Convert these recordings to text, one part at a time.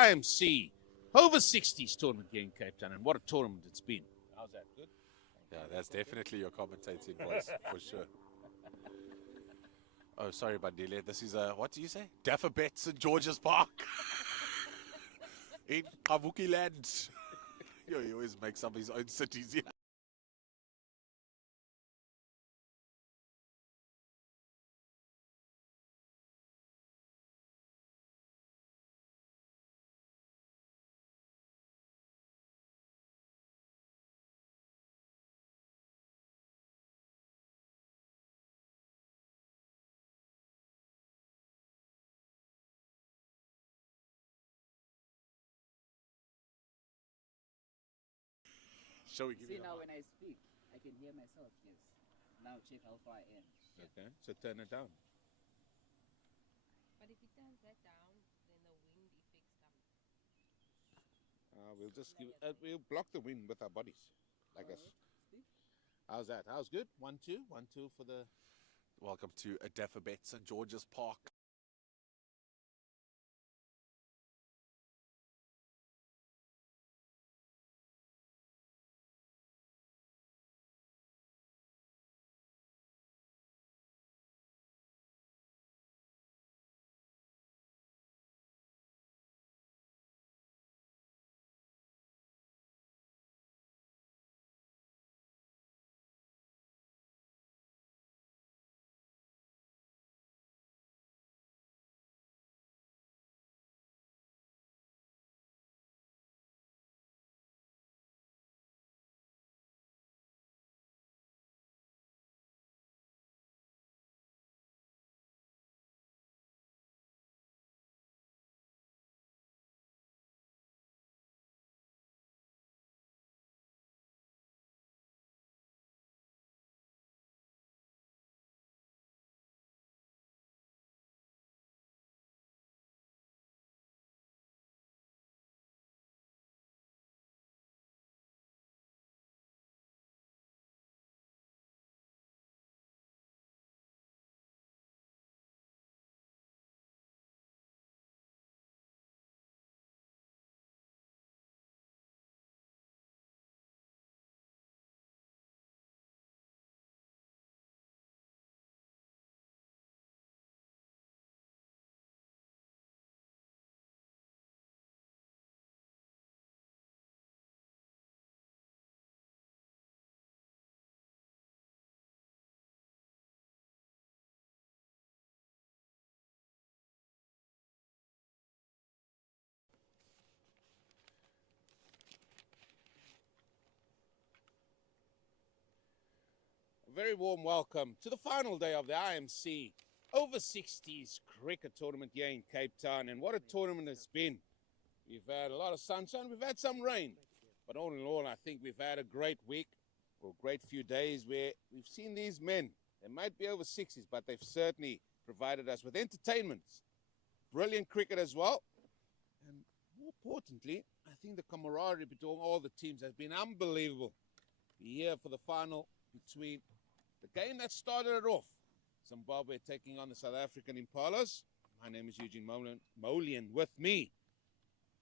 IMC Over-60s tournament here in Cape Town, and what a tournament it's been. How's that? Good? Yeah, that's definitely your commentating voice, for sure. Oh, sorry, Bandile. This is, what do you say? Dapper Bet St. George's Park. In Kavuki land. Yo, he always makes up his own cities here. Shall we give See you now when I speak, I can hear myself, yes. Now check how far I am. Okay, so turn it down. But if he turns that down, then the wind effects come. We'll just give, we'll block the wind with our bodies, like us. Speak. How's that? How's good? 1-2, 1-2 for the. Welcome to a Dapper Bet St. George's Park. A very warm welcome to the final day of the IMC Over-60s cricket tournament here in Cape Town. And what a tournament it's been. We've had a lot of sunshine, we've had some rain. But all in all, I think we've had a great week, or a great few days where we've seen these men. They might be over 60s, but they've certainly provided us with entertainment. Brilliant cricket as well. And more importantly, I think the camaraderie between all the teams has been unbelievable. We're here for the final between the game that started it off. Zimbabwe taking on the South African Impalas. My name is Eugene Molian. With me,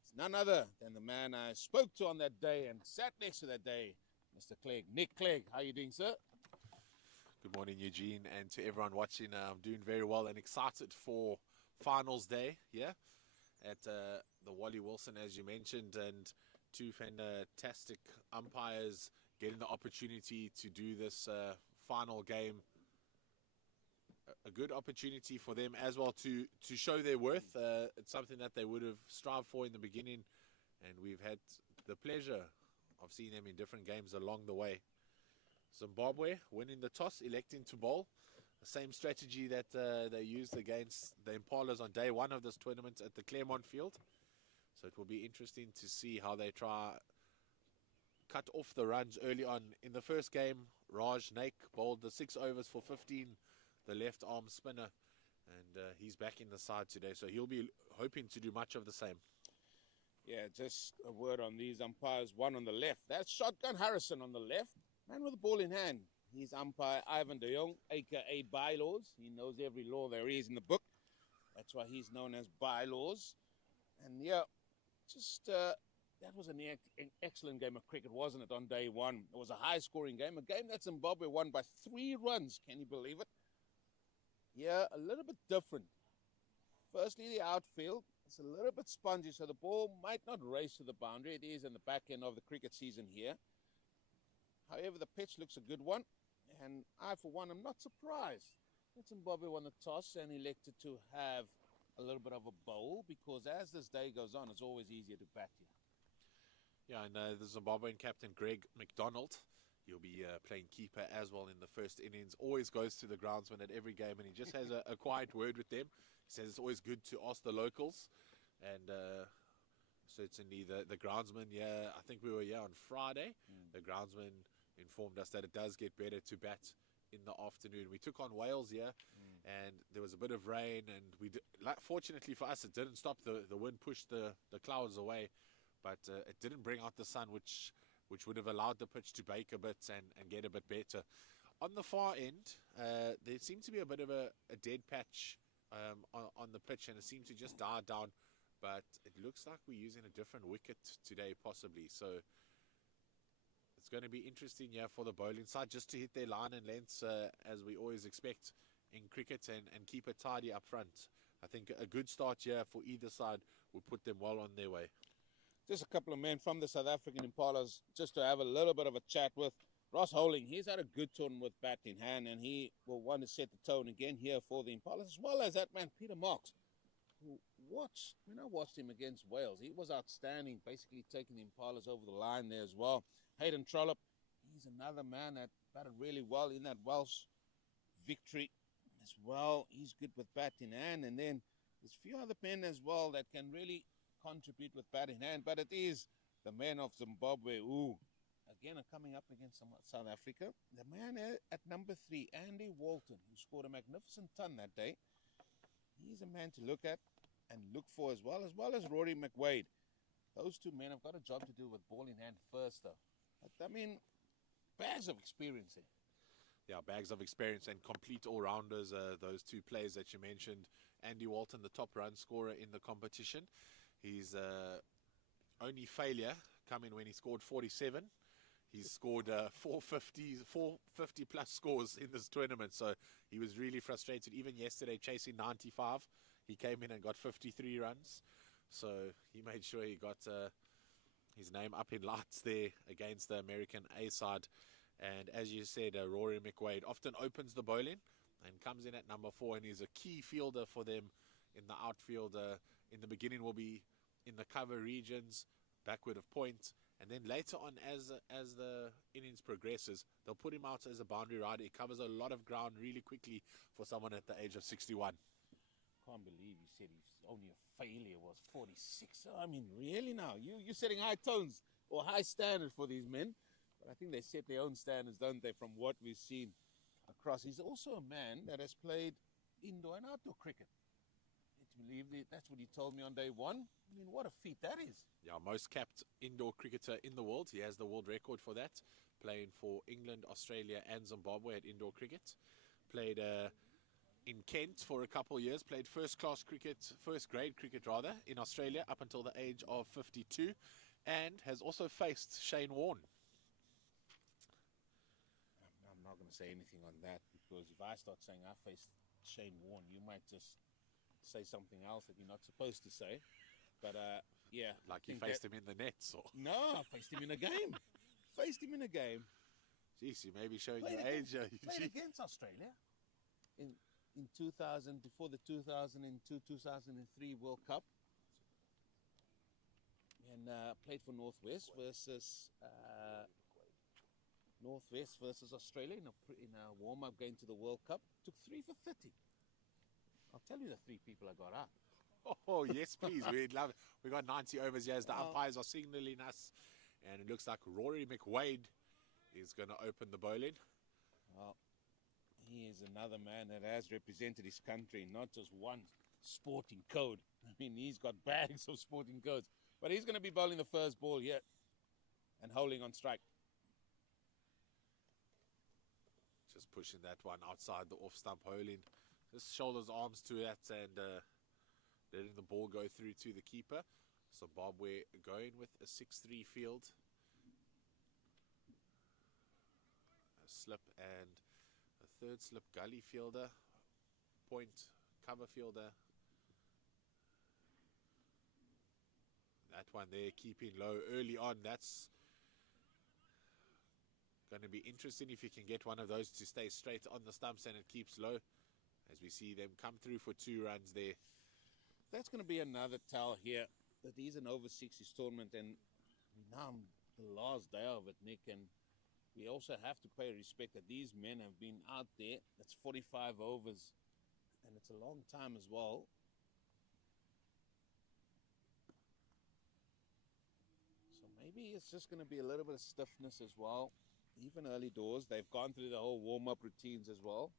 it's none other than the man I spoke to on that day and sat next to that day, Mr. Clegg. Nick Clegg, how are you doing, sir? Good morning, Eugene, and to everyone watching. I'm doing very well and excited for finals day here at the Wally Wilson, as you mentioned, and two fantastic umpires getting the opportunity to do this final game. A good opportunity for them as well to show their worth. It's something that they would have strived for in the beginning, and we've had the pleasure of seeing them in different games along the way. Zimbabwe winning the toss, electing to bowl. The same strategy that they used against the Impalas on day one of this tournament at the Claremont field. So it will be interesting to see how they try cut off the runs early on. In the first game, Raj Naik bowled the 6 overs for 15, the left arm spinner, and he's back in the side today, so he'll be hoping to do much of the same. Yeah, just a word on these umpires. One on the left, that's Shotgun Harrison on the left, man with the ball in hand. He's umpire Ivan de Jong, aka Bylaws. He knows every law there is in the book. That's why he's known as Bylaws. And yeah, That was an excellent game of cricket, wasn't it, on day one? It was a high-scoring game, a game that Zimbabwe won by 3 runs. Can you believe it? Yeah, a little bit different. Firstly, the outfield. It's a little bit spongy, so the ball might not race to the boundary. It is in the back end of the cricket season here. However, the pitch looks a good one, and I, for one, am not surprised that Zimbabwe won the toss and elected to have a little bit of a bowl, because as this day goes on, it's always easier to bat here. Yeah, and the Zimbabwean captain, Greg McDonald, he'll be playing keeper as well in the first innings. Always goes to the groundsman at every game, and he just has a quiet word with them. He says it's always good to ask the locals. And certainly the groundsman, I think we were here on Friday. The groundsman informed us that it does get better to bat in the afternoon. We took on Wales here, and there was a bit of rain, and fortunately for us, it didn't stop. The wind pushed the clouds away, but it didn't bring out the sun, which would have allowed the pitch to bake a bit and get a bit better. On the far end, there seemed to be a bit of a dead patch on the pitch, and it seemed to just die down, but it looks like we're using a different wicket today, possibly. So it's going to be interesting here for the bowling side, just to hit their line and lengths, as we always expect in cricket, and keep it tidy up front. I think a good start here for either side will put them well on their way. Just a couple of men from the South African Impalas, just to have a little bit of a chat with. Ross Holding, he's had a good tournament with bat in hand, and he will want to set the tone again here for the Impalas, as well as that man, Peter Marks, who when I watched him against Wales, he was outstanding, basically taking the Impalas over the line there as well. Hayden Trollope, he's another man that batted really well in that Welsh victory as well. He's good with bat in hand, and then there's a few other men as well that can really contribute with bat in hand, but it is the men of Zimbabwe who again are coming up against South Africa. The man at number 3, Andy Walton, who scored a magnificent ton that day, he's a man to look at and look for, as well as Rory McWade. Those two men have got a job to do with ball in hand first, though. But, I mean, bags of experience there. Yeah, bags of experience and complete all-rounders, those two players that you mentioned. Andy Walton, the top run scorer in the competition. His only failure coming when he scored 47. He's scored 450 plus scores in this tournament, so he was really frustrated. Even yesterday, chasing 95, he came in and got 53 runs. So he made sure he got his name up in lights there against the American A side. And as you said, Rory McWade often opens the bowling and comes in at number 4, and is a key fielder for them in the outfield. In the beginning will be in the cover regions, backward of point, and then later on, as the innings progresses, they'll put him out as a boundary rider. He covers a lot of ground really quickly for someone at the age of 61. Can't believe you said his only a failure was 46. I mean, really now? You're setting high tones or high standards for these men. But I think they set their own standards, don't they, from what we've seen across. He's also a man that has played indoor and outdoor cricket. To believe that's what he told me on day one. I mean, what a feat that is. Yeah, most capped indoor cricketer in the world. He has the world record for that, playing for England, Australia and Zimbabwe at indoor cricket. Played in Kent for a couple of years, played first grade cricket rather, in Australia up until the age of 52, and has also faced Shane Warne. I'm not going to say anything on that, because if I start saying I faced Shane Warne, you might just say something else that you're not supposed to say. But yeah, like you faced him in the nets, or no, I faced him in a game. Faced him in a game. Jeez, you may be showing your age. Played against Australia in 2000, before the 2002-2003 World Cup, and played for Northwest versus Australia in a warm-up game to the World Cup. Took 3 for 30. I'll tell you the 3 people I got out. Oh, yes, please. We'd love it. We got 90 overs here as the umpires are signaling us. And it looks like Rory McWade is going to open the bowling. Well, he is another man that has represented his country, not just one sporting code. I mean, he's got bags of sporting codes. But he's going to be bowling the first ball here and holding on strike. Just pushing that one outside the off-stump holding. Just shoulders, arms to that, and letting the ball go through to the keeper. Zimbabwe going with a 6-3 field. A slip and a third slip gully fielder. Point cover fielder. That one there keeping low early on. That's going to be interesting if you can get one of those to stay straight on the stumps and it keeps low. As we see them come through for 2 runs there. That's going to be another tell here that he's an over-60s tournament, and now the last day of it, Nick, and we also have to pay respect that these men have been out there. That's 45 overs, and it's a long time as well. So maybe it's just going to be a little bit of stiffness as well. Even early doors, they've gone through the whole warm-up routines as well.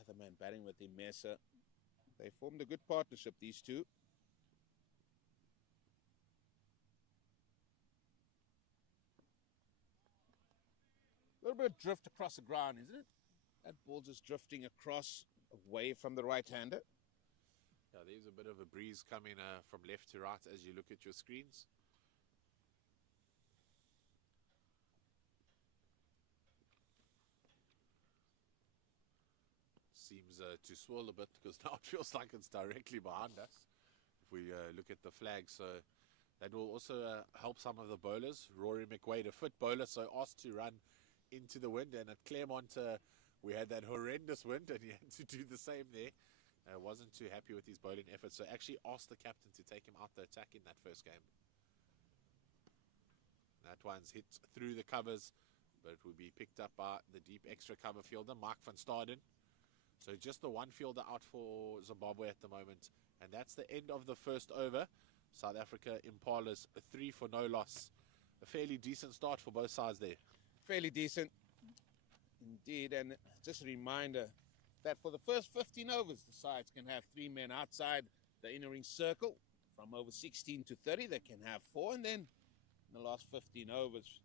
Other man batting with him, Mesa. They formed a good partnership, these two. A little bit of drift across the ground, isn't it? That ball just drifting across, away from the right-hander. Yeah, there's a bit of a breeze coming from left to right as you look at your screens. Seems to swirl a bit because now it feels like it's directly behind us if we look at the flag. So that will also help some of the bowlers. Rory McWade, a fit bowler, so asked to run into the wind. And at Claremont, we had that horrendous wind and he had to do the same there. Wasn't too happy with his bowling efforts, so actually asked the captain to take him out the attack in that first game. That one's hit through the covers, but it will be picked up by the deep extra cover fielder, Mark van Staden. So just the one fielder out for Zimbabwe at the moment. And that's the end of the first over. South Africa Impalas, a 3 for no loss. A fairly decent start for both sides there. Fairly decent indeed. And just a reminder that for the first 15 overs, the sides can have 3 men outside the inner ring circle. From over 16 to 30, they can have 4. And then in the last 15 overs,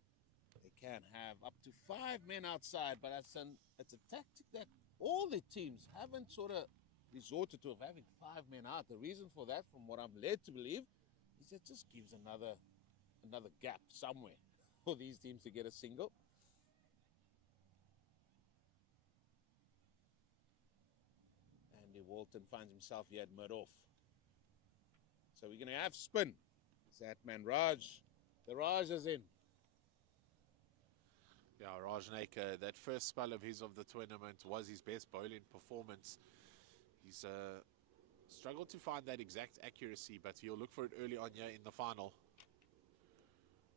they can have up to 5 men outside. But it's a tactic that all the teams haven't sort of resorted to, of having 5 men out. The reason for that, from what I'm led to believe, is it just gives another gap somewhere for these teams to get a single. Andy Walton finds himself here at mid-off. So we're going to have spin. Is that man Raj? The Raj is in. Yeah, Raj Naik, that first spell of his of the tournament was his best bowling performance. He's struggled to find that exact accuracy, but he'll look for it early on here in the final.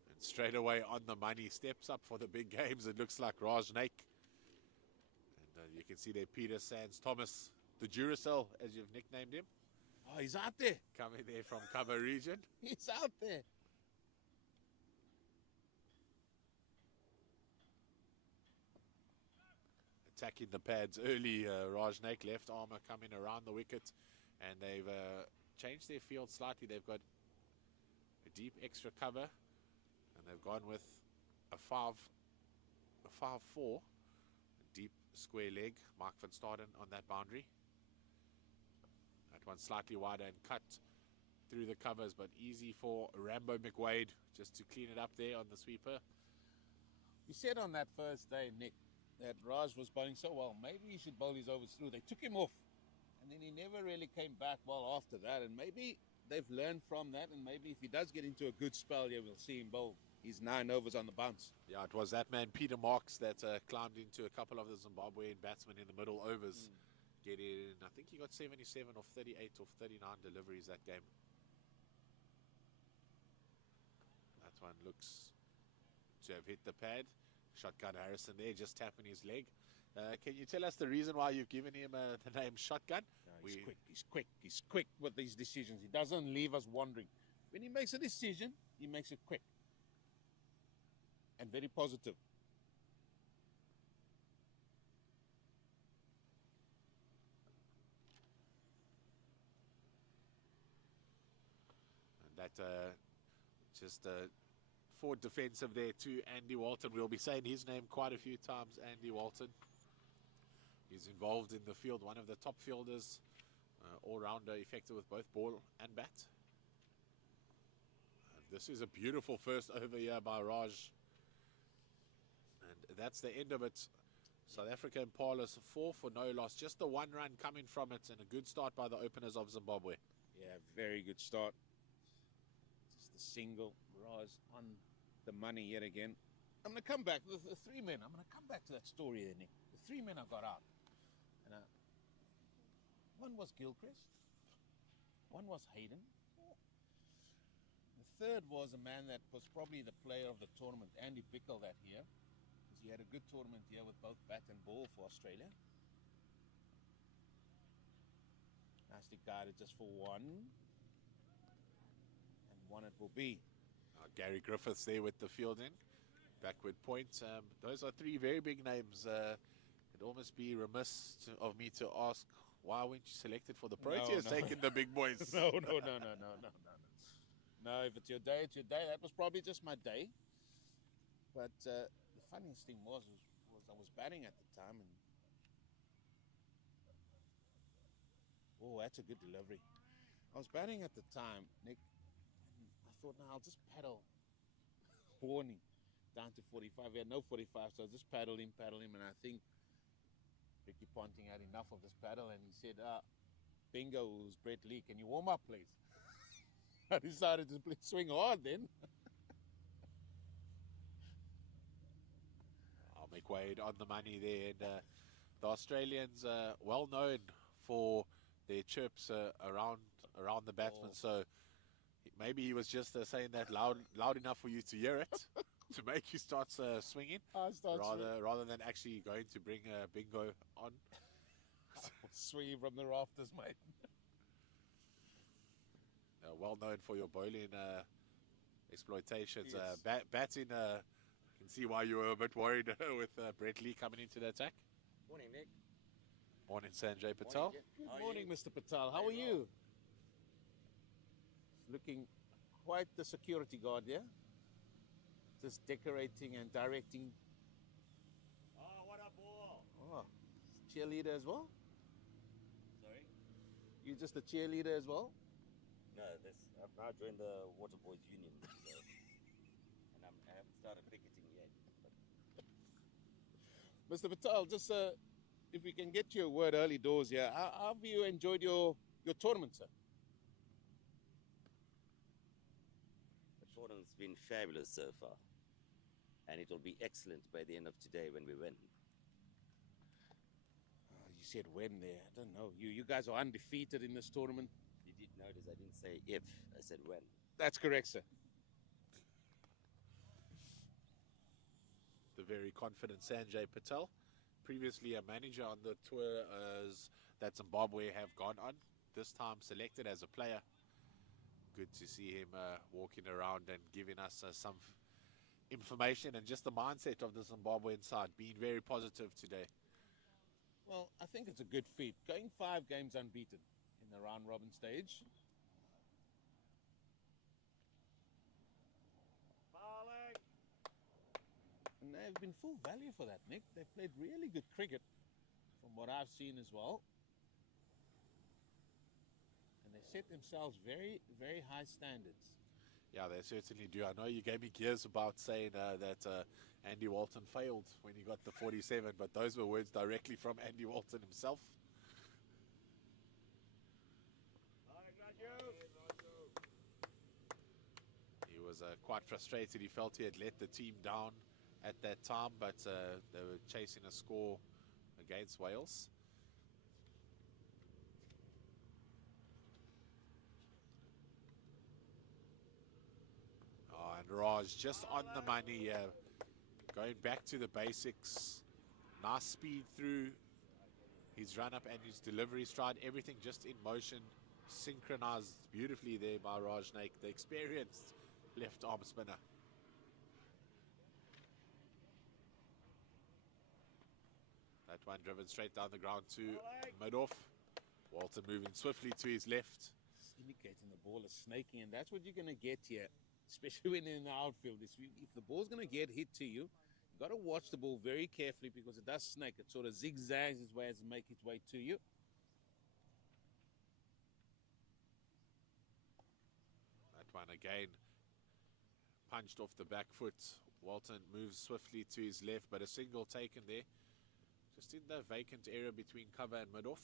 And straight away on the money, steps up for the big games, it looks like Raj Naik. And you can see there Peter Sands Thomas, the Duracell, as you've nicknamed him. Oh, he's out there. Coming there from cover region. He's out there. Attacking the pads early, Raj Naik, left armour coming around the wicket, and they've changed their field slightly. They've got a deep extra cover, and they've gone with a 5-4, a deep square leg. Mark van Staden on that boundary. That one slightly wider and cut through the covers, but easy for Rambo McWade just to clean it up there on the sweeper. You said on that first day, Nick, that Raj was bowling so well, maybe he should bowl his overs through. They took him off, and then he never really came back well after that. And maybe they've learned from that, and maybe if he does get into a good spell here, we'll see him bowl his 9 overs on the bounce. Yeah, it was that man, Peter Marks, that climbed into a couple of the Zimbabwean batsmen in the middle overs. Getting, I think he got 77 off 38 or 39 deliveries that game. That one looks to have hit the pad. Shotgun Harrison there, just tapping his leg. Can you tell us the reason why you've given him the name Shotgun? He's quick with these decisions. He doesn't leave us wondering. When he makes a decision, he makes it quick. And very positive. And that just forward defensive there to Andy Walton. We'll be saying his name quite a few times, Andy Walton. He's involved in the field, one of the top fielders All-rounder, effective with both ball and bat. And this is a beautiful first over here by Raj. And that's the end of it. South Africa Impalas 4 for no loss. Just the 1 run coming from it, and a good start by the openers of Zimbabwe. Yeah, very good start. Just the single. Raj on the money yet again. I'm going to come back. The 3 men. I'm going to come back to that story there, Nick. The 3 men I got out. And one was Gilchrist. One was Hayden. The third was a man that was probably the player of the tournament, Andy Bickle, that year. Because he had a good tournament here with both bat and ball for Australia. Nicely guided just for 1. And 1 it will be. Gary Griffiths there with the fielding. Backward point. Those are 3 very big names. It'd almost be remiss of me to ask, why weren't you selected for the Proteas taking the big boys? No. No, if it's your day, it's your day. That was probably just my day. But the funniest thing was I was batting at the time. And oh, that's a good delivery. I was batting at the time, Nick. And I thought, no, I'll just paddle. Warning. Down to 45. We had no 45, so I just paddle him. And I think Ricky Ponting had enough of this paddle, and he said, bingo, it was Brett Lee. Can you warm up, please? I decided to swing hard then. I'll make Wade on the money there. And the Australians well known for their chirps around the batsman. So maybe he was just saying that loud enough for you to hear it, to make you start swinging, rather than actually going to bring bingo on. Swinging from the rafters, mate. Well known for your bowling exploitations. Yes. Batting, I can see why you were a bit worried with Brett Lee coming into the attack. Morning, Nick. Morning, Sanjay Patel. Good morning, Mr. Patel. How are you? Looking quite the security guard, yeah? Just decorating and directing. Oh, what a ball! Oh, cheerleader as well? Sorry? You just a cheerleader as well? No, I've now joined the Water Boys Union, so, and I haven't started picketing yet. But Mr. Patel, just if we can get you a word early doors here, how have you enjoyed your tournament, sir? the tournament's been fabulous so far, and it will be excellent by the end of today when we win. You said when there. I don't know. You guys are undefeated in this tournament. You did notice I didn't say if, I said when. That's correct, sir. The very confident Sanjay Patel, previously a manager on the tour that Zimbabwe have gone on, this time selected as a player. Good to see him walking around and giving us some information and just the mindset of the Zimbabwean side, being very positive today. Well, I think it's a good feat. Going 5 games unbeaten in the round robin stage. And they've been full value for that, Nick. They've played really good cricket from what I've seen as well. And they set themselves very, very high standards. Yeah, they certainly do. I know you gave me gears about saying that Andy Walton failed when he got the 47, but those were words directly from Andy Walton himself. He was quite frustrated. He felt he had let the team down at that time, but they were chasing a score against Wales. And Raj just on the money, going back to the basics. Nice speed through his run up and his delivery stride, everything just in motion, synchronized beautifully there by Raj Naik, the experienced left arm spinner. That one driven straight down the ground to mid-off. Walton moving swiftly to his left. It's indicating the ball is snaking, and that's what you're going to get here, especially when in the outfield. If the ball's going to get hit to you, you've got to watch the ball very carefully because it does snake. It sort of zigzags its way as it makes its way to you. one again. Punched off the back foot. Walton moves swiftly to his left, but a single taken there. Just in the vacant area between cover and mid-off.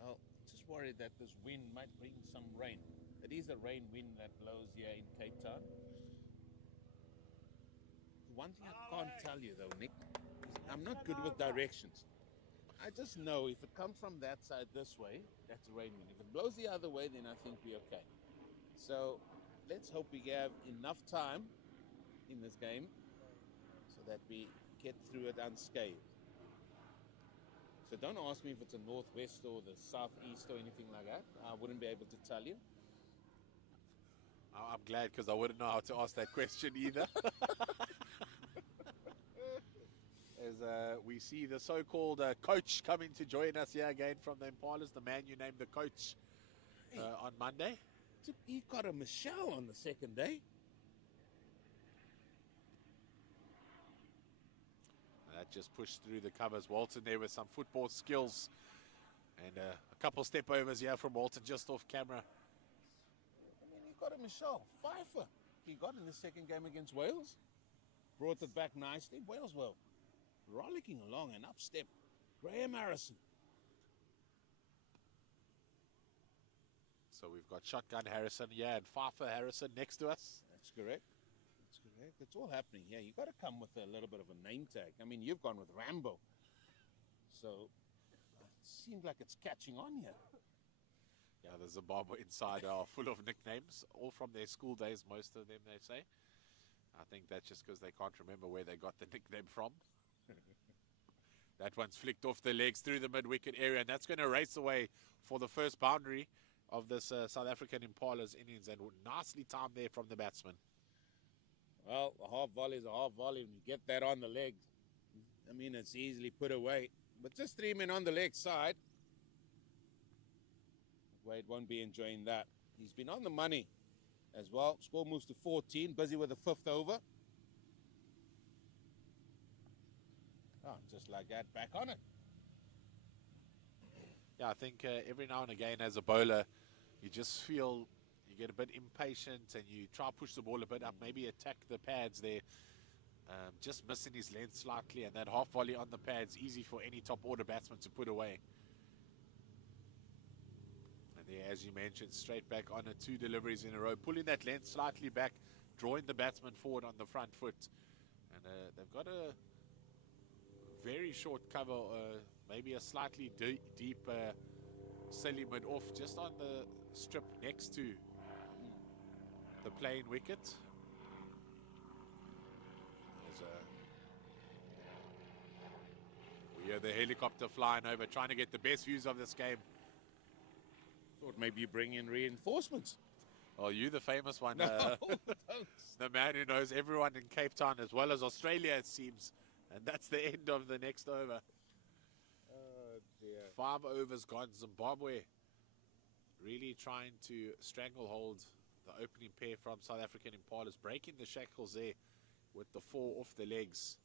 Well, just worried that this wind might bring some rain. It is a rain wind that blows here in Cape Town. One thing I can't tell you though, Nick, is I'm not good with directions. I just know if it comes from that side this way, that's a rain wind. If it blows the other way, then I think we're okay. So let's hope we have enough time in this game so that we get through it unscathed. So don't ask me if it's a northwest or the southeast or anything like that. I wouldn't be able to tell you. I'm glad, because I wouldn't know how to ask that question either. As we see the so-called coach coming to join us here again from the Impalas, the man you named the coach on Monday. He got a Michelle on the second day. That just pushed through the covers. Walton there with some football skills. And a couple step overs here from Walton just off camera. I mean, he got a Michelle. Pfeiffer. He got in the second game against Wales. Brought it back nicely. Wales were rollicking along, and up step Graham Harrison. So we've got Shotgun Harrison here and Pfeiffer Harrison next to us. That's correct. That's correct. It's all happening here. You've got to come with a little bit of a name tag. I mean, you've gone with Rambo. So it seems like it's catching on here. Yeah, the Zimbabwe inside are full of nicknames, all from their school days, most of them, they say. I think that's just because they can't remember where they got the nickname from. That one's flicked off the legs through the mid-wicket area, and that's going to race away for the first boundary of this South African Impalas innings, and nicely timed there from the batsman. Well, a half volley is a half volley. When you get that on the leg, I mean, it's easily put away. But just 3 men on the leg side. Wade won't be enjoying that. He's been on the money as well. Score moves to 14, busy with the 5th over. Oh, just like that, back on it. Yeah, I think every now and again as a bowler, you just feel you get a bit impatient and you try to push the ball a bit up, maybe attack the pads there. Just missing his length slightly, and that half volley on the pads, easy for any top order batsman to put away. And there, as you mentioned, straight back on it, 2 deliveries in a row, pulling that length slightly back, drawing the batsman forward on the front foot. And they've got a very short cover, maybe a slightly deep silly mid-off, just on the strip next to the playing wicket. We hear the helicopter flying over, trying to get the best views of this game. Thought maybe you bring in reinforcements. Oh, you the famous one. No, don't. The man who knows everyone in Cape Town as well as Australia, it seems. And that's the end of the next over. Oh, dear. 5 overs gone. Zimbabwe really trying to stranglehold the opening pair from South African Impalas, breaking the shackles there with the 4 off the legs.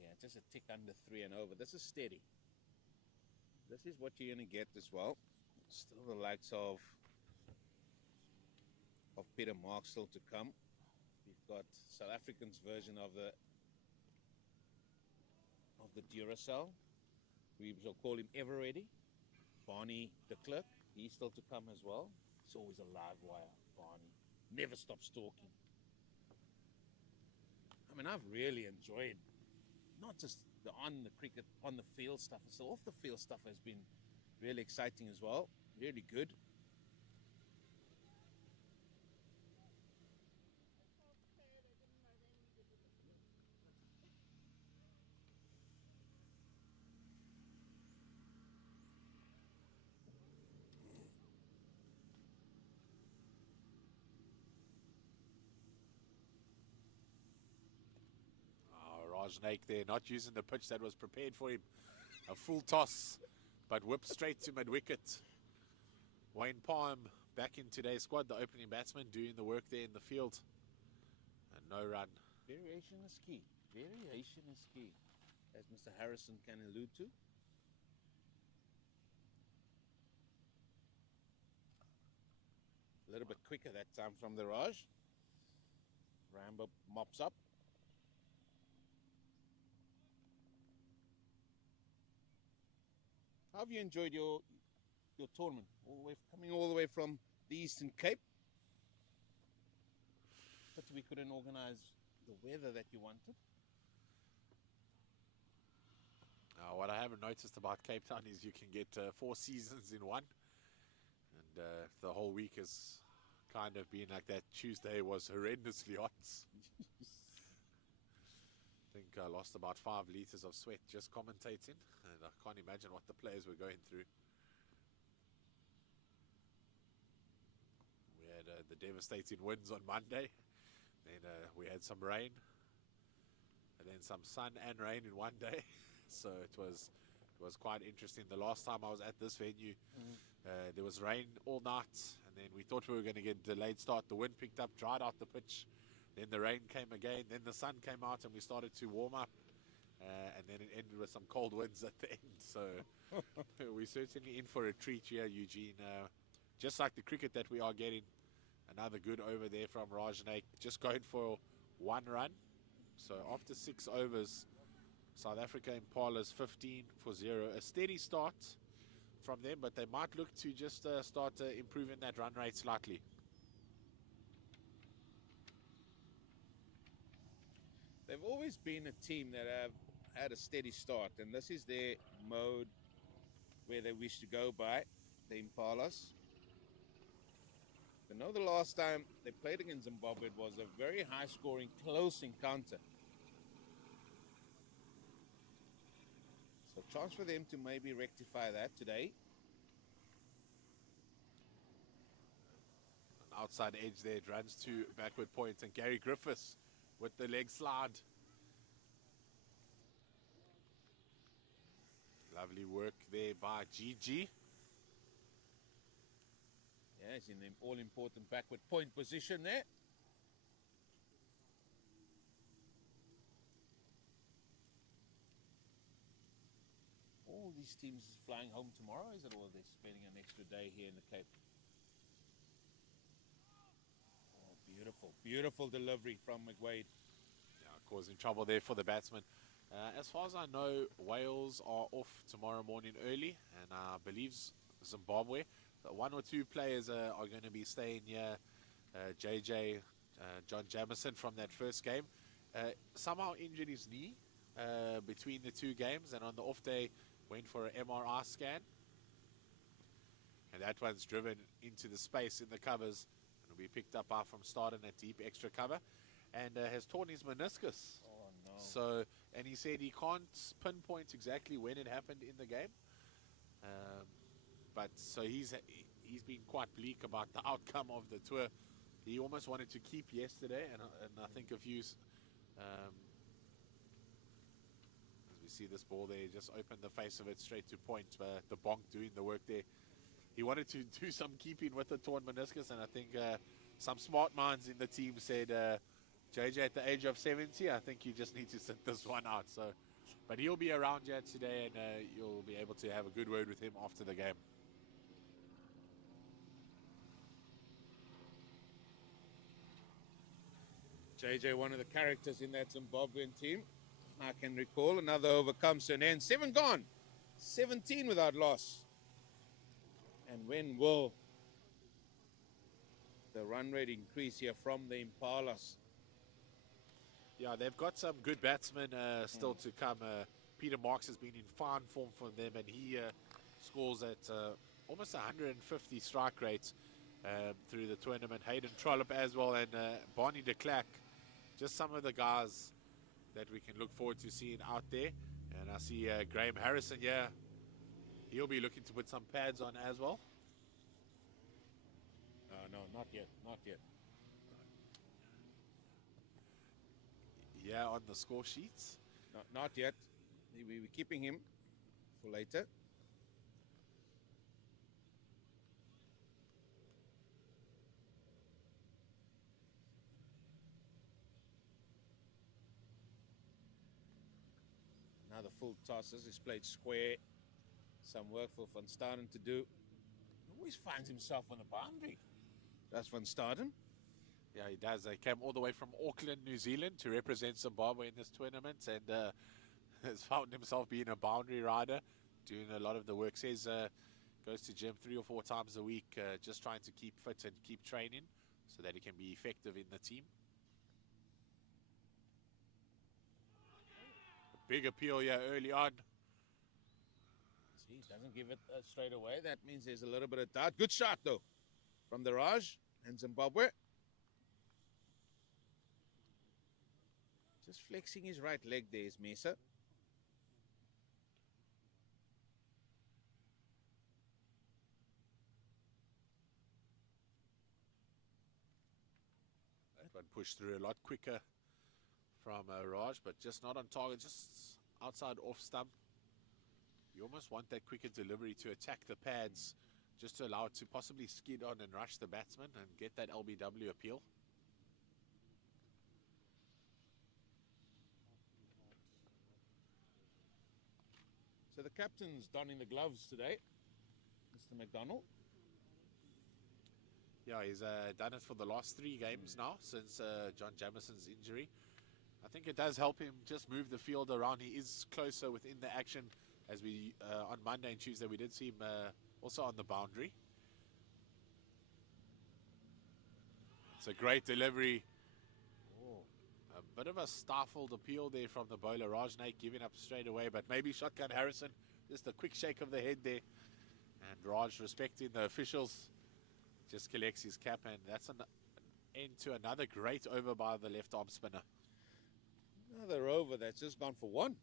Yeah, just a tick under 3 and over. This is steady. This is what you're going to get as well. Still the likes of Peter Mark still to come. We've got South African's version of the Duracell. We shall call him Ever Ready. Barney de Klerk, he's still to come as well. It's always a live wire, Barney. Never stops talking. I mean, I've really enjoyed not just the on the cricket, on the field stuff, so off the field stuff has been really exciting as well. Really good. Snake there, not using the pitch that was prepared for him. A full toss, but whipped straight to mid-wicket. Wayne Palm back in today's squad, the opening batsman, doing the work there in the field. And no run. Variation is key. Variation is key, as Mr. Harrison can allude to. A little bit quicker that time from the Raj. Rambo mops up. How have you enjoyed your tournament? Coming all the way from the Eastern Cape. But we couldn't organize the weather that you wanted. What I haven't noticed about Cape Town is you can get 4 seasons in one. And the whole week has kind of been like that. Tuesday was horrendously hot. I think I lost about 5 liters of sweat just commentating. And I can't imagine what the players were going through. We had the devastating winds on Monday. Then we had some rain. And then some sun and rain in one day. So it was quite interesting. The last time I was at this venue, there was rain all night, and then we thought we were going to get a delayed start. The wind picked up, dried out the pitch, then the rain came again, then the sun came out, and we started to warm up, and then it ended with some cold winds at the end. So we're certainly in for a treat here, Eugene. Just like the cricket that we are getting, another good over there from Rajnaik, just going for 1 run. So after 6 overs, South Africa Impalas 15 for 0. A steady start from them, but they might look to just start improving that run rate slightly. They've always been a team that have had a steady start, and this is their mode where they wish to go by, the Impalas. I know the last time they played against Zimbabwe, it was a very high-scoring, close encounter. So chance for them to maybe rectify that today. An outside edge there, it runs to backward point, and Gary Griffiths with the leg slide. Lovely work there by GG. Yeah, he's in the all-important backward point position there. All these teams flying home tomorrow, is it, or they're spending an extra day here in the Cape? Oh, beautiful, beautiful delivery from McWade. Yeah, causing trouble there for the batsman. As far as I know, Wales are off tomorrow morning early, and I believe Zimbabwe. 1 or 2 players are going to be staying here. JJ, John Jamison from that first game, somehow injured his knee between the 2 games, and on the off day went for an MRI scan, and that one's driven into the space in the covers and will be picked up by from starting at deep extra cover, and has torn his meniscus. Oh no. So, and he said he can't pinpoint exactly when it happened in the game, but so he's been quite bleak about the outcome of the tour. He almost wanted to keep yesterday, and I think a few see this ball there, just opened the face of it straight to point. The bonk doing the work there. He wanted to do some keeping with the torn meniscus, and I think some smart minds in the team said, JJ, at the age of 70, I think you just need to sit this one out. So, but he'll be around here today, and you'll be able to have a good word with him after the game. JJ, one of the characters in that Zimbabwean team. I can recall. Another over comes to an end. 7 gone. 17 without loss. And when will the run rate increase here from the Impalas? Yeah, they've got some good batsmen still to come. Peter Marks has been in fine form for them, and he scores at almost 150 strike rates through the tournament. Hayden Trollope as well, and Barney de Klerk. Just some of the guys that we can look forward to seeing out there. And I see Graham Harrison here. He'll be looking to put some pads on as well. No, not yet, not yet. Yeah, on the score sheets. Not yet. We're keeping him for later. Now the full tosses. He's played square. Some work for Van Staden to do. He always finds himself on the boundary. That's Van Staden. Yeah, he does. He came all the way from Auckland, New Zealand to represent Zimbabwe in this tournament and has found himself being a boundary rider, doing a lot of the work. Says goes to gym 3 or 4 times a week, just trying to keep fit and keep training so that he can be effective in the team. A big appeal here early on. See, he doesn't give it straight away. That means there's a little bit of doubt. Good shot, though, from the Raj and Zimbabwe. Just flexing his right leg there is Mesa. That one pushed through a lot quicker from Raj, but just not on target, just outside off stump. You almost want that quicker delivery to attack the pads, just to allow it to possibly skid on and rush the batsman and get that LBW appeal. So the captain's donning the gloves today, Mr. McDonald. Yeah, he's done it for the last 3 games now since John Jamison's injury. I think it does help him just move the field around. He is closer within the action, as we on Monday and Tuesday we did see him also on the boundary. It's a great delivery. A bit of a stifled appeal there from the bowler. Raj Naik giving up straight away, but maybe Shotgun Harrison, just a quick shake of the head there. And Raj, respecting the officials, just collects his cap, and that's an end to another great over by the left arm spinner. Another over that's just gone for 1. And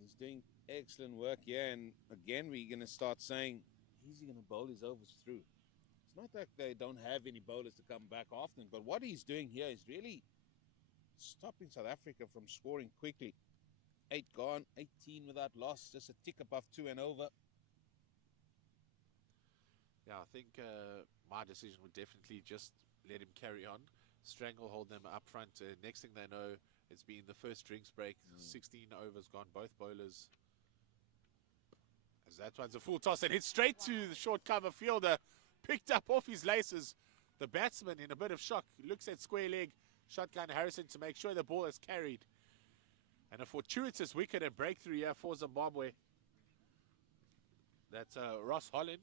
he's doing excellent work here. And again, we're going to start saying, is he going to bowl his overs through? It's not that they don't have any bowlers to come back often, but what he's doing here is really stopping South Africa from scoring quickly. 8 gone, 18 without loss, just a tick above 2 and over. Yeah, I think my decision would definitely just let him carry on. Stranglehold them up front. Next thing they know, it's been the first drinks break. 16 overs gone, both bowlers. As that one's a full toss and hits straight to the short cover fielder. Picked up off his laces. The batsman in a bit of shock. Looks at square leg. Shotgun Harrison to make sure the ball is carried. And a fortuitous wicket and breakthrough here for Zimbabwe. That's Ross Holland.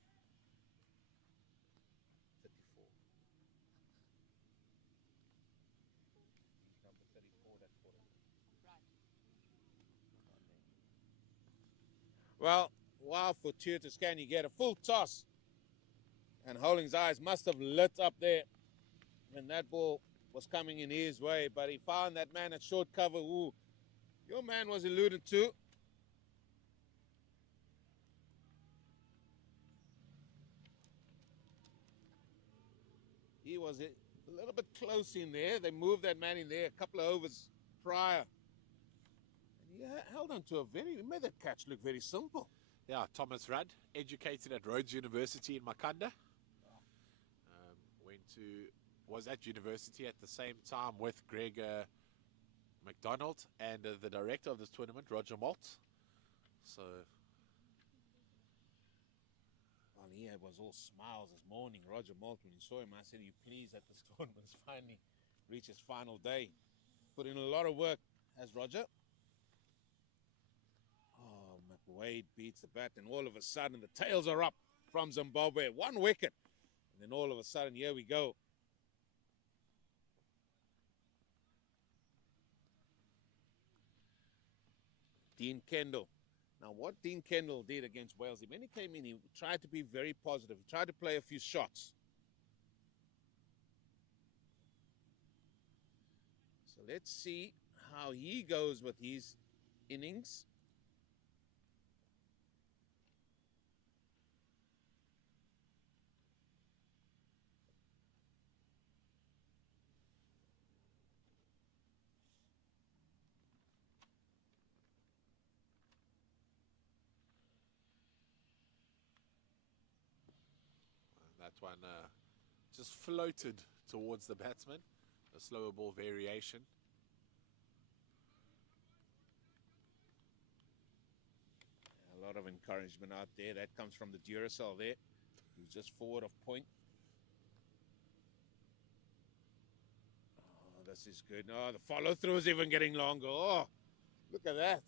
34. Number 34, that's for him. Well, wow, fortuitous. Can you get a full toss? And Holding's eyes must have lit up there when that ball was coming in his way, but he found that man at short cover. Ooh, your man was alluded to. He was a little bit close in there. They moved that man in there a couple of overs prior. And he held on to he made that catch look very simple. Yeah, Thomas Rudd, educated at Rhodes University in Makanda. Was at university at the same time with Greg McDonald and the director of this tournament, Roger Malt. So, well, he was all smiles this morning, Roger Malt, when he saw him. I said, are you pleased that this tournament's finally reached its final day? Put in a lot of work, has Roger. Oh, McWade beats the bat, and all of a sudden the tails are up from Zimbabwe. 1 wicket. And then all of a sudden, here we go. Dean Kendall. Now, what Dean Kendall did against Wales, when he came in, he tried to be very positive. He tried to play a few shots. So let's see how he goes with his innings. that one just floated towards the batsman. A slower ball variation. A lot of encouragement out there. That comes from the Duracell there. He's just forward of point. Oh, this is good. Oh, the follow-through is even getting longer. Oh, look at that.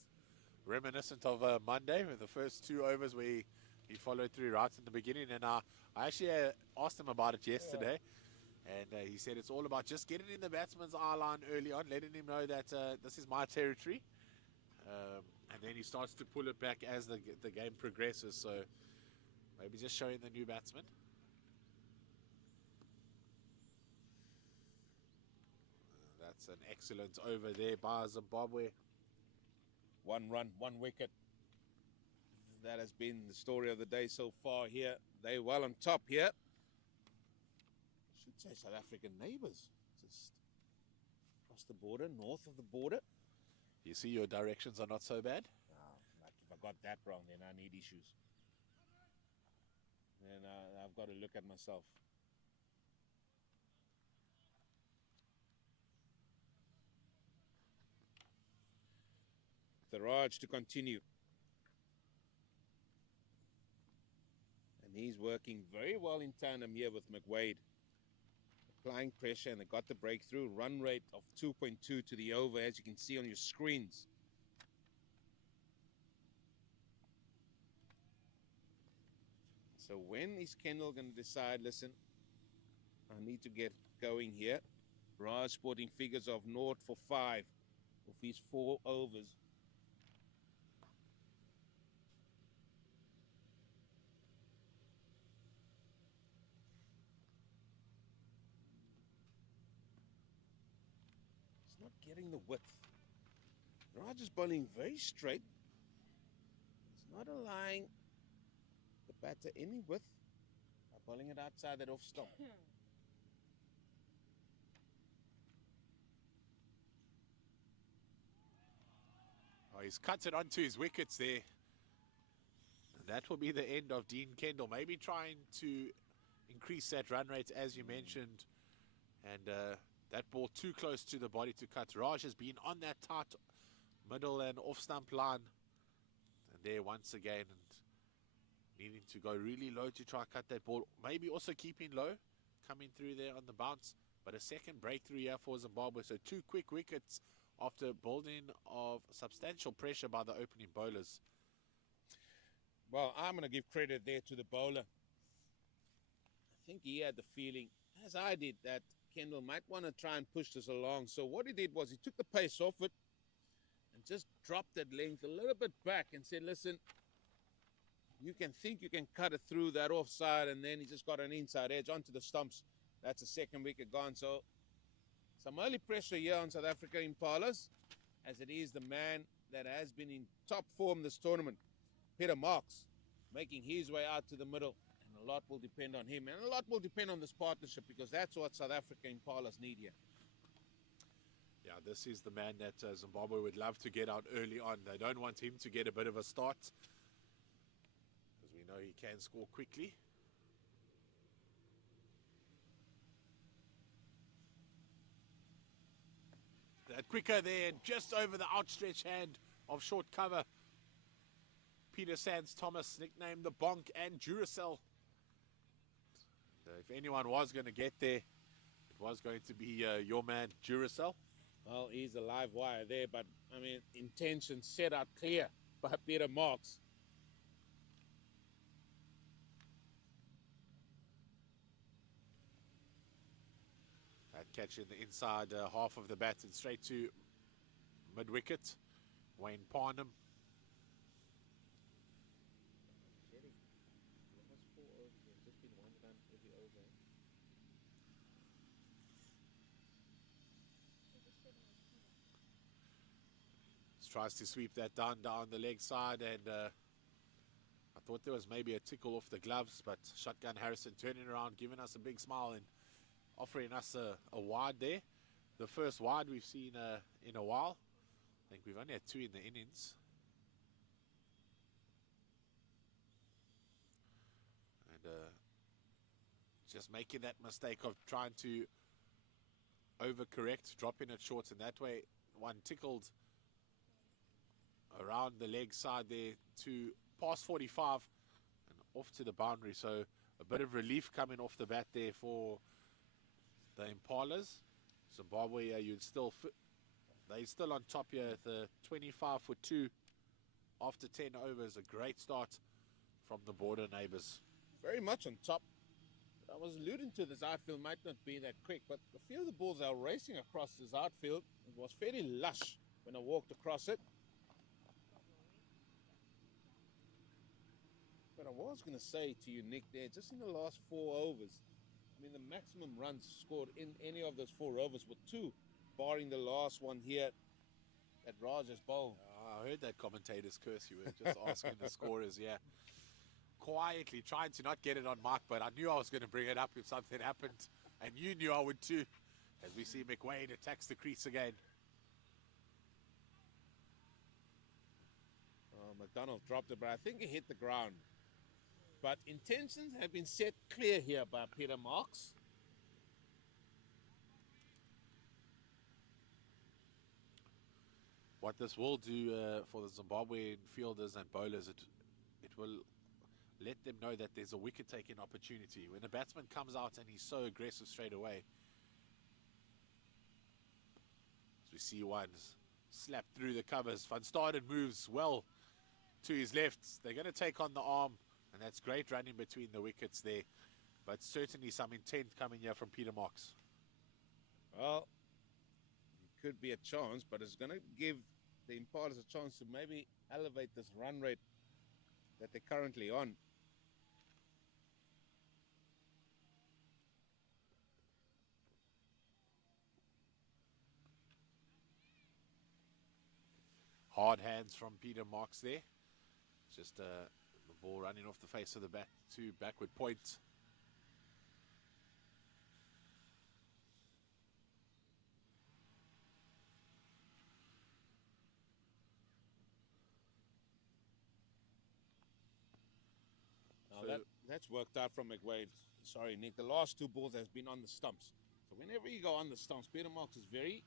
Reminiscent of Monday with the first 2 overs where he followed through right in the beginning. And I actually asked him about it yesterday. And he said it's all about just getting in the batsman's eye line early on, letting him know that this is my territory. And then he starts to pull it back as the game progresses. So maybe just showing the new batsman. That's an excellent over there by Zimbabwe. 1 run, 1 wicket. That has been the story of the day so far here. They well on top here. I should say South African neighbours. Just across the border, north of the border. You see your directions are not so bad. Like if I got that wrong, then I need issues. Then I've got to look at myself. The Raj to continue. And he's working very well in tandem here with McWade. Applying pressure, and they got the breakthrough. Run rate of 2.2 to the over, as you can see on your screens. So when is Kendall going to decide, listen, I need to get going here? Raj sporting figures of 0 for 5 of his 4 overs. He's not getting the width. Raj is bowling very straight. He's not allowing the batter any width by bowling it outside that off stump. Oh, he's cut it onto his wickets there. And that will be the end of Dean Kendall. Maybe trying to increase that run rate, as you mentioned. And that ball too close to the body to cut. Raj has been on that tight middle and off stump line. And there once again, and needing to go really low to try cut that ball. Maybe also keeping low, coming through there on the bounce. But a second breakthrough here for Zimbabwe. So 2 quick wickets after building of substantial pressure by the opening bowlers. Well, I'm going to give credit there to the bowler. I think he had the feeling, as I did, that Kendall might want to try and push this along. So what he did was he took the pace off it and just dropped that length a little bit back and said, listen, you can think you can cut it through that offside, and then he just got an inside edge onto the stumps. That's a second wicket gone. So some early pressure here on South Africa Impalas, as it is the man that has been in top form this tournament, Peter Marks, making his way out to the middle. And a lot will depend on him. And a lot will depend on this partnership, because that's what South Africa Impalas need here. Yeah, this is the man that Zimbabwe would love to get out early on. They don't want him to get a bit of a start, because we know he can score quickly. That quicker there, just over the outstretched hand of short cover. Peter Sands Thomas, nicknamed the Bonk and Duracell. If anyone was going to get there, it was going to be your man Duracell. Well, he's a live wire there, but, I mean, intention set out clear by Peter Marks. That catch in the inside half of the bat and straight to mid-wicket. Wayne Parnham. Tries to sweep that down the leg side, and I thought there was maybe a tickle off the gloves, but Shotgun Harrison turning around, giving us a big smile and offering us a wide there. The first wide we've seen in a while. I think we've only had 2 in the innings. And just making that mistake of trying to overcorrect, dropping it short, and that way one tickled around the leg side there to past 45 and off to the boundary. So a bit of relief coming off the bat there for the Impalas. Zimbabwe, you'd still they're still on top here at the 25 for 2 after 10 overs. A great start from the border neighbours. Very much on top. I was alluding to this outfield might not be that quick, but a few of the balls are racing across this outfield. It was fairly lush when I walked across it. But I was going to say to you, Nick, there, just in the last 4 overs, I mean, the maximum runs scored in any of those 4 overs were 2, barring the last one here at Raja's bowl. I heard that commentators curse you. Were just asking the scorers, yeah. Quietly trying to not get it on mark, but I knew I was going to bring it up if something happened, and you knew I would too, as we see McWade attacks the crease again. McDonald dropped it, but I think he hit the ground. But intentions have been set clear here by Peter Marks. What this will do for the Zimbabwean fielders and bowlers, it will let them know that there's a wicket-taking opportunity. When a batsman comes out and he's so aggressive straight away, as we see one slapped through the covers. Van Staden moves well to his left. They're going to take on the arm, and that's great running between the wickets there. But certainly some intent coming here from Peter Marks. Well, it could be a chance, but it's going to give the Impalas a chance to maybe elevate this run rate that they're currently on. Hard hands from Peter Marks there. Just the ball running off the face of the bat to backward point. Now that's worked out from McWade. Sorry, Nick. The last 2 balls has been on the stumps. So whenever you go on the stumps, Peter Marks is very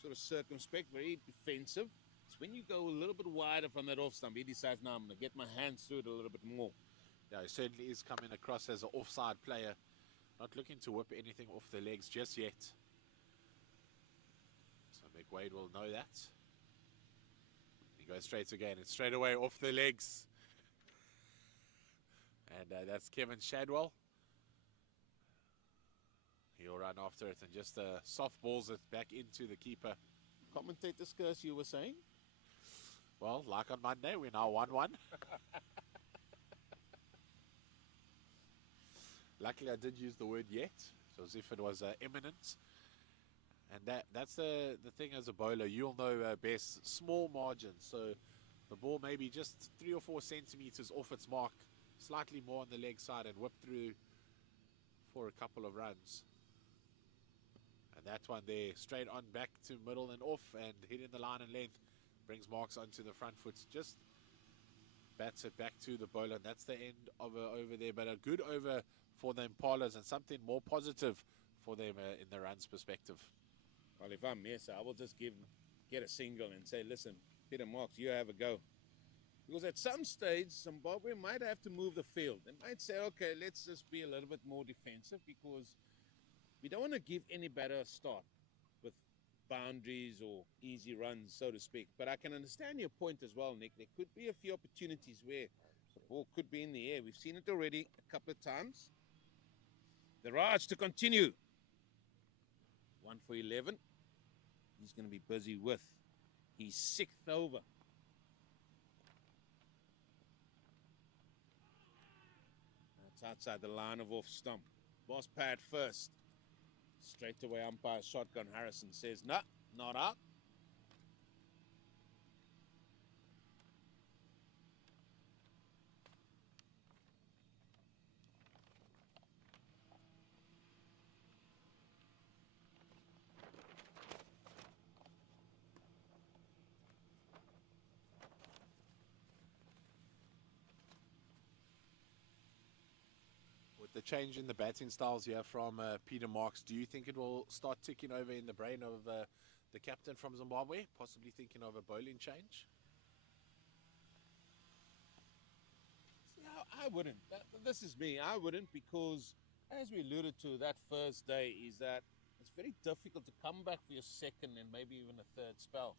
sort of circumspect, very defensive. It's when you go a little bit wider from that off stump, he decides, now I'm going to get my hands through it a little bit more. Yeah, he certainly is coming across as an offside player. Not looking to whip anything off the legs just yet. So McWade will know that. He goes straight again. It's straight away off the legs. And that's Kevin Shadwell. He'll run after it and just soft balls it back into the keeper. Commentator's curse, you were saying? Well, like on Monday, we're now 1-1. Luckily, I did use the word yet, so as if it was imminent. And that's the thing as a bowler. You'll know best, small margins. So the ball may be just 3 or 4 centimeters off its mark, slightly more on the leg side, and whip through for a couple of runs. And that one there, straight on back to middle and off, and hitting the line and length, brings Marks onto the front foot. Just bats it back to the bowler, and that's the end of over there. But a good over for the Impalas, and something more positive for them in the runs perspective. Well, if I'm Mesa, I will just get a single and say, listen, Peter Marks, you have a go. Because at some stage, Zimbabwe might have to move the field. They might say, okay, let's just be a little bit more defensive, because we don't want to give any batter a start with boundaries or easy runs, so to speak. But I can understand your point as well, Nick. There could be a few opportunities where the ball could be in the air. We've seen it already a couple of times. The Raj to continue. 1 for 11. He's going to be busy with his 6th over. That's outside the line of off stump. Boss pad first. Straight away umpire shotgun. Harrison says, no, not out. The change in the batting styles here from Peter Marks, do you think it will start ticking over in the brain of the captain from Zimbabwe, possibly thinking of a bowling change? I wouldn't. This is me. I wouldn't because, as we alluded to, that first day is that it's very difficult to come back for your second and maybe even a third spell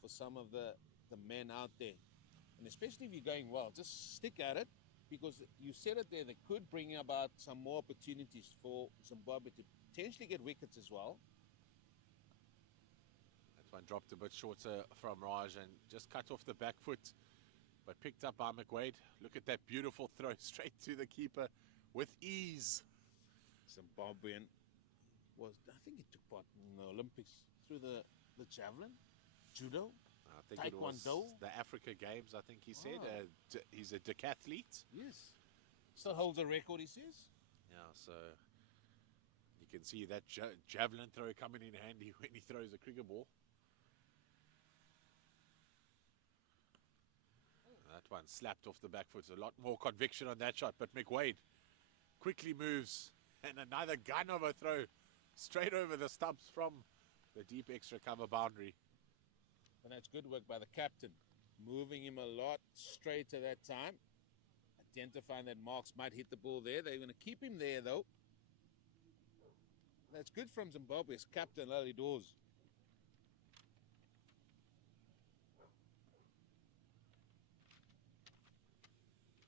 for some of the men out there. And especially if you're going well, just stick at it because you said it there, they could bring about some more opportunities for Zimbabwe to potentially get wickets as well. That one dropped a bit shorter from Raj and just cut off the back foot, but picked up by McWade. Look at that beautiful throw straight to the keeper with ease. Zimbabwean was, I think he took part in the Olympics through the javelin, judo, I think it was taekwondo. the Africa Games, I think he said. Oh. He's a decathlete. Yes. Still holds a record, he says. Yeah, so you can see that javelin throw coming in handy when he throws a cricket ball. That one slapped off the back foot. A lot more conviction on that shot, but McWade quickly moves and another gun of a throw straight over the stumps from the deep extra cover boundary. And that's good work by the captain. Moving him a lot straighter that time. Identifying that Marks might hit the ball there. They're going to keep him there, though. That's good from Zimbabwe's captain, early doors.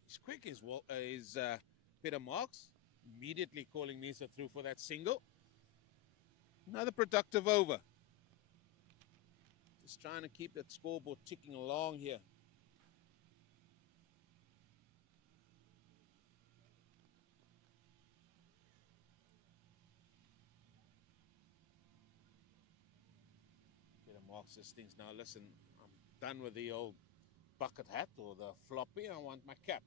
He's quick as Peter Marks. Immediately calling Nisa through for that single. Another productive over. Just trying to keep that scoreboard ticking along here. Peter Marks just thinks, now listen, I'm done with the old bucket hat or the floppy. I want my cap.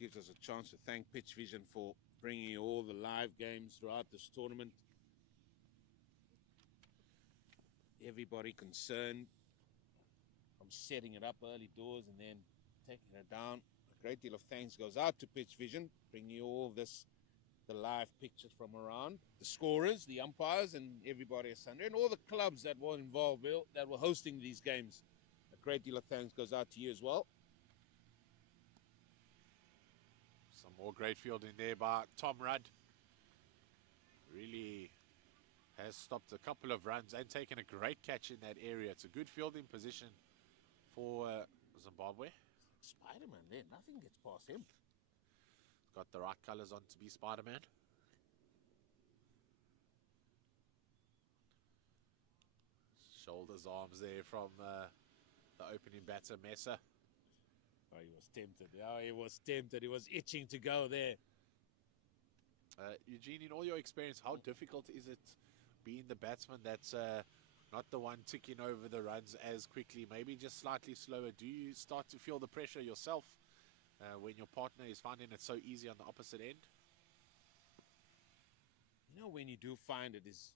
Gives us a chance to thank Pitch Vision for bringing you all the live games throughout this tournament. Everybody concerned from setting it up early doors and then taking it down. A great deal of thanks goes out to Pitch Vision, bringing you all this, the live pictures from around, the scorers, the umpires, and everybody asunder, and all the clubs that were involved, that were hosting these games. A great deal of thanks goes out to you as well. Some more great fielding there by Tom Rudd. Really has stopped a couple of runs and taken a great catch in that area. It's a good fielding position for Zimbabwe. Spider-Man there, nothing gets past him. Got the right colours on to be Spider-Man. Shoulders, arms there from the opening batter, Mesa. Oh, he was tempted. Oh, he was tempted. He was itching to go there. Eugene, in all your experience, how difficult is it being the batsman that's not the one ticking over the runs as quickly, maybe just slightly slower? Do you start to feel the pressure yourself when your partner is finding it so easy on the opposite end? You know, when you do find it is,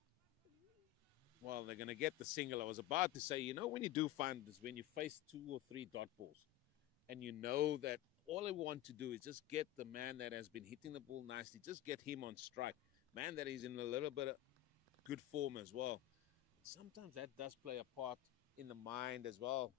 well, they're going to get the single. I was about to say, you know, when you do find it is when you face 2 or 3 dot balls. And you know that all I want to do is just get the man that has been hitting the ball nicely, just get him on strike. Man that is in a little bit of good form as well. Sometimes that does play a part in the mind as well.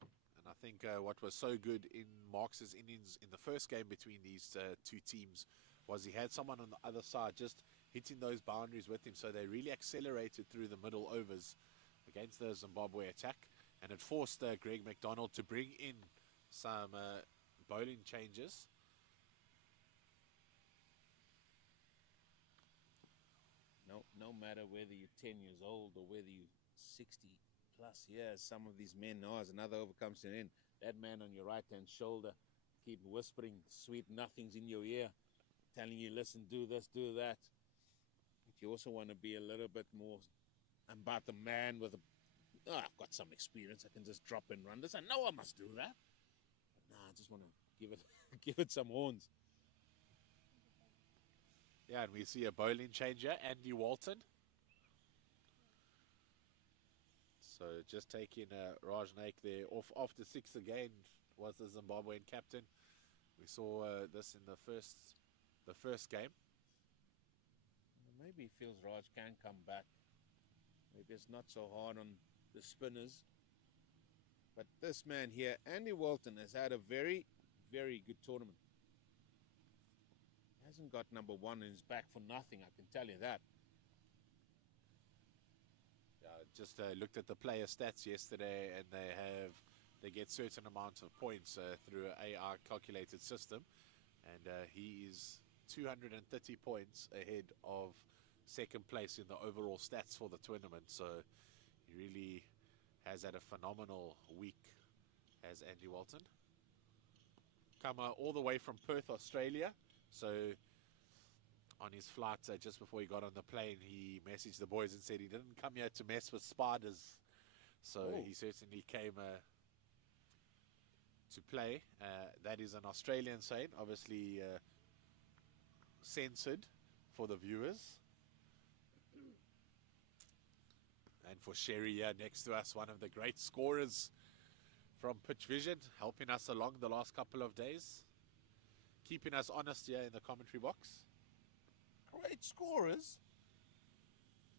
And I think what was so good in Marx's innings in the first game between these two teams was he had someone on the other side just hitting those boundaries with him. So they really accelerated through the middle overs against the Zimbabwe attack. And it forced Greg McDonald to bring in some bowling changes. No matter whether you're 10 years old or whether you're 60 plus years, some of these men know as another over comes to an end. That man on your right-hand shoulder keep whispering sweet nothings in your ear, telling you, listen, do this, do that. But you also want to be a little bit more about the man with a, oh, I've got some experience. I can just drop and run this. I know I must do that. But no, I just want to give it, give it some horns. Yeah, and we see a bowling changer, Andy Walton. So just taking Raj Naik there off after 6 again was the Zimbabwean captain. We saw this in the first game. Maybe he feels Raj can come back. Maybe it's not so hard on the spinners. But this man here, Andy Walton, has had a very, very good tournament. He hasn't got number 1 in his back for nothing, I can tell you that. Just looked at the player stats yesterday, and they get certain amounts of points through an AI calculated system, and he is 230 points ahead of second place in the overall stats for the tournament. So he really has had a phenomenal week as Andy Walton. Come all the way from Perth, Australia. So on his flight, just before he got on the plane, he messaged the boys and said he didn't come here to mess with spiders. So he certainly came to play. That is an Australian saying, obviously censored for the viewers. And for Sherry here next to us, one of the great scorers from Pitch Vision, helping us along the last couple of days, keeping us honest here in the commentary box. Great scorers.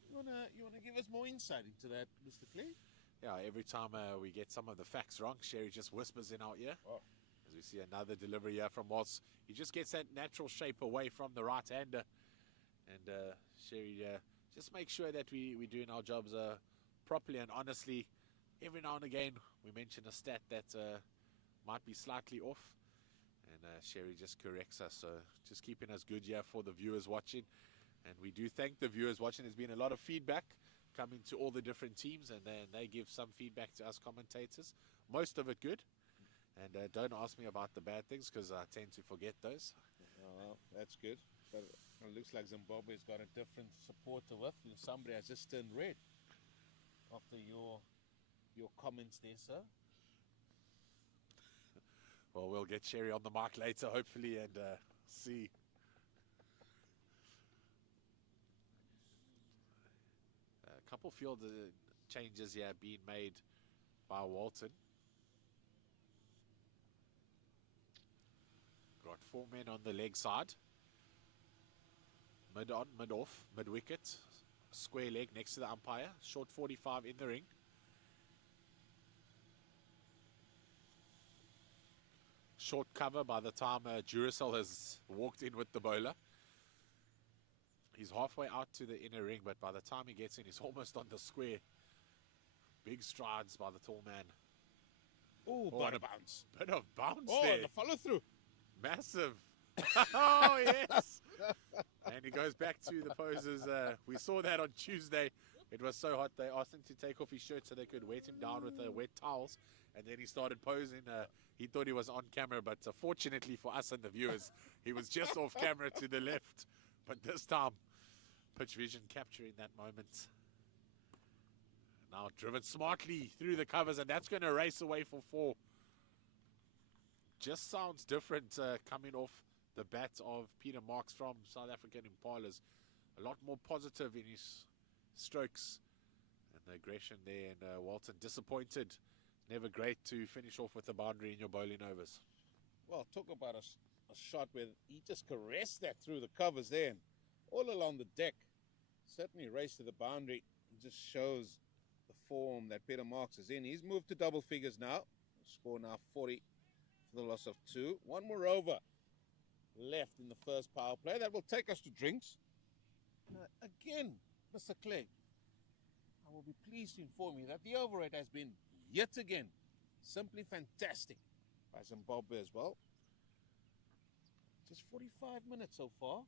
You wanna give us more insight into that, Mr. Clay? Yeah, every time we get some of the facts wrong, Sherry just whispers in our ear. Oh. As we see another delivery here from Waltz. He just gets that natural shape away from the right-hander. And Sherry just make sure that we're doing our jobs properly and honestly. Every now and again, we mention a stat that might be slightly off. And Sherry just corrects us. So just keeping us good here for the viewers watching. And we do thank the viewers watching. There's been a lot of feedback coming to all the different teams, and then they give some feedback to us commentators. Most of it good. And don't ask me about the bad things, because I tend to forget those. Oh, that's good. But it looks like Zimbabwe's got a different supporter with. Somebody has just turned red after your comments there, sir. Well, we'll get Sherry on the mic later, hopefully, and see. A couple field changes here being made by Walton. Got 4 men on the leg side. Mid on, mid off, mid wicket. Square leg next to the umpire. Short 45 in the ring. Short cover by the time Duracell has walked in with the bowler. He's halfway out to the inner ring, but by the time he gets in, he's almost on the square. Big strides by the tall man. Oh, but a bounce. Bit of bounce Oh, there. and the follow through. Massive. Oh, yes. And he goes back to the poses. We saw that on Tuesday. It was so hot, they asked him to take off his shirt so they could wet him down with wet towels. And then he started posing. He thought he was on camera, but fortunately for us and the viewers, he was just off camera to the left. But this time, Pitch Vision capturing that moment. Now driven smartly through the covers, and that's going to race away for 4. Just sounds different coming off the bat of Peter Marks from South African Impalas. A lot more positive in his strokes. And the aggression there, and Walton disappointed. Never great to finish off with a boundary in your bowling overs. Well, talk about a shot where he just caressed that through the covers there and all along the deck. Certainly raced to the boundary. It just shows the form that Peter Marks is in. He's moved to double figures now. Score now 40 for the loss of 2. 1 more over left in the first power play. That will take us to drinks. Again, Mr. Clegg, I will be pleased to inform you that the overrate has been yet again simply fantastic by Zimbabwe as well. Just 45 minutes so far.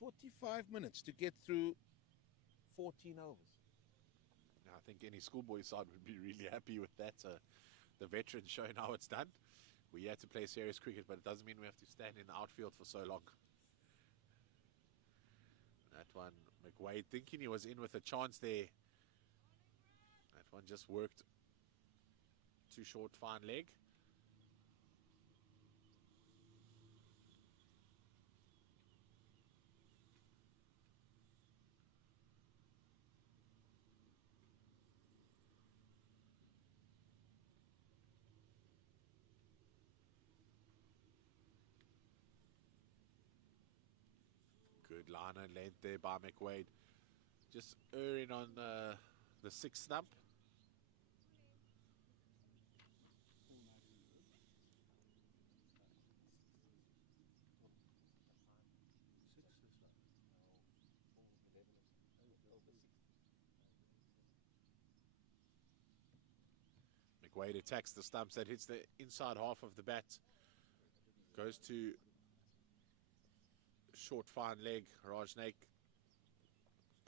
45 minutes to get through 14 overs. I think any schoolboy side would be really happy with that. The veterans showing how it's done. We had to play serious cricket, but it doesn't mean we have to stand in the outfield for so long. That one, McWade thinking he was in with a chance there. That one just worked. Too short, fine leg. Good line and length there by McWade. Just erring on the sixth stump. McWade attacks the stumps. That hits the inside half of the bat. Goes to short fine leg. Raj Naik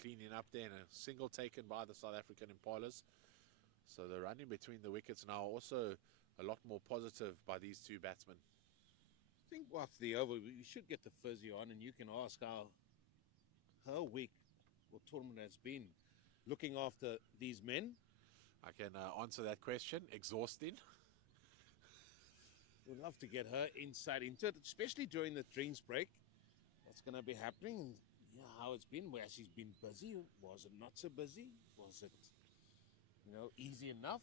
cleaning up there, and a single taken by the South African Impalas. So the run in between the wickets now also a lot more positive by these two batsmen. I think after the over, we should get the Physio on, and you can ask how her week or tournament has been looking after these men. I can answer that question. Exhausting. We'd love to get her insight into it, especially during the drinks break. What's going to be happening, and how it's been, where she's been busy. Was it not so busy? Was it, easy enough?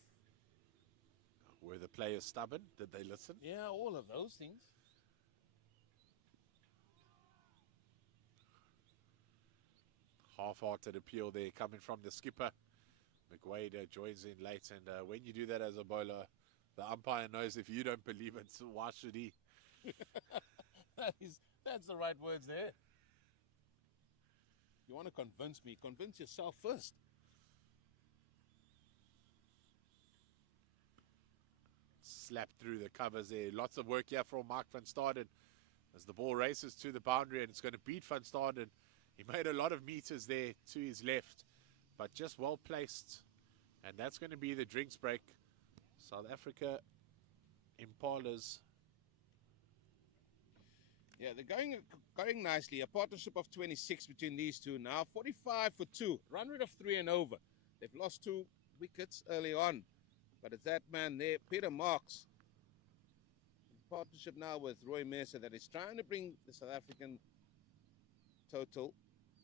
Were the players stubborn? Did they listen? Yeah, all of those things. Half-hearted appeal there coming from the skipper. McWade joins in late, and when you do that as a bowler, the umpire knows if you don't believe it, so why should he? That's the right words there. You want to convince me, convince yourself first. Slapped through the covers there. Lots of work here from Mark van Staden as the ball races to the boundary, and it's going to beat van Staden. He made a lot of meters there to his left, but just well placed. And that's going to be the drinks break. South Africa Impalas. Yeah, they're going nicely. A partnership of 26 between these two now. 45 for 2. Run rate of 3 and over. They've lost 2 wickets early on. But it's that man there, Peter Marks. In partnership now with Roy Mercer, that is trying to bring the South African total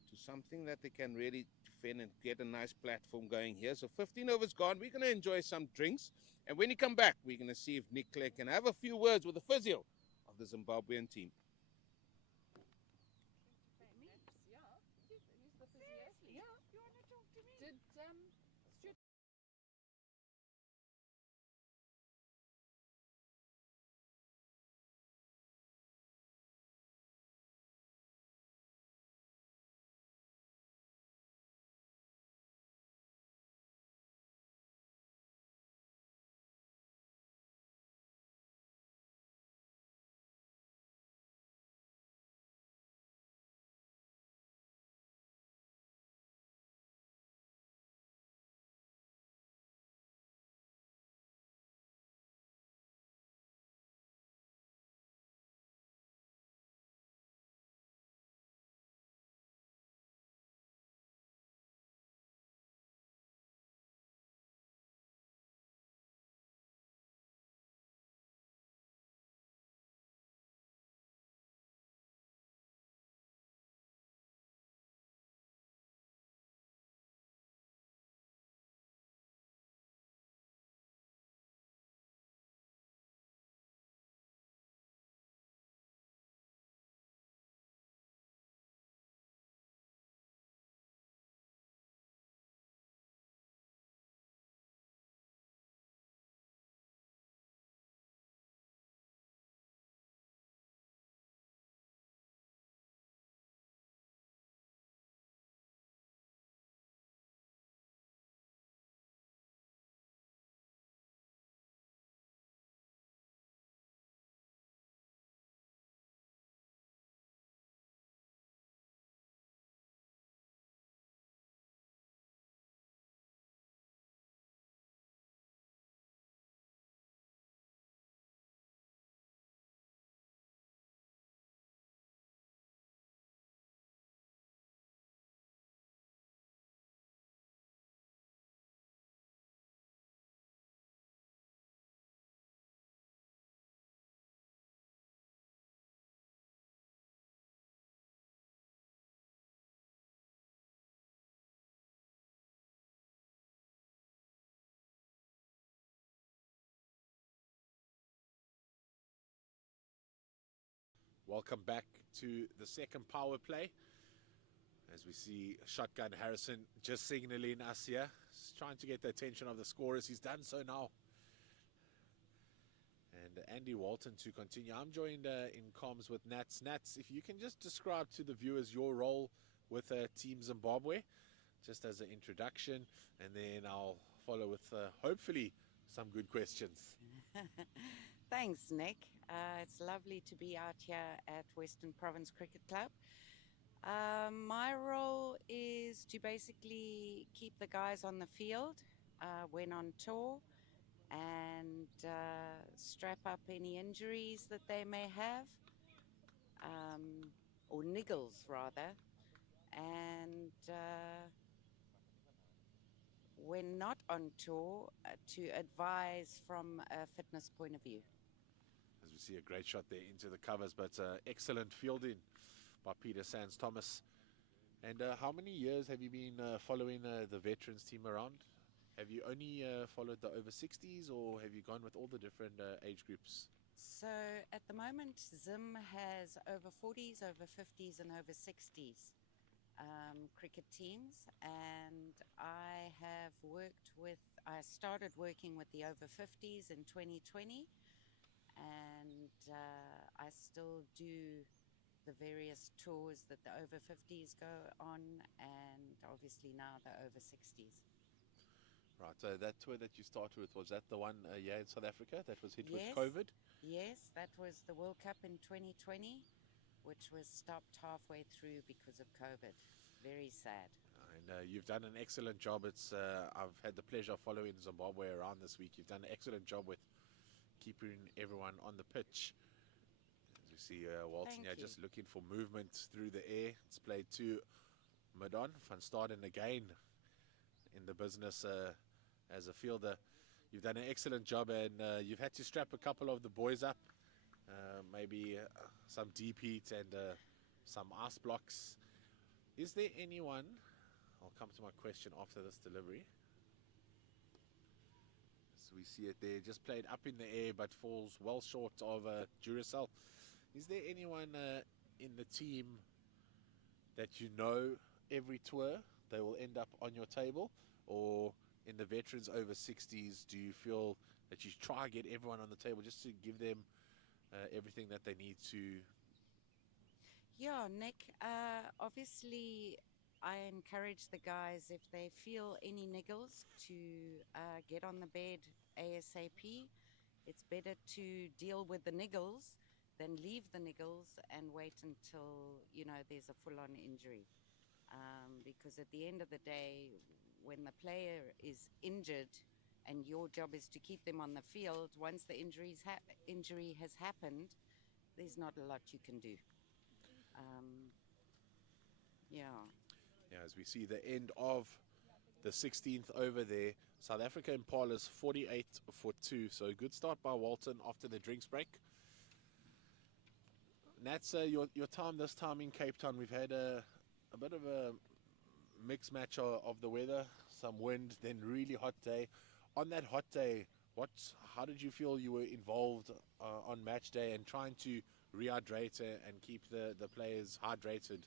to something that they can really defend and get a nice platform going here. So 15 overs gone. We're going to enjoy some drinks. And when you come back, we're going to see if Nick Clare can have a few words with the physio of the Zimbabwean team. Welcome back to the second power play. As we see Shotgun Harrison just signaling us here. He's trying to get the attention of the scorers. He's done so now. And Andy Walton to continue. I'm joined in comms with Nats. Nats, if you can just describe to the viewers your role with Team Zimbabwe, just as an introduction, and then I'll follow with hopefully some good questions. Thanks, Nick. It's lovely to be out here at Western Province Cricket Club. My role is to basically keep the guys on the field when on tour and strap up any injuries that they may have, or niggles rather, and when not on tour, to advise from a fitness point of view. As we see a great shot there into the covers, but excellent fielding by Peter Sands Thomas. And how many years have you been following the veterans team around? Have you only followed the over-60s, or have you gone with all the different age groups? So at the moment, Zim has over-40s, over-50s and over-60s cricket teams, and I started working with the over-50s in 2020, and I still do the various tours that the over-50s go on, and obviously now the over-60s. Right, so that tour that you started with, was that the one here in South Africa that was hit Yes. with COVID? Yes, that was the World Cup in 2020, which was stopped halfway through because of COVID. Very sad. And you've done an excellent job. I've had the pleasure of following Zimbabwe around this week. You've done an excellent job with keeping everyone on the pitch. As we see Walton here just looking for movement through the air. It's played to Madon, Van Staden again in the business as a fielder. You've done an excellent job, and you've had to strap a couple of the boys up. Maybe some deep heat and some ice blocks. Is there anyone, I'll come to my question after this delivery. So we see it there, just played up in the air but falls well short of Duracell. Is there anyone in the team that you know every tour they will end up on your table? Or in the veterans over-60s, do you feel that you try to get everyone on the table just to give them everything that they need to? Yeah, Nick, obviously I encourage the guys, if they feel any niggles, to get on the bed ASAP. It's better to deal with the niggles than leave the niggles and wait until, there's a full-on injury. Because at the end of the day, when the player is injured and your job is to keep them on the field, once the injury has happened, there's not a lot you can do. As we see the end of the 16th over there, South Africa Impalas 48 for 2. So a good start by Walton after the drinks break. Nats, your time this time in Cape Town, we've had a bit of a mixed match of the weather, some wind, then really hot day. On that hot day, how did you feel you were involved on match day and trying to rehydrate and keep the players hydrated?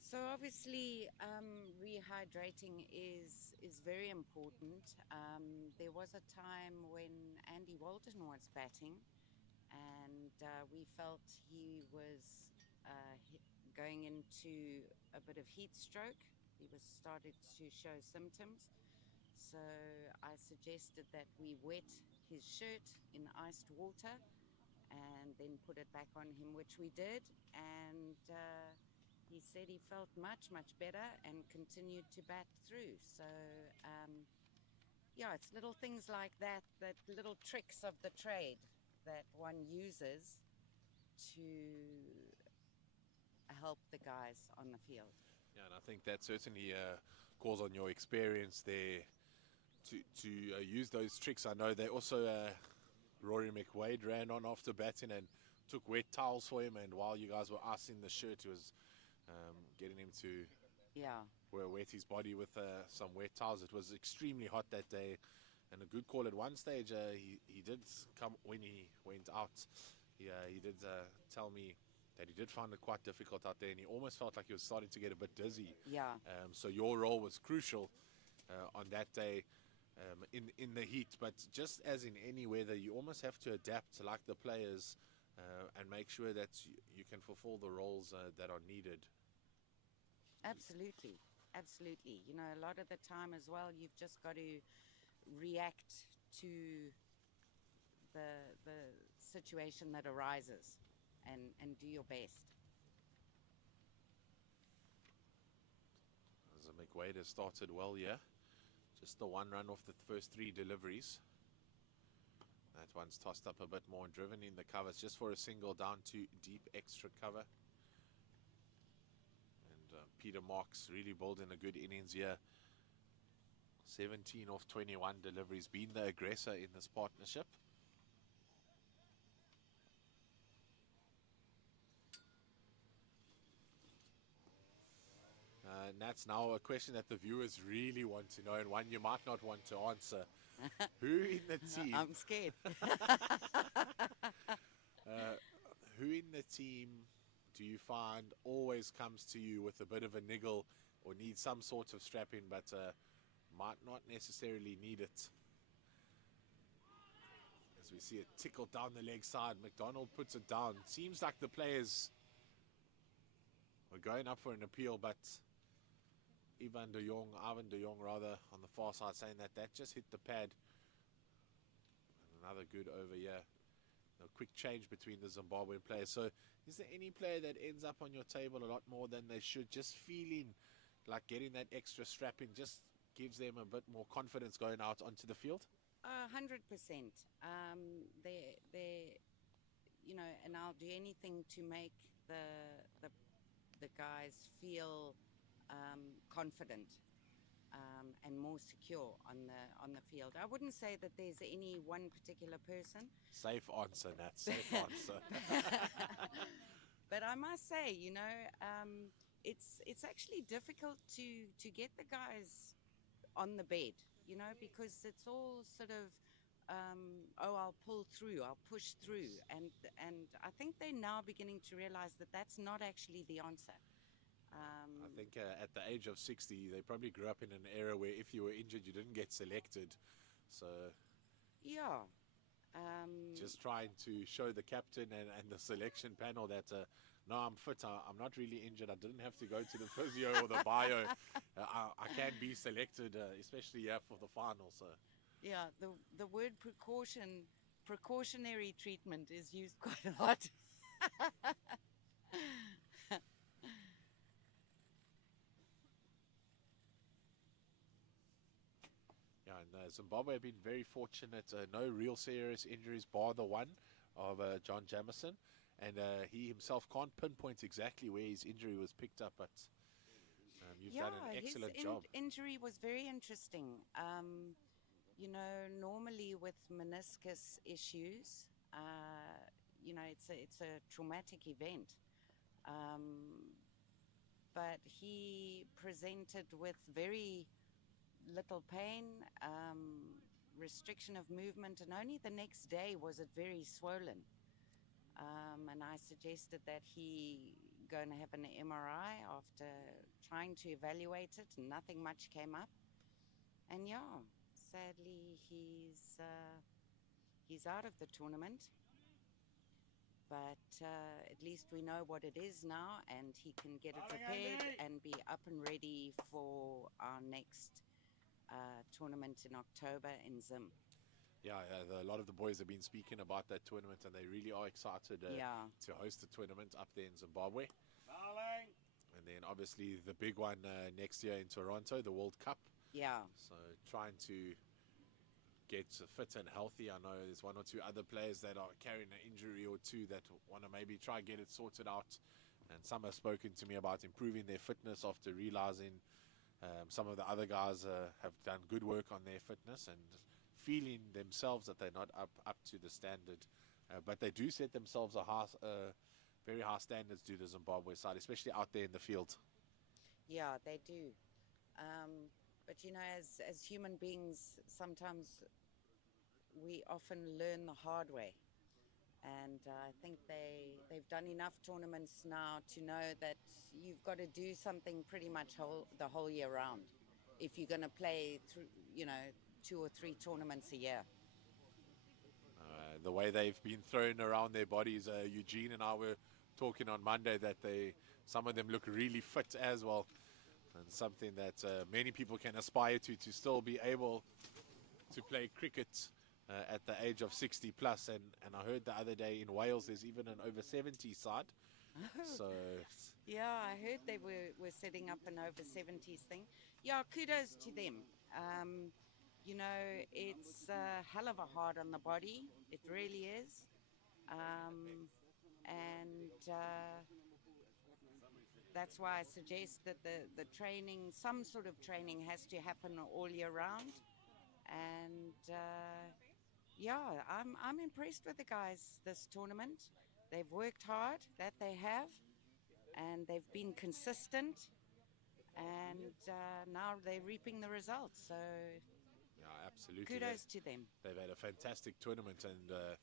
So obviously rehydrating is very important. There was a time when Andy Walton was batting, and we felt he was going into a bit of heat stroke. He was started to show symptoms. So I suggested that we wet his shirt in iced water and then put it back on him, which we did. And he said he felt much better and continued to bat through. So it's little things like that little tricks of the trade that one uses to help the guys on the field. Yeah, and I think that certainly calls on your experience there to use those tricks. I know they also Rory McWade ran on after batting and took wet towels for him, and while you guys were icing the shirt, he was getting him to wet his body with some wet towels. It was extremely hot that day, and a good call at one stage. He did come when he went out. He did tell me that he did find it quite difficult out there, and he almost felt like he was starting to get a bit dizzy. Yeah. So your role was crucial on that day in the heat. But just as in any weather, you almost have to adapt like the players and make sure that you can fulfill the roles that are needed. Absolutely. Absolutely. You know, a lot of the time as well, you've just got to react to the situation that arises and do your best. As McWade has started well, yeah. Just the one run off the first 3 deliveries. That one's tossed up a bit more and driven in the covers just for a single down to deep extra cover. And Peter Marks really building a good innings here. 17 off 21 deliveries, being the aggressor in this partnership. And that's now a question that the viewers really want to know, and one you might not want to answer. Who in the team? I'm scared. Who in the team do you find always comes to you with a bit of a niggle or needs some sort of strapping, but might not necessarily need it? As we see it tickle down the leg side, McDonald puts it down. Seems like the players were going up for an appeal, but Ivan de Jong rather, on the far side, saying that just hit the pad. And another good over here. A quick change between the Zimbabwean players. So is there any player that ends up on your table a lot more than they should? Just feeling like getting that extra strapping just gives them a bit more confidence going out onto the field? 100%. They, you know, and I'll do anything to make the guys feel confident and more secure on the field. I wouldn't say that there's any one particular person. Safe answer, Nat. Safe answer. But I must say, you know, it's actually difficult to get the guys on the bed, you know, because it's all sort of I'll pull through, I'll push through, and I think they're now beginning to realize that that's not actually the answer. I think at the age of 60, they probably grew up in an era where if you were injured, you didn't get selected. So yeah, just trying to show the captain and the selection panel that no, I'm fit, I'm not really injured, I didn't have to go to the physio or the bio. I can be selected, especially for the final. So yeah, the word precautionary treatment is used quite a lot. yeah, and Zimbabwe have been very fortunate. No real serious injuries, bar the one of John Jamison. And he himself can't pinpoint exactly where his injury was picked up, but you've done an excellent job. His injury was very interesting. You know, normally with meniscus issues, you know, it's a traumatic event. But he presented with very little pain, restriction of movement, and only the next day was it very swollen. And I suggested that he go and have an MRI after trying to evaluate it, and nothing much came up. And yeah, sadly he's out of the tournament. But at least we know what it is now, and he can get it prepared and be up and ready for our next tournament in October in Zim. Yeah, a lot of the boys have been speaking about that tournament, and they really are excited to host the tournament up there in Zimbabwe. And then obviously the big one next year in Toronto, the World Cup. Yeah. So trying to get fit and healthy. I know there's one or two other players that are carrying an injury or two that want to maybe try get it sorted out. And some have spoken to me about improving their fitness after realizing some of the other guys have done good work on their fitness and feeling themselves that they're not up to the standard. But they do set themselves a very high standards to the Zimbabwe side, especially out there in the field. Yeah, they do. But you know, as human beings, sometimes we often learn the hard way. And I think they've done enough tournaments now to know that you've got to do something pretty much the whole year round if you're going to play through, 2 or 3 tournaments a year. The way they've been thrown around their bodies, Eugene and I were talking on Monday that some of them look really fit as well, and something that many people can aspire to still be able to play cricket at the age of 60 plus. And I heard the other day in Wales there's even an over-70s side. So yeah, I heard they were setting up an over-70s thing. Yeah, kudos to them. It's a hell of a hard on the body. It really is. That's why I suggest that the training, some sort of training, has to happen all year round. And yeah, I'm impressed with the guys this tournament. They've worked hard, that they have, and they've been consistent, and now they're reaping the results. So yeah, absolutely. Kudos to them. They've had a fantastic tournament, and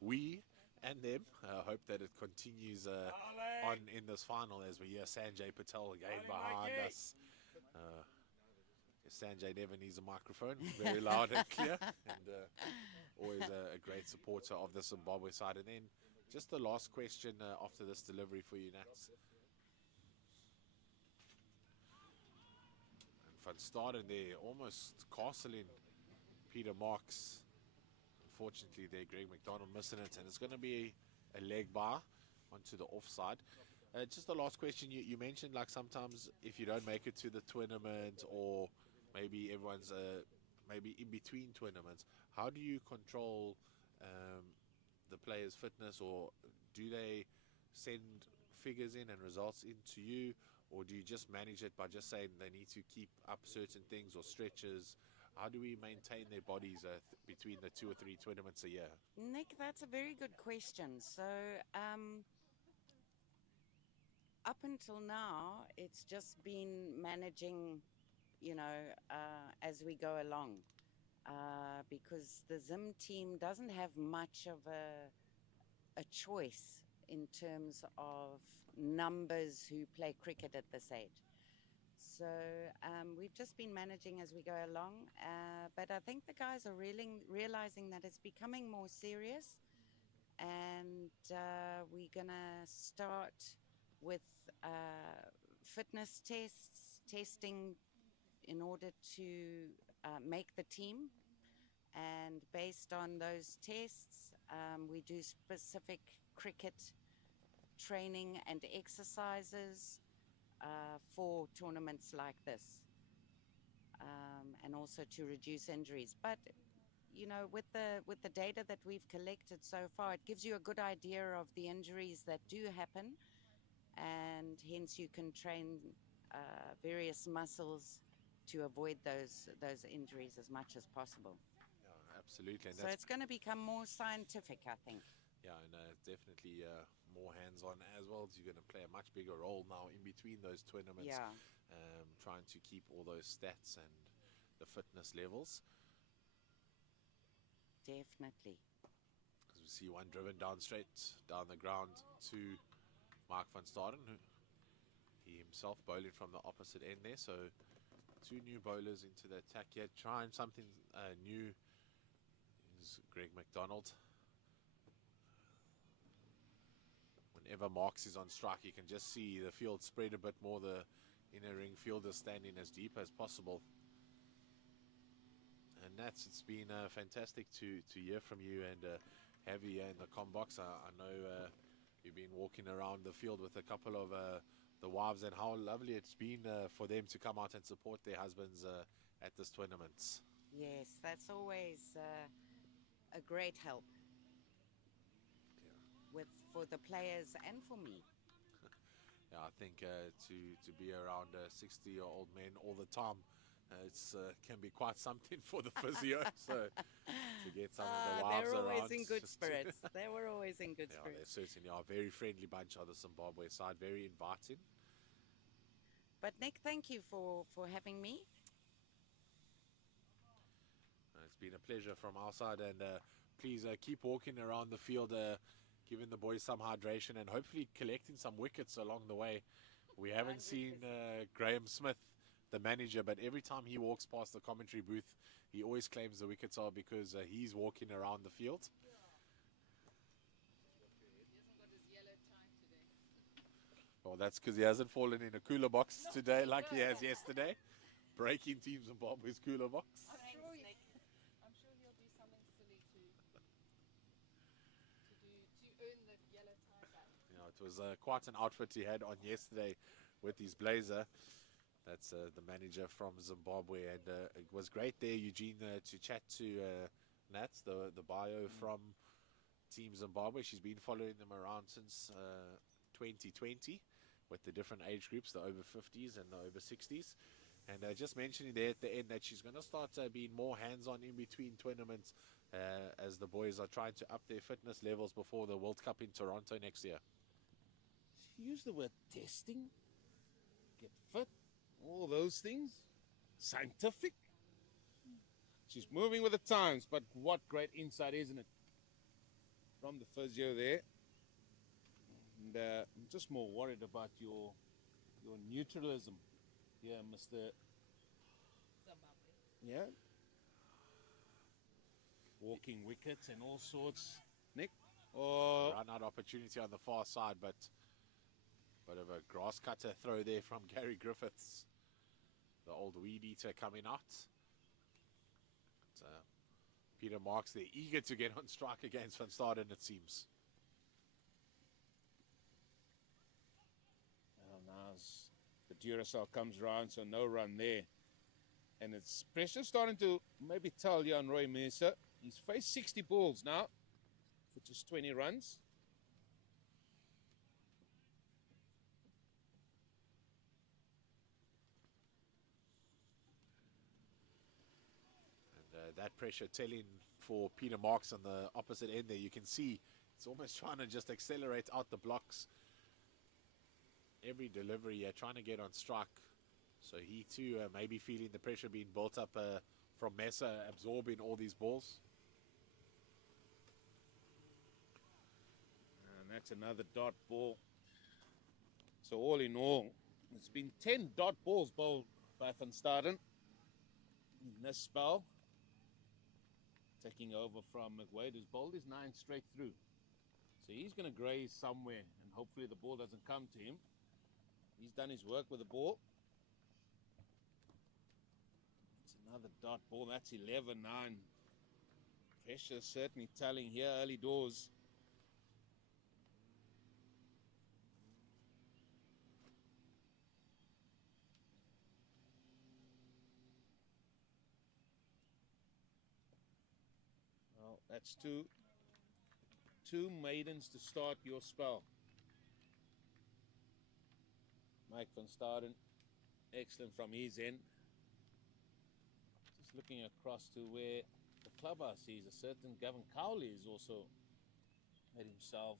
we and them hope that it continues on in this final as we hear Sanjay Patel again behind us. Sanjay never needs a microphone, very loud and clear, and always a great supporter of the Zimbabwe side. And then just the last question after this delivery for you, Nats. And Van Staden there, almost castling Peter Marks. Unfortunately there, Greg McDonald missing it, and it's going to be a leg bar onto the offside. Just the last question, you mentioned like sometimes if you don't make it to the tournament, or maybe everyone's maybe in between tournaments, how do you control the players' fitness, or do they send figures in and results into you, or do you just manage it by just saying they need to keep up certain things or stretches? How do we maintain their bodies between the 2 or 3 tournaments a year? Nick, that's a very good question. So up until now, it's just been managing, as we go along, because the Zim team doesn't have much of a choice in terms of numbers who play cricket at this age. So we've just been managing as we go along, but I think the guys are realizing that it's becoming more serious, and we're going to start with fitness testing in order to make the team, and based on those tests we do specific cricket training and exercises for tournaments like this, and also to reduce injuries. But with the data that we've collected so far, it gives you a good idea of the injuries that do happen, and hence you can train various muscles to avoid those injuries as much as possible. Yeah, absolutely. And so it's going to become more scientific, I think. Yeah, and definitely more hands-on as well. You're going to play a much bigger role now in between those tournaments, yeah. Trying to keep all those stats and the fitness levels. Definitely. Because we see one driven straight down the ground to Mark van Staden, who he himself bowling from the opposite end there. So 2 new bowlers into the attack here, trying something new is Greg McDonald. Whenever Marks is on strike, you can just see the field spread a bit more, the inner ring fielders standing as deep as possible. And Nats, it's been fantastic to hear from you and have you in the comm box. I know you've been walking around the field with a couple of the wives, and how lovely it's been for them to come out and support their husbands at this tournament. Yes, that's always a great help. For the players and for me. Yeah, I think to be around 60-year-old men all the time, it's can be quite something for the physio. So to get some of the wives they're always around, in good spirits. They were always in good yeah, spirits. they certainly are. Very friendly bunch on the Zimbabwe side, very inviting. But Nick, thank you for having me. It's been a pleasure from our side, and please keep walking around the field giving the boys some hydration and hopefully collecting some wickets along the way. We haven't seen Graham Smith, the manager, but every time he walks past the commentary booth, he always claims the wickets are because he's walking around the field. Well, that's because he hasn't fallen in a cooler box today like he has yesterday. Breaking Team Zimbabwe's cooler box. I'm sure he'll do something silly to earn the yellow tie back. Yeah, it was quite an outfit he had on yesterday with his blazer. That's the manager from Zimbabwe, and it was great there, Eugene, to chat to Nat, the bio from Team Zimbabwe. She's been following them around since 2020 with the different age groups, the over-50s and the over-60s. And just mentioning there at the end that she's going to start being more hands-on in between tournaments as the boys are trying to up their fitness levels before the World Cup in Toronto next year. She used the word testing, get fit, all those things. Scientific. She's moving with the times, but what great insight, isn't it? From the physio there. And I'm just more worried about your neutralism here, Mr. Zimbabwe. Yeah. Walking wickets and all sorts. Nick? Oh, Run out opportunity on the far side, but bit of a grass cutter throw there from Gary Griffiths. The old weed eater coming out. But, Peter Marks, they're eager to get on strike against Van Staden, it seems. well, now the Duracell comes round, so no run there. And it's pressure starting to maybe tell Jan Roy Mercer. He's faced 60 balls now for just 20 runs. That pressure telling for Peter Marks on the opposite end there. You can see it's almost trying to just accelerate out the blocks. Every delivery, trying to get on strike. So he too may be feeling the pressure being built up from Mesa, absorbing all these balls. And that's another dot ball. So all in all, it's been 10 dot balls bowled by Van Staden in this spell. Taking over from McWade, who's bowled his 9 straight through. So he's going to graze somewhere, and hopefully the ball doesn't come to him. He's done his work with the ball. It's another dot ball. That's 11-9. Pressure certainly telling here early doors. Well, that's two maidens to start your spell. Mike van Staden, excellent from his end. Just looking across to where the clubhouse is, a certain Gavin Cowley is also made himself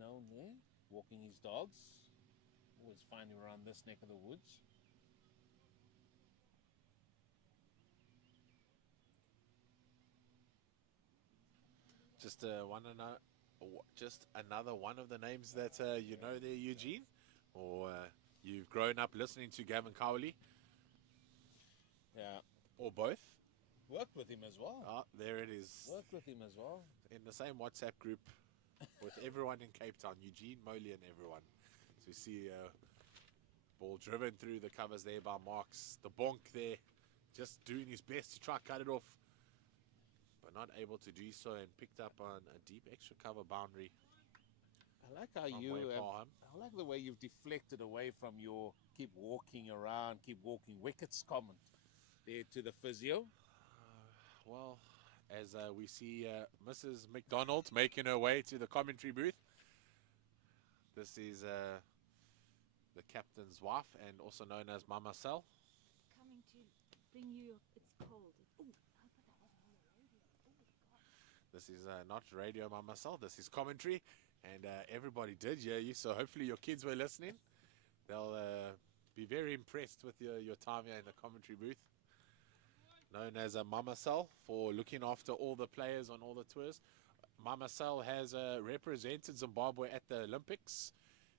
known there, walking his dogs. Always find him around this neck of the woods. Just another one of the names that you know there, Eugene, or you've grown up listening to Gavin Cowley, Yeah, or both. worked with him as well. Ah, there it is. Worked with him as well. In the same WhatsApp group with everyone in Cape Town, Eugene, Moley and everyone. So we see ball driven through the covers there by Marks. The bonk there, just doing his best to try cut it off, but not able to do so, and picked up on a deep extra cover boundary. I like how From you Wayne have, Parham. I like the way you've deflected away from your keep walking around, keep walking wickets comment there to the physio. Well, as we see Mrs. McDonald making her way to the commentary booth. This is the captain's wife and also known as Mama Cell. Coming to bring you, it's cold. Oh, I hope that wasn't on the radio. Oh, God. This is not radio Mama Cell, this is commentary. And everybody did hear you, so hopefully your kids were listening. They'll be very impressed with your time here in the commentary booth. Known as a Mama Cell for looking after all the players on all the tours. Mama Sal has represented Zimbabwe at the Olympics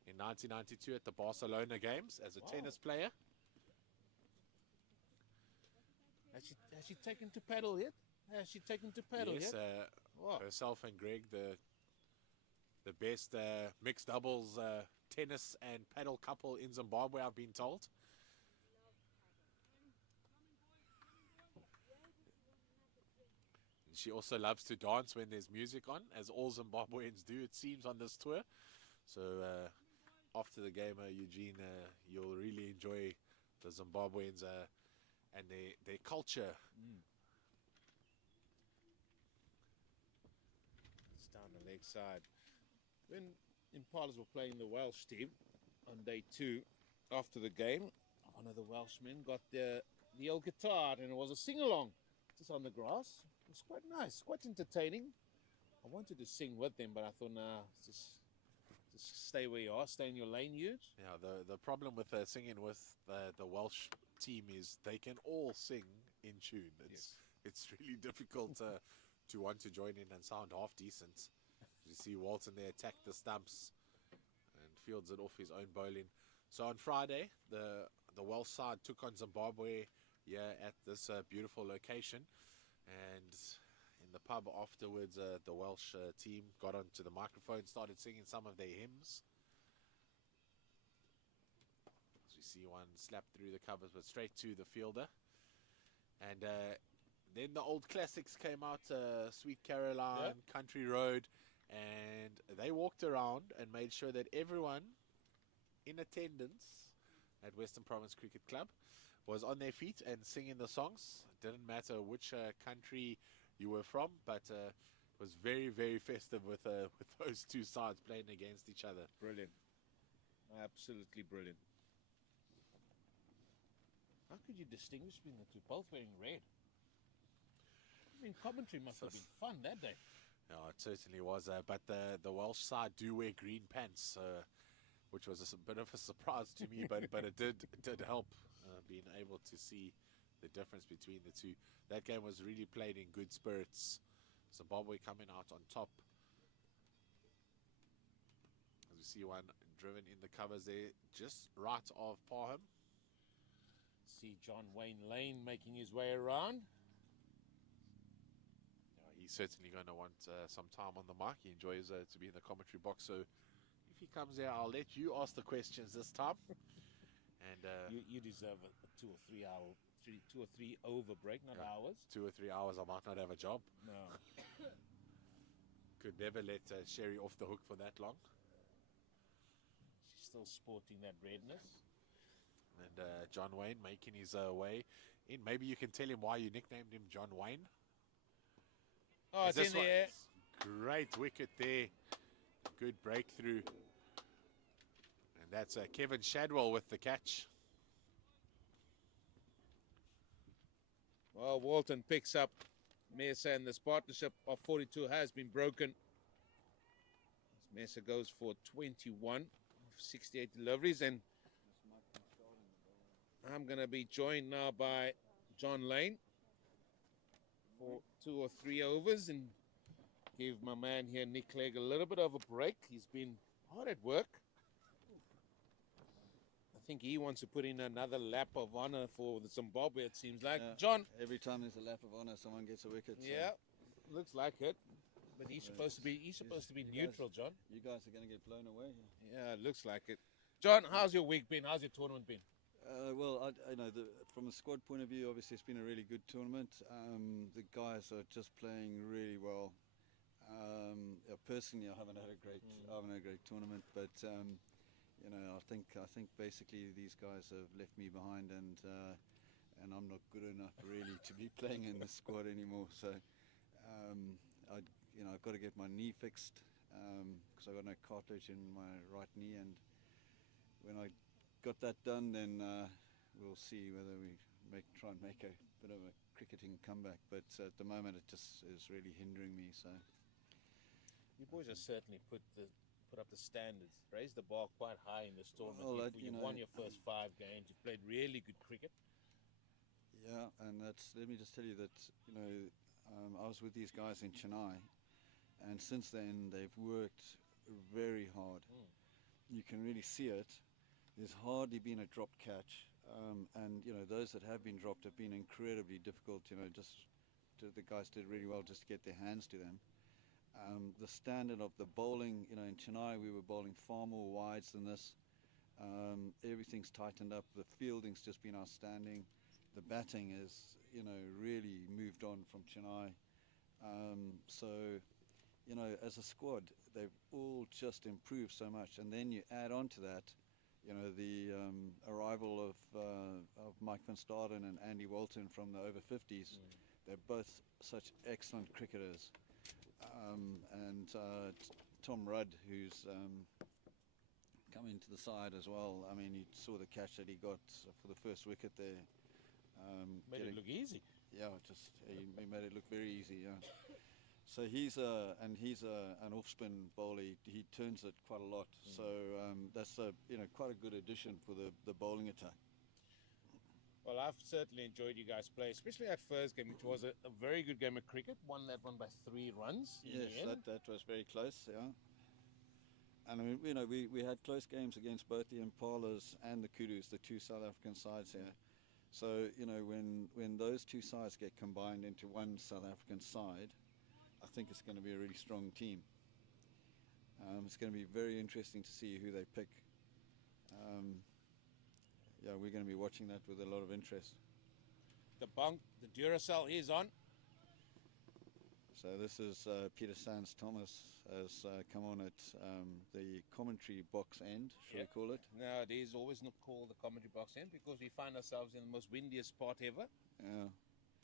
in 1992 at the Barcelona Games as a tennis player. Has she taken to paddle yet? Has she taken to paddle Yes, yet? Wow. herself and Greg, the best mixed doubles tennis and paddle couple in Zimbabwe, I've been told. And she also loves to dance when there's music on, as all Zimbabweans do, it seems, on this tour. So after the game, Eugene, you'll really enjoy the Zimbabweans and their culture. It's down the leg side. When Impalas were playing the Welsh team on day 2, after the game, one of the Welshmen got the old guitar, and it was a sing-along just on the grass. It was quite nice, quite entertaining. I wanted to sing with them, but I thought, nah, just stay where you are, stay in your lane, Huge. Yeah, the problem with singing with the Welsh team is they can all sing in tune. It's really difficult to want to join in and sound half decent. You see Walton there attack the stumps and fields it off his own bowling. So on Friday, the Welsh side took on Zimbabwe here at this beautiful location, and in the pub afterwards, the Welsh team got onto the microphone, started singing some of their hymns. As we see one slap through the covers, but straight to the fielder. And then the old classics came out, Sweet Caroline, Country Road, and they walked around and made sure that everyone in attendance at Western Province Cricket Club was on their feet and singing the songs. It didn't matter which country you were from, but it was very, very festive with those two sides playing against each other. Brilliant. Absolutely brilliant. How could you distinguish between the two? Both wearing red. I mean, commentary must have been fun that day. Yeah, it certainly was. But the Welsh side do wear green pants, which was a bit of a surprise to me, but it did help being able to see the difference between the two. That game was really played in good spirits. Zimbabwe coming out on top. As we see one driven in the covers there, just right of Parham. See John Wayne Lane making his way around. He's certainly going to want some time on the mic. He enjoys to be in the commentary box. So if he comes there, I'll let you ask the questions this time. And you deserve a 2 or 3 hour, 2 or 3 over break, not hours. 2 or 3 hours, I might not have a job. No. Could never let Sherry off the hook for that long. She's still sporting that redness. And John Wayne making his way in. Maybe you can tell him why you nicknamed him John Wayne. Oh, it's in the air. Great wicket there. Good breakthrough. And that's Kevin Shadwell with the catch. Well, Walton picks up Mesa, and this partnership of 42 has been broken. Mesa goes for 21 of 68 deliveries, and I'm going to be joined now by John Lane for 2 or 3 overs and give my man here, Nick Clegg, a little bit of a break. He's been hard at work. I think he wants to put in another lap of honor for the Zimbabwe, it seems like. Yeah, John. Every time there's a lap of honor, someone gets a wicket. So. Yeah, looks like it. But he's supposed to be neutral, John. You guys are going to get blown away. Yeah, it looks like it. John, how's your week been? How's your tournament been? Well, I know from a squad point of view, obviously it's been a really good tournament. The guys are just playing really well. Personally, I haven't had a great tournament, but you know, I think basically these guys have left me behind, and I'm not good enough really to be playing in the squad anymore. So I've got to get my knee fixed because I've got no cartilage in my right knee, and when I got that done, then we'll see whether we try and make a bit of a cricketing comeback. But at the moment, it just is really hindering me. So you boys have certainly put up the standards, raised the bar quite high in this tournament. Well, you won your first 5 games. You played really good cricket. Yeah, and let me just tell you that I was with these guys in Chennai, And since then, they've worked very hard. You can really see it. There's hardly been a dropped catch. And, those that have been dropped have been incredibly difficult, the guys did really well just to get their hands to them. The standard of the bowling, in Chennai we were bowling far more wides than this. Everything's tightened up. The fielding's just been outstanding. The batting is, really moved on from Chennai. So, as a squad, they've all just improved so much. And then you add on to that, the arrival of Mike van Staden and Andy Walton from the Over-50s. They're both such excellent cricketers. And Tom Rudd, who's come into the side as well. I mean, you saw the catch that he got for the first wicket there. Made it look easy. Yeah, he made it look very easy. Yeah. So he's an off-spin bowler. He turns it quite a lot. So that's quite a good addition for the bowling attack. Well, I've certainly enjoyed you guys play, especially that first game, which was a very good game of cricket. Won that one by 3 runs. Yes, that was very close. Yeah. And I mean, we had close games against both the Impalas and the Kudus, the two South African sides here. So when those two sides get combined into one South African side, I think it's going to be a really strong team. It's going to be very interesting to see who they pick. We're going to be watching that with a lot of interest. The bunk, the Duracell is on. So this is Peter Sands Thomas has come on at the commentary box end, shall we call it? No, it is always not called the commentary box end because we find ourselves in the most windiest spot ever. Yeah.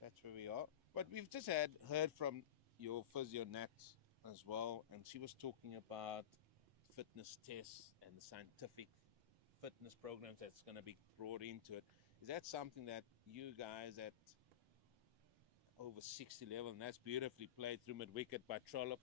That's where we are. But we've just heard from your physio Nat as well, and she was talking about fitness tests and the scientific fitness programs that's going to be brought into it. Is that something that you guys at Over-60 level, and that's beautifully played through mid-wicket by Trollope,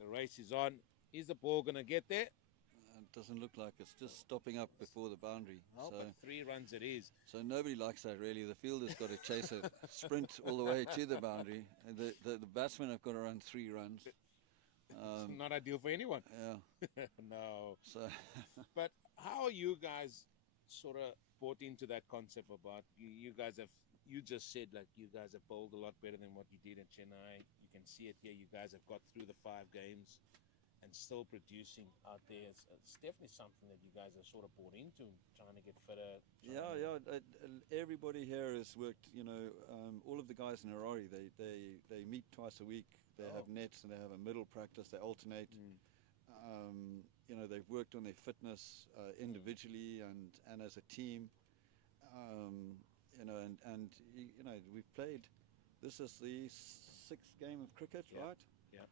the race is on, is the ball going to get there? It doesn't look like it's just stopping up before the boundary. Oh, so, but 3 runs it is. So nobody likes that really. The fielder's got to chase it, sprint all the way to the boundary. And the batsmen have got to run 3 runs. It's not ideal for anyone. Yeah. No. So, but how are you guys sort of bought into that concept about you guys have, you just said like you guys have bowled a lot better than what you did in Chennai. You can see it here. You guys have got through the 5 games and still producing out there. It's definitely something that you guys are sort of bought into, trying to get fitter. Everybody here has worked, all of the guys in Harare, they meet twice a week. They have nets and they have a middle practice. They alternate. They've worked on their fitness individually and as a team. We've played. This is the 6th game of cricket, right? Yeah.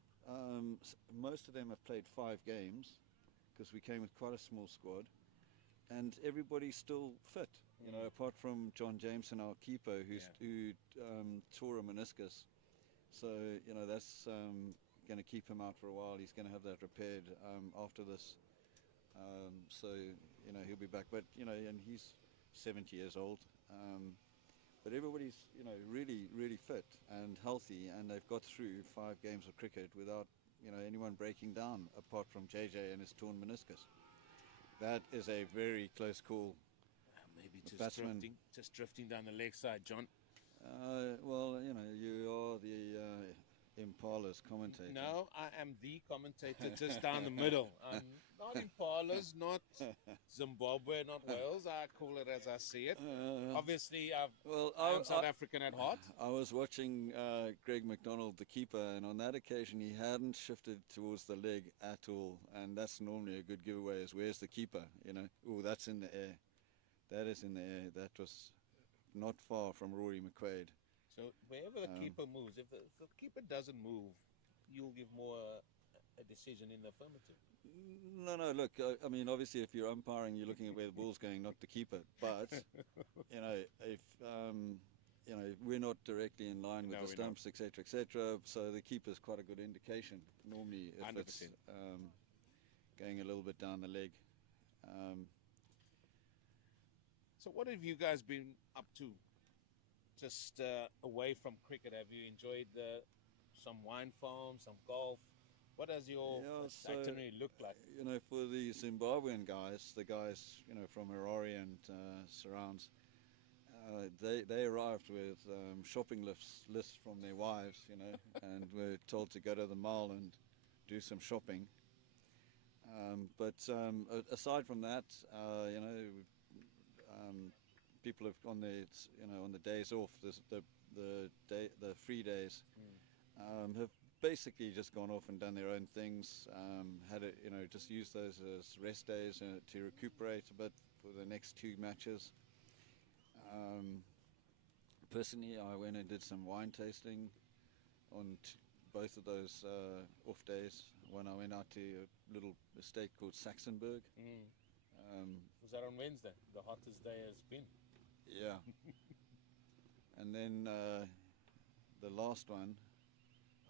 Most of them have played 5 games because we came with quite a small squad, and everybody's still fit. Apart from John Jameson, our keeper, who tore a meniscus. So that's going to keep him out for a while. He's going to have that repaired after this. He'll be back. But and he's 70 years old. But everybody's really, really fit and healthy, and they've got through 5 games of cricket without anyone breaking down, apart from JJ and his torn meniscus. That is a very close call. Maybe just drifting down the leg side, John. You are the Impalas commentator. No, I am the commentator just down the middle. Not Impalas, not Zimbabwe, not Wales. I call it as I see it. Obviously, I'm South African at heart. I was watching Greg McDonald, the keeper, and on that occasion he hadn't shifted towards the leg at all. And that's normally a good giveaway, is where's the keeper? Oh, that's in the air. That is in the air. That was not far from Rory McQuaid. So wherever the keeper moves, if the keeper doesn't move, you'll give more a decision in the affirmative. No, look, I mean, obviously if you're umpiring, you're looking at where the ball's going, not the keeper. But, if, we're not directly in line with the stumps, etc., so the keeper's quite a good indication, normally, if 100%. It's going a little bit down the leg. So what have you guys been up to? Just away from cricket, have you enjoyed some wine farms, some golf? What does your Yeah, so, itinerary look like? You know, for the Zimbabwean guys, the guys, you know, from Harare and surrounds, they arrived with shopping lists from their wives, you know, and were told to go to the mall and do some shopping. But aside from that, you know, people have on their, you know, on the days off, the free days, have basically just gone off and done their own things. Had it, you know, just used those as rest days to recuperate a bit for the next 2 matches. Personally, I went and did some wine tasting on both of those off days. When I went out to a little estate called Saxonburg. Was that on Wednesday? The hottest day has been. Yeah. And then the last one,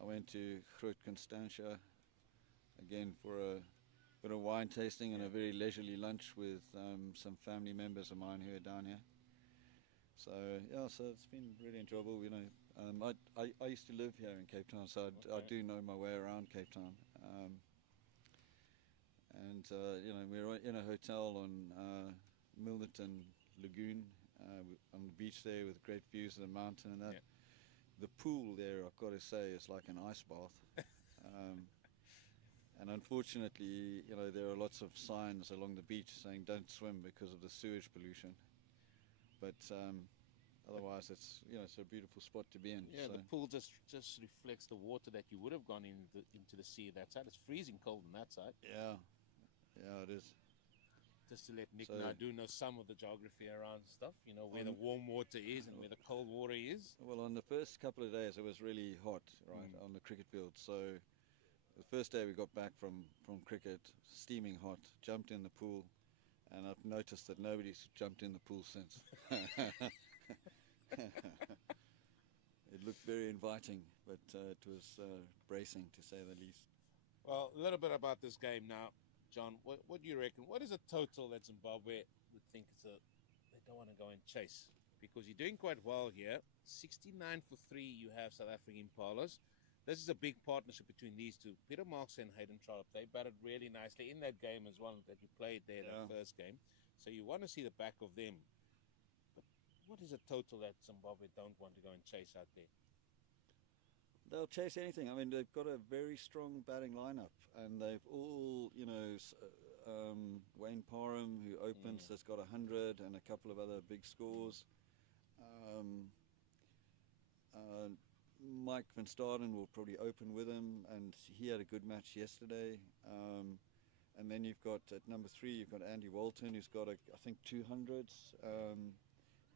I went to Groot Constantia again for a bit of wine tasting and a very leisurely lunch with some family members of mine who are down here. So yeah, so it's been really enjoyable. You know, I used to live here in Cape Town, so I do know my way around Cape Town. And you know, we're in a hotel on Milnerton Lagoon on the beach there with great views of the mountain and that. Yeah. The pool there, I've got to say, is like an ice bath. And unfortunately, you know, there are lots of signs along the beach saying don't swim because of the sewage pollution. But otherwise, it's, you know, it's a beautiful spot to be in. Yeah, so. the pool just reflects the water that you would have gone into the sea that side. It's freezing cold on that side. Yeah, yeah, it is. Just to let Nick So- know, I do know some of the geography around stuff, you know, where the warm water is and where the cold water is. Well, on the first couple of days, it was really hot, right, on the cricket field. So the first day we got back from cricket, steaming hot, jumped in the pool, and I've noticed that nobody's jumped in the pool since. It looked very inviting, but it was bracing, to say the least. Well, a little bit about this game now, John. What do you reckon? What is a total that Zimbabwe would think they don't want to go and chase? Because you're doing quite well here. 69 for 3, you have South African Impalas. This is a big partnership between these two. Peter Marks and Hayden Trollope, they batted really nicely in that game as well that you played there, that first game. So you want to see the back of them. But what is a total that Zimbabwe don't want to go and chase out there? They'll chase anything. I mean, they've got a very strong batting lineup, and they've all, you know, Wayne Parham, who opens, has got 100 and a couple of other big scores. Mike van Staden will probably open with him, and he had a good match yesterday. And then you've got, at number 3, you've got Andy Walton, who's got, I think, 200s.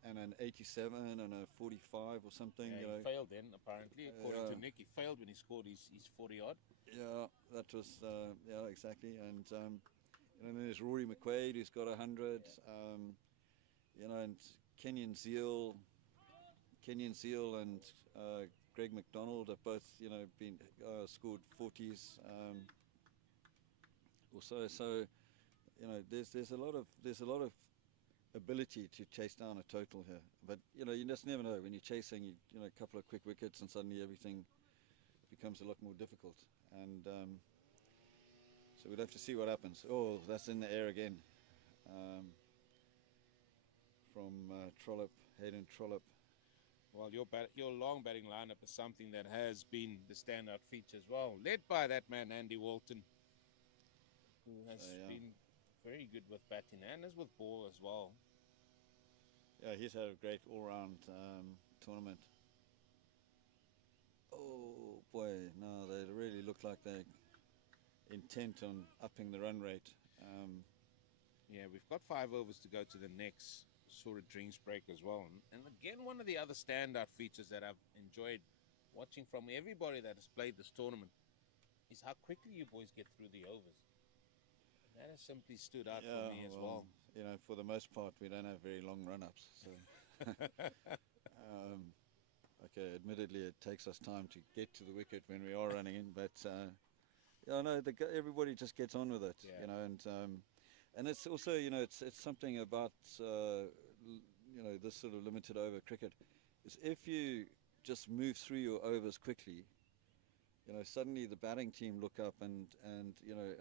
And an 87 and a 45 or something. Yeah, you he know. failed then, apparently, according to Nick. He failed when he scored his 40-odd. Yeah, that was, yeah, exactly. And then there's Rory McQuaid, who's got 100. You know, and Kenyan Zeal and Greg McDonald have both, you know, been scored 40s. Also, so you know, there's a lot of ability to chase down a total here, but you know, you just never know when you're chasing. You know, a couple of quick wickets and suddenly everything becomes a lot more difficult. And so we'd have to see what happens. Oh, that's in the air again from Trollope, Hayden Trollope. Well, your long batting lineup is something that has been the standout feature as well, led by that man Andy Walton, who has been very good with batting and as with ball as well. Yeah, he's had a great all-round tournament. Oh boy, no, they really look like they're intent on upping the run rate. Yeah, we've got 5 overs to go to the next sort of drinks break as well. And again, one of the other standout features that I've enjoyed watching from everybody that has played this tournament is how quickly you boys get through the overs. That has simply stood out for me as well. You know, for the most part, we don't have very long run-ups. So. Okay, admittedly, it takes us time to get to the wicket when we are running in, but yeah, no, everybody just gets on with it, you know, and it's also, you know, it's something about you know, this sort of limited over cricket is if you just move through your overs quickly, suddenly the batting team look up and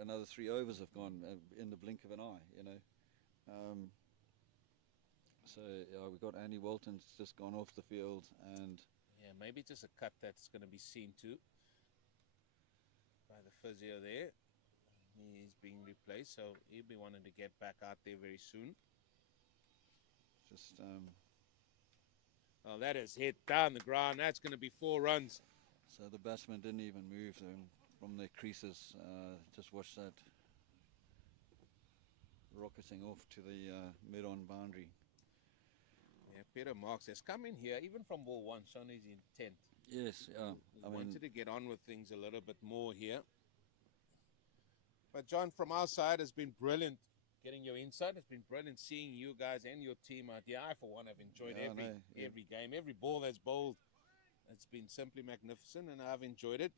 another 3 overs have gone in the blink of an eye. So we got Andy Walton's just gone off the field, and Yeah, maybe just a cut that's going to be seen too by the physio there. He's being replaced, so he'll be wanting to get back out there very soon. just Well, that is hit down the ground. That's going to be 4 runs. so the batsmen didn't even move from their creases. Just watch that rocketing off to the mid-on boundary. Yeah, Peter Marks has come in here, even from ball 1, shown his intent. Yes, yeah. He wanted to get on with things a little bit more here. But John, from our side, has been brilliant getting your insight. It's been brilliant seeing you guys and your team out here. I, for one, have enjoyed every game, every ball that's bowled. It's been simply magnificent, and I've enjoyed it.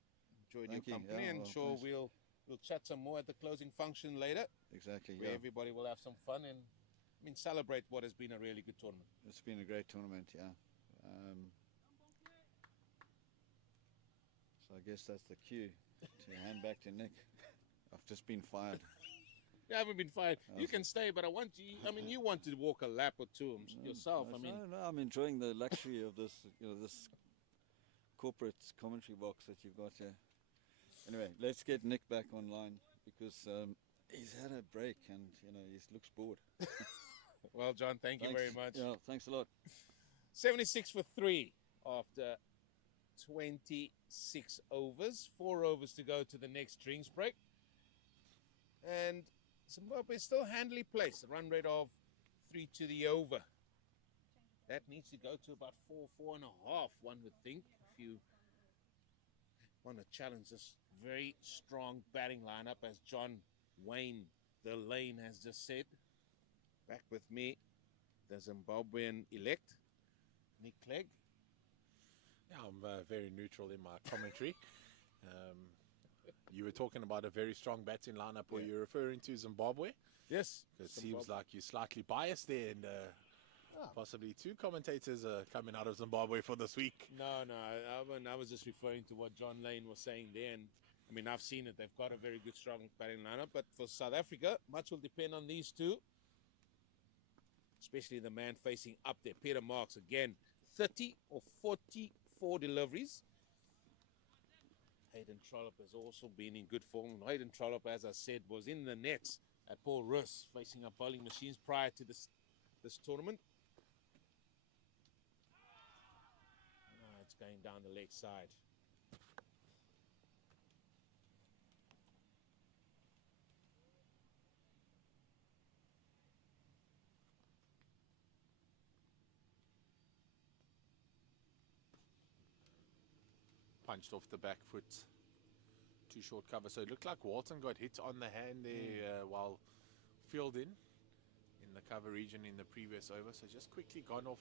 Enjoyed Thank your you. company, Yeah, and well, sure thanks. we'll chat some more at the closing function later, Exactly, where yeah. everybody will have some fun and celebrate what has been a really good tournament. It's been a great tournament, yeah. So I guess that's the cue to hand back to Nick. I've just been fired. You haven't been fired. You can stay, but I want you. You want to walk a lap or two yourself. No, I'm enjoying the luxury of this, this corporate commentary box that you've got here. Anyway, let's get Nick back online because he's had a break and he looks bored. Well, John, thank you very much. Yeah, thanks a lot. 76 for 3 after 26 overs. 4 overs to go to the next drinks break. And Zimbabwe is still handily placed. A run rate of 3 to the over. That needs to go to about 4.5, one would think, if you want to challenge this very strong batting lineup, as John Wayne, the lane, has just said. Back with me, the Zimbabwean elect, Nick Clegg. Yeah, I'm very neutral in my commentary. You were talking about a very strong batting lineup. Were you referring to Zimbabwe? Yes. It seems like you're slightly biased there, and possibly 2 commentators are coming out of Zimbabwe for this week. No, I was just referring to what John Lane was saying there. And I've seen it. They've got a very good, strong batting lineup. But for South Africa, much will depend on these two, especially the man facing up there, Peter Marks. Again, 30 or 44 deliveries. Hayden Trollope has also been in good form. Hayden Trollope, as I said, was in the nets at Paul Russ, facing up bowling machines prior to this tournament. It's going down the leg side. Punched off the back foot. Too short cover. So it looked like Walton got hit on the hand there while fielding in the cover region in the previous over. So just quickly gone off.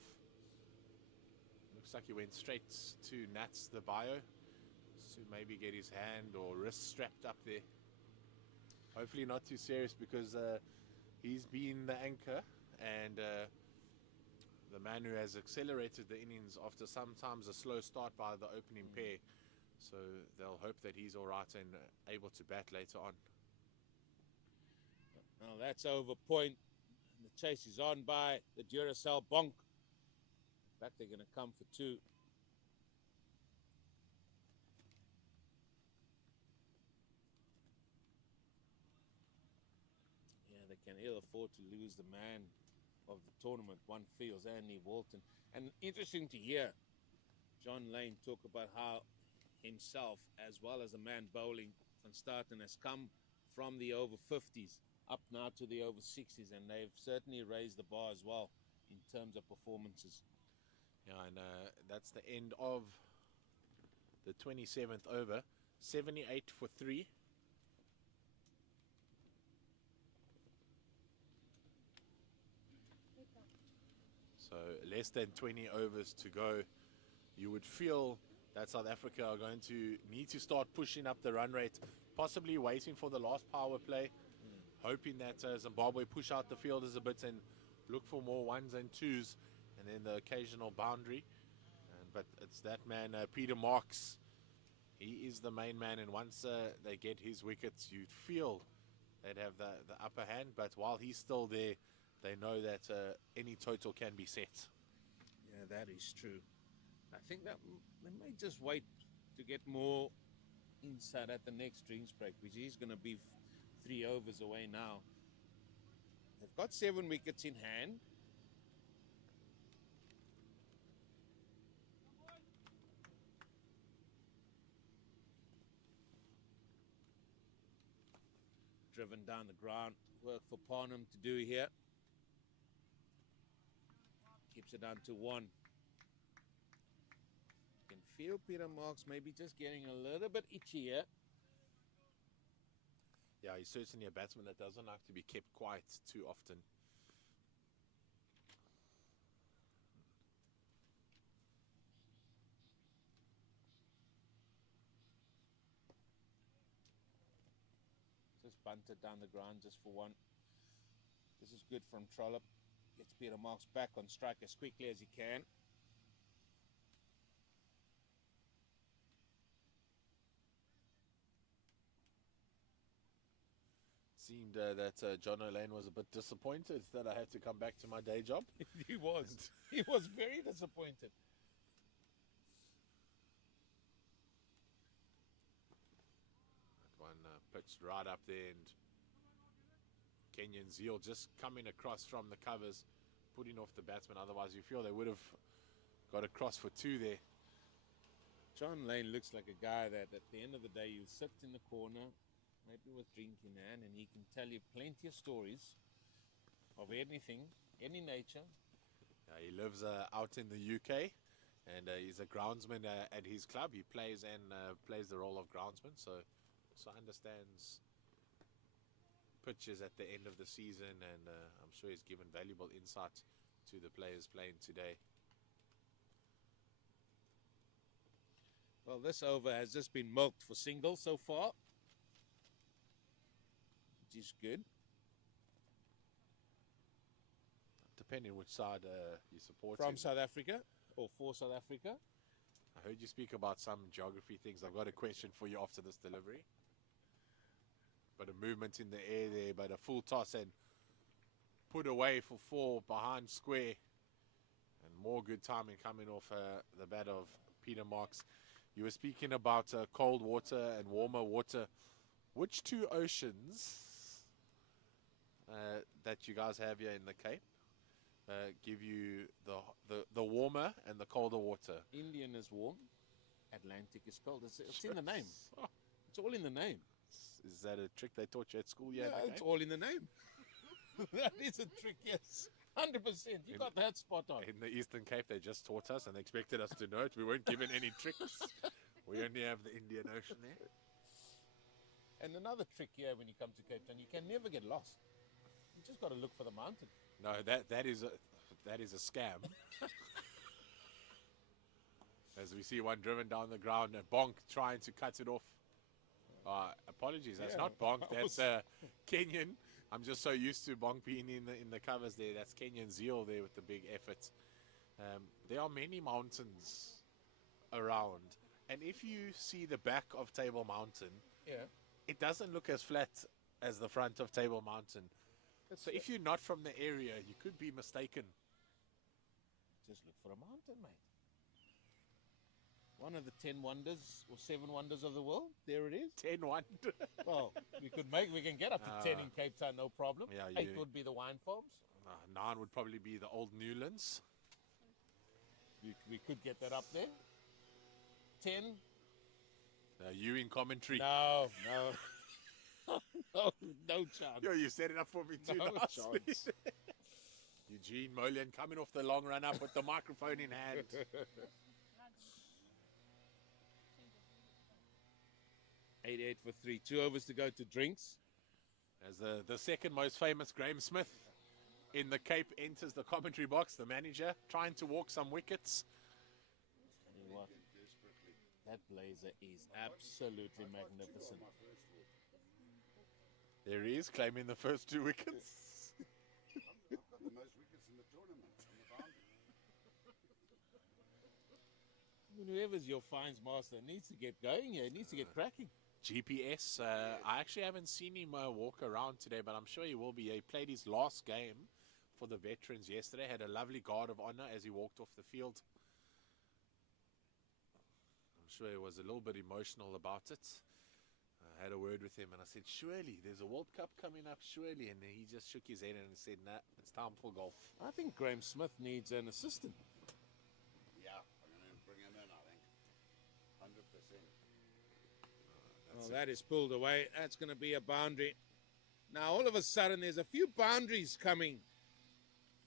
Looks like he went straight to Nats the bio. So maybe get his hand or wrist strapped up there. Hopefully not too serious, because he's been the anchor and the man who has accelerated the innings after sometimes a slow start by the opening pair. So they'll hope that he's all right and able to bat later on. Now that's over point. The chase is on by the Duracell Bonk. Back they're going to come for 2. Yeah, they can ill afford to lose the man of the tournament. One feels, Andy Walton. And interesting to hear John Lane talk about how himself, as well as the man bowling van Staten, has come from the over 50s up now to the over 60s, and they've certainly raised the bar as well in terms of performances. Yeah, and that's the end of the 27th over. 78 for 3. So less than 20 overs to go. You would feel that South Africa are going to need to start pushing up the run rate, possibly waiting for the last power play, hoping that Zimbabwe push out the fielders a bit and look for more 1s and 2s, and then the occasional boundary. But it's that man, Peter Marks. He is the main man, and once they get his wickets, you feel they'd have the upper hand. But while he's still there, they know that any total can be set. Yeah, that is true. I think that they may just wait to get more insight at the next drinks break, which is going to be 3 overs away now. They've got 7 wickets in hand. Driven down the ground. Work for Parnham to do here. Keeps it down to 1. You can feel Peter Marks maybe just getting a little bit itchy here. Yeah, he's certainly a batsman that doesn't like to be kept quiet too often. Just bunted down the ground just for 1. This is good from Trollope. Gets Peter Marks back on strike as quickly as he can. Seemed that John O'Lane was a bit disappointed that I had to come back to my day job. He was. He was very disappointed. That one pitched right up there, and Kenyan Zeal just coming across from the covers, putting off the batsman. Otherwise, you feel they would have got across for 2 there. John Lane looks like a guy that at the end of the day you sit in the corner, maybe with drink in hand, and he can tell you plenty of stories of anything, any nature. He lives out in the UK, and he's a groundsman at his club. He plays plays the role of groundsman, so understands pitches at the end of the season, and I'm sure he's given valuable insight to the players playing today. Well, this over has just been milked for singles so far, which is good. Depending which side you support. From South Africa or for South Africa. I heard you speak about some geography things. I've got a question for you after this delivery. But a movement in the air there, but a full toss and put away for 4 behind square. And more good timing coming off the bat of Peter Marks. You were speaking about cold water and warmer water. Which 2 oceans that you guys have here in the Cape give you the warmer and the colder water? Indian is warm, Atlantic is cold. It's in the name. It's all in the name. Is that a trick they taught you at school? Yeah, it's all in the name. That is a trick, yes. 100%. You got that spot on. In the Eastern Cape, they just taught us and expected us to know it. We weren't given any tricks. We only have the Indian Ocean there. And another trick here when you come to Cape Town, you can never get lost. You just got to look for the mountain. No, that is a scam. As we see one driven down the ground, and Bonk trying to cut it off. Apologies, that's not Bonk. That's Kenyan. I'm just so used to Bonk being in the covers there. That's Kenyan Zeal there with the big effort. There are many mountains around, and if you see the back of Table Mountain, it doesn't look as flat as the front of Table Mountain. So if you're not from the area, you could be mistaken. Just look for a mountain, mate. One of the 10 wonders or 7 wonders of the world. There it is. 10 wonders. Well, we can get up to 10 in Cape Town, no problem. Yeah, 8 would be the wine farms. 9 would probably be the old Newlands. We could get that up there. 10. You in commentary. No. No chance. Yo, you set it up for me too. No nicely. chance. Eugene Molian coming off the long run up with the microphone in hand. 88 for 3. 2 overs to go to drinks. As the second most famous Graham Smith in the Cape enters the commentary box, the manager trying to walk some wickets. Tell you what, that blazer is absolutely magnificent. There he is, claiming the first 2 wickets. I've got the most wickets in the tournament on the boundary. I mean, whoever's your fines master needs to get going here. He needs to get cracking. GPS, I actually haven't seen him walk around today, but I'm sure he will be. He played his last game for the veterans yesterday, had a lovely guard of honor as he walked off the field. I'm sure he was a little bit emotional about it. I had a word with him and I said, surely, there's a World Cup coming up, surely. And he just shook his head and said, nah, it's time for golf. I think Graham Smith needs an assistant. Yeah, I'm going to bring him in, I think. 100%. Well, that is pulled away. That's going to be a boundary. Now, all of a sudden, there's a few boundaries coming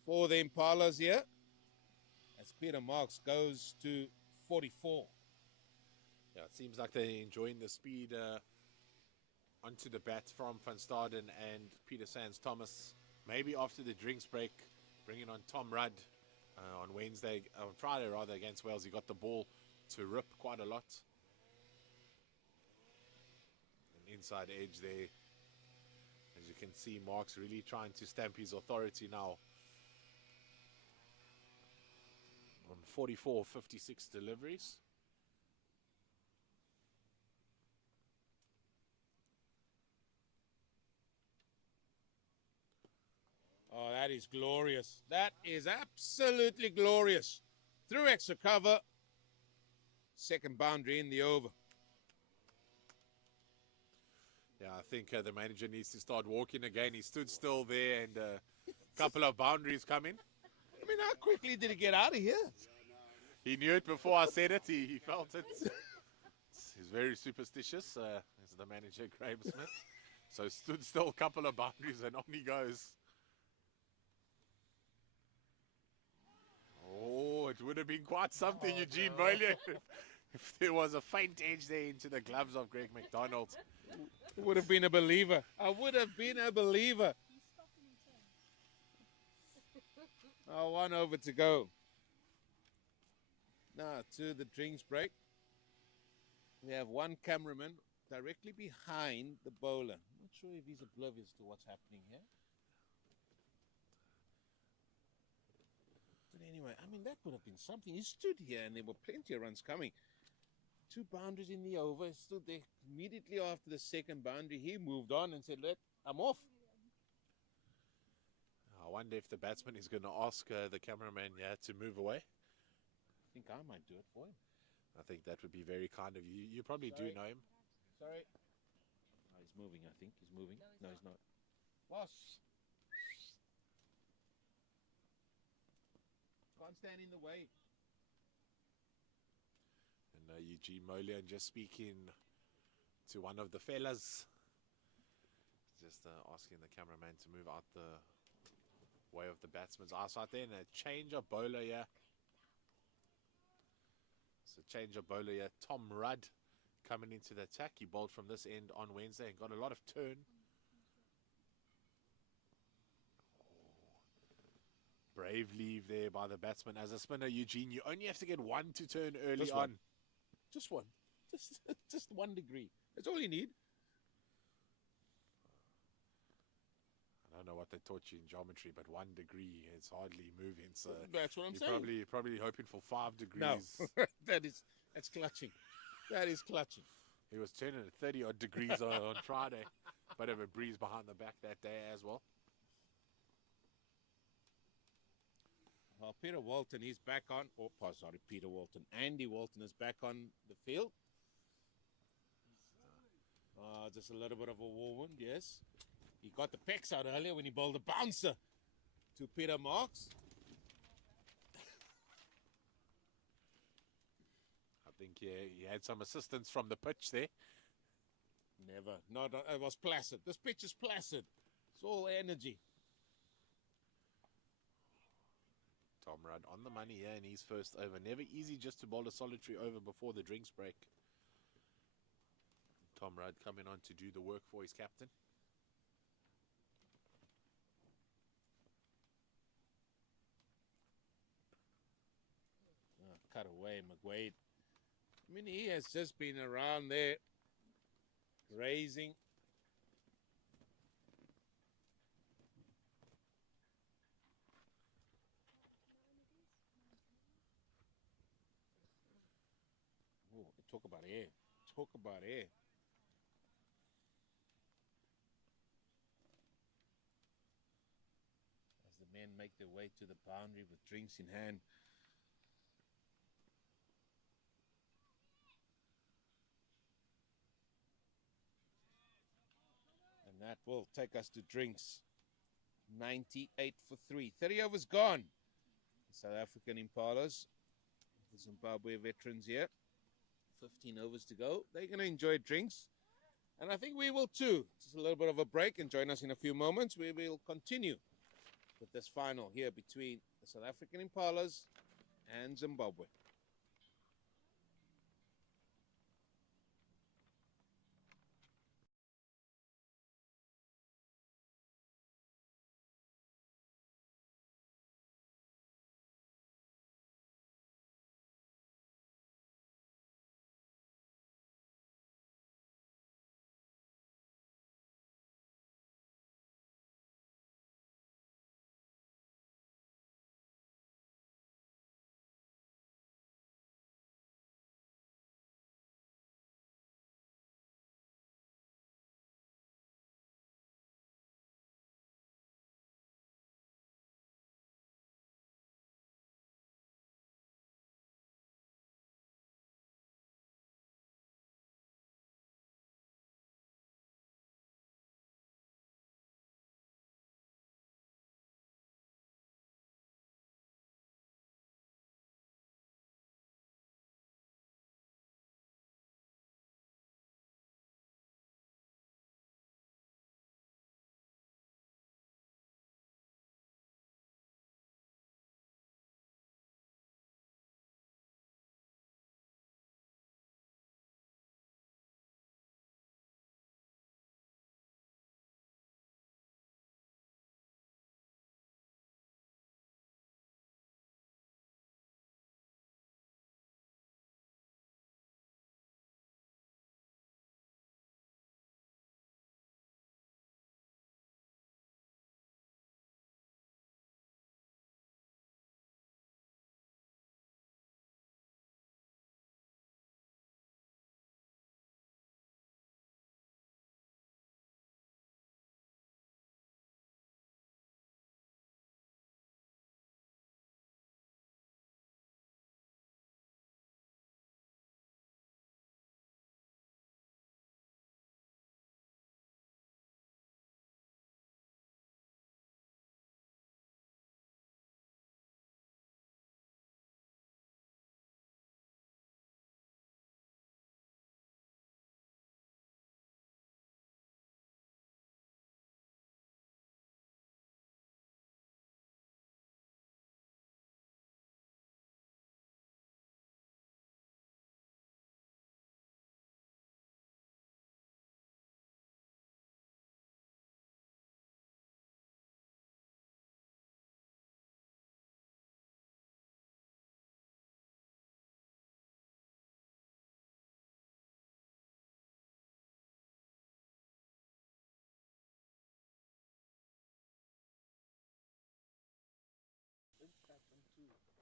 for the Impalas here. As Peter Marks goes to 44. Yeah, it seems like they're enjoying the speed onto the bat from Van Staden and Peter Sands Thomas. Maybe after the drinks break, bringing on Tom Rudd on Friday rather, against Wales. He got the ball to rip quite a lot. An inside edge there. As you can see, Mark's really trying to stamp his authority now. On 44, 56 deliveries. Oh, that is glorious. That is absolutely glorious. Through extra cover. Second boundary in the over. Yeah, I think the manager needs to start walking again. He stood still there and a couple of boundaries coming. I mean, how quickly did he get out of here? He knew it before I said it. He felt it. He's very superstitious. Is the manager, Graham Smith. So stood still, a couple of boundaries, and on he goes. Oh, it would have been quite something, Eugene Molia, if there was a faint edge there into the gloves of Greg McDonald. Would have been a believer. I would have been a believer. Oh, 1 over to go. Now to the drinks break. We have one cameraman directly behind the bowler. I'm not sure if he's oblivious to what's happening here. But anyway, I mean, that would have been something. He stood here and there were plenty of runs coming. 2 boundaries in the over. He stood there immediately after the second boundary. He moved on and said, I'm off. I wonder if the batsman is going to ask the cameraman to move away. I think I might do it for him. I think that would be very kind of you. You probably do know him. Sorry. Oh, he's moving, I think. He's moving. No, he's not. Boss. Can't stand in the way. And Eugene Molian just speaking to one of the fellas. Just asking the cameraman to move out the way of the batsman's eyesight there. And a change of bowler here. So change of bowler here. Tom Rudd coming into the attack. He bowled from this end on Wednesday and got a lot of turn. Brave leave there by the batsman. As a spinner, Eugene, you only have to get 1 to turn early Just on. one. Just one. Just 1 degree. That's all you need. I don't know what they taught you in geometry, but 1 degree is hardly moving. So That's what I'm saying. you're probably hoping for 5 degrees. No, that's clutching. That is clutching. He was turning at 30 odd degrees on Friday. Bit of a breeze behind the back that day as well. Well, Peter Walton, he's back on. Peter Walton. Andy Walton is back on the field. Just a little bit of a war wound, yes. He got the pecs out earlier when he bowled a bouncer to Peter Marks. I think he had some assistance from the pitch there. Never. No, it was placid. This pitch is placid. It's all energy. Tom Rudd on the money here in his first over. Never easy just to bowl a solitary over before the drinks break. Tom Rudd coming on to do the work for his captain. Cut away, McWade. I mean, he has just been around there, grazing. Oh, talk about air. Talk about air. As the men make their way to the boundary with drinks in hand. And that will take us to drinks. 98 for 3. 30 overs gone. South African Impalas. The Zimbabwe veterans here. 15 overs to go. They're going to enjoy drinks. And I think we will too. Just a little bit of a break and join us in a few moments. We will continue with this final here between the South African Impalas and Zimbabwe.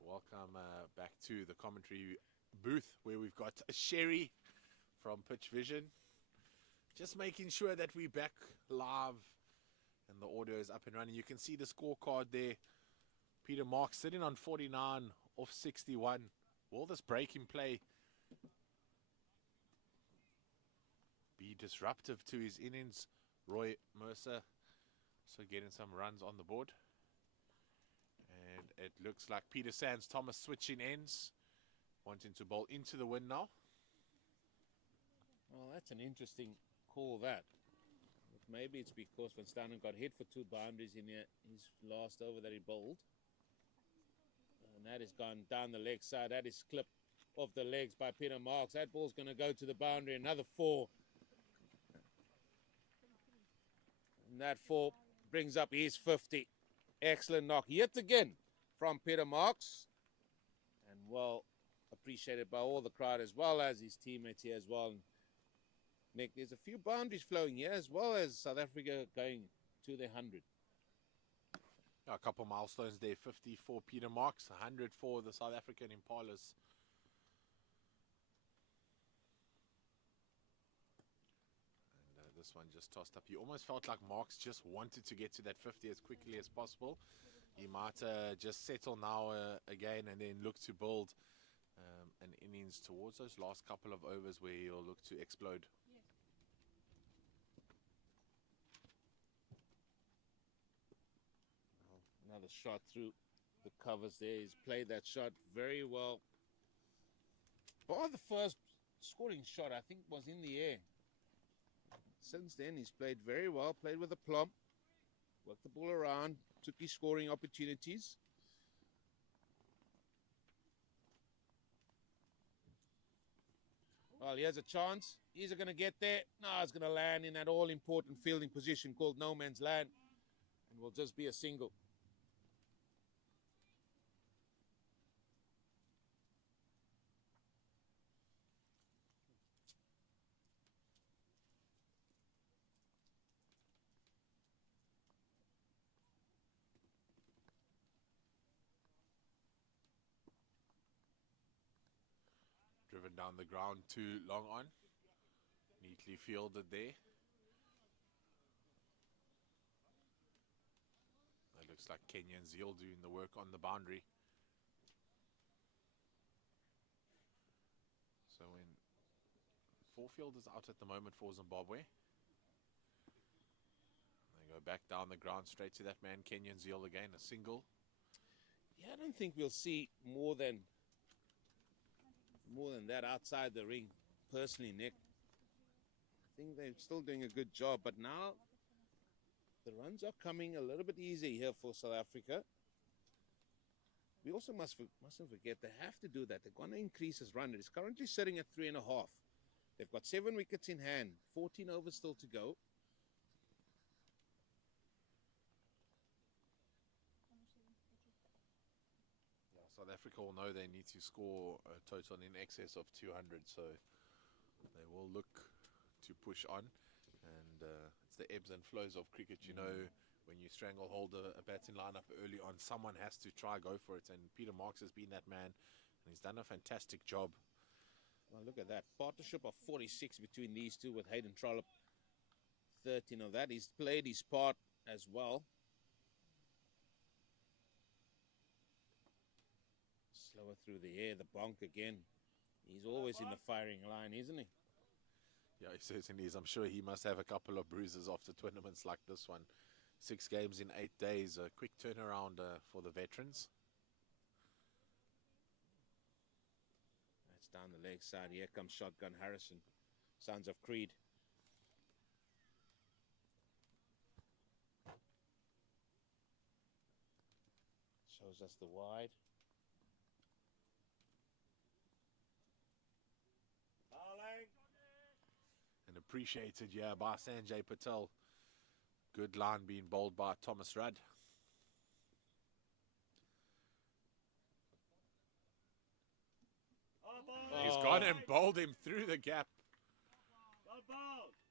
Welcome back to the commentary booth where we've got Sherry from Pitch Vision. Just making sure that we're back live and the audio is up and running. You can see the scorecard there. Peter Marks sitting on 49 off 61. Will this breaking play be disruptive to his innings? Roy Mercer so getting some runs on the board. And it looks like Peter Sands Thomas switching ends, wanting to bowl into the wind now. Well, that's an interesting call, that. But maybe it's because Van Stanen got hit for 2 boundaries in his last over that he bowled. And that has gone down the leg side. That is clipped off the legs by Peter Marks. That ball's going to go to the boundary. Another 4. And that 4 brings up his 50. Excellent knock yet again from Peter Marks. And well appreciated by all the crowd as well as his teammates here as well. Nick, there's a few boundaries flowing here as well as South Africa going to their 100. A couple milestones there. 50 for Peter Marks, 100 for the South African Impalas. This one just tossed up. You almost felt like Marks just wanted to get to that 50 as quickly as possible. He might just settle now again and then look to build an innings towards those last couple of overs where he'll look to explode. Another shot through the covers there. He's played that shot very well. Bar the first scoring shot, I think, was in the air. Since then, he's played very well, played with a plump, worked the ball around, took his scoring opportunities. Well, he has a chance. Is it going to get there? No, it's going to land in that all-important fielding position called no man's land, and will just be a single. Driven down the ground too long on. Neatly fielded there. That looks like Kenyan Zeal doing the work on the boundary. So when 4 fielders out at the moment for Zimbabwe. They go back down the ground straight to that man, Kenyan Zeal again, a single. Yeah, I don't think we'll see more than that outside the ring, personally, Nick. I think they're still doing a good job, but now the runs are coming a little bit easier here for South Africa. We also mustn't forget they have to do that. They're going to increase his run. It is currently sitting at 3.5. They've got 7 wickets in hand, 14 overs still to go. South Africa will know they need to score a total in excess of 200, so they will look to push on. And it's the ebbs and flows of cricket, you know, when you stranglehold a batting lineup early on, someone has to try go for it, and Peter Marks has been that man, and he's done a fantastic job. Well, look at that. Partnership of 46 between these two with Hayden Trollope. 13 of that. He's played his part as well. Slower through the air, the bonk again. He's always in the firing line, isn't he? Yeah, he certainly is. I'm sure he must have a couple of bruises after tournaments like this one. 6 games in 8 days, a quick turnaround for the veterans. That's down the leg side. Here comes Shotgun Harrison, Sons of Creed. Shows us the wide. And appreciated, yeah, by Sanjay Patel. Good line being bowled by Thomas Rudd. He's gone and bowled him through the gap.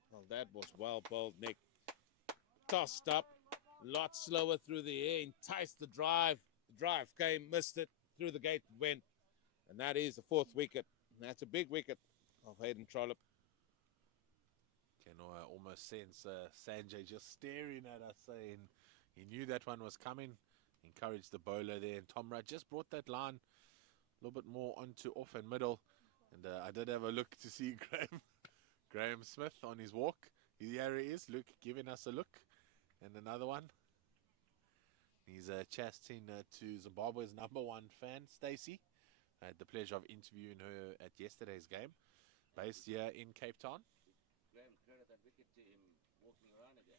Well, that was well bowled, Nick. Tossed up, lot slower through the air, enticed the drive. The drive came, missed it, through the gate went. And that is the 4th wicket. And that's a big wicket of Hayden Trollope. Can almost sense Sanjay just staring at us, saying he knew that one was coming. Encouraged the bowler there, and Tom Rudd just brought that line a little bit more onto off and middle. And I did have a look to see Graham Smith on his walk. Here he is, Luke, giving us a look. And another one. He's chatting to Zimbabwe's #1 fan, Stacey. I had the pleasure of interviewing her at yesterday's game, based here in Cape Town. Graham credit that wicket to him walking around again.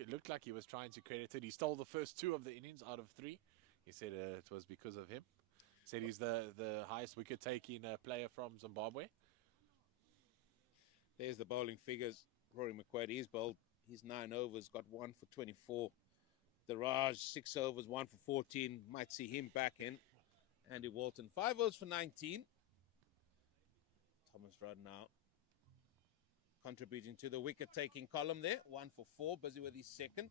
It looked like he was trying to credit it. He stole the first 2 of the innings out of 3. He said it was because of him. Said he's the highest wicket-taking player from Zimbabwe. There's the bowling figures. Rory McQuaid, he's bowled his 9 overs, got 1 for 24. Daraj, 6 overs, 1 for 14. Might see him back in. Andy Walton, 5 overs for 19. Thomas Rudd now contributing to the wicket-taking column there. 1 for 4, busy with his second.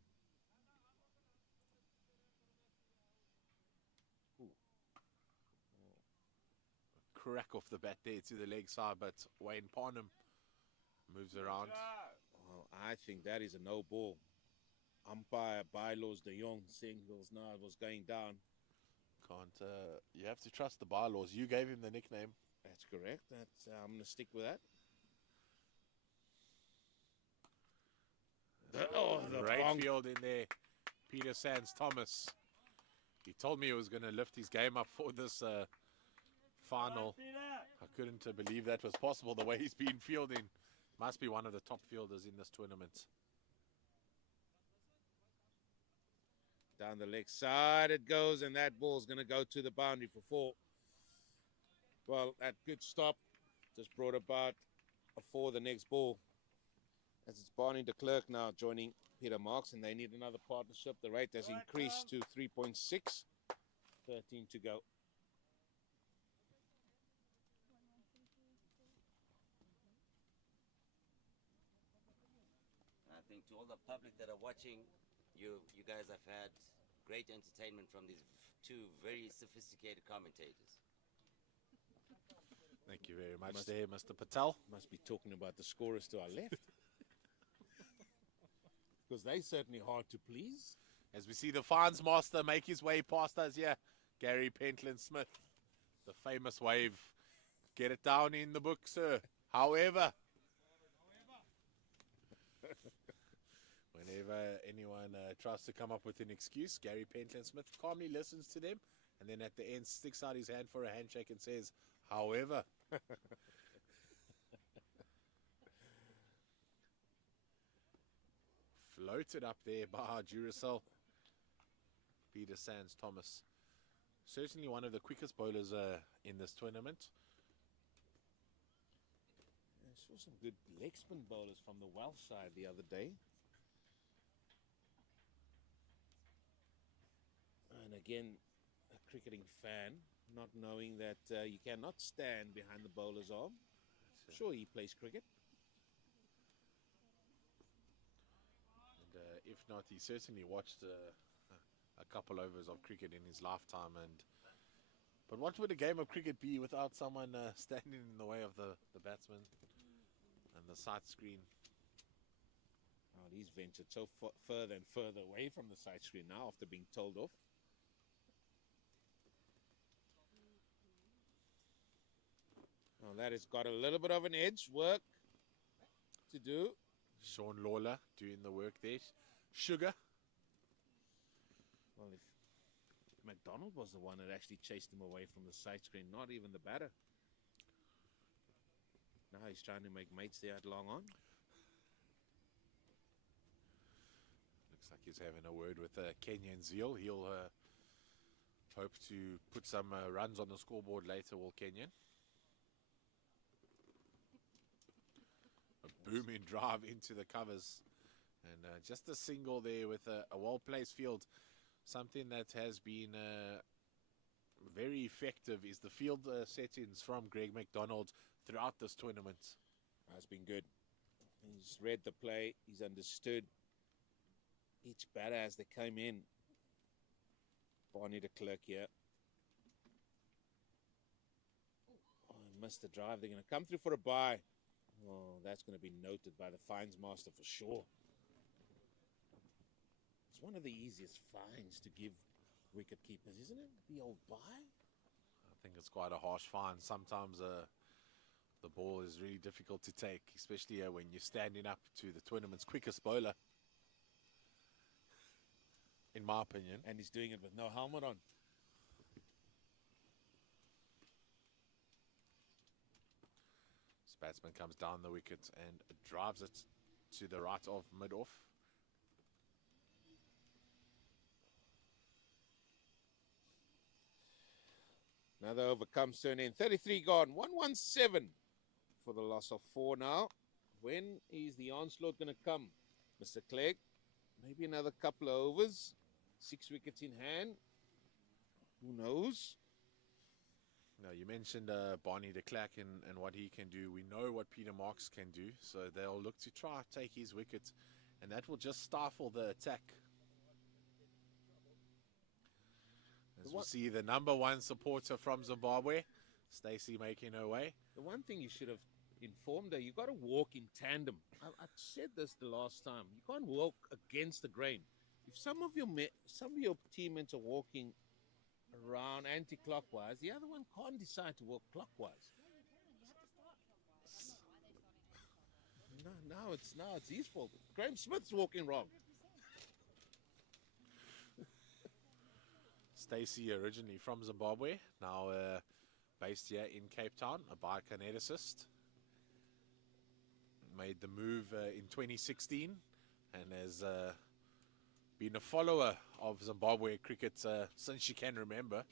Crack off the bat there to the leg side, but Wayne Parnham moves around. Well, I think that is a no ball. Umpire bylaws de Jong signals now it was going down. Can't. You have to trust the bylaws. You gave him the nickname. That's correct. I'm going to stick with that. The Great bonk. field in there. Peter Sands Thomas. He told me he was going to lift his game up for this final. I couldn't believe that was possible the way he's been fielding. Must be one of the top fielders in this tournament. Down the leg side it goes, and that ball's going to go to the boundary for 4. Well, that good stop just brought about a 4 the next ball. As it's Barney de Klerk now joining Peter Marks, and they need another partnership. The rate has increased to 3.6. 13 to go. I think to all the public that are watching, you guys have had great entertainment from these 2 very sophisticated commentators. Thank you very much there, Mr. Patel. Must be talking about the scorers to our left. Because they're certainly hard to please. As we see the fines master make his way past us here, Gary Pentland Smith, the famous wave. Get it down in the book, sir. However. Whenever anyone tries to come up with an excuse, Gary Pentland Smith calmly listens to them, and then at the end sticks out his hand for a handshake and says, however. Floated up there by Duracell. Peter Sands Thomas. Certainly one of the quickest bowlers in this tournament. I saw some good leg spin bowlers from the Welsh side the other day. And again, a cricketing fan, not knowing that you cannot stand behind the bowler's arm. Sure, he plays cricket. And if not, he certainly watched a couple overs of cricket in his lifetime. But what would a game of cricket be without someone standing in the way of the batsman and the side screen? Oh, he's ventured so further and further away from the side screen now after being told off. Well, that has got a little bit of an edge work to do. Sean Lawler doing the work there. Sugar. Well, if McDonald was the one that actually chased him away from the side screen, not even the batter. Now he's trying to make mates there at long on. Looks like he's having a word with Kenyan Zeal. He'll hope to put some runs on the scoreboard later, will Kenyan. A booming drive into the covers. And just a single there with a well-placed field. Something that has been very effective is the field settings from Greg McDonald throughout this tournament. That's been good. He's read the play. He's understood each batter as they came in. Barney de Klerk here. Oh, missed the drive. They're going to come through for a bye. Oh, that's going to be noted by the fines master for sure. It's one of the easiest fines to give wicket keepers, isn't it? The old bye. I think it's quite a harsh fine. Sometimes the ball is really difficult to take, especially when you're standing up to the tournament's quickest bowler, in my opinion. And he's doing it with no helmet on. This batsman comes down the wicket and drives it to the right of mid-off. Another over comes to an end. 33 gone. 117 for the loss of 4 now. When is the onslaught going to come, Mr. Clegg? Maybe another couple of overs. 6 wickets in hand. Who knows? Now, you mentioned Barney de Klerk and what he can do. We know what Peter Marks can do, so they'll look to try to take his wicket, and that will just stifle the attack. As we see the #1 supporter from Zimbabwe, Stacey, making her way. The one thing you should have informed her, you got to walk in tandem. I said this the last time. You can't walk against the grain. If some of your teammates are walking around anti-clockwise, the other one can't decide to walk clockwise. No, now it's his fault. Graham Smith's walking wrong. Stacey, originally from Zimbabwe, now based here in Cape Town, a biokineticist. Made the move in 2016 and has been a follower of Zimbabwe cricket since she can remember.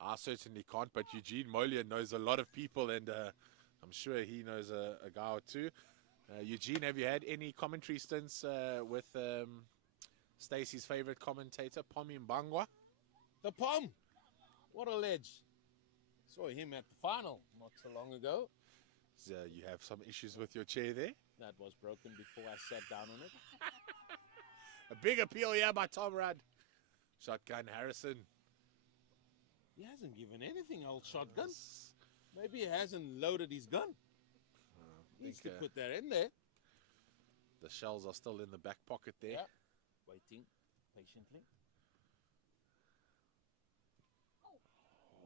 I certainly can't, but Eugene Molian knows a lot of people, and I'm sure he knows a guy or two. Eugene, have you had any commentary stints with Stacey's favorite commentator, Pomi Mbangwa? The Pom! What a ledge. Saw him at the final not so long ago. So you have some issues with your chair there? That was broken before I sat down on it. A big appeal here by Tom Rudd. Shotgun Harrison. He hasn't given anything, old shotgun. Maybe he hasn't loaded his gun. Needs to put that in there. The shells are still in the back pocket there. Yeah. Waiting patiently.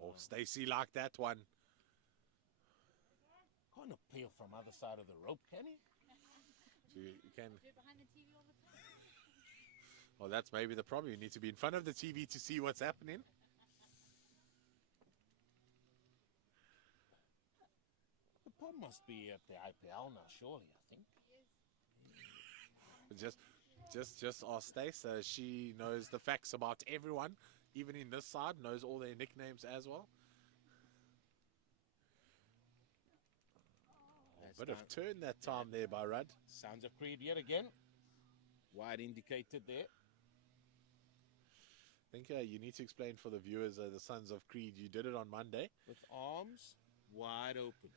Oh, Stacey liked that one. Can't appeal from other side of the rope, can he? You can. Well, that's maybe the problem. You need to be in front of the TV to see what's happening. The Pom must be at the IPL now, surely, I think. Just ask Stace. She knows the facts about everyone, even in this side, knows all their nicknames as well. Bit of turn that time there by Rudd. Sounds of Creed yet again. Wide indicated there. I think you need to explain for the viewers, the Sons of Creed, you did it on Monday. With arms wide open.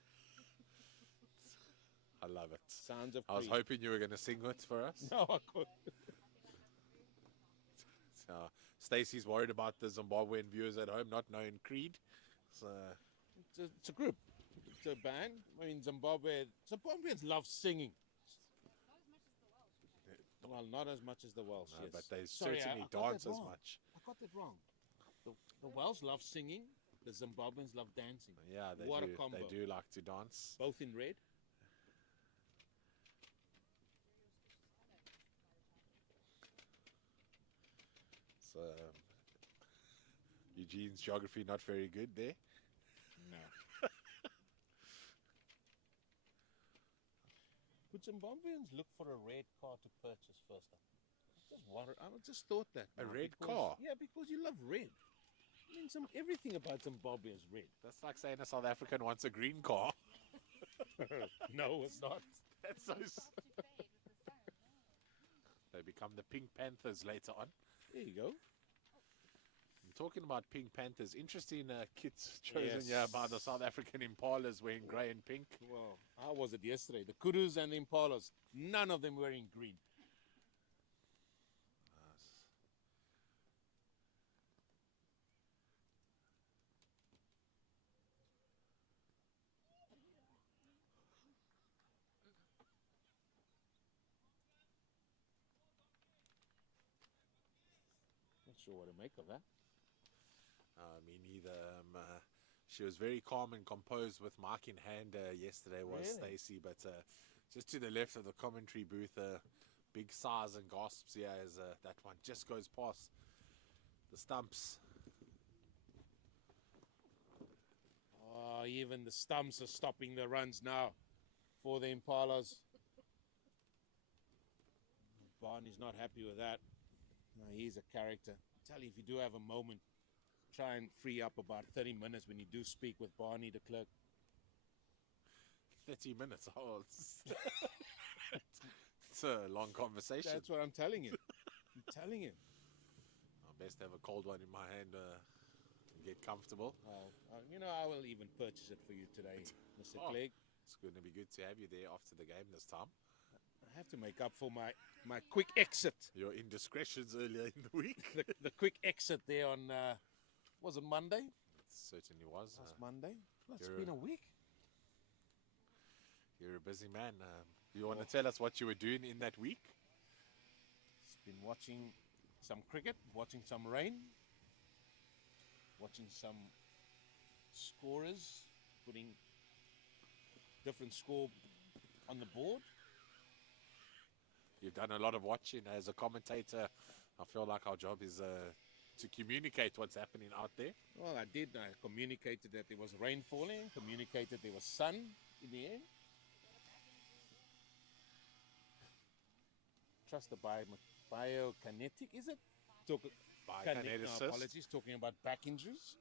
I love it. Sounds of Creed. I was hoping you were going to sing it for us. No, I couldn't. So, Stacey's worried about the Zimbabwean viewers at home not knowing Creed. So, it's a group. It's a band. I mean, Zimbabweans love singing. Well, not as much as the Welsh, no, yes. but they Sorry, certainly I got dance that as wrong. much. I got that wrong. The Welsh love singing. The Zimbabweans love dancing. Yeah, they what do. A combo. They do like to dance. Both in red. So, Eugene's geography not very good there. No. Would Zimbabweans look for a red car to purchase first? I just thought that. A now, red because- car? Yeah, because you love red. I mean, everything about Zimbabwe is red. That's like saying a South African wants a green car. No, it's not. That's so. They become the Pink Panthers later on. There you go. Talking about Pink Panthers, interesting kits chosen Yes. here by the South African Impalas wearing grey and pink. Well, how was it yesterday? The Kurus and the Impalas, none of them wearing green. Not sure what to make of that. Me neither. She was very calm and composed with mic in hand yesterday, was Really? Stacey. But just to the left of the commentary booth, big sighs and gasps here as that one just goes past the stumps. Oh, even the stumps are stopping the runs now for the Impalas. Barney's not happy with that. No, he's a character. I tell you, if you do have a moment, try and free up about 30 minutes when you do speak with Barney, the clerk. 30 minutes. Oh, it's a long conversation. That's what I'm telling you. I'm telling you. I'll best have a cold one in my hand and get comfortable. I will even purchase it for you today, Mr. Oh. Clegg. It's going to be good to have you there after the game this time. I have to make up for my quick exit. Your indiscretions earlier in the week. The quick exit there on Was it Monday? It certainly was. Last Monday. Well, it's you're- been a week. You're a busy man. Do you want to tell us what you were doing in that week? It's been watching some cricket, watching some rain, watching some scorers, putting different score on the board. You've done a lot of watching as a commentator. I feel like our job is to communicate what's happening out there. Well, I did. I communicated that there was rain falling, communicated there was sun in the air. Trust the biokinetic, is it? Biokineticist. No, apologies, talking about back injuries.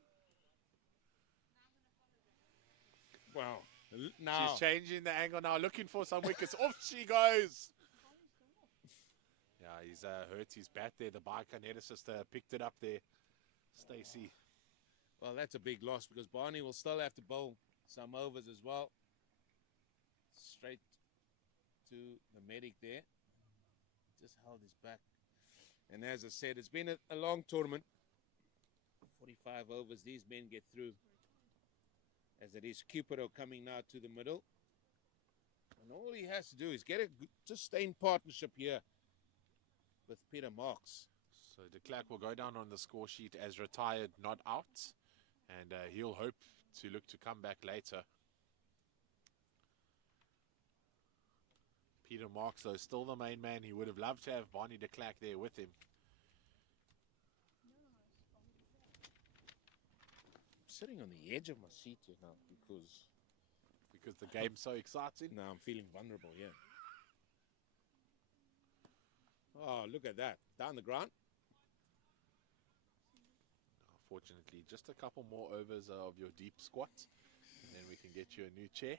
Well, now She's changing the angle now, looking for some wickets. Off she goes. Yeah, he's hurt his bat there. The biokineticist picked it up there. Stacey. well, that's a big loss because Barney will still have to bowl some overs as well. Straight to the medic there. Just held his back. And as I said, it's been a long tournament. 45 overs, these men get through. As it is Cupido coming now to the middle. And all he has to do is get a sustained partnership here with Peter Marks. So de Klerk will go down on the score sheet as retired, not out. And he'll hope to look to come back later. Peter Marks, though, still the main man. He would have loved to have Barney de Klerk there with him. I'm sitting on the edge of my seat here now because the game's so exciting. now I'm feeling vulnerable, yeah. Oh, look at that. Down the ground. Fortunately, just a couple more overs of your deep squat, and then we can get you a new chair.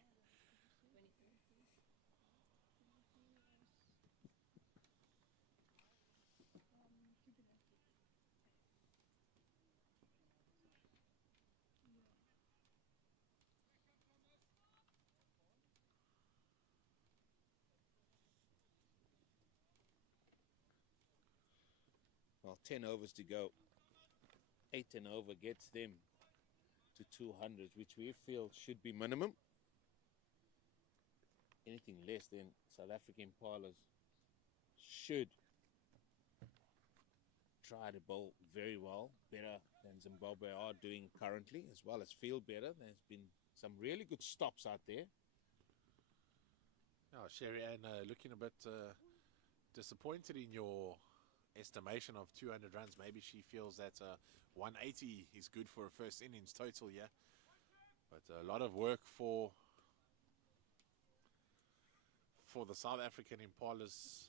Well, 10 overs to go. 8 and over gets them to 200, which we feel should be minimum. Anything less than South African Impalas should try to bowl very well, better than Zimbabwe are doing currently, as well as feel better. There's been some really good stops out there. Oh, Sherry Ann looking a bit disappointed in your estimation of 200 runs. Maybe she feels that 180 is good for a first innings total, yeah. But a lot of work for the South African Impalas.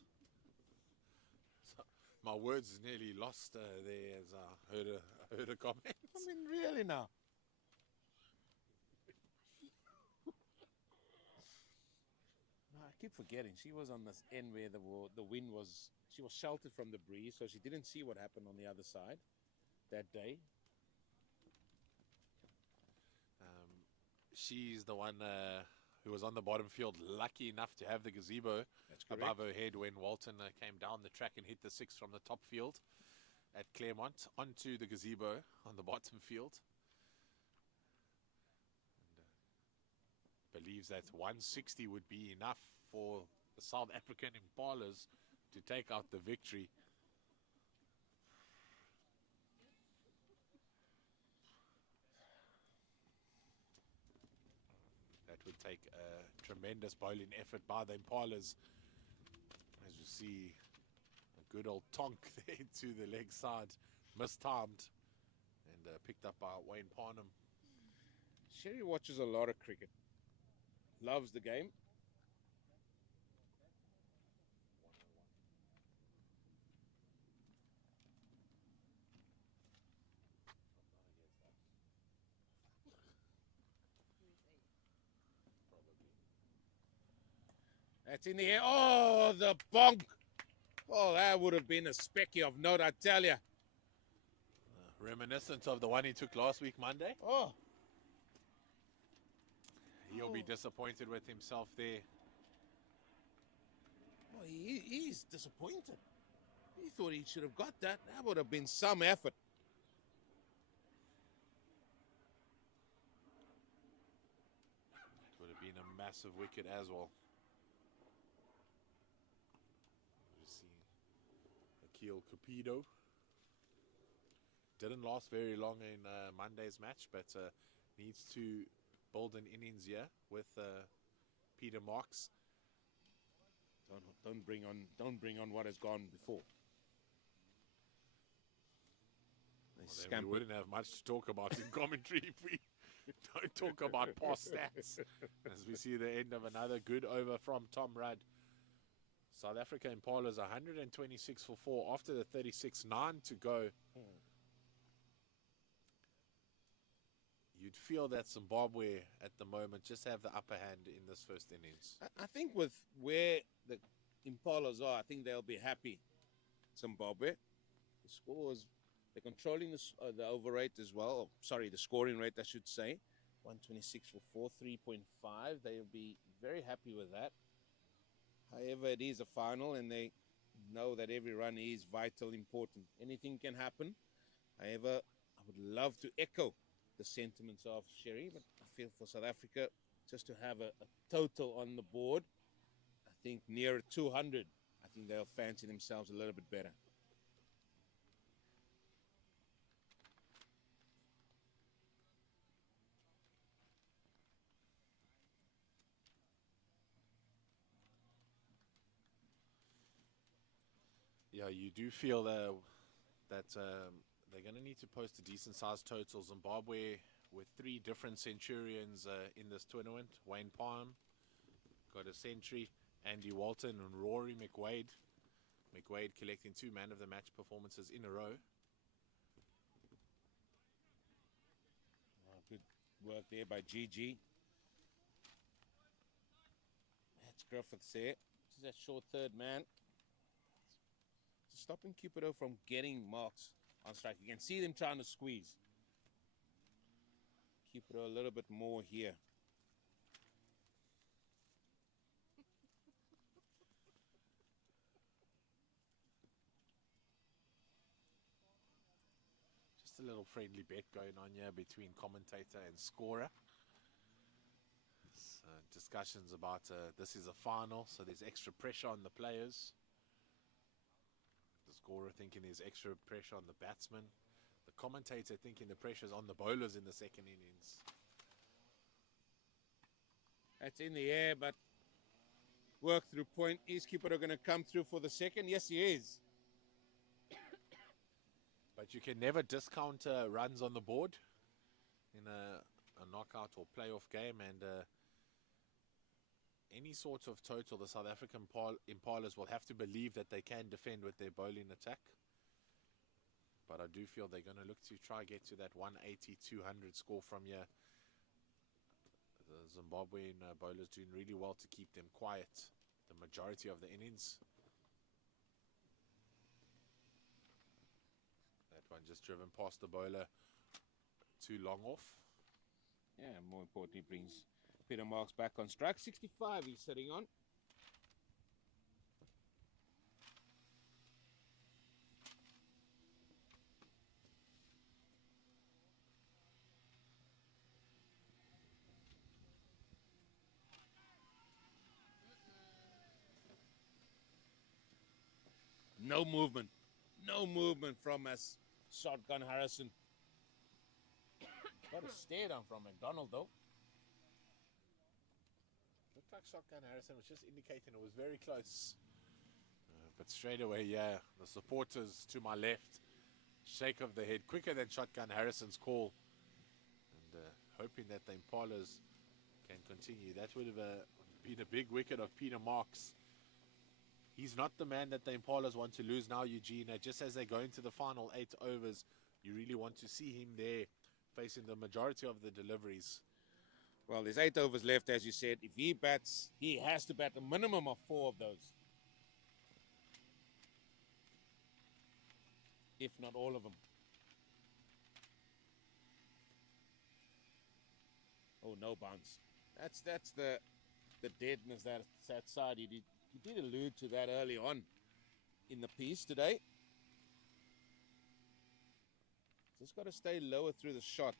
So my words nearly lost there as I heard a comment. I mean, really now. No, I keep forgetting. She was on this end where the wind was. She was sheltered from the breeze, so she didn't see what happened on the other side that day. She's the one who was on the bottom field, lucky enough to have the gazebo above her head when Walton came down the track and hit the 6 from the top field at Claremont onto the gazebo on the bottom field. And, believes that 160 would be enough for the South African Impalas to take out the victory. That would take a tremendous bowling effort by the Impalas. As you see, a good old tonk there to the leg side, mistimed and picked up by Wayne Parnham. Sherry watches a lot of cricket. Loves the game. That's in the air. Oh, the bonk. Oh, that would have been a specky of note, I tell you. Reminiscent of the one he took last week, Monday. Oh. He'll be disappointed with himself there. Oh, he's disappointed. He thought he should have got that. That would have been some effort. massive wicket as well. You see Akil Cupido. Didn't last very long in Monday's match, but needs to build an innings here with Peter Marks. Don't bring on what has gone before. Well, then we wouldn't have much to talk about in commentary if we don't talk about past stats. As we see the end of another good over from Tom Rudd. South Africa Impalas 126 for 4 after the 36, 9 to go. You'd feel that Zimbabwe at the moment just have the upper hand in this first innings. I think with where the Impalas are, I think they'll be happy. Zimbabwe, the scores, they're controlling the over rate as well. Sorry, the scoring rate, I should say. 126 for 4, 3.5. They'll be very happy with that. However, it is a final, and they know that every run is vital, important. Anything can happen. However, I would love to echo the sentiments of Sherry, but I feel for South Africa just to have a total on the board, I think near 200, I think they'll fancy themselves a little bit better. Yeah, you do feel that they're going to need to post a decent sized total. Zimbabwe with 3 different centurions in this tournament. Wayne Palm got a century, Andy Walton and Rory McWade. McWade collecting 2 man of the match performances in a row. Oh, good work there by GG. That's Griffiths there. This is that short third man. Stopping Cupido from getting marks on strike. You can see them trying to squeeze. Cupido a little bit more here. Just a little friendly bet going on here between commentator and scorer. Discussions about this is a final, so there's extra pressure on the players. The scorer thinking there's extra pressure on the batsman. The commentator thinking the pressure's on the bowlers in the second innings. That's in the air, but work through point. Is Cupido going to come through for the second? Yes, he is. But you can never discount runs on the board in a knockout or playoff game, and any sort of total, the South African Impalas will have to believe that they can defend with their bowling attack. But I do feel they're going to look to try get to that 180, 200 score from here. The Zimbabwean bowlers doing really well to keep them quiet the majority of the innings. That one just driven past the bowler too long off. Yeah, more importantly, brings Peter Marks back on strike. 65 he's sitting on. No movement. No movement from us. Shotgun Harrison. Got a stare down from McDonald, though. Looked like Shotgun Harrison was just indicating it was very close. But straight away, yeah, the supporters to my left, shake of the head, quicker than Shotgun Harrison's call. And hoping that the Impalas can continue. That would have been a big wicket of Peter Marks. He's not the man that the Impalas want to lose now, Eugene. Just as they go into the final 8 overs, you really want to see him there facing the majority of the deliveries. Well, there's 8 overs left, as you said. If he bats, he has to bat a minimum of 4 of those. If not all of them. Oh, no bounce. That's the deadness that side. He did allude to that early on in the piece today. Just got to stay lower through the shot,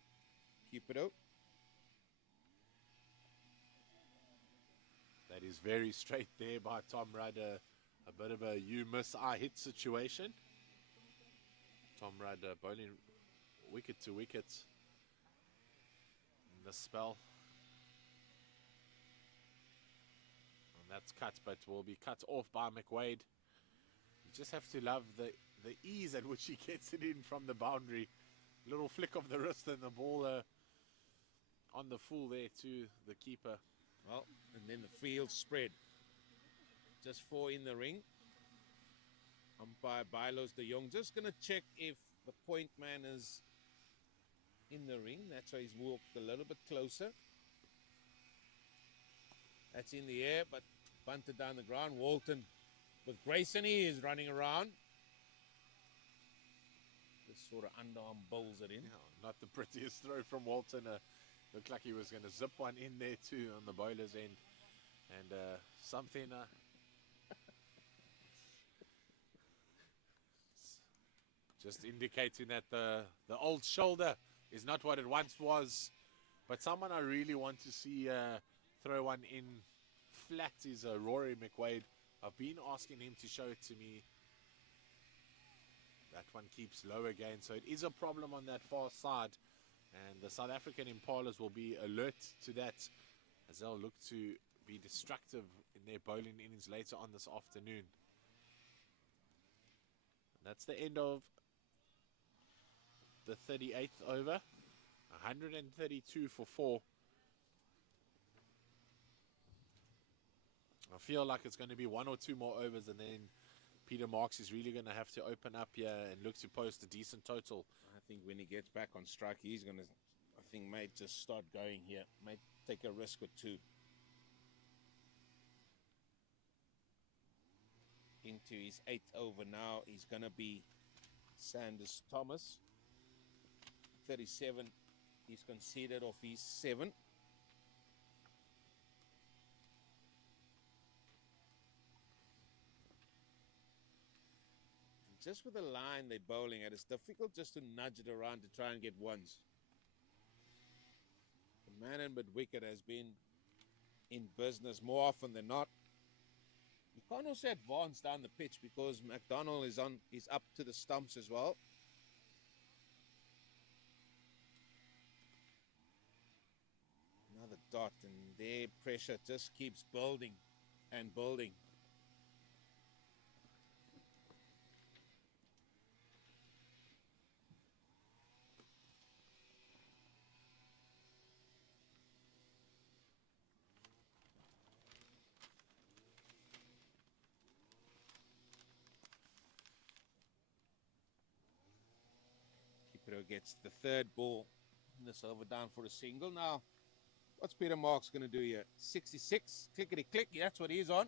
Cupido. That is very straight there by Tom Rudd. A bit of a you miss, I hit situation. Tom Rudd bowling wicket to wicket in the spell. And that's cut, but will be cut off by McWade. You just have to love the ease at which he gets it in from the boundary. Little flick of the wrist and the ball on the full there to the keeper. Well, and then the field spread. Just 4 in the ring. Umpire Bylos de Jong just going to check if the point man is in the ring. That's why he's walked a little bit closer. That's in the air, but bunted down the ground. Walton with grace and ease running around. Just sort of underarm bowls it in. Yeah, not the prettiest throw from Walton. Looked like he was going to zip one in there too on the bowler's end. And something... just indicating that the old shoulder is not what it once was. But someone I really want to see throw one in flat is Rory McWade. I've been asking him to show it to me. That one keeps low again. So it is a problem on that far side. And the South African Impalas will be alert to that as they'll look to be destructive in their bowling innings later on this afternoon. And that's the end of the 38th over. 132 for 4. I feel like it's going to be 1 or 2 more overs and then Peter Marks is really going to have to open up here and look to post a decent total. I think when he gets back on strike, he's going to, I think, may just start going here. May take a risk or 2. Into his 8th over now. He's going to be Sanders Thomas. 37. He's conceded off his 7. Just with the line they're bowling at, it's difficult just to nudge it around to try and get ones. The man in mid-wicket has been in business more often than not. You can't also advance down the pitch because McDonald is up to the stumps as well. Another dot, and their pressure just keeps building and building. Gets the 3rd ball. This over down for a single. Now, what's Peter Marks going to do here? 66, clickety click. That's what he's on.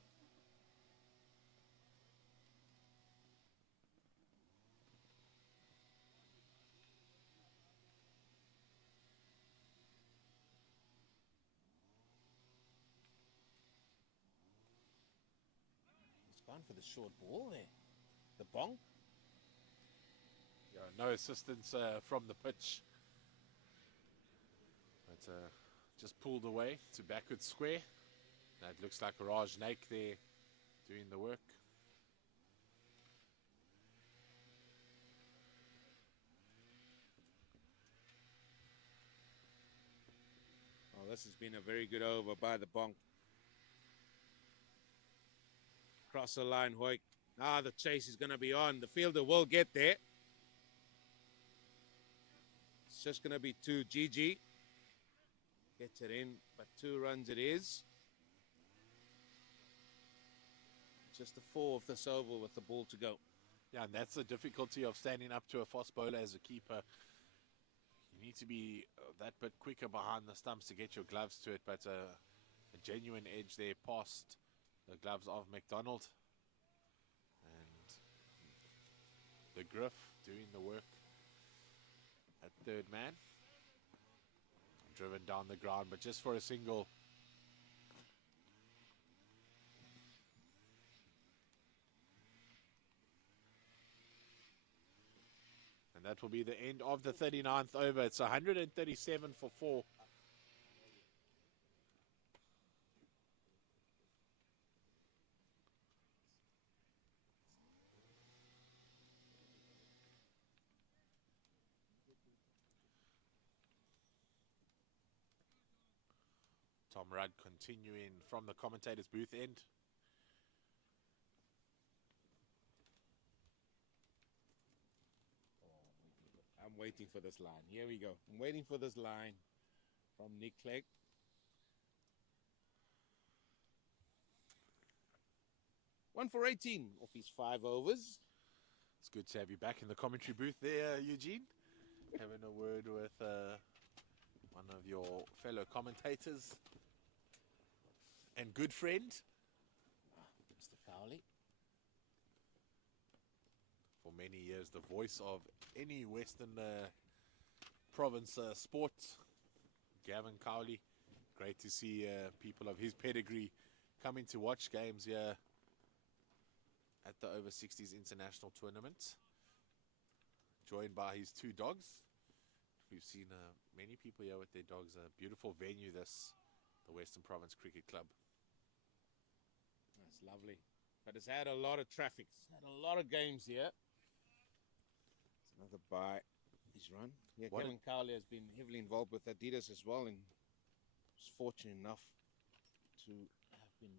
He's gone for the short ball there. The bonk. Yeah, no assistance from the pitch. But just pulled away to backward square. That looks like Raj Naik there doing the work. Oh, this has been a very good over by the bonk. Cross the line, Hoik. Now the chase is going to be on. The fielder will get there. It's just going to be 2. GG gets it in, but 2 runs it is. Just a 4 of this over with the ball to go. Yeah, and that's the difficulty of standing up to a fast bowler as a keeper. You need to be that bit quicker behind the stumps to get your gloves to it, but a genuine edge there past the gloves of McDonald. And the Griff doing the work at 3rd man. Driven down the ground, but just for a single. And that will be the end of the 39th over. It's 137 for 4. Tom Rudd continuing from the commentator's booth end. I'm waiting for this line. Here we go. I'm waiting for this line from Nick Clegg. One for 18 off his 5 overs. It's good to have you back in the commentary booth there, Eugene. Having a word with one of your fellow commentators and good friend, Mr. Cowley. For many years, the voice of any Western province sport, Gavin Cowley. Great to see people of his pedigree coming to watch games here at the Over-60s International Tournament, joined by his 2 dogs. We've seen many people here with their dogs. A beautiful venue, this, the Western Province Cricket Club. That's lovely. But it's had a lot of traffic. It's had a lot of games here. It's another bye. He's run. Yeah, Kevin Cowley has been heavily involved with Adidas as well, and was fortunate enough to have been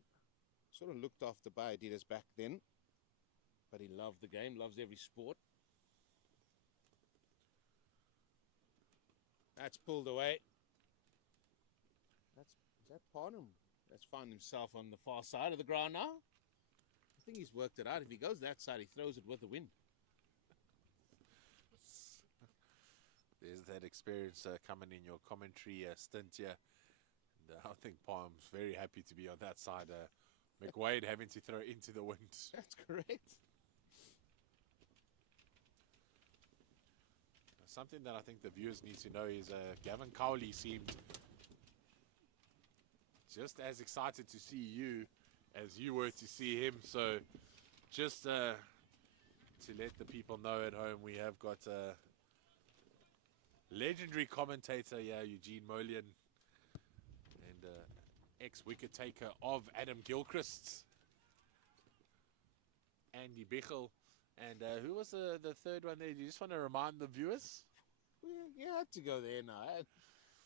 sort of looked after by Adidas back then. But he loved the game, loves every sport. That's pulled away. Is that Parnham? That's found himself on the far side of the ground now. I think he's worked it out. If he goes that side, he throws it with the wind. There's that experience coming in your commentary stint here. And, I think Palm's very happy to be on that side. McWade having to throw into the wind. That's correct. Something that I think the viewers need to know is Gavin Cowley seemed just as excited to see you as you were to see him. So just to let the people know at home, we have got a legendary commentator here, Eugene Molian, and ex-wicket taker of Adam Gilchrist, Andy Bichel. And who was the third one there? Do you just want to remind the viewers? Well, you had to go there now.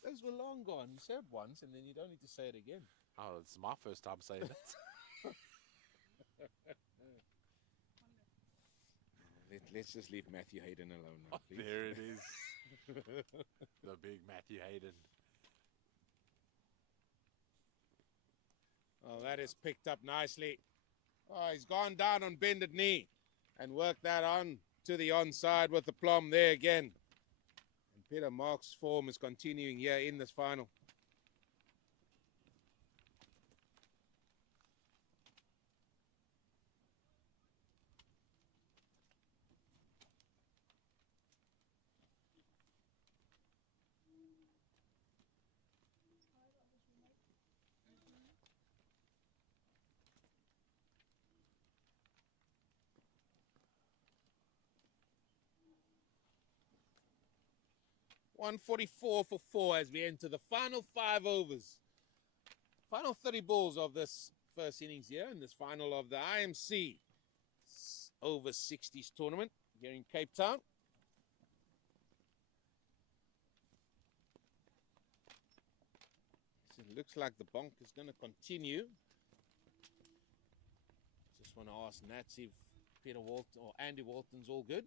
Those were long gone. You said once, and then you don't need to say it again. Oh, it's my first time saying it. Let's just leave Matthew Hayden alone now, please. There it is. The big Matthew Hayden. Oh, that is picked up nicely. Oh, he's gone down on bended knee and worked that on to the onside with the plum there again. And Peter Mark's form is continuing here in this final. .144 for 4 as we enter the final 5 overs. Final 30 balls of this first innings here in this final of the IMC Over-60s tournament here in Cape Town. So it looks like the bonk is going to continue. Just want to ask Nats if Peter Walton or Andy Walton's all good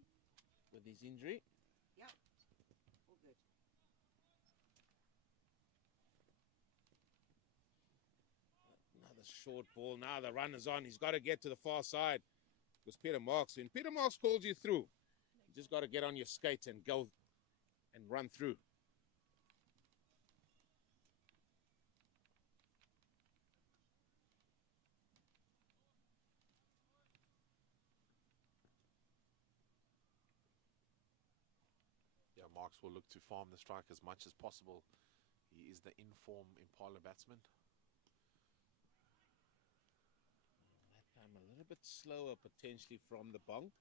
with his injury. Yep, all good. Another short ball. Now the runner's on. He's got to get to the far side. Because Peter Marks, when Peter Marks calls you through, you just got to get on your skates and go and run through. Yeah, Marks will look to farm the strike as much as possible. He is the in-form Impala batsman. That time a little bit slower potentially from the bunk.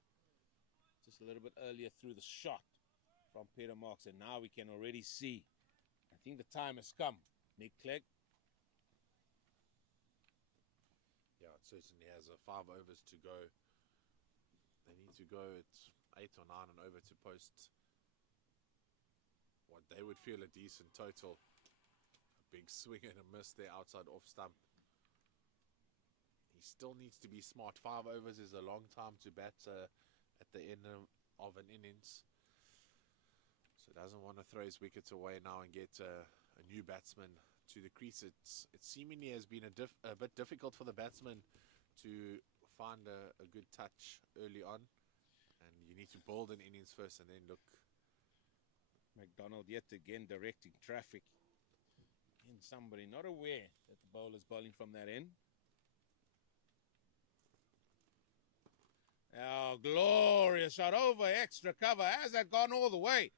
Just a little bit earlier through the shot from Peter Marks. And now we can already see. I think the time has come. Nick Clegg. Yeah, it certainly has 5 overs to go. They need to go at 8 or 9 and over to post what they would feel a decent total. Big swing and a miss there outside off stump. He still needs to be smart. 5 overs is a long time to bat at the end of an innings. So doesn't want to throw his wickets away now and get a new batsman to the crease. It seemingly has been a bit difficult for the batsman to find a good touch early on. And you need to build an innings first and then look. McDonald yet again directing traffic. And somebody not aware that the bowler's bowling from that end. Oh, glorious shot over extra cover. Has that gone all the way?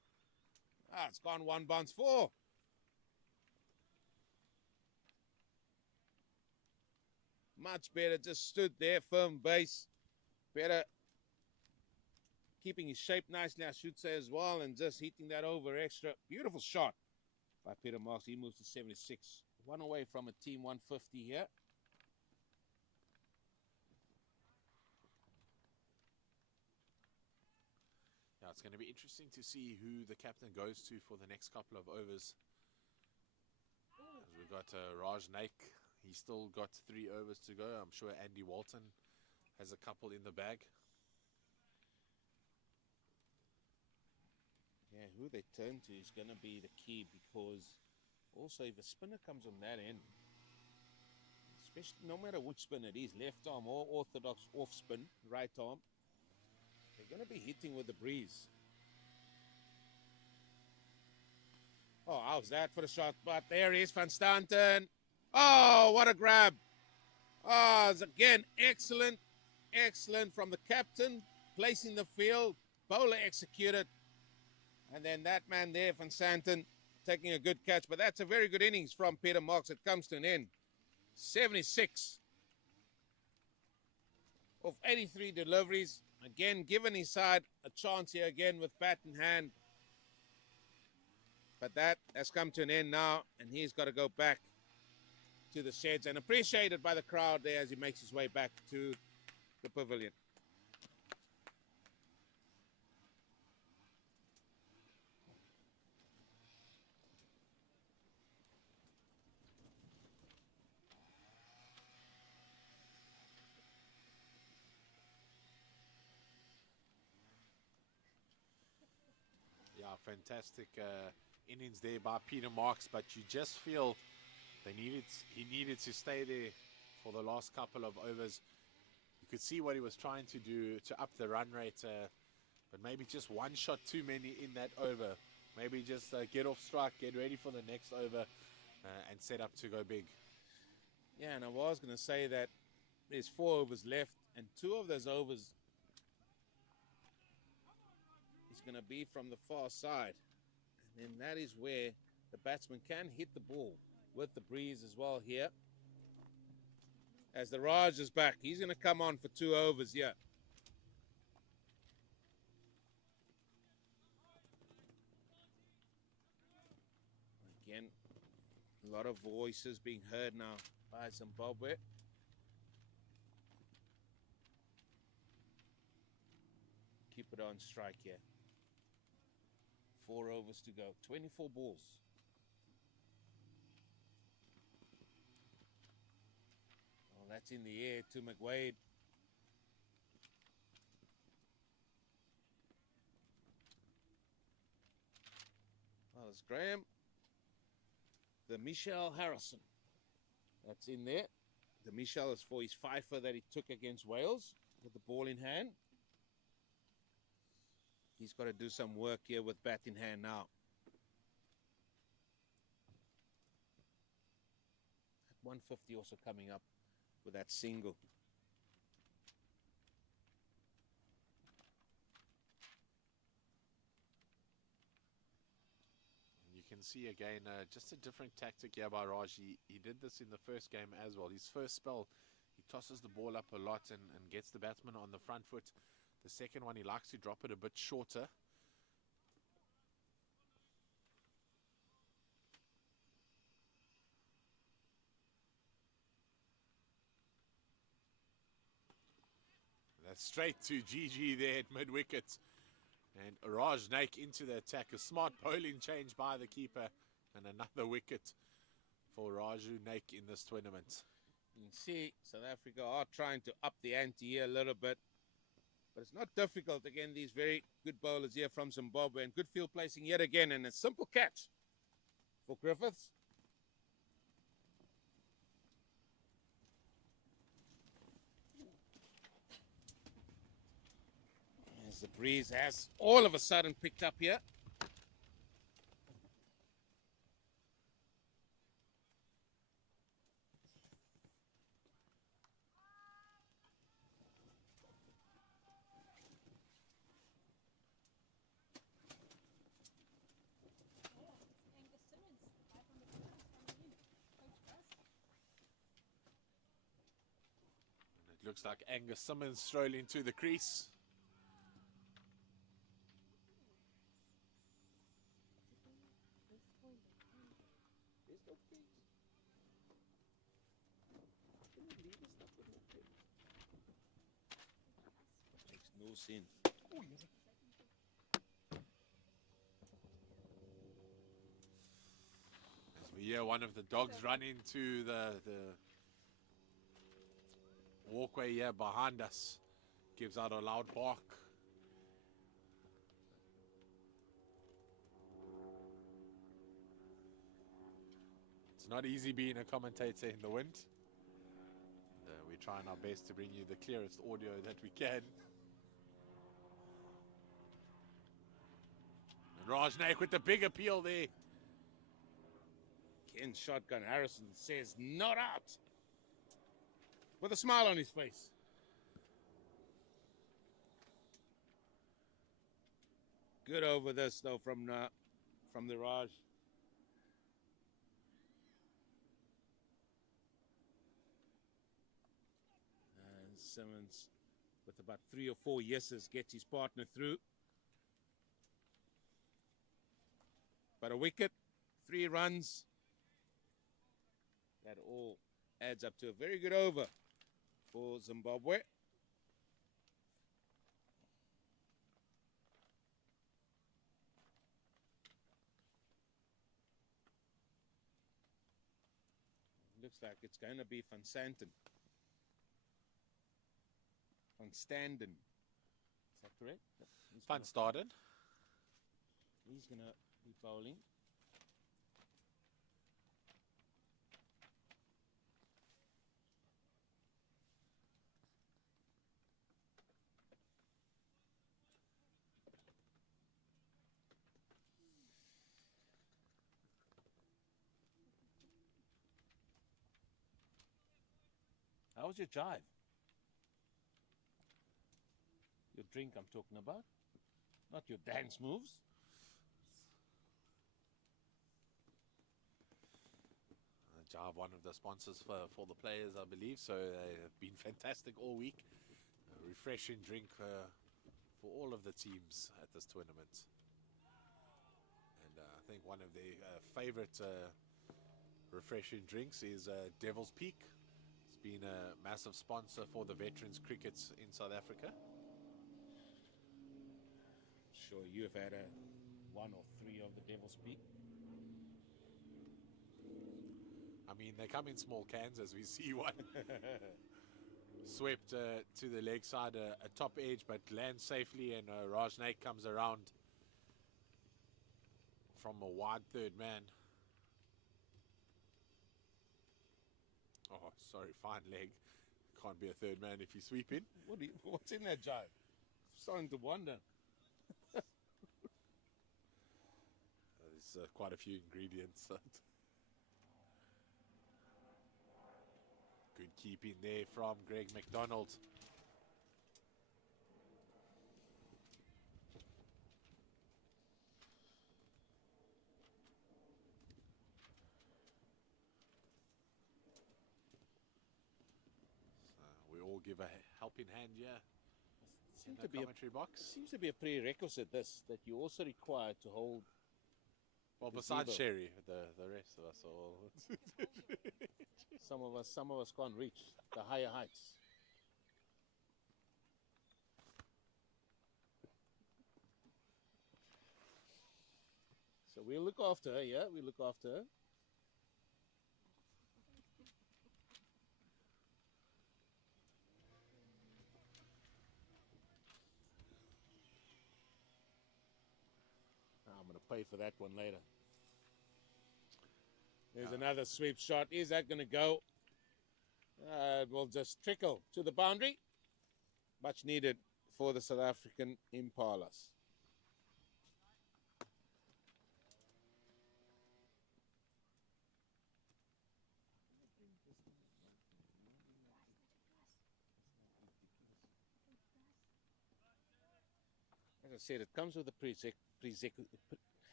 Ah, it's gone 1 bounce 4. Much better, just stood there, firm base. Better keeping his shape nicely, I should say, as well, and just hitting that over extra. Beautiful shot by Peter Marks. He moves to 76. 1 away from a team 150 here. Yeah, it's going to be interesting to see who the captain goes to for the next couple of overs. As we've got Raj Naik. He's still got 3 overs to go. I'm sure Andy Walton has a couple in the bag. Yeah, who they turn to is going to be the key, because also if a spinner comes on that end, especially no matter which spin it is, left arm or orthodox off spin, right arm, they're going to be hitting with the breeze. Oh, how's that for the shot? But there he is, Van Stanton. Oh, what a grab. Oh, it's again excellent from the captain, placing the field, bowler executed. And then that man there, Van Stanton, taking a good catch. But that's a very good innings from Peter Marks. It comes to an end. 76 of 83 deliveries. Again, giving his side a chance here again with bat in hand. But that has come to an end now, and he's got to go back to the sheds, and appreciated by the crowd there as he makes his way back to the pavilion. Yeah, fantastic innings there by Peter Marks, but you just feel he needed to stay there for the last couple of overs. You could see what he was trying to do to up the run rate, but maybe just one shot too many in that over. Maybe just get off strike, get ready for the next over, and set up to go big. Yeah, and I was going to say that there's 4 overs left, and 2 of those overs is going to be from the far side. And then that is where the batsman can hit the ball with the breeze as well here. As the Raj is back, he's going to come on for 2 overs here. Again, a lot of voices being heard now by Zimbabwe. Keep it on strike here. 4 overs to go. 24 balls. Oh, that's in the air to McWade. Well, it's Graham. The Michelle Harrison. That's in there. The Michelle is for his fifer that he took against Wales with the ball in hand. He's got to do some work here with bat in hand now. At 150 also coming up with that single. You can see again just a different tactic here by Raj. He did this in the first game as well. His first spell, he tosses the ball up a lot and gets the batsman on the front foot. The second one, he likes to drop it a bit shorter. That's straight to GG there at mid-wicket. And Raj Naik into the attack. A smart bowling change by the keeper and another wicket for Raju Naik in this tournament. You can see South Africa are trying to up the ante here a little bit. But it's not difficult. Again, these very good bowlers here from Zimbabwe. And good field placing yet again. And a simple catch for Griffiths. As the breeze has all of a sudden picked up here. It looks like Angus Simmons strolling to the crease. Makes no sense. As we hear one of the dogs run into the walkway here behind us, gives out a loud bark. It's not easy being a commentator in the wind. We're trying our best to bring you the clearest audio that we can. And Raj Naik with the big appeal there. Ken Shotgun Harrison says not out. With a smile on his face. Good over this though from the Raj. And Simmons with about 3 or 4 yeses gets his partner through. But a wicket, 3 runs. That all adds up to a very good over for Zimbabwe. Looks like it's going to be Van Santen. Van Standen. Is that correct? Van Staden. He's going to be bowling. How was your jive? Your drink I'm talking about, not your dance moves. Jive, one of the sponsors for the players, I believe, so they have been fantastic all week. A refreshing drink for all of the teams at this tournament. And I think one of their favorite refreshing drinks is Devil's Peak. It's been a massive sponsor for the veterans cricket in South Africa. Sure, you have had 1 or 3 of the Devil's Peak. I mean, they come in small cans, as we see one. Swept to the leg side, a top edge, but lands safely, and Raj Naik comes around from a wide third man. Oh, sorry, fine leg. Can't be a third man if you sweep in. What's in that jive? Starting to wonder. There's quite a few ingredients. Good keeping there from Greg McDonald. So we all give a helping hand here in the commentary box. Seems to be a prerequisite this, that you also require to hold. Well, besides Sherry, the rest of us all. Some of us can't reach the higher heights. So we'll look after her, yeah? We'll look after her. pay for that one later. There's another sweep shot. Is that going to go? It will just trickle to the boundary. Much needed for the South African Impalas. As I said, it comes with a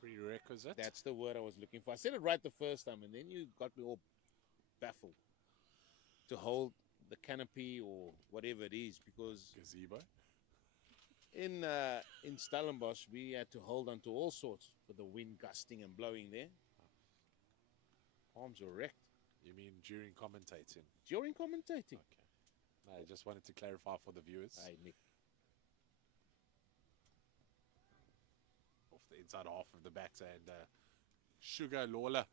Prerequisite. That's the word I was looking for. I said it right the first time, and then you got me all baffled. To hold the canopy or whatever it is, because Gazebo. in Stellenbosch we had to hold on to all sorts with the wind gusting and blowing there. Arms were wrecked. You mean during commentating? During commentating. Okay. No, I just wanted to clarify for the viewers. Hey, Nick. Off the inside half of the batter, and Sugar Lawler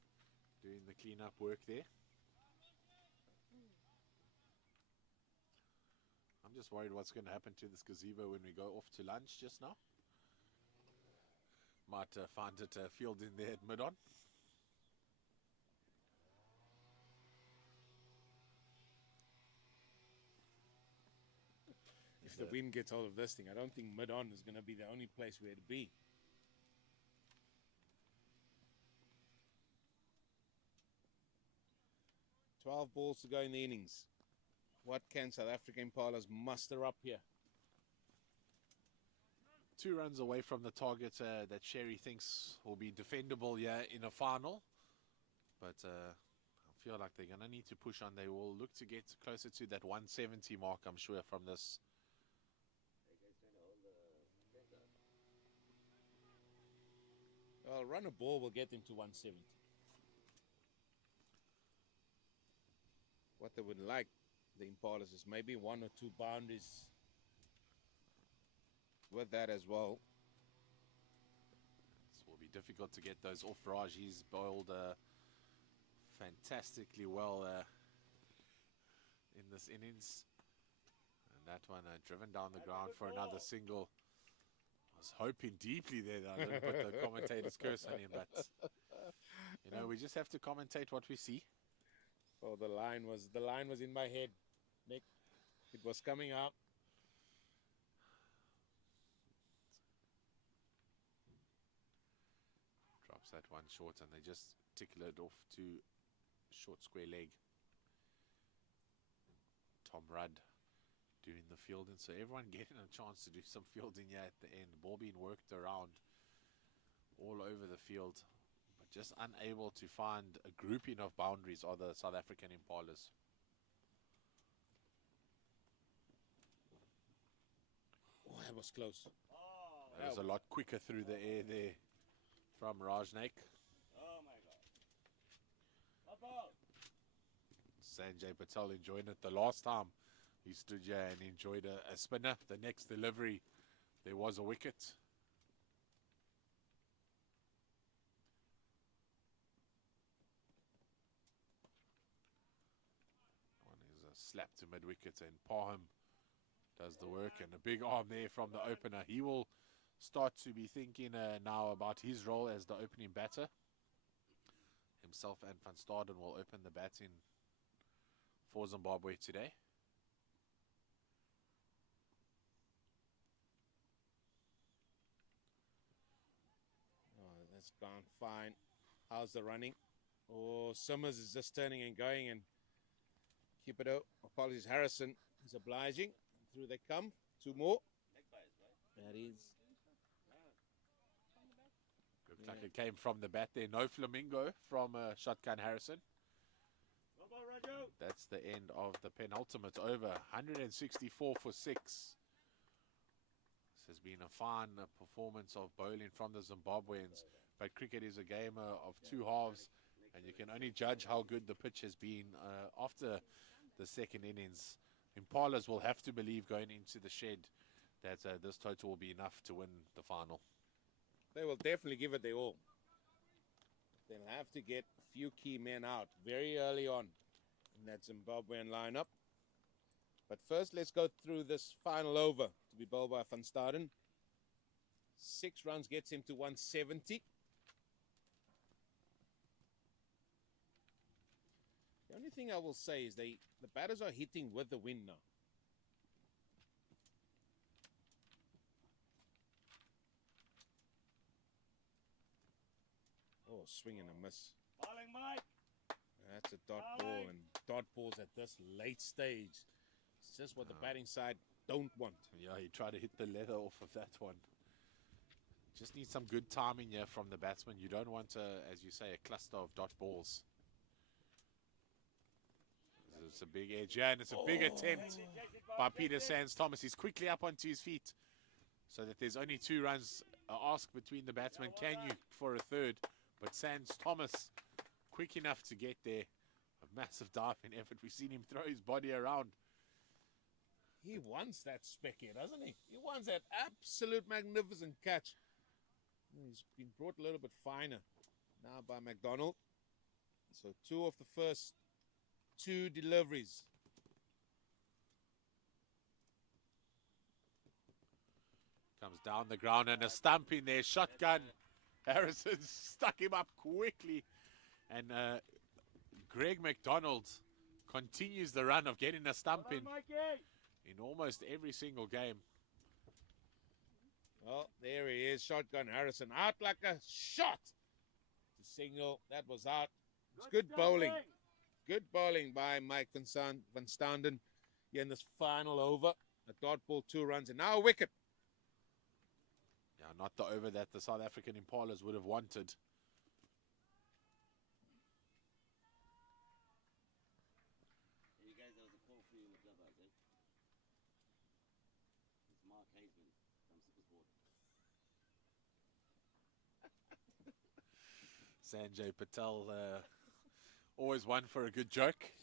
doing the clean-up work there. I'm just worried what's going to happen to this gazebo when we go off to lunch just now. Might find it field in there at mid-on. If the wind gets hold of this thing, I don't think mid-on is going to be the only place where to be. $12 balls to go in the innings. What can South African Impalas muster up here? 2 runs away from the target that Sherry thinks will be defendable here in a final. But I feel like they're going to need to push on. They will look to get closer to that 170 mark, I'm sure, from this. Well, run a ball will get them to 170. What they would like, the Impalas, is maybe 1 or 2 boundaries with that as well. It will be difficult to get those off. Raj, he's bowled fantastically well in this innings. And that one driven down the ground for another single. I was hoping deeply there that I didn't put the commentator's curse on him, but you know, we just have to commentate what we see. Oh, the line was in my head, Nick. It was coming up. Drops that one short, and they just tickle it off to short square leg. Tom Rudd doing the fielding, so everyone getting a chance to do some fielding here at the end. The ball being worked around all over the field, but just unable to find a grouping of boundaries are the South African Impalas. Oh, that was close. That was a lot quicker through the air there from Rajnaik. Oh my God. Sanjay Patel enjoying it the last time he stood here and enjoyed a spinner. The next delivery, there was a wicket. One is a slap to mid-wicket, and Parham does the work, and a big arm there from the opener. He will start to be thinking now about his role as the opening batter. Himself and Van Staden will open the batting for Zimbabwe today. Oh, that's gone fine. How's the running? Oh, Simmers is just turning and going, and keep it out. Apologies, Harrison is obliging. Through they come. 2 more. That is. Looks like it came from the bat there. No flamingo from Shotgun Harrison. That's the end of the penultimate over. 164 for 6. This has been a fine performance of bowling from the Zimbabweans. But cricket is a game of 2 halves, and you can only judge how good the pitch has been after the second innings. Impalas will have to believe going into the shed that this total will be enough to win the final. They will definitely give it their all. They'll have to get a few key men out very early on in that Zimbabwean lineup. But first, let's go through this final over to be bowled by Van Staden. 6 runs gets him to 170. The only thing I will say is the batters are hitting with the wind now. Oh, swing and a miss. Bowling, Mike. That's a dot ball, and dot balls at this late stage. It's just what the batting side don't want. Yeah, he tried to hit the leather off of that one. Just need some good timing here from the batsman. You don't want, as you say, a cluster of dot balls. It's a big edge, yeah, and it's a big attempt by Peter Sands Thomas. He's quickly up onto his feet so that there's only 2 runs asked between the batsmen. Can you for a third? But Sands Thomas, quick enough to get there. A massive diving effort. We've seen him throw his body around. He wants that specky, doesn't he? He wants that absolute magnificent catch. He's been brought a little bit finer now by McDonald. So 2 of the first 2 deliveries. Comes down the ground and a stump in there. Shotgun. Harrison stuck him up quickly. And Greg McDonald continues the run of getting a stump in almost every single game. Oh, there he is. Shotgun Harrison out like a shot. The signal, that was out. It's good bowling. Good bowling by Mike van Staanden here in this final over. A dot ball, 2 runs, and now a wicket. Yeah, not the over that the South African Impalas would have wanted. Hey, you guys, there was a call for you in the clubhouse, eh? It's Mark Hazeman from Supersport. Sanjay Patel, always one for a good joke.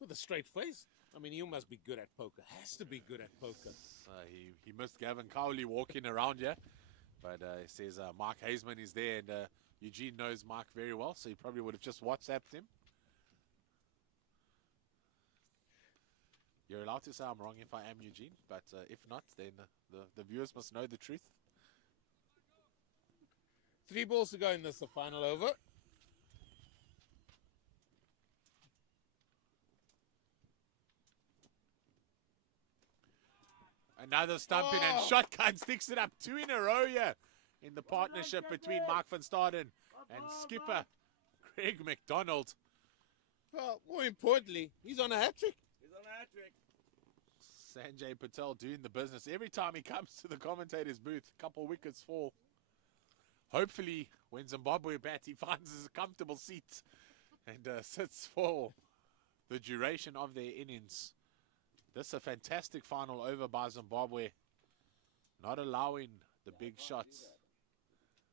With a straight face. I mean, you must be good at poker. Has to be good at poker. He missed Gavin Cowley walking around here. But he says Mark Hazeman is there, and Eugene knows Mark very well, so he probably would have just WhatsApped him. You're allowed to say I'm wrong if I am, Eugene, but if not, then the viewers must know the truth. 3 balls to go in this, the final over. Another stumping and shotgun sticks it up 2 in a row here in the partnership between Mark van Staden and skipper Greg McDonald. Well, more importantly, he's on a hat-trick. He's on a hat-trick. Sanjay Patel doing the business. Every time he comes to the commentator's booth, a couple wickets fall. Hopefully, when Zimbabwe bat, he finds a comfortable seat and sits for the duration of their innings. This is a fantastic final over by Zimbabwe, not allowing the big shots.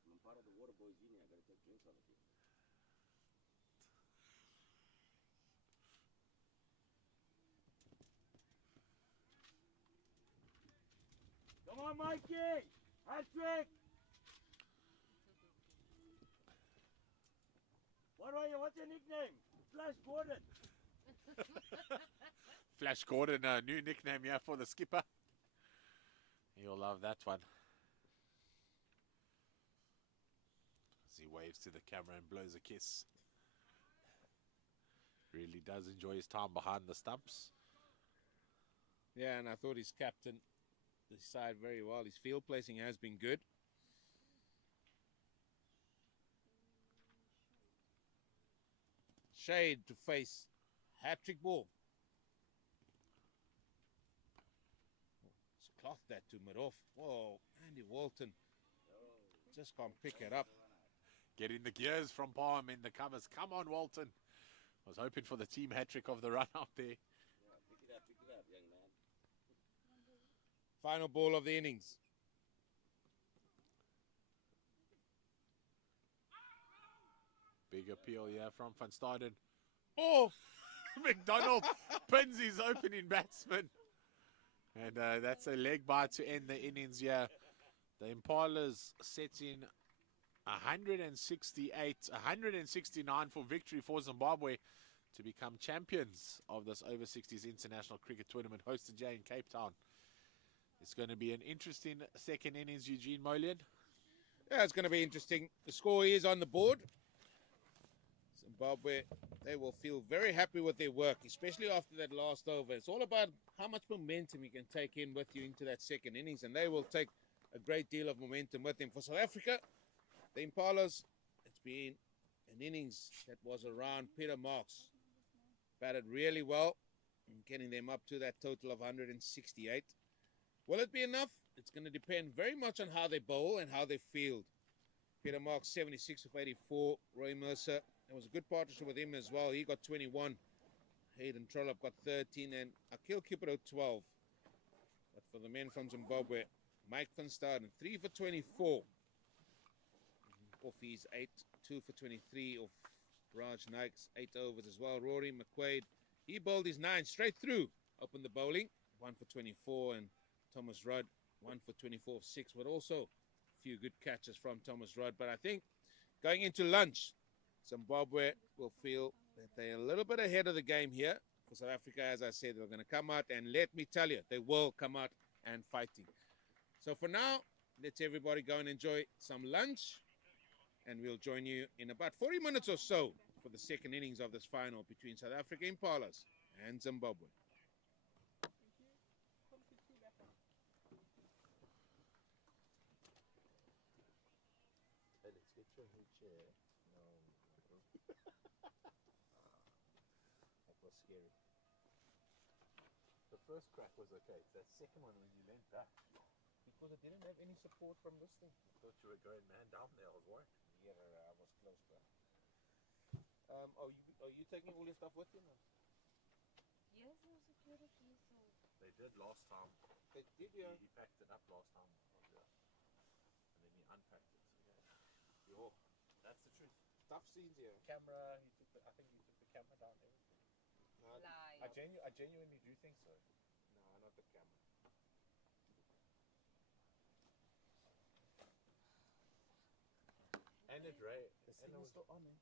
I'm part of the Water Boys Union. I gotta take drinks on it. Come on, Mikey. Hat-trick. What's your nickname? Flash Gordon. Flash Gordon, a new nickname here for the skipper. You'll love that one. As he waves to the camera and blows a kiss. Really does enjoy his time behind the stumps. Yeah, and I thought his captain the side very well. His field placing has been good. Shade to face hat-trick ball. Just clocked that to mid-off. Whoa, Andy Walton just can't pick it up. Getting the gears from Palm in the covers. Come on, Walton. I was hoping for the team hat-trick of the run out there. Yeah, pick it up, young man. Final ball of the innings. Big appeal, yeah, from Van Staden. Oh, McDonald pins his opening batsman. And that's a leg bye to end the innings here. The Impalas setting 168, 169 for victory for Zimbabwe to become champions of this Over-60s international cricket tournament hosted here in Cape Town. It's going to be an interesting second innings, Eugene Molian. Yeah, it's going to be interesting. The score is on the board. Zimbabwe, they will feel very happy with their work, especially after that last over. It's all about how much momentum you can take in with you into that second innings, and they will take a great deal of momentum with them. For South Africa, the Impalas, it's been an innings that was around Peter Marks. Batted really well and getting them up to that total of 168. Will it be enough? It's going to depend very much on how they bowl and how they field. Peter Marks, 76 of 84. Roy Mercer, there was a good partnership with him as well. He got 21. Hayden Trollope got 13 and Akil Cupido 12. But for the men from Zimbabwe, Mike van Staden, 3 for 24. Off his 8, 2 for 23 off Raj Naik's 8 overs as well. Rory McQuaid, he bowled his 9 straight through. Opened the bowling, 1 for 24. And Thomas Rudd, 1 for 24 of 6. But also a few good catches from Thomas Rudd. But I think going into lunch, Zimbabwe will feel that they're a little bit ahead of the game here. For South Africa, as I said, they're going to come out. And let me tell you, they will come out and fighting. So for now, let's everybody go and enjoy some lunch. And we'll join you in about 40 minutes or so for the second innings of this final between South Africa Impalas and Zimbabwe. Hey, let's get you a new chair. No. That was scary. The first crack was okay. That second one when you leant back. Because I didn't have any support from this thing. I thought you were going man down there. I was worried. Yeah, I was close, bro. Are you taking all your stuff with you now? Yes, no security, so They did last time. They did, yeah. He packed it up last time. Yeah. And then he unpacked it. Yeah. Yo, that's the truth. Tough scenes here. Camera, I think he took the camera down, everything. lie. I genuinely do think so. No, not the camera. And it rained. The thing is still on, man.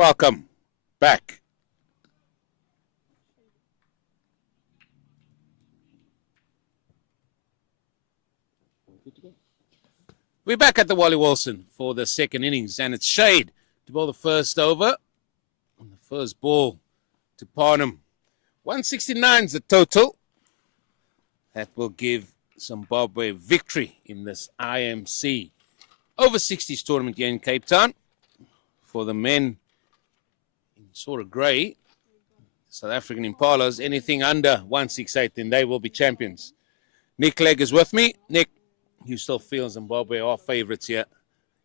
Welcome back. We're back at the Wally Wilson for the second innings, and it's Shade to bowl the first over. On the first ball to Parnham. 169 is the total. That will give Zimbabwe victory in this IMC Over-60s tournament here in Cape Town. For the men in sort of grey, South African Impalas, anything under 168, then they will be champions. Nick Legg is with me. Nick, you still feel Zimbabwe are favourites here,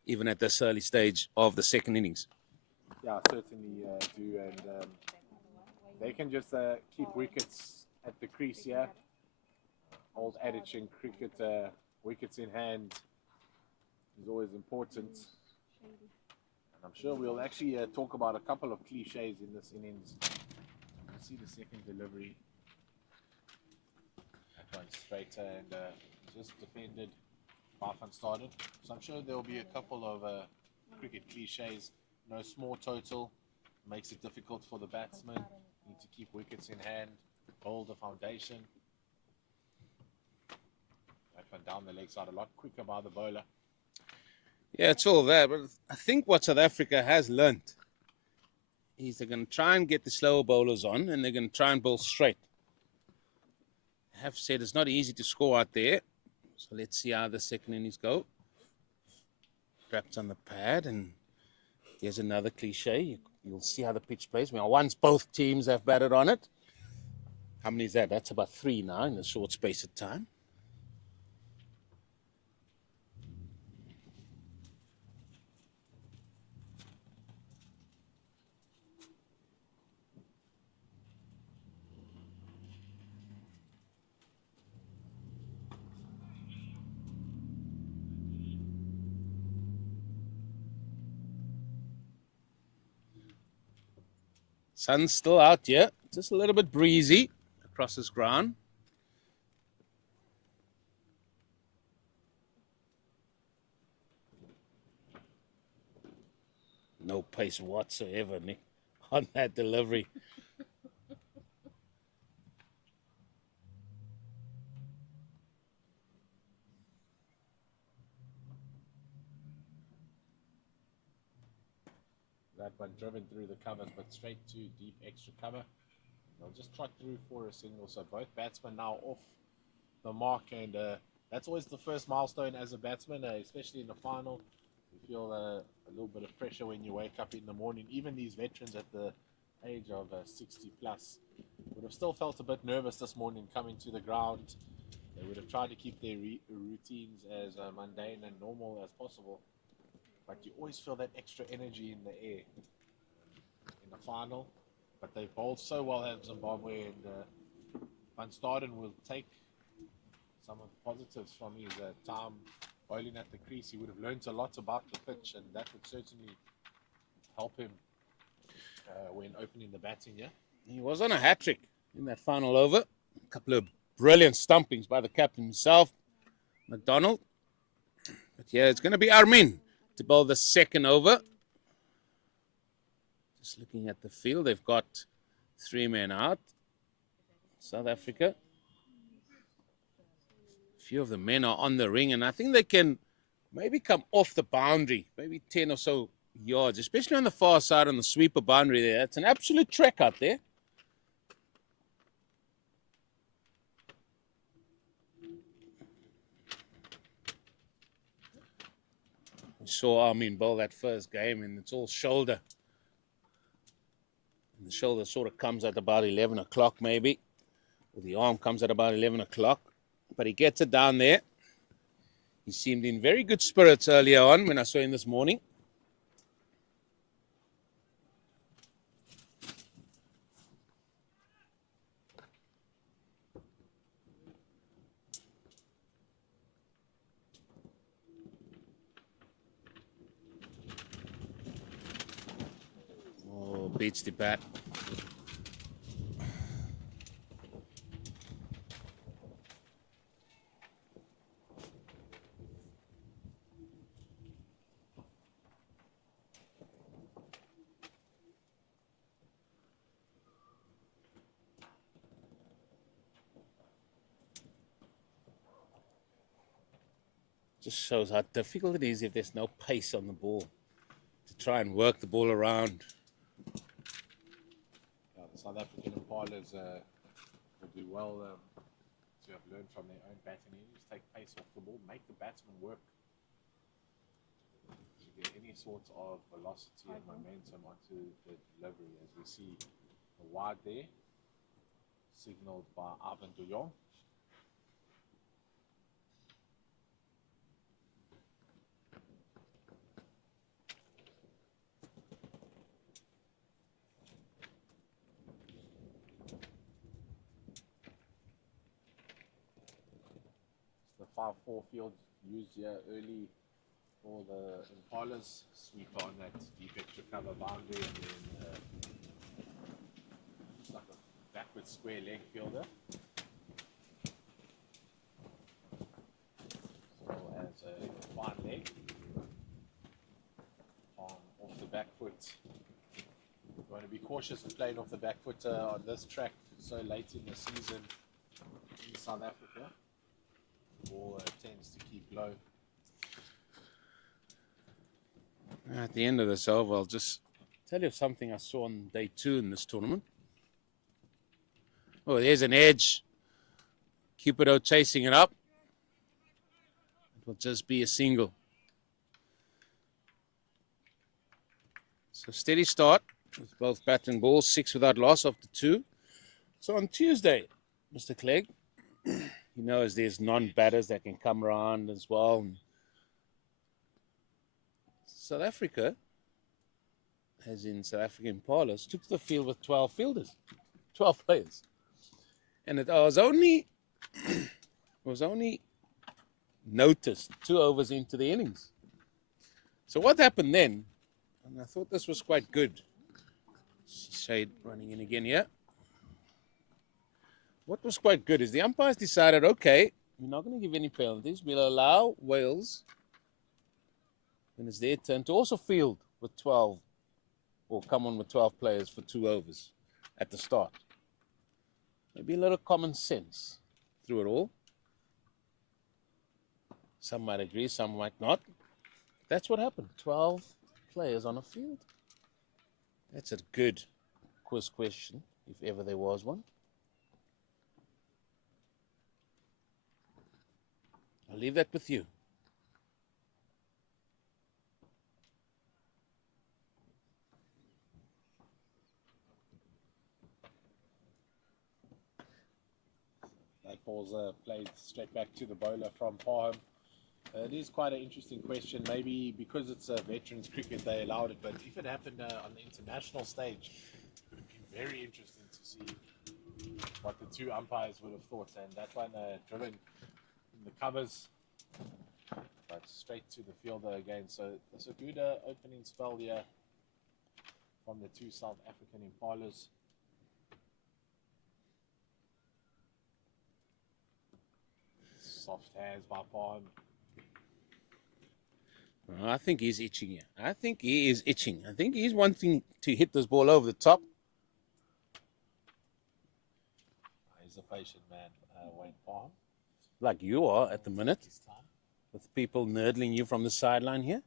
even at this early stage of the second innings? Yeah, certainly do, and they can just keep wickets at the crease here. Old adage in cricket, wickets in hand is always important. And I'm sure we'll actually talk about a couple of cliches in this innings. You see the second delivery. That one straighter and just defended by Van Staden. So I'm sure there will be a couple of cricket cliches. No small total makes it difficult for the batsman. Need to keep wickets in hand, hold the foundation. That one down the leg side a lot quicker by the bowler. Yeah, it's all there. But I think what South Africa has learnt is they're going to try and get the slower bowlers on, and they're going to try and bowl straight. I have said it's not easy to score out there. So let's see how the second innings go. Trapped on the pad, and here's another cliche. You'll see how the pitch plays. Well, once both teams have batted on it. How many is that? That's about 3 now in a short space of time. Sun's still out here. Just a little bit breezy across this ground. No pace whatsoever, Nick, on that delivery. That one driven through the covers, but straight to deep extra cover. They'll just trot through for a single. So both batsmen now off the mark, and that's always the first milestone as a batsman, especially in the final. You feel a little bit of pressure when you wake up in the morning. Even these veterans at the age of 60 plus would have still felt a bit nervous this morning coming to the ground. They would have tried to keep their routines as mundane and normal as possible. But you always feel that extra energy in the air in the final. But they've bowled so well at Zimbabwe, and Van Staden will take some of the positives from his time bowling at the crease. He would have learnt a lot about the pitch, and that would certainly help him when opening the batting. Yeah, He was on a hat-trick in that final over. A couple of brilliant stumpings by the captain himself, McDonald. But yeah, it's going to be Armin to bowl the second over. Just looking at the field, they've got 3 men out. South Africa. A few of the men are on the ring, and I think they can maybe come off the boundary, maybe 10 or so yards, especially on the far side on the sweeper boundary there. It's an absolute trek out there. We saw Armin bowl that first game, and it's all shoulder. And the shoulder sort of comes at about 11 o'clock maybe. Or the arm comes at about 11 o'clock. But he gets it down there. He seemed in very good spirits earlier on when I saw him this morning. Oh, beats the bat. Just shows how difficult it is if there's no pace on the ball to try and work the ball around. Yeah, the South African Impalas will do well to have learned from their own batting innings, take pace off the ball, make the batsman work to get any sort of velocity and momentum onto the delivery. As we see the wide there, signalled by Ivan de Jong. The 5-4 field used here early for the Impalas. Sweeper on that deep extra cover boundary, and then it's like a backward square leg fielder. So as a fine leg off the back foot. You want to be cautious of playing off the back foot on this track so late in the season in South Africa. Ball tends to keep low. At the end of this over, I'll just tell you something I saw on day 2 in this tournament. Oh, there's an edge. Cupido chasing it up. It will just be a single. So steady start with both bat and ball, 6 without loss after 2. So on Tuesday, Mr. Clegg, he knows there's non-batters that can come around as well. And South Africa, as in South African Impalas, took the field with 12 fielders, 12 players. And it was only noticed 2 overs into the innings. So what happened then, and I thought this was quite good. Shade running in again here. What was quite good is the umpires decided, okay, we're not going to give any penalties. We'll allow Wales, when it's their turn, to also field with 12, or come on with 12 players for 2 overs at the start. Maybe a little common sense through it all. Some might agree, some might not. That's what happened. 12 players on a field. That's a good quiz question, if ever there was one. I'll leave that with you. That ball's played straight back to the bowler from Parham. It is quite an interesting question. Maybe because it's a veterans cricket, they allowed it. But if it happened on the international stage, it would be very interesting to see what the 2 umpires would have thought. And that one driven in the covers, but straight to the fielder again. So it's a good opening spell here from the 2 South African Impalas. Soft hands by Parham. I think he's itching here. I think he is itching. I think he's wanting to hit this ball over the top. He's a patient man, Wayne Parham. Like you are at the minute, with people nerdling you from the sideline here.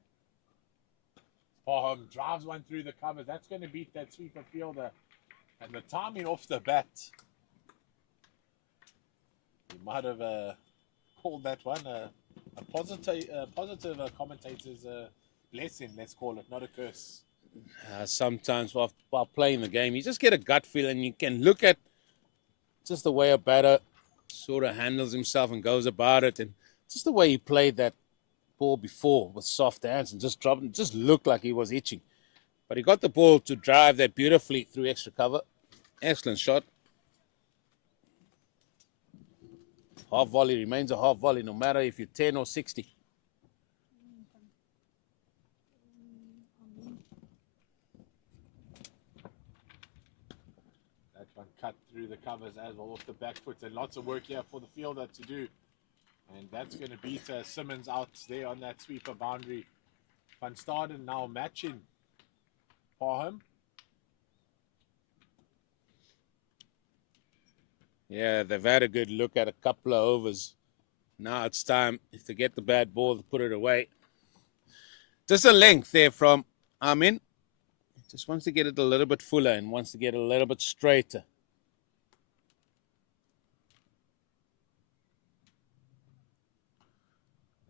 Parham drives one through the covers. That's going to beat that sweeper fielder. And the timing off the bat. You might have called that one a positive commentator's blessing, let's call it, not a curse. Sometimes while playing the game, you just get a gut feel, and you can look at just the way a batter sort of handles himself and goes about it, and just the way he played that ball before with soft hands and just dropped it, just looked like he was itching. But he got the ball to drive that beautifully through extra cover. Excellent shot. Half volley remains a half volley, no matter if you're 10 or 60. That one cut through the covers as well off the back foot, and lots of work here for the fielder to do. And that's going to beat Simmons out there on that sweeper boundary. Van Staden now matching Parham. Yeah, they've had a good look at a couple of overs Now it's time, if they get the bad ball, to put it away. Just a length there from Amin. Just wants to get it a little bit fuller and wants to get it a little bit straighter.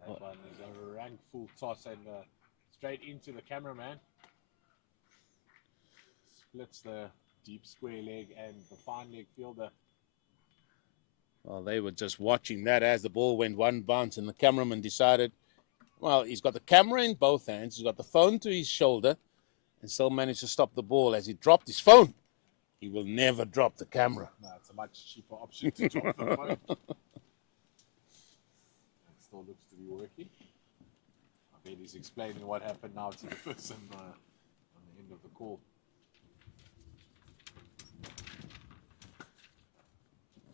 That one is a rank full toss and straight into the cameraman. Splits the deep square leg and the fine leg fielder. Well, they were just watching that as the ball went one bounce, and the cameraman decided, well, he's got the camera in both hands, he's got the phone to his shoulder, and still managed to stop the ball. As he dropped his phone, he will never drop the camera. No, it's a much cheaper option to drop the phone. It still looks to be working. I bet he's explaining what happened now to the person on the end of the call.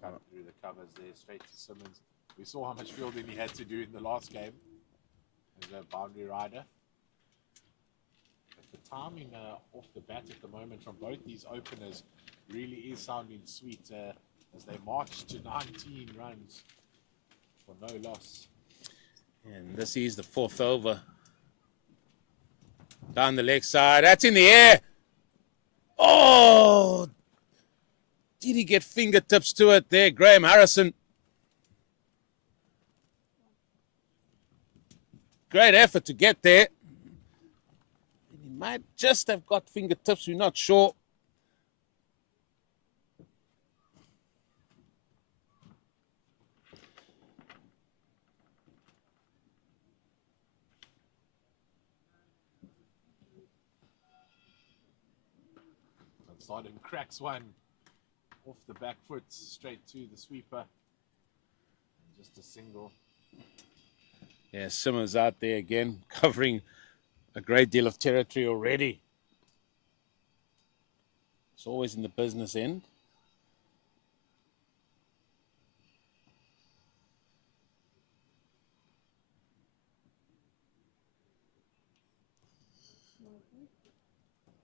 Cut through the covers there, straight to Simmons. We saw how much fielding he had to do in the last game as a boundary rider. But the timing off the bat at the moment from both these openers really is sounding sweet as they march to 19 runs for no loss. And this is the fourth over. Down the leg side. That's in the air. Oh! Did he get fingertips to it there, Graham Harrison? Great effort to get there. He might just have got fingertips, we're not sure. Sodom cracks one off the back foot straight to the sweeper. And just a single. Yeah, Simmons out there again, covering a great deal of territory already. It's always in the business end.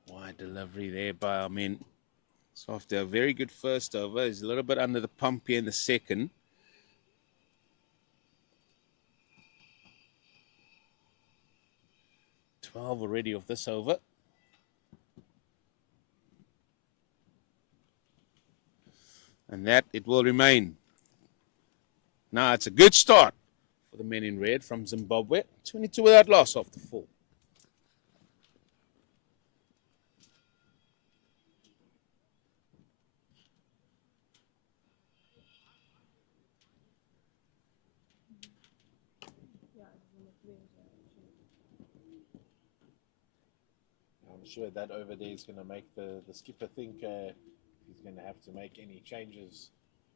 Wide delivery there by Amin. So after a very good first over, he's a little bit under the pump here in the second. $12 already of this over. And that it will remain. Now it's a good start for the men in red from Zimbabwe. 22 without loss off the full. I'm sure that over there is going to make the skipper think he's going to have to make any changes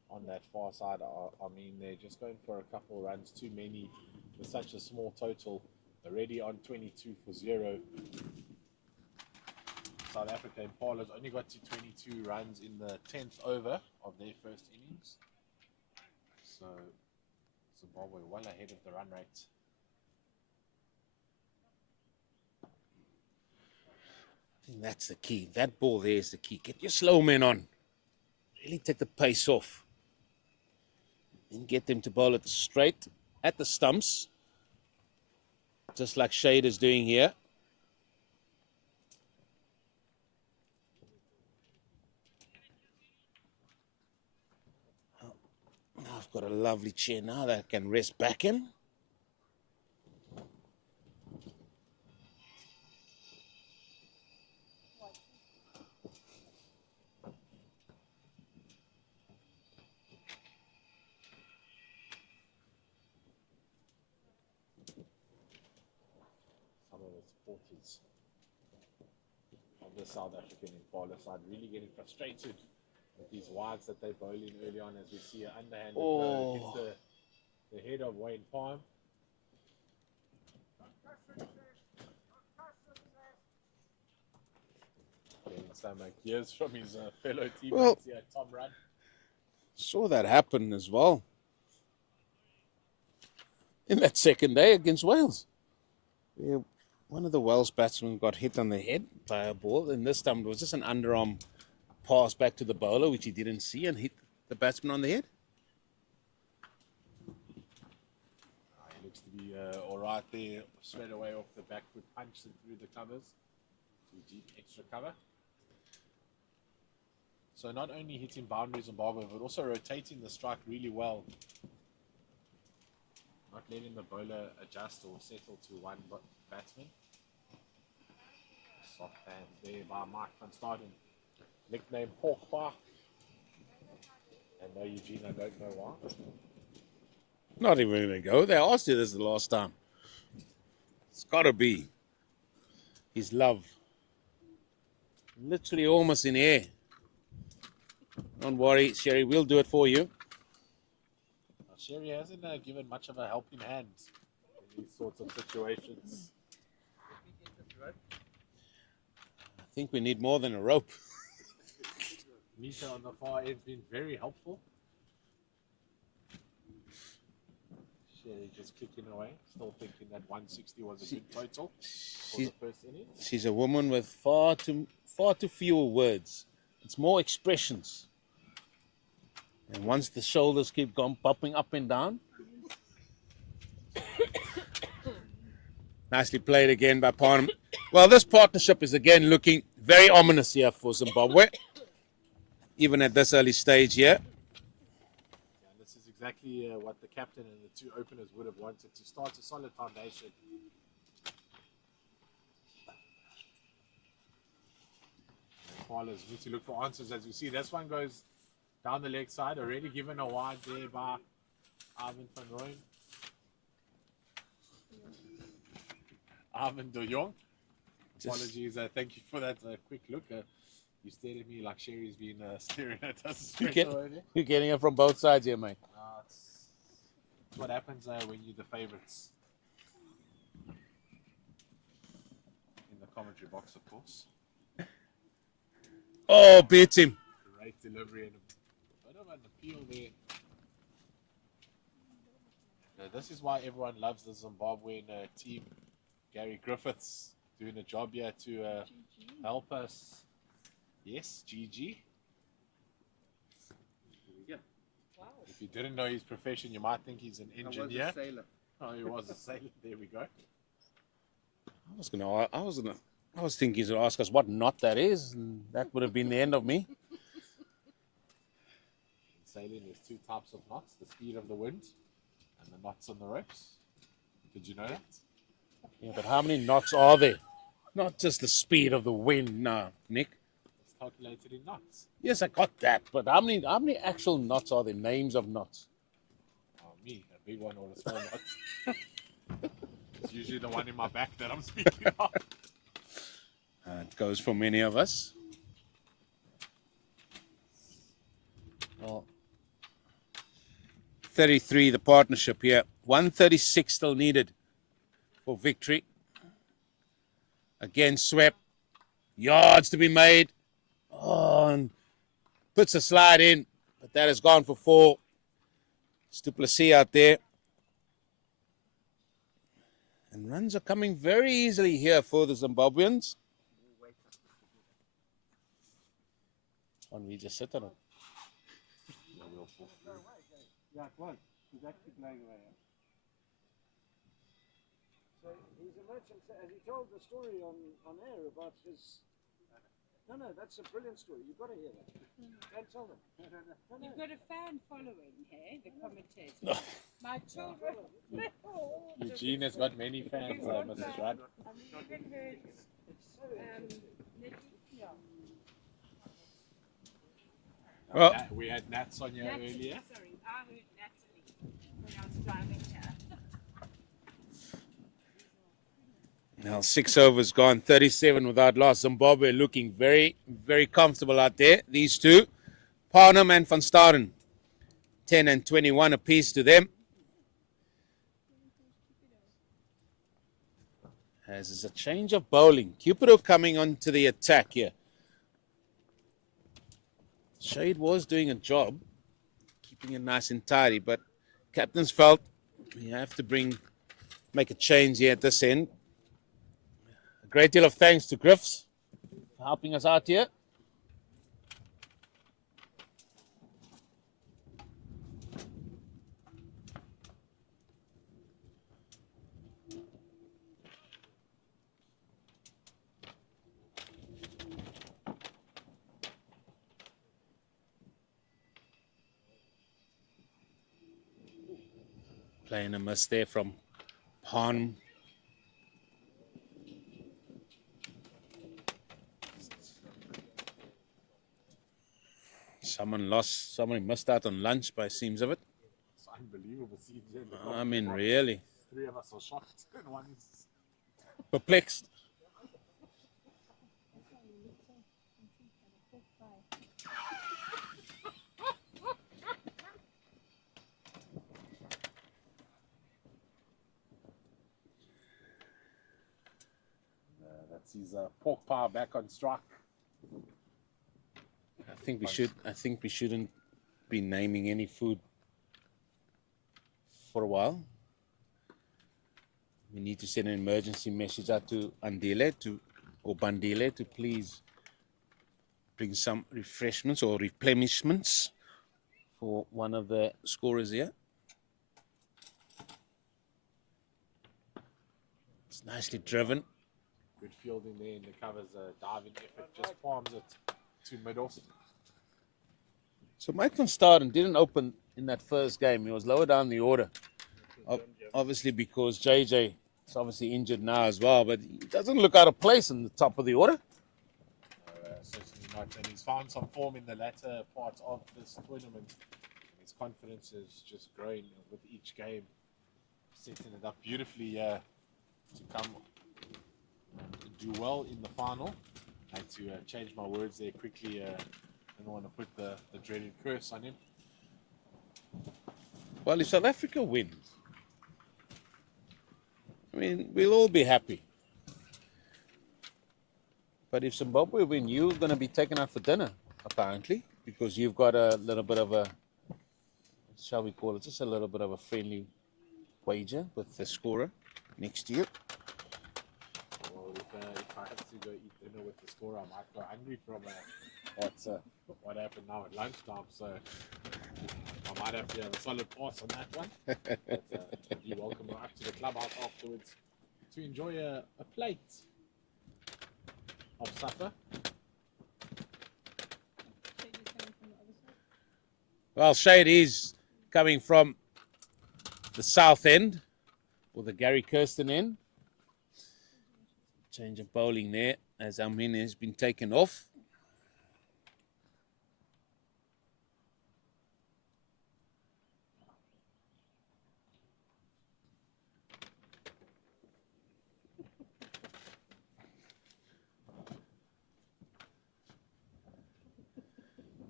on that far side. I mean, they're just going for a couple runs too many with such a small total. Already on 22 for 0. South Africa Impalas only got to 22 runs in the 10th over of their first innings. So Zimbabwe well ahead of the run rate. I think that's the key. That ball there is the key. Get your slow men on. Really take the pace off. Then get them to bowl it straight at the stumps. Just like Shade is doing here. Now I've got a lovely chair now that I can rest back in. Supporters of the South African Impala side really getting frustrated with these wides that they bowl in early on, as we see an underhand hits the head of Wayne Palm. Getting some gears from his fellow teammates here, Tom Rudd. Saw that happen as well in that second day against Wales. Yeah. One of the Welsh batsmen got hit on the head by a ball, and this time it was just an underarm pass back to the bowler, which he didn't see, and hit the batsman on the head. right there, straight away off the back foot, punched it through the covers. Deep extra cover. So not only hitting boundaries Zimbabwe, but also rotating the strike really well. Not letting the bowler adjust or settle to one batsman. Soft hand there by Mike van Staden. Nickname Pork Bar. And no, Eugene, I don't know why. Not even going to go. They asked you this the last time. It's got to be his love. Literally almost in the air. Don't worry, Sherry, we'll do it for you. Sherry hasn't given much of a helping hand in these sorts of situations. I think we need more than a rope. Misha on the far end's been very helpful. Sherry just kicking away, still thinking that 160 was a good total for the first innings. She's a woman with far too few words. It's more expressions. And once the shoulders keep going, popping up and down. Nicely played again by Parnham. Well, this partnership is again looking very ominous here for Zimbabwe, even at this early stage here. Yeah, this is exactly what the captain and the two openers would have wanted, to start a solid foundation. Ballers need to look for answers. As you see, this one goes down the leg side, already given a wide there by Ivan van Rooyen. Ivan de Jong. Apologies, thank you for that quick look. You stared at me like Sherry's been staring at us. You're getting it from both sides here, mate. It's what happens when you're the favourites. In the commentary box, of course. Oh, beats him. Great delivery and a bit of an appeal there. Now, this is why everyone loves the Zimbabwean team. Gary Griffiths doing a job here to help us. Yes, GG. Yeah. Wow. If you didn't know his profession, you might think he's an engineer. I was a sailor. Oh, he was a sailor. There we go. I was thinking he'd ask us what knot that is, and that would have been the end of me. In sailing, there's two types of knots: the speed of the wind and the knots on the ropes. Did you know that? Yeah, but how many knots are there? Not just the speed of the wind, no, Nick. It's calculated in knots. Yes, I got that, but how many actual knots are there? Names of knots? Oh, me, a big one or a small knot. It's usually the one in my back that I'm speaking of. It goes for many of us. Well, 33, the partnership here. 136 still needed for victory. Again, swept. Yards to be made. Oh, and puts a slide in, but that has gone for 4. Duplessis out there. And runs are coming very easily here for the Zimbabweans. And we just sit on it. Yeah, it was. He's actually playing away. So he's a merchant, and he told the story on air about his. No, that's a brilliant story. You've got to hear that. Don't tell them. No. You've got a fan following here, the commentator. My children. Eugene has got many fans, Mrs. Rudd. I even heard Letitia. Well, We had Nats on here earlier. Sorry, I heard Natalie when I was driving here. Now 6 overs gone, 37 without loss. Zimbabwe looking very, very comfortable out there. These two, Parnham and van Staden, 10 and 21 apiece to them. As is a change of bowling. Cupido coming onto the attack here. Shade was doing a job, keeping it nice and tidy, but captains felt we have to make a change here at this end. A great deal of thanks to Griffs for helping us out here. Playing a miss there from Pan. Somebody missed out on lunch by seems of it. It's unbelievable. I mean, really. 3 of us are shocked and one's Perplexed. that's his pork pie back on strike. I think we shouldn't be naming any food for a while. We need to send an emergency message out to Bandile to please bring some refreshments or replenishments for one of the scorers here. It's nicely driven. Good fielding there in the covers, diving effort, just palms it to mid-off. So Mike van Staden didn't open in that first game. He was lower down the order. Obviously because JJ is obviously injured now as well, but he doesn't look out of place in the top of the order. Certainly not, and he's found some form in the latter part of this tournament. His confidence is just growing with each game, setting it up beautifully to come do well in the final. I had to change my words there quickly. I don't want to put the dreaded curse on him. Well, if South Africa wins, I mean, we'll all be happy. But if Zimbabwe win, you're going to be taken out for dinner, apparently, because you've got a little bit of a, shall we call it, just a little bit of a friendly wager with the scorer next to you. Well, if I have to go eat dinner with the scorer, I might go hungry from what happened now at lunchtime. So I might have to have a solid pass on that one. But you're welcome up to the clubhouse afterwards to enjoy a plate of supper. Well, Shade is coming from the south end, or the Gary Kirsten end. Change of bowling there as Amin has been taken off.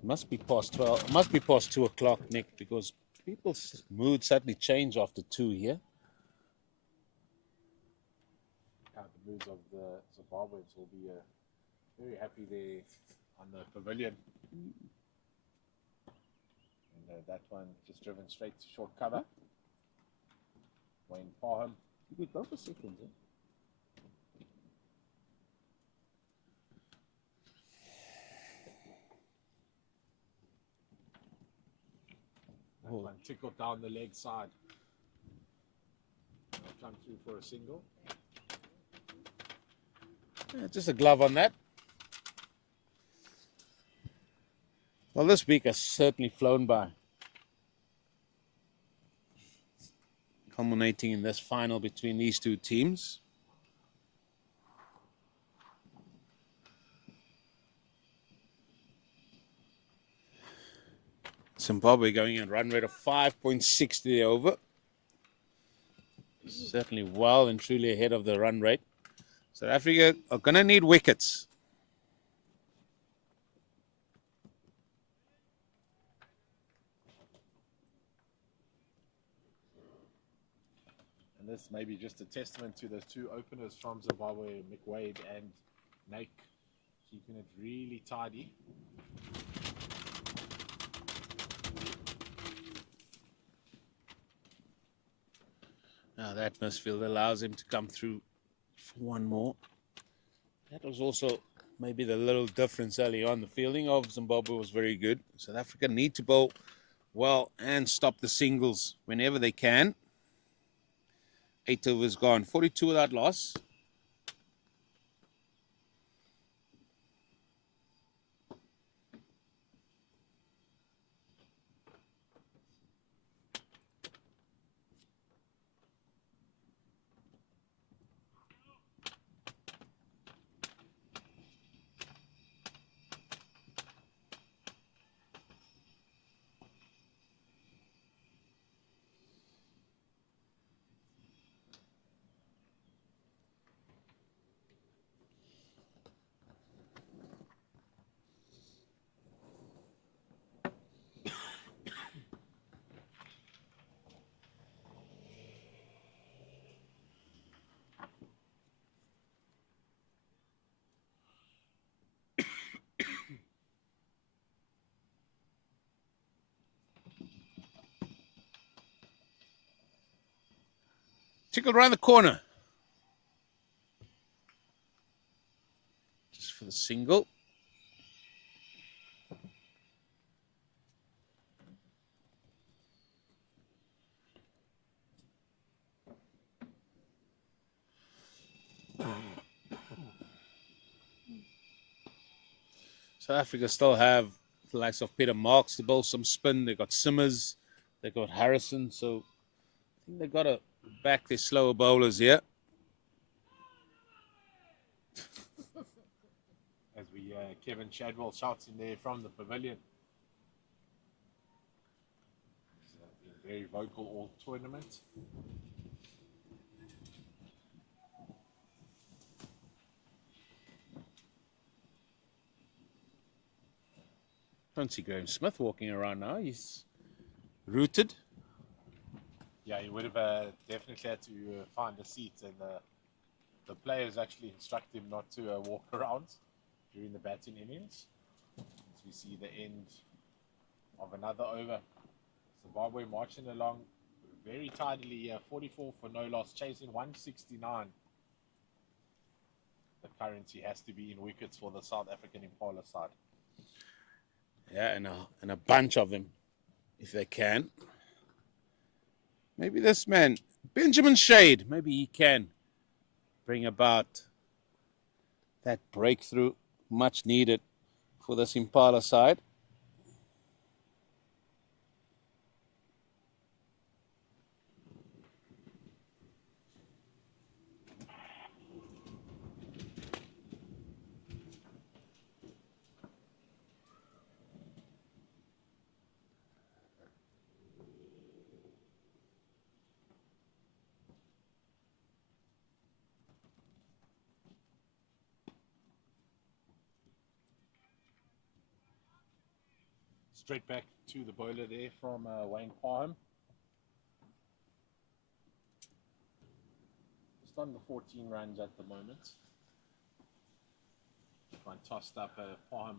Must be past 12. Must be past 2 o'clock, Nick, because people's mood suddenly change after 2 here. The moods of the Zimbabweans will be very happy there on the pavilion. And that one just driven straight to short cover. Wayne Parham. You could go for seconds, eh? That one tickled down the leg side. Come through for a single. Yeah, just a glove on that. Well, this week has certainly flown by. Culminating in this final between these two teams. Zimbabwe going in run rate of 5.6 to the over. Certainly well and truly ahead of the run rate. South Africa are going to need wickets. And this may be just a testament to those two openers from Zimbabwe, McWade and Nake, keeping it really tidy. Now that misfield allows him to come through for one more. That was also maybe the little difference early on. The fielding of Zimbabwe was very good. South Africa need to bowl well and stop the singles whenever they can. 8 overs gone. 42 without loss. Tickle around the corner. Just for the single. South Africa still have the likes of Peter Marks to bowl some spin. They've got Simmers. They've got Harrison. So I think they've got to back their slower bowlers here. As we Kevin Shadwell shouts in there from the pavilion. He's been very vocal all tournament. Don't see Graham Smith walking around now. He's rooted. Yeah, he would have definitely had to find a seat, and the players actually instruct him not to walk around during the batting innings. As we see the end of another over. Zimbabwe marching along very tidily here, 44 for no loss, chasing 169. The currency has to be in wickets for the South African Impala side. Yeah, and a bunch of them, if they can. Maybe this man, Benjamin Shade, maybe he can bring about that breakthrough, much needed for this Impala side. Straight back to the bowler there from Wayne Parham. Just under 14 runs at the moment. One tossed up, Parham,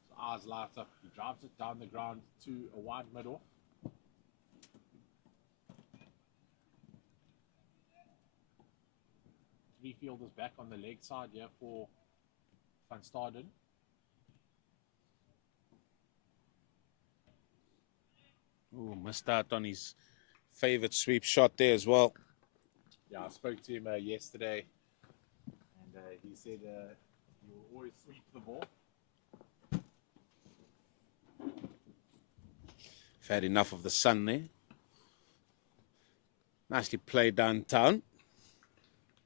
his eyes light up. He drives it down the ground to a wide middle. Three fielders back on the leg side here for Van Staden. Ooh, missed out on his favorite sweep shot there as well. Yeah, I spoke to him yesterday, and he said he will always sweep the ball. I've had enough of the sun there. Nicely played downtown.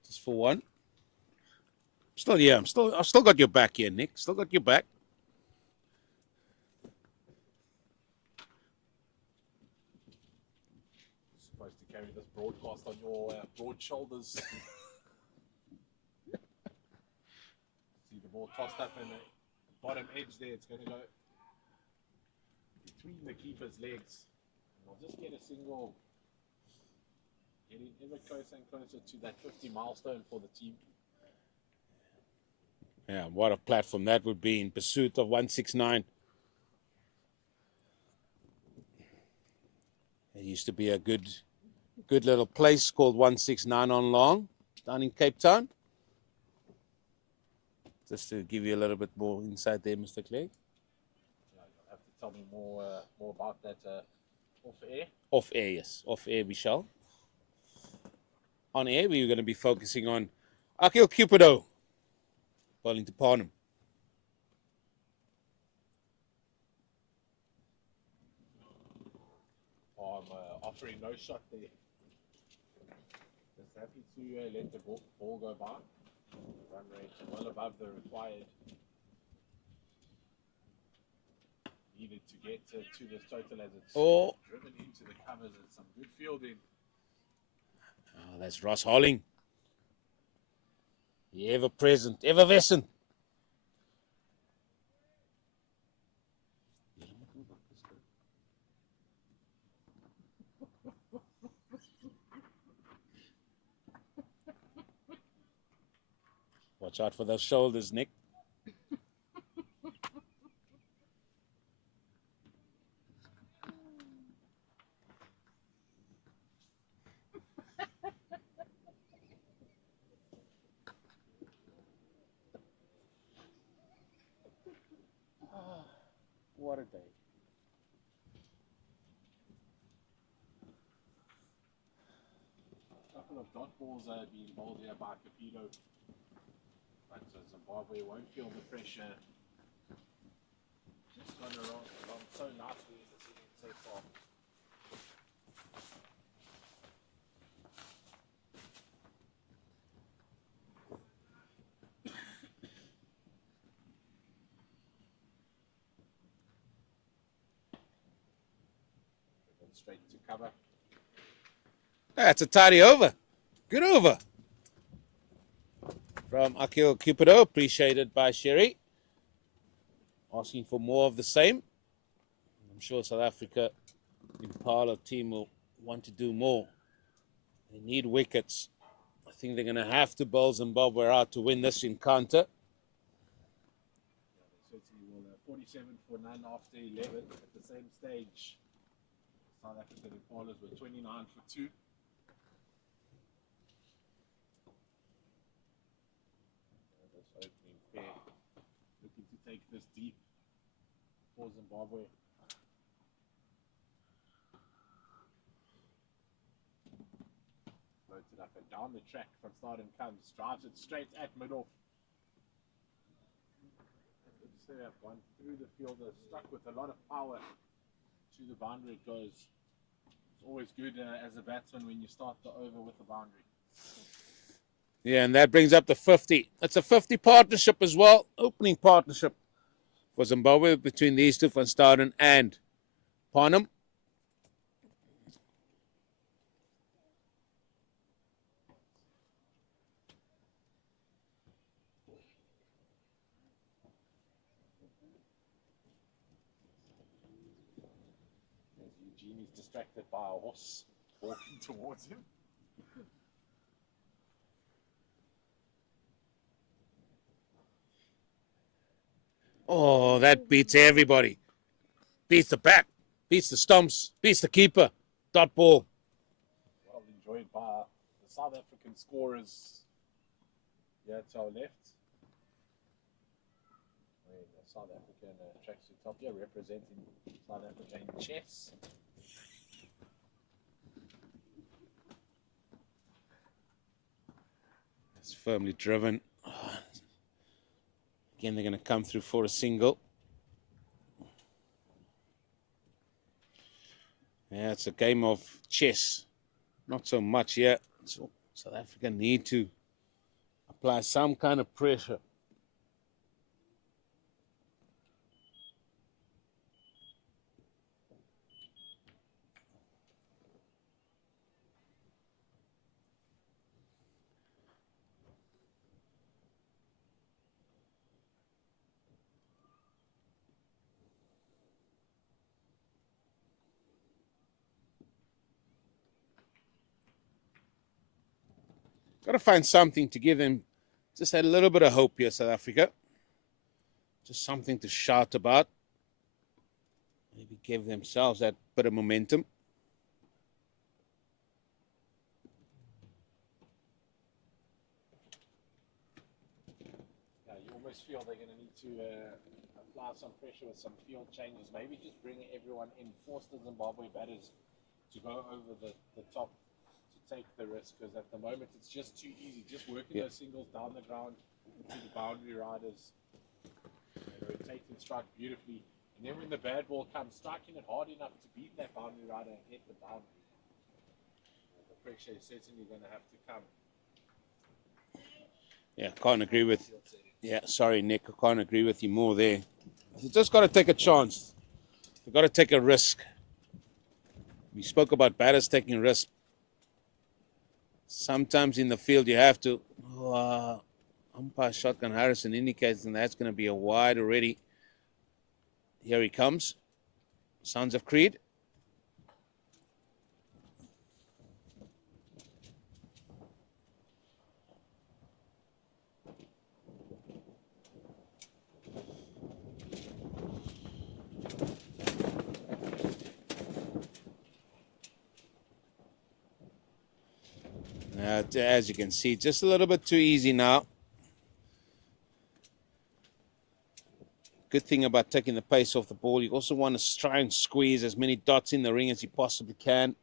Just for one. Still here. I've still got your back here, Nick. Still got your back. Supposed to carry this broadcast on your broad shoulders. See the ball tossed up in the bottom edge there. It's going to go between the keeper's legs. And I'll just get a single, getting ever closer and closer to that 50 milestone for the team. Yeah, what a platform that would be in pursuit of 169. There used to be a good little place called 169 on Long down in Cape Town. Just to give you a little bit more insight there, Mr. Clegg. Yeah, you'll have to tell me more about that off air. Off air, yes. Off air we shall. On air, we're going to be focusing on Akil Cupido bowling to Parham. I'm offering no shot there. Just happy to let the ball go by. Run rate well above the required. Needed to get to this total as it's driven into the covers and some good fielding. Oh, that's Ross Holling. The ever present, ever present. Watch out for those shoulders, Nick. what a day. A couple of dot balls are being bowled here by Capito. But Zimbabwe won't feel the pressure. Just gone along so nicely in this inning so far. Straight to cover. That's a tidy over. Good over. From Akil Cupido, appreciated by Sherry. Asking for more of the same. I'm sure South Africa Impala team will want to do more. They need wickets. I think they're going to have to bowl Zimbabwe out to win this encounter. Yeah, they certainly will. 47 for none after 11 at the same stage. South African Impalas were 29 for 2. This opening pair looking to take this deep for Zimbabwe. Floats it up and down the track from start and comes. Drives it straight at mid-off. They have one through the fielder, struck with a lot of power. To the boundary it goes. It's always good as a batsman when you start the over with the boundary. Yeah, and that brings up the 50. That's a 50 partnership as well. Opening partnership for Zimbabwe between these two, Van Staden and Parnham. Eugene is distracted by a horse walking towards him. Oh, that beats everybody. Beats the bat, beats the stumps, beats the keeper. Dot ball. Well enjoyed by the South African scorers here to our left. The South African tracksuit top here representing South Africa in chess. It's firmly driven. Again, they're going to come through for a single. Yeah, it's a game of chess. Not so much yet. So South Africa need to apply some kind of pressure. Got to find something to give them just a little bit of hope here, South Africa. Just something to shout about. Maybe give themselves that bit of momentum. Yeah, you almost feel they're going to need to apply some pressure with some field changes. Maybe just bring everyone in, force the Zimbabwe batters to go over the top. Take the risk, because at the moment it's just too easy. Just working those singles down the ground to the boundary riders. Rotate and strike beautifully. And then when the bad ball comes, striking it hard enough to beat that boundary rider and hit the boundary. The pressure is certainly going to have to come. Yeah, can't agree with. Yeah, sorry, Nick. I can't agree with you more there. You just got to take a chance. You've got to take a risk. We spoke about batters taking risks. Sometimes in the field you have to. Umpire shotgun Harrison indicates and that's going to be a wide already. Here he comes. Sons of Creed. As you can see, just a little bit too easy now. good thing about taking the pace off the ball, you also want to try and squeeze as many dots in the ring as you possibly can.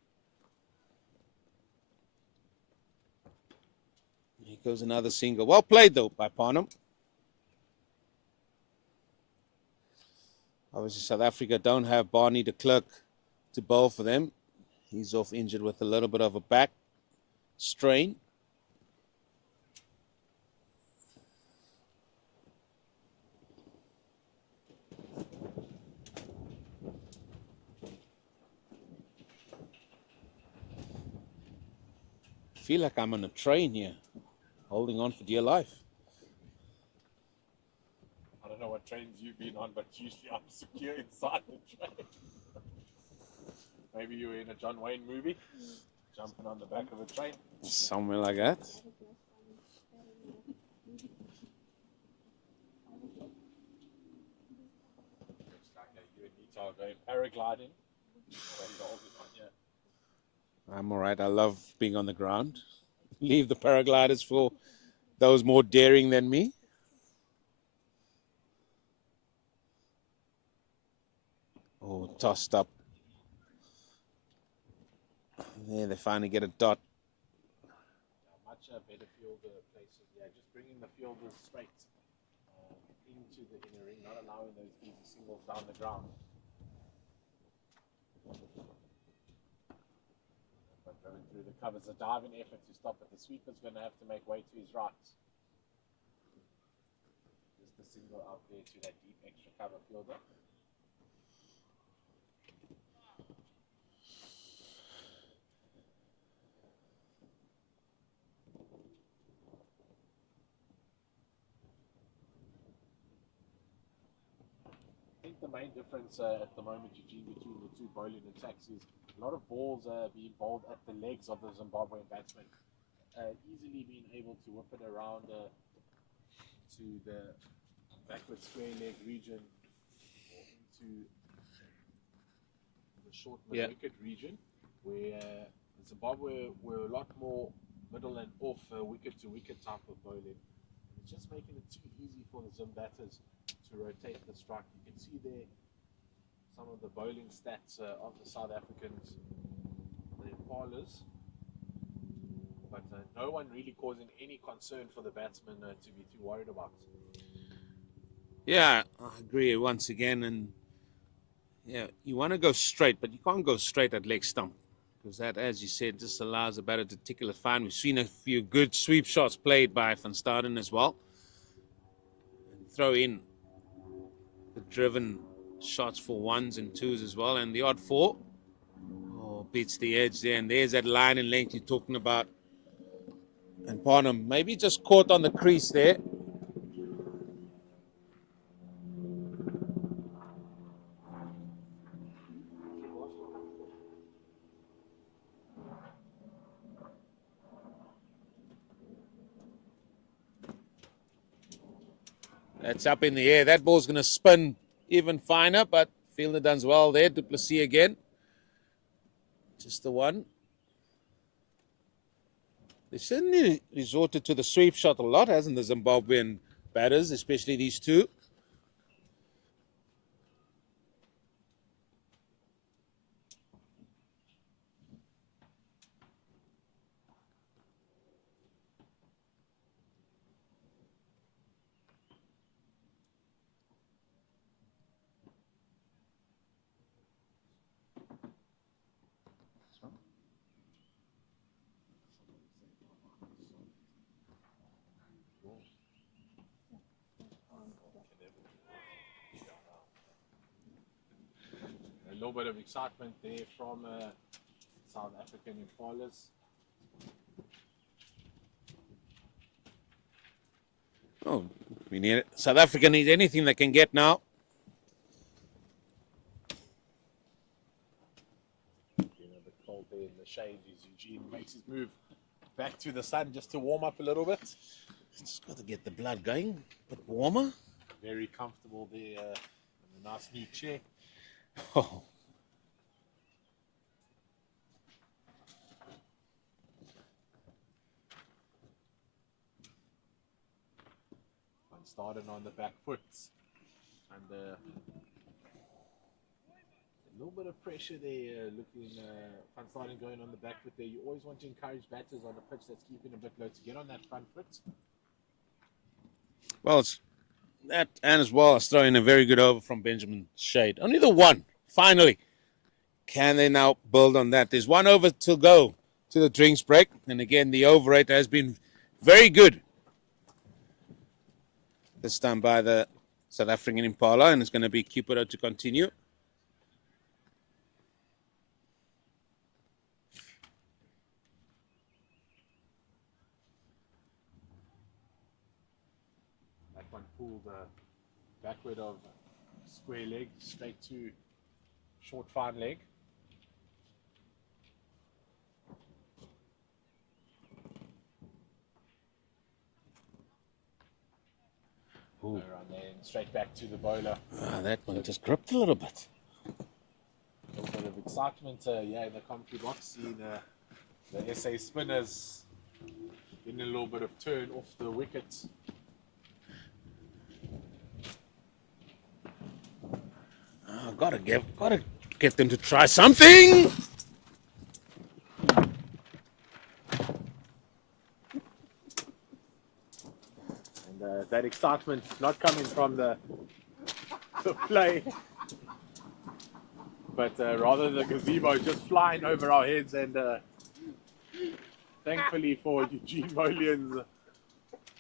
Here goes another single. Well played, though, by Parnham. Obviously, South Africa don't have Barney de Klerk to bowl for them. He's off injured with a little bit of a back strain. I feel like I'm on a train here, holding on for dear life. I don't know what trains you've been on, but usually I'm secure inside the train. Maybe you were in a John Wayne movie, jumping on the back of a train. Somewhere like that. Looks like you and Nita are going paragliding. I'm all right. I love being on the ground. Leave the paragliders for those more daring than me. Oh, tossed up. There, they finally get a dot. Much better fielder places. Yeah, just bringing the fielders straight into the inner ring, not allowing those easy singles down the ground. But going through the covers, a diving effort to stop it. The sweeper's going to have to make way to his right. Just a single out there to that deep extra cover fielder. I think the main difference at the moment, Eugene, between the two bowling attacks is a lot of balls being bowled at the legs of the Zimbabwean batsmen. Easily being able to whip it around to the backward square leg region or into the short mid-wicket region, where Zimbabwe were a lot more middle and off wicket-to-wicket type of bowling. It's just making it too easy for the Zim batters to rotate the strike. You can see there some of the bowling stats of the South Africans, the Impalas, but no one really causing any concern for the batsmen to be too worried about. Yeah, I agree once again. And yeah, you want to go straight, but you can't go straight at leg stump, because that, as you said, just allows the batter to tickle it fine. We've seen a few good sweep shots played by Van Staden as well. And throw in the driven shots for ones and twos as well, and the odd four. Oh, beats the edge there, and there's that line and length you're talking about. And Parnham maybe just caught on the crease there. That's up in the air. That ball's going to spin even finer, but fielder does well there. Du Plessis again. Just the one. They certainly resorted to the sweep shot a lot, hasn't the Zimbabwean batters, especially these two. A little bit of excitement there from South African Impalas. Oh, we need it. South Africa needs anything they can get now. A bit cold there in the shade as Eugene makes his move back to the sun just to warm up a little bit. Just got to get the blood going, a bit warmer. Very comfortable there in a nice new chair. Oh. Starting on the back foot. And a little bit of pressure there, looking Van Staden going on the back foot there. You always want to encourage batters on a pitch that's keeping a bit low to get on that front foot. Well, it's that and as well as throwing a very good over from Benjamin Shade. Only the one, finally. Can they now build on that? There's 1 over to go to the drinks break. And again, the over rate has been very good this time by the South African Impala, and it's going to be Cupido to continue. That one pulled backward of square leg straight to short fine leg. Ooh. And then straight back to the bowler. That one just gripped a little bit. A little bit of excitement, yeah, in the commentary box. Seeing the SA spinners getting a little bit of turn off the wicket. Gotta get them to try something. And that excitement not coming from the play, but rather the gazebo just flying over our heads. And thankfully for Eugene Molian's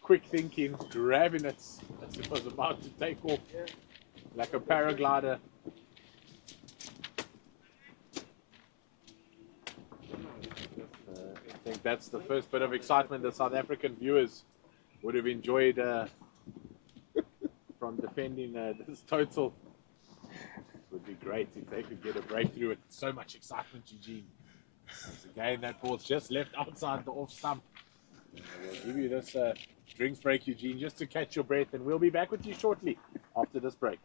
quick thinking, grabbing it as it was about to take off like a paraglider. I think that's the first bit of excitement the South African viewers would have enjoyed from defending this total. It would be great if they could get a breakthrough with so much excitement, Eugene. Once again, that ball's just left outside the off stump. We'll give you this drinks break, Eugene, just to catch your breath, and we'll be back with you shortly after this break.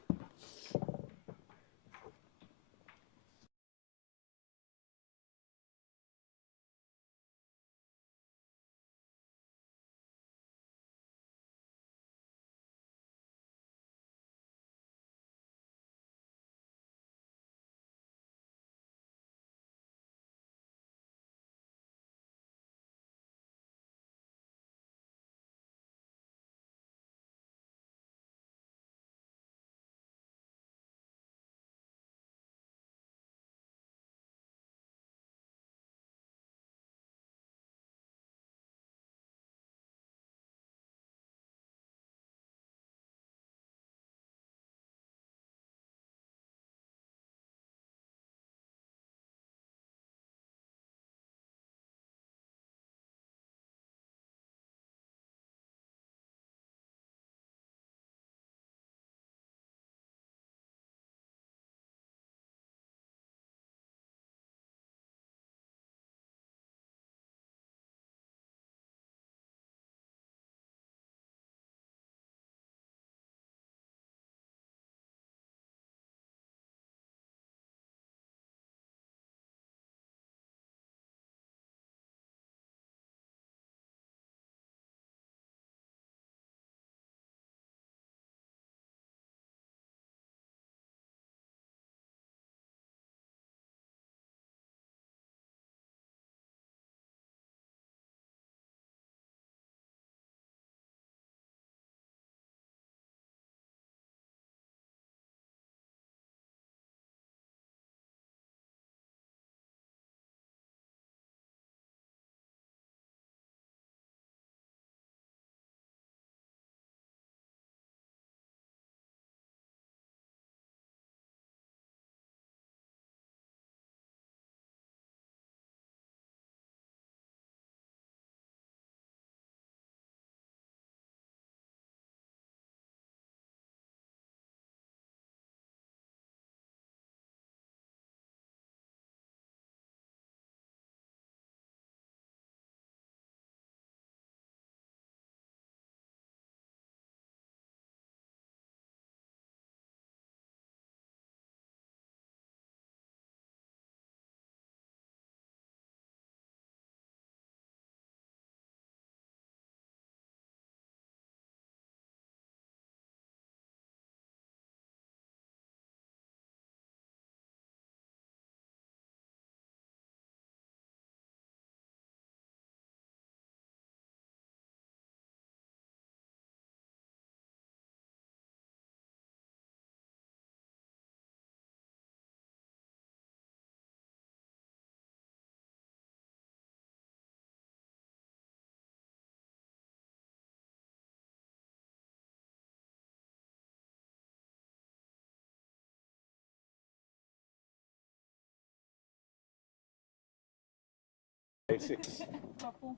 Basics. Couple.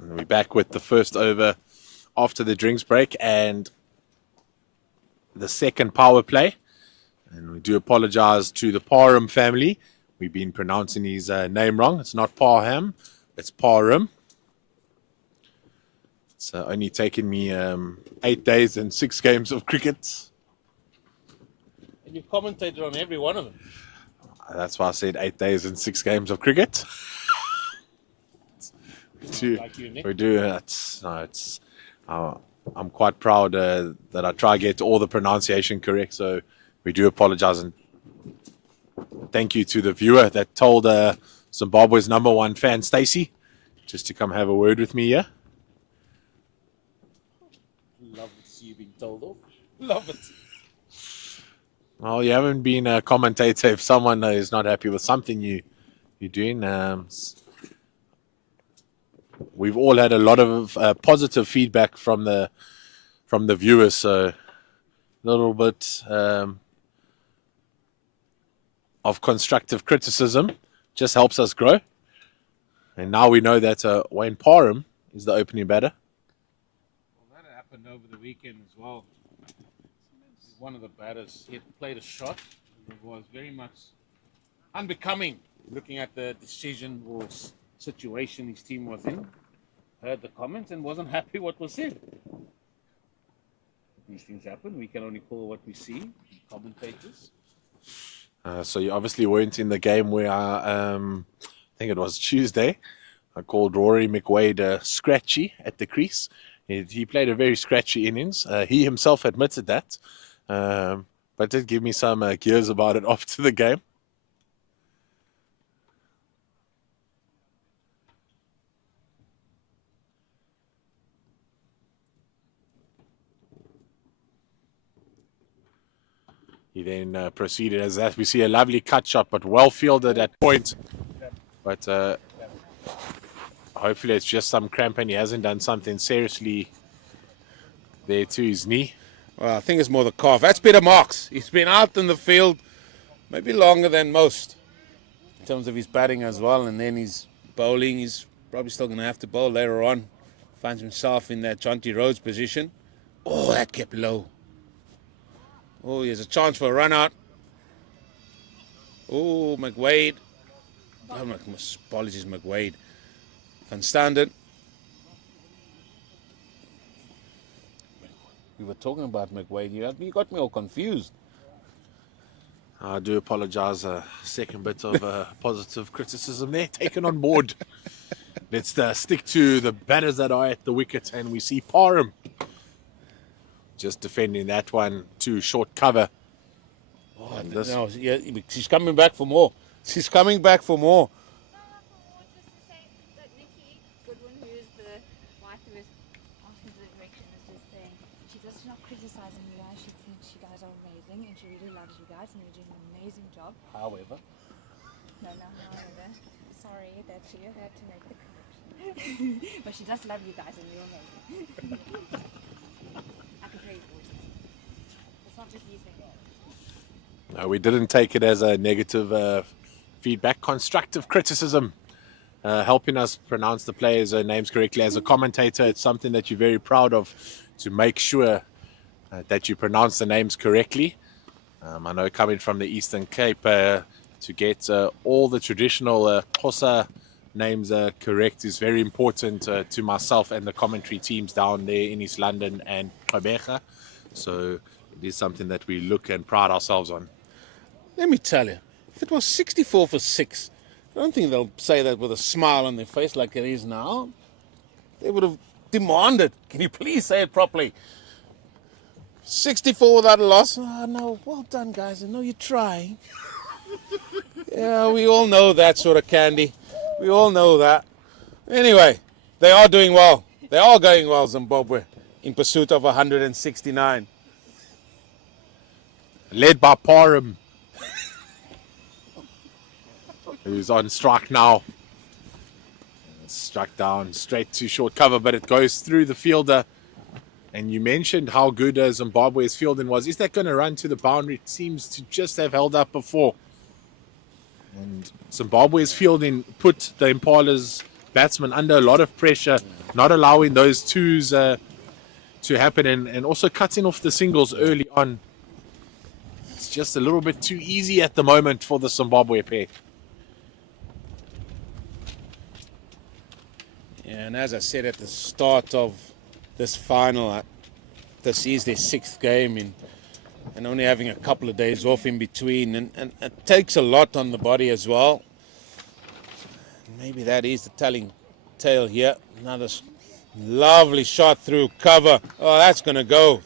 And we're back with the first over after the drinks break and the second power play. And we do apologize to the Parham family. We've been pronouncing his name wrong. It's not Parham, it's Parham. It's only taken me 8 days and 6 games of cricket. And you've commentated on every one of them. That's why I said 8 days and 6 games of cricket. Like you, Nick. We do. I'm quite proud that I try to get all the pronunciation correct. So we do apologize and thank you to the viewer that told Zimbabwe's #1 fan, Stacey, just to come have a word with me here. Love to see you being told off. Love it. Well, you haven't been a commentator if someone is not happy with something you're doing. We've all had a lot of positive feedback from the viewers, so a little bit of constructive criticism just helps us grow. And now we know that Wayne Parham is the opening batter. Well, that happened over the weekend as well. One of the batters, he had played a shot. It was very much unbecoming looking at the decision or situation his team was in. Heard the comments and wasn't happy what was said. These things happen. We can only pull what we see. Commentators. So you obviously weren't in the game where I think it was Tuesday. I called Rory McWade scratchy at the crease. He played a very scratchy innings. He himself admitted that. But did give me some gears about it after the game. He then proceeded as that. We see a lovely cut shot, but well fielded at point. But hopefully it's just some cramp and he hasn't done something seriously there to his knee. Well, I think it's more the calf. That's Peter Marks. He's been out in the field maybe longer than most in terms of his batting as well. And then his bowling, he's probably still going to have to bowl later on. Finds himself in that Jonty Rhodes position. Oh, that kept low. Oh, he has a chance for a run out. Oh, McWade. Oh, apologies, McWade. Van Standard. We were talking about McWade. You got me all confused. I do apologize. A second bit of positive criticism there taken on board. Let's stick to the batters that are at the wicket, and we see Parham just defending that one to short cover. Oh, no, yeah, she's coming back for more. She's coming back for more. Criticizing you guys, she thinks you guys are amazing and she really loves you guys and you're doing an amazing job. However. No, however. Sorry that she had to make the correction. But she does love you guys and you're amazing. I can hear your voices. It's not just you saying that. No, we didn't take it as a negative feedback. Constructive criticism. Helping us pronounce the players' names correctly. As a commentator, it's something that you're very proud of, to make sure that you pronounce the names correctly. I know coming from the Eastern Cape, to get all the traditional Xhosa names correct is very important to myself and the commentary teams down there in East London and Gqeberha. So it is something that we look and pride ourselves on. Let me tell you, if it was 64 for 6, I don't think they'll say that with a smile on their face like it is now. They would have demanded, can you please say it properly? 64 without a loss. Oh, no, well done, guys. I know you're trying. Yeah, we all know that sort of candy. We all know that. Anyway, they are doing well. They are going well, Zimbabwe, in pursuit of 169. Led by Parham. who's on strike now. It's struck down straight to short cover, but it goes through the fielder. And you mentioned how good Zimbabwe's fielding was. Is that going to run to the boundary? It seems to just have held up before. And Zimbabwe's fielding put the Impalas batsmen under a lot of pressure, not allowing those twos to happen, and also cutting off the singles early on. It's just a little bit too easy at the moment for the Zimbabwe pair. Yeah, and as I said at the start of this final, this is their 6th game and only having a couple of days off in between, and it takes a lot on the body as well. Maybe that is the telling tale here. Another lovely shot through cover. Oh, that's going to go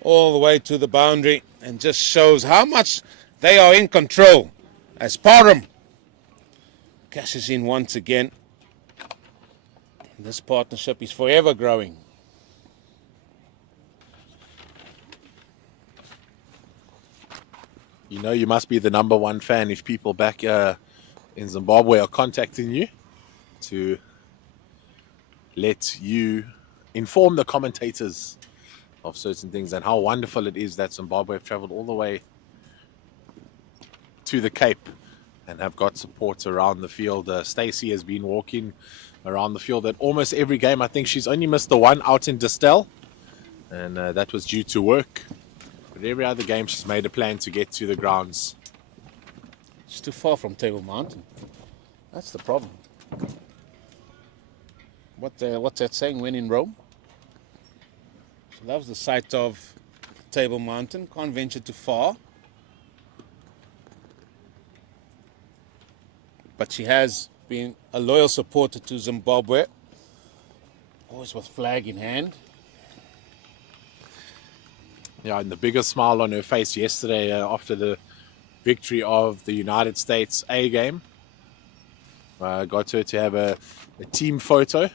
all the way to the boundary and just shows how much they are in control as Parham cashes in once again. This partnership is forever growing. You know you must be the #1 fan if people back in Zimbabwe are contacting you to let you inform the commentators of certain things and how wonderful it is that Zimbabwe have traveled all the way to the Cape and have got support around the field. Stacey has been walking around the field at almost every game. I think she's only missed the one out in Distel, and that was due to work. But every other game she's made a plan to get to the grounds. It's too far from Table Mountain. That's the problem. What's that saying? When in Rome? She loves the sight of Table Mountain. Can't venture too far. But she has been a loyal supporter to Zimbabwe. Always with flag in hand. Yeah, and the biggest smile on her face yesterday after the victory of the United States A game. Got her to have a team photo.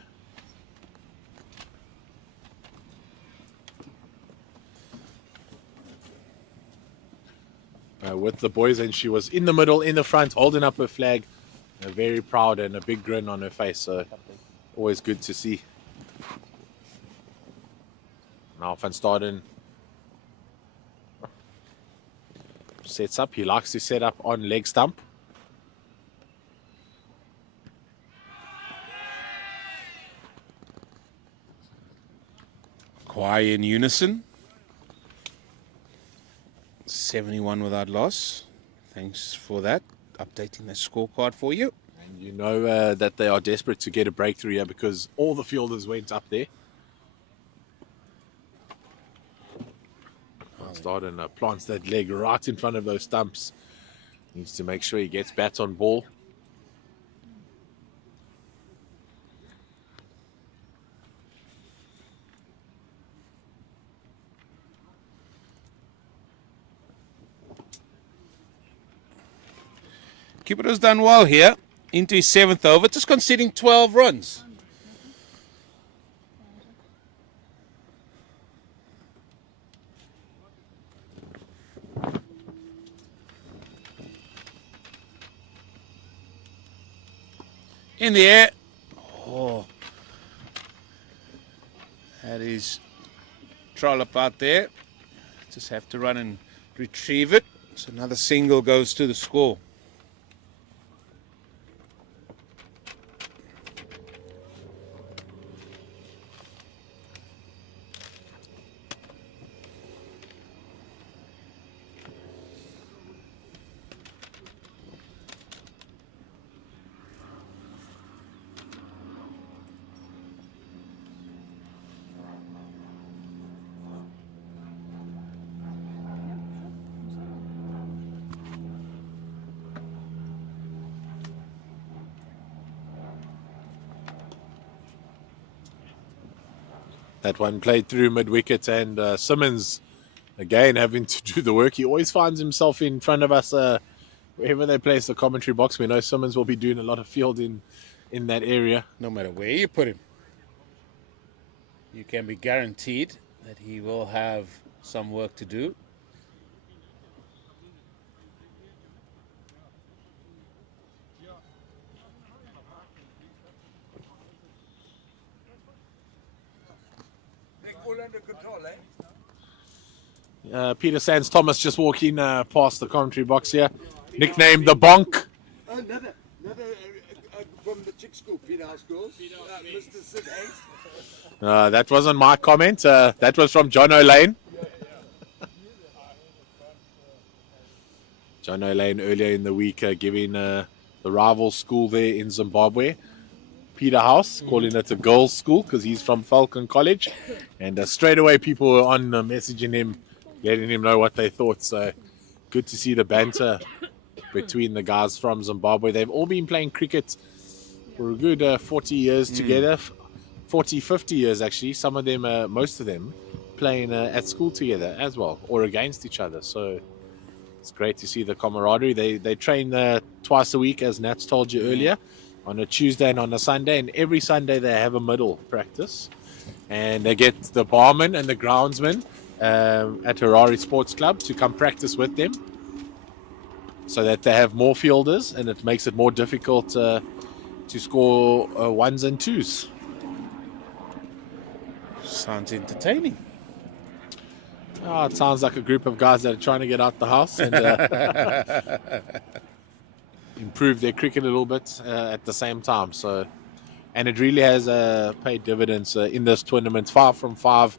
With the boys, and she was in the middle, in the front, holding up her flag. Very proud and a big grin on her face. So always good to see. Now Van Staden sets up. He likes to set up on leg stump. Choir in unison. 71 without loss. Thanks for that. Updating the scorecard for you. And you know that they are desperate to get a breakthrough here because all the fielders went up there. Van Staden plants that leg right in front of those stumps. Needs to make sure he gets bat on ball. Keeper's done well here. Into his 7th over, just conceding 12 runs. In the air. Oh. That is trollop out there. Just have to run and retrieve it. So another single goes to the score. That one played through mid-wicket, and Simmons, again, having to do the work. He always finds himself in front of us wherever they place the commentary box. We know Simmons will be doing a lot of fielding in that area. No matter where you put him, you can be guaranteed that he will have some work to do. under control, eh? Peter Sands Thomas just walking past the commentary box here, nicknamed the Bonk. Oh, another from the chick school, Peter House Girls, Mr. Sid Hayes. That wasn't my comment. That was from John O'Lane. John O'Lane earlier in the week giving the rival school there in Zimbabwe, Peter House, calling it a girls' school because he's from Falcon College. And straight away people were on messaging him, letting him know what they thought. So good to see the banter between the guys from Zimbabwe. They've all been playing cricket for a good 40 years together. 40, 50 years actually. Some of them, most of them, playing at school together as well, or against each other. So it's great to see the camaraderie. They train twice a week, as Nats told you earlier, on a Tuesday and on a Sunday. And every Sunday they have a middle practice. And they get the barman and the groundsman at Harare Sports Club to come practice with them, so that they have more fielders, and it makes it more difficult to score ones and twos. Sounds entertaining. Oh, it sounds like a group of guys that are trying to get out the house and improve their cricket a little bit at the same time. So, and it really has paid dividends in this tournament. 5 from 5,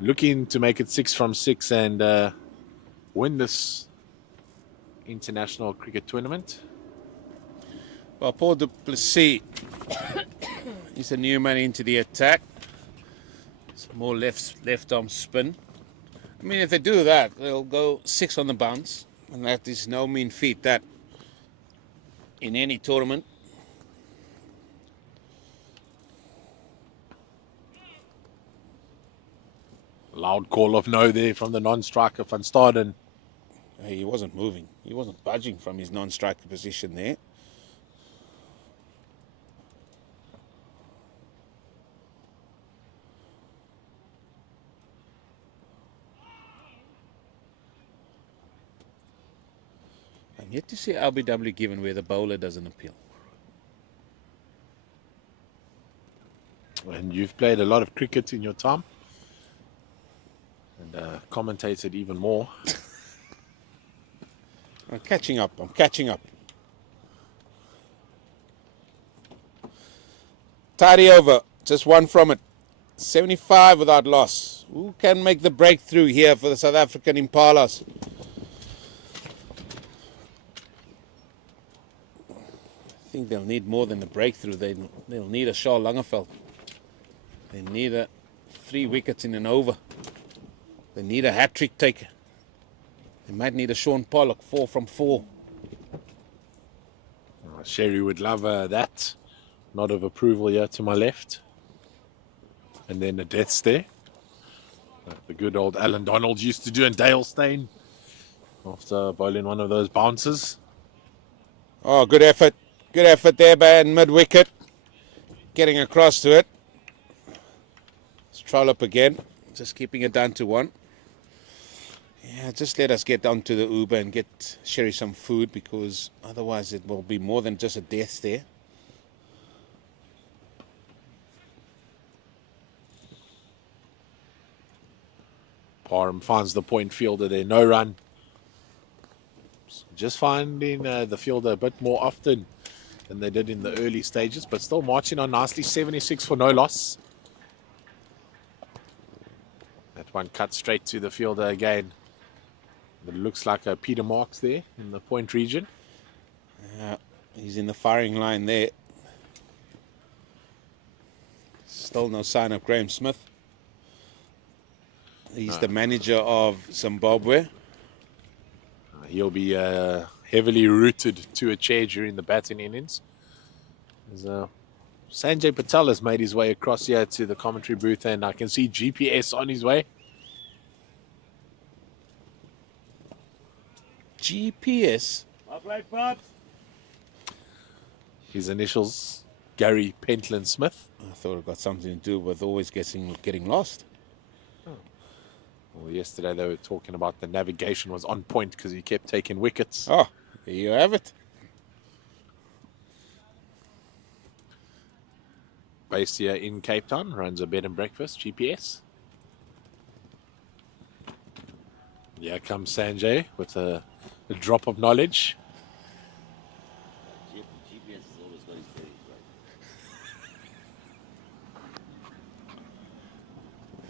looking to make it 6 from 6 and win this international cricket tournament. Well, Paul du Plessis is a new man into the attack. Some more left arm spin. I mean, if they do that, they'll go 6 on the bounce, and that is no mean feat, that, in any tournament. Loud call of no there from the non-striker Van Staden. He wasn't moving. He wasn't budging from his non-striker position there. I'm yet to see LBW given where the bowler doesn't appeal. And you've played a lot of cricket in your time, and commentated even more. I'm catching up. I'm catching up. Tidy over. Just one from it. 75 without loss. Who can make the breakthrough here for the South African Impalas? I think they'll need more than a breakthrough. They'll need a Charles Langeveld. They need 3 wickets in an over. They need a hat-trick taker. They might need a Sean Pollock, 4 from 4. Sherry would love that. Nod of approval here to my left. And then a death stare. The good old Alan Donald used to do in Dale Steyn after bowling one of those bounces. Oh, good effort. Good effort there by mid-wicket. Getting across to it. Let's trollop again. Just keeping it down to 1. Yeah, just let us get down to the Uber and get Sherry some food, because otherwise it will be more than just a death stare. Parham finds the point fielder there, no run. Just finding the fielder a bit more often than they did in the early stages, but still marching on nicely. 76 for no loss. That one cut straight to the fielder again. It looks like a Peter Marks there in the point region. Yeah, he's in the firing line there. Still no sign of Graham Smith. He's the manager of Zimbabwe. He'll be heavily rooted to a chair during the batting innings. Sanjay Patel has made his way across here to the commentary booth, and I can see GPS on his way. GPS? His initials, Gary Pentland Smith. I thought it got something to do with always getting lost. Well, yesterday they were talking about the navigation was on point because he kept taking wickets. Oh, there you have it. Based here in Cape Town, runs a bed and breakfast, GPS. Here comes Sanjay with a drop of knowledge. GPS has always got his bearings right.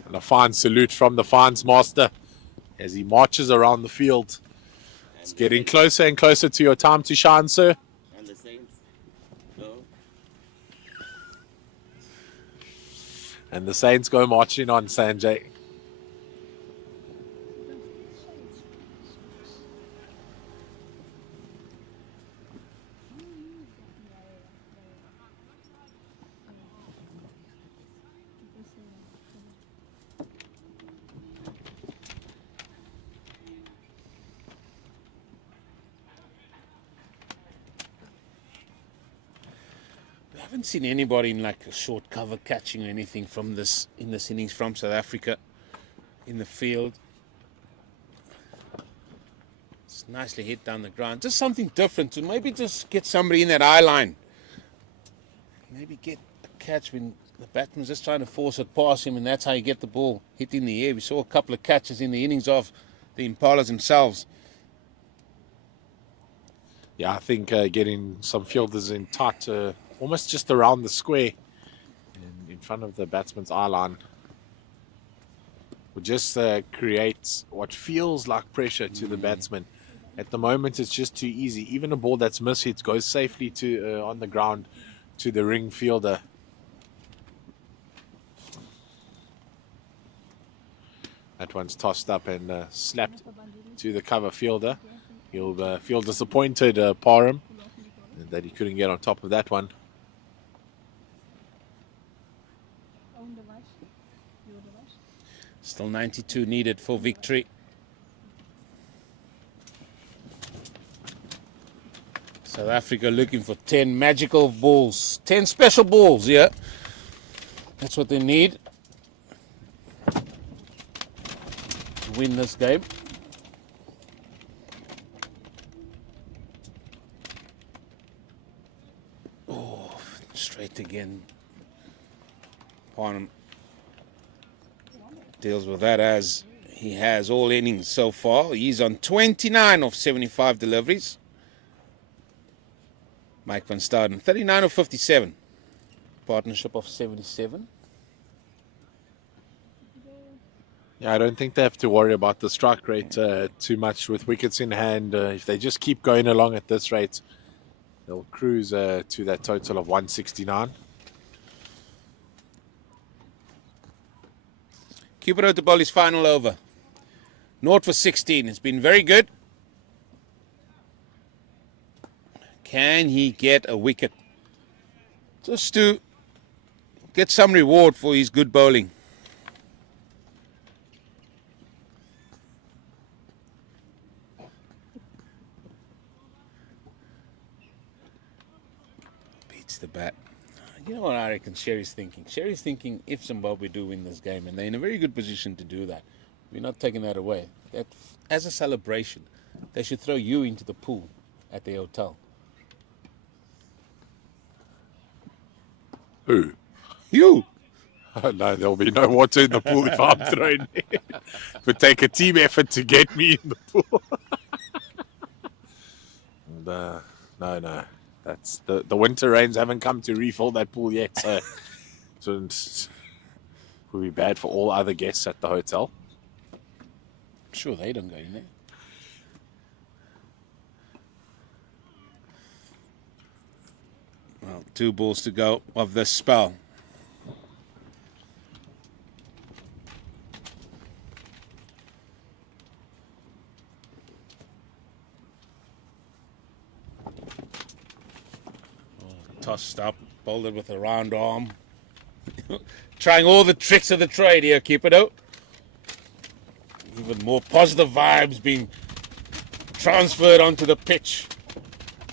And a fine salute from the fines master as he marches around the field. It's getting closer and closer to your time to shine, sir. And the Saints go. And the Saints go marching on, Sanjay. I haven't seen anybody in like a short cover catching or anything from this in this innings from South Africa in the field. It's nicely hit down the ground. Just something different to maybe just get somebody in that eye line. Maybe get a catch when the batsman's just trying to force it past him, and that's how you get the ball hit in the air. We saw a couple of catches in the innings of the Impalas themselves. Yeah, I think getting some fielders in tight, almost just around the square in front of the batsman's eye line would just create what feels like pressure to the batsman. At the moment, it's just too easy. Even a ball that's mishit goes safely to on the ground to the ring fielder. That one's tossed up and slapped to the cover fielder. He'll feel disappointed, Parham, that he couldn't get on top of that one. Still 92 needed for victory. South Africa looking for 10 magical balls. 10 special balls, yeah. That's what they need to win this game. Oh, straight again. Parham deals with that as he has all innings so far. He's on 29 of 75 deliveries. Mike van Staden, 39 of 57. Partnership of 77. Yeah, I don't think they have to worry about the strike rate too much with wickets in hand. If they just keep going along at this rate, they'll cruise to that total of 169. Cupid to bowl his final over. 0 for 16. It's been very good. Can he get a wicket? Just to get some reward for his good bowling. Beats the bat. You know what I reckon Sherry's thinking? Sherry's thinking if Zimbabwe do win this game, and they're in a very good position to do that, we're not taking that away. That as a celebration, they should throw you into the pool at the hotel. Who? You. Oh, no, there'll be no water in the pool if I'm thrown in. It would take a team effort to get me in the pool. No. That's the winter rains haven't come to refill that pool yet, so it would be bad for all other guests at the hotel. I'm sure they don't go in there. Well, 2 balls to go of this spell. Tossed up, bowled it with a round arm. Trying all the tricks of the trade here, Cupido. Even more positive vibes being transferred onto the pitch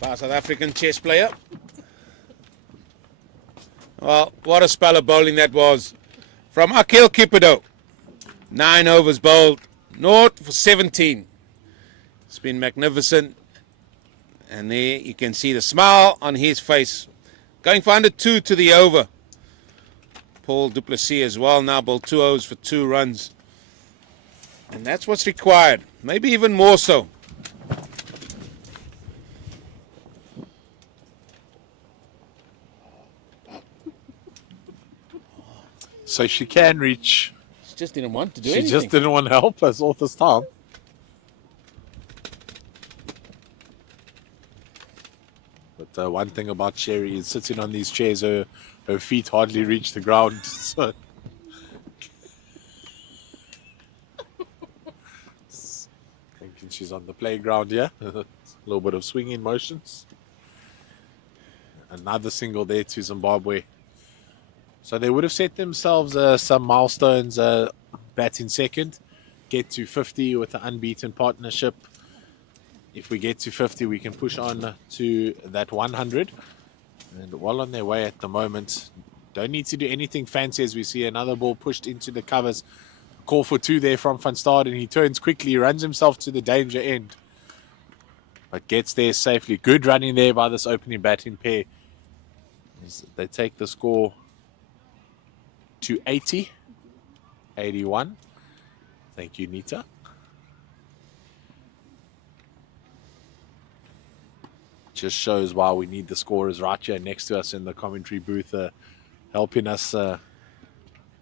by a South African chess player. Well, what a spell of bowling that was from Akil Cupido. 9 overs bowled, 0 for 17. It's been magnificent. And there you can see the smile on his face. Going for under 2 to the over. Paul du Plessis as well now bowled 2 overs for 2 runs. And that's what's required, maybe even more so. So she can reach. She just didn't want to do She anything. just didn't want to help us all this time. But one thing about Sherry is sitting on these chairs, her feet hardly reach the ground. So thinking she's on the playground here. A little bit of swinging motions. Another single there to Zimbabwe. So they would have set themselves some milestones, batting second, get to 50 with an unbeaten partnership. If we get to 50, we can push on to that 100. And well on their way at the moment. Don't need to do anything fancy as we see another ball pushed into the covers. Call for two there from Van Staden. He turns quickly, runs himself to the danger end. But gets there safely. Good running there by this opening batting pair. They take the score to 80. 81. Thank you, Nita. Just shows why we need the scorers right here next to us in the commentary booth, helping us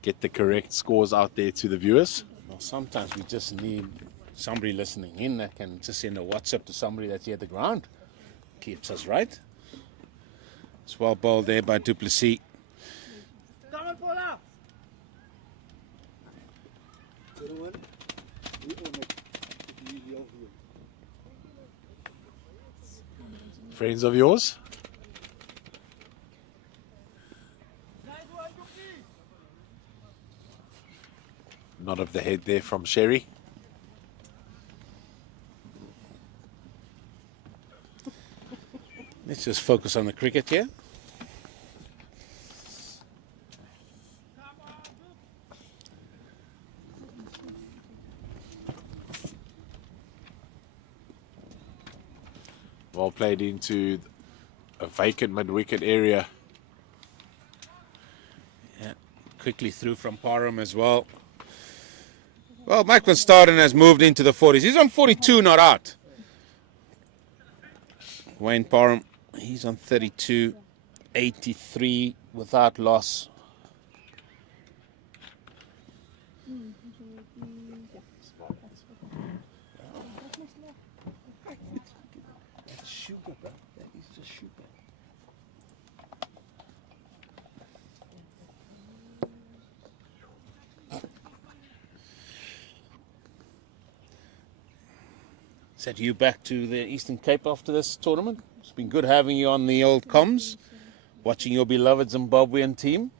get the correct scores out there to the viewers. Well, sometimes we just need somebody listening in that can just send a WhatsApp to somebody that's here at the ground. Keeps us right. It's well bowled there by Du Plessis. Friends of yours? Nod of the head there from Sherry. Let's just focus on the cricket here. Well played into a vacant mid-wicket area. Yeah, quickly through from Parham as well. Well, Mike Van Staden has moved into the 40s. He's on 42, not out. Wayne Parham, he's on 32, 83 without loss. Said you back to the Eastern Cape after this tournament. It's been good having you on the old comms, watching your beloved Zimbabwean team.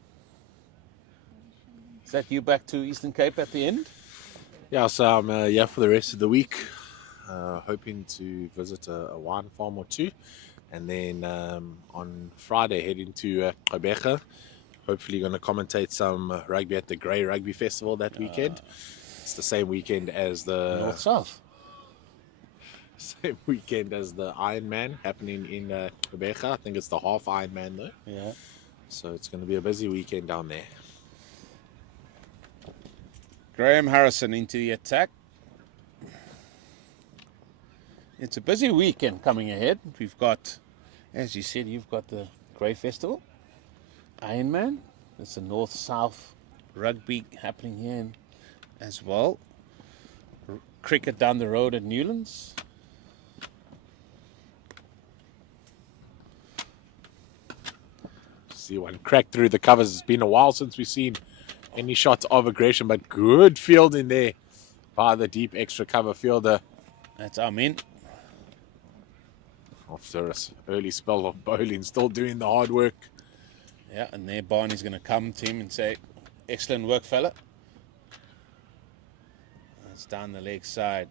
Is that you back to Eastern Cape at the end? Yeah, so I'm here for the rest of the week, hoping to visit a wine farm or two, and then on Friday heading to Gqeberha. Hopefully going to commentate some rugby at the Grey Rugby Festival that weekend. It's the same weekend as the North-South. Same weekend as the Ironman happening in Gqeberha. I think it's the half Ironman though. Yeah. So it's going to be a busy weekend down there. Graham Harrison into the attack. It's a busy weekend coming ahead. We've got, as you said, you've got the Grey Festival, Ironman. There's the North-South rugby happening here as well. Cricket down the road at Newlands. See one crack through the covers. It's been a while since we've seen any shots of aggression, but good fielding there by the deep extra cover fielder. That's Amin. After an early spell of bowling, still doing the hard work. Yeah, and there Barney's going to come to him and say, excellent work, fella. That's down the leg side.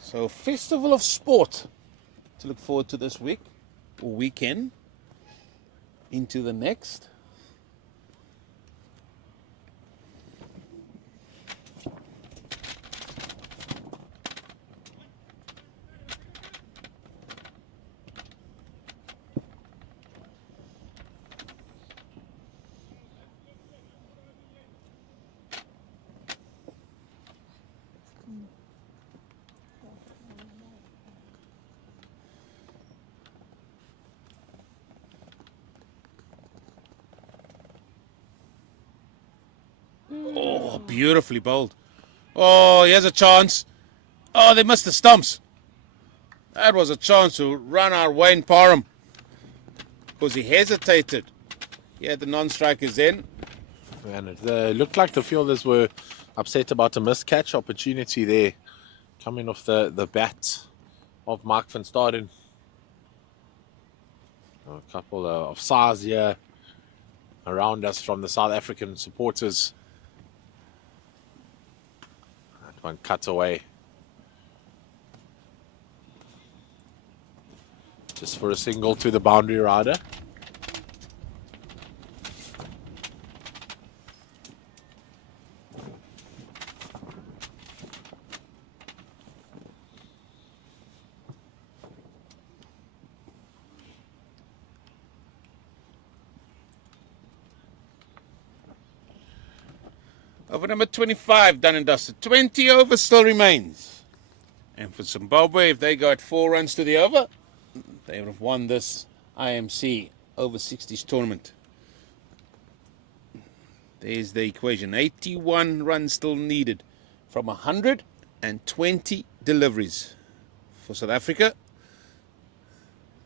So, Festival of Sport to look forward to this week, or weekend, into the next. beautifully bowled. Oh, here's a chance. Oh, they missed the stumps. That was a chance to run out Wayne Parham because he hesitated. He had the non-strikers in. And it looked like the fielders were upset about a missed catch opportunity there, coming off the bat of Mark van Staden. A couple of SARS here around us from the South African supporters. That one cut away. Just for a single to the boundary rider. Over number 25, done and dusted. 20 over still remains. And for Zimbabwe, if they got 4 runs to the over, they would have won this IMC Over-60s tournament. There's the equation. 81 runs still needed from 120 deliveries. For South Africa,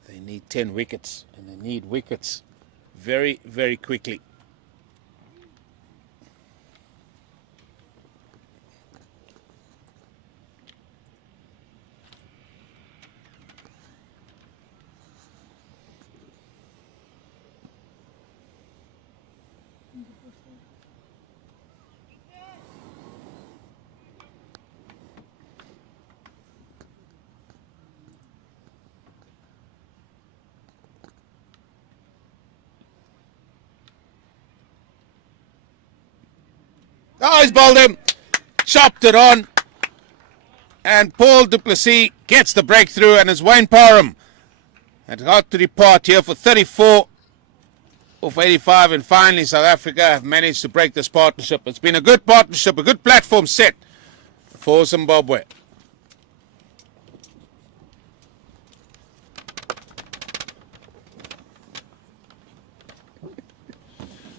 they need 10 wickets. And they need wickets very, very quickly. Oh, he's bowled him. Chopped it on. And Paul du Plessis gets the breakthrough, and it's Wayne Parham had got to depart here for 34 of 85, and finally South Africa have managed to break this partnership. It's been a good partnership, a good platform set for Zimbabwe.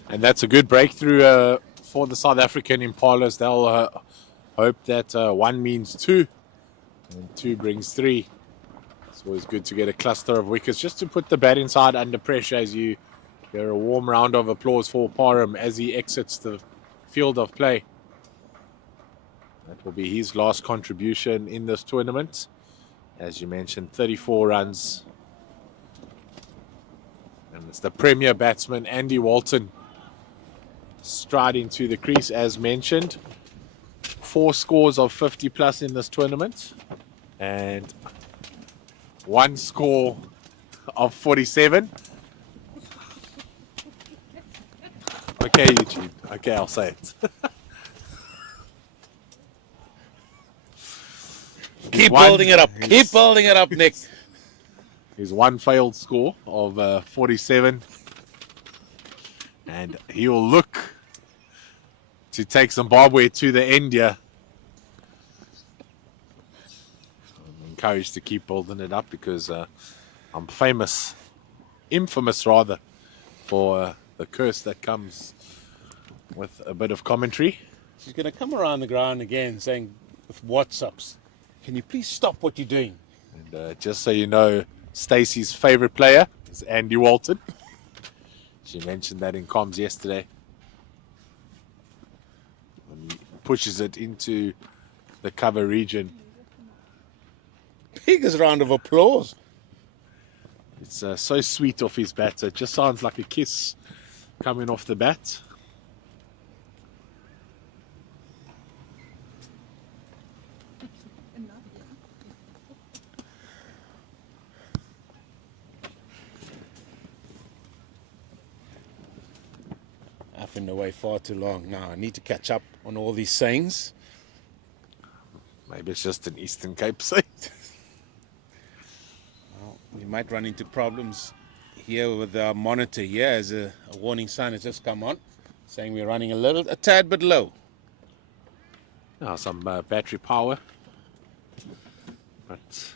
And that's a good breakthrough for the South African Impalas. They'll hope that 1 means 2 and 2 brings 3. It's always good to get a cluster of wickets just to put the batting side under pressure. As you hear a warm round of applause for Parham as he exits the field of play. That will be his last contribution in this tournament. As you mentioned, 34 runs. And it's the premier batsman, Andy Walton, striding to the crease as mentioned. 4 scores of 50 plus in this tournament and 1 score of 47. Okay, Eugene. Okay, I'll say it. Keep building it up. Keep building it up, Nick. His 1 failed score of 47. And he will look to take Zimbabwe to the end here. I'm encouraged to keep building it up because I'm infamous rather, for the curse that comes with a bit of commentary. She's going to come around the ground again saying, with WhatsApps, can you please stop what you're doing? And just so you know, Stacey's favorite player is Andy Walton. She mentioned that in comms yesterday. And he pushes it into the cover region. Biggest round of applause. It's so sweet off his bat. It just sounds like a kiss coming off the bat. I've been away far too long. Now I need to catch up on all these sayings. Maybe it's just an Eastern Cape saying. Well, we might run into problems here with our monitor here as a warning sign has just come on saying we're running a tad bit low. Now some battery power. But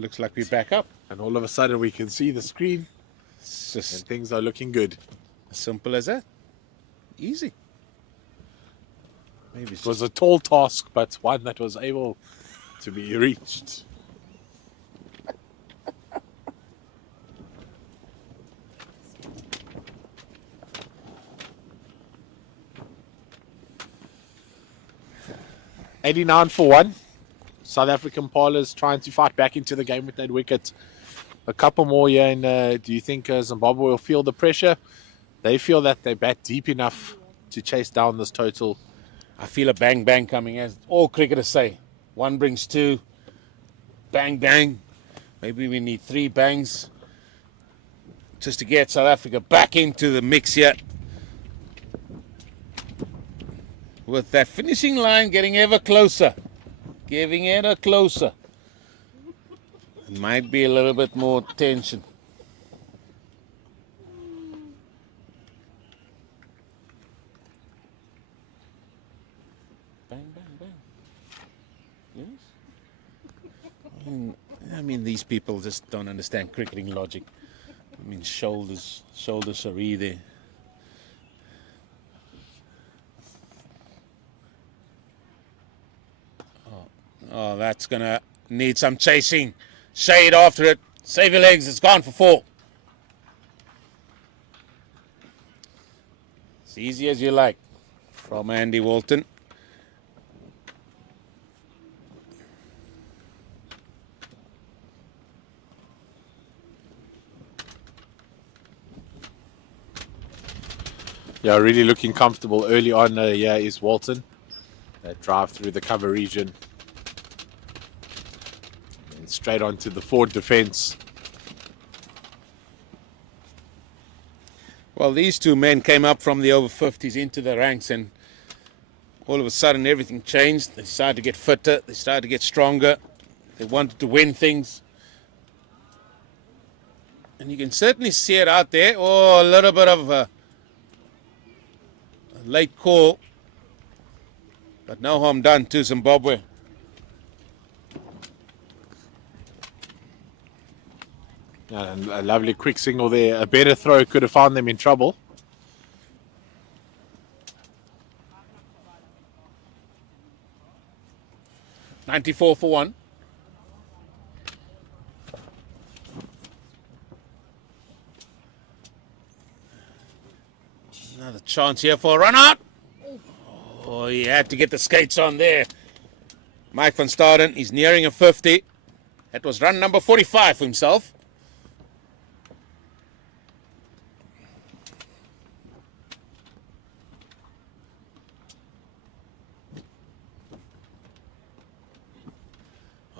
looks like we're back up. And all of a sudden we can see the screen It's and just things are looking good. as simple as that. Easy. Maybe It was a tall task, but one that was able to be reached. $89 for 1. South African Impalas trying to fight back into the game with that wicket. A couple more here, and do you think Zimbabwe will feel the pressure? They feel that they bat deep enough to chase down this total. I feel a bang bang coming, as all cricketers say. One brings two. Bang bang. Maybe we need 3 bangs just to get South Africa back into the mix here. With that finishing line getting ever closer. Getting ever closer. It might be a little bit more tension. Bang, bang, bang. Yes? I mean, these people just don't understand cricketing logic. I mean, shoulders are either. Oh, that's going to need some chasing. Shade after it. Save your legs. It's gone for 4. It's easy as you like from Andy Walton. Yeah, really looking comfortable early on. Yeah, is Walton. That drive through the cover region. And straight onto the forward defense. Well, these two men came up from the over-50s into the ranks, and all of a sudden everything changed. They started to get fitter. They started to get stronger. They wanted to win things. And you can certainly see it out there. Oh, a little bit of a late call. But no harm done to Zimbabwe. And a lovely quick single there. A better throw could have found them in trouble. $94 for 1. Another chance here for a run out. Oh, he had to get the skates on there. Mike van Staden, he's nearing a 50. That was run number 45 for himself.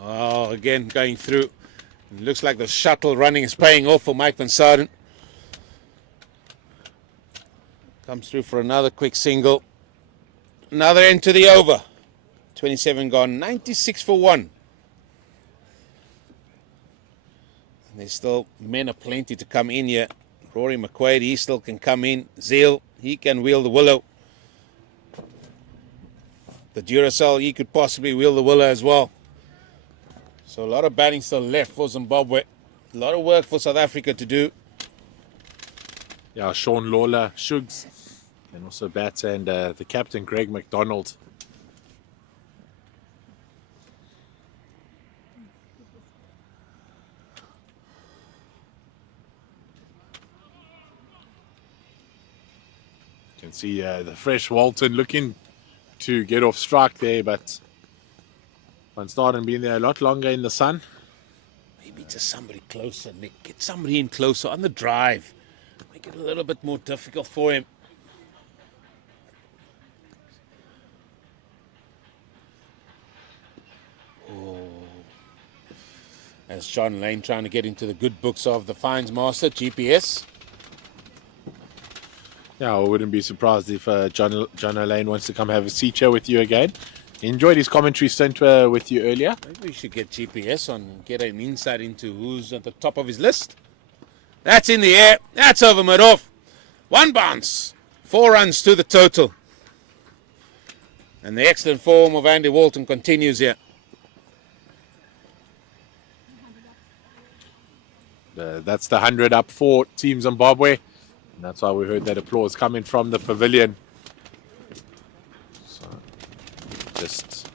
Oh, again going through. It looks like the shuttle running is paying off for Mike van Staden. Comes through for another quick single. Another end to the over. 27 gone, 96 for 1. And there's still men aplenty to come in here. Rory McQuaid, he still can come in. Zeal, he can wheel the willow. The Duracell, he could possibly wheel the willow as well. So a lot of batting still left for Zimbabwe. A lot of work for South Africa to do. Yeah, Sean Lawler, Shugs, and also bats, and the captain, Greg McDonald. You can see the fresh Walton looking to get off strike there, but Van Staden being there a lot longer in the sun. Maybe just somebody closer, Nick. Get somebody in closer on the drive. Make it a little bit more difficult for him. Oh. As John Lane trying to get into the good books of the Fines Master, GPS. Yeah, I wouldn't be surprised if John O'Lane wants to come have a seat here with you again. Enjoyed his commentary stint with you earlier. Maybe we should get GPS on and get an insight into who's at the top of his list. That's in the air. That's over mid-off. 1 bounce. 4 runs to the total. And the excellent form of Andy Walton continues here. That's the 100 up for Team Zimbabwe. And that's why we heard that applause coming from the pavilion. So just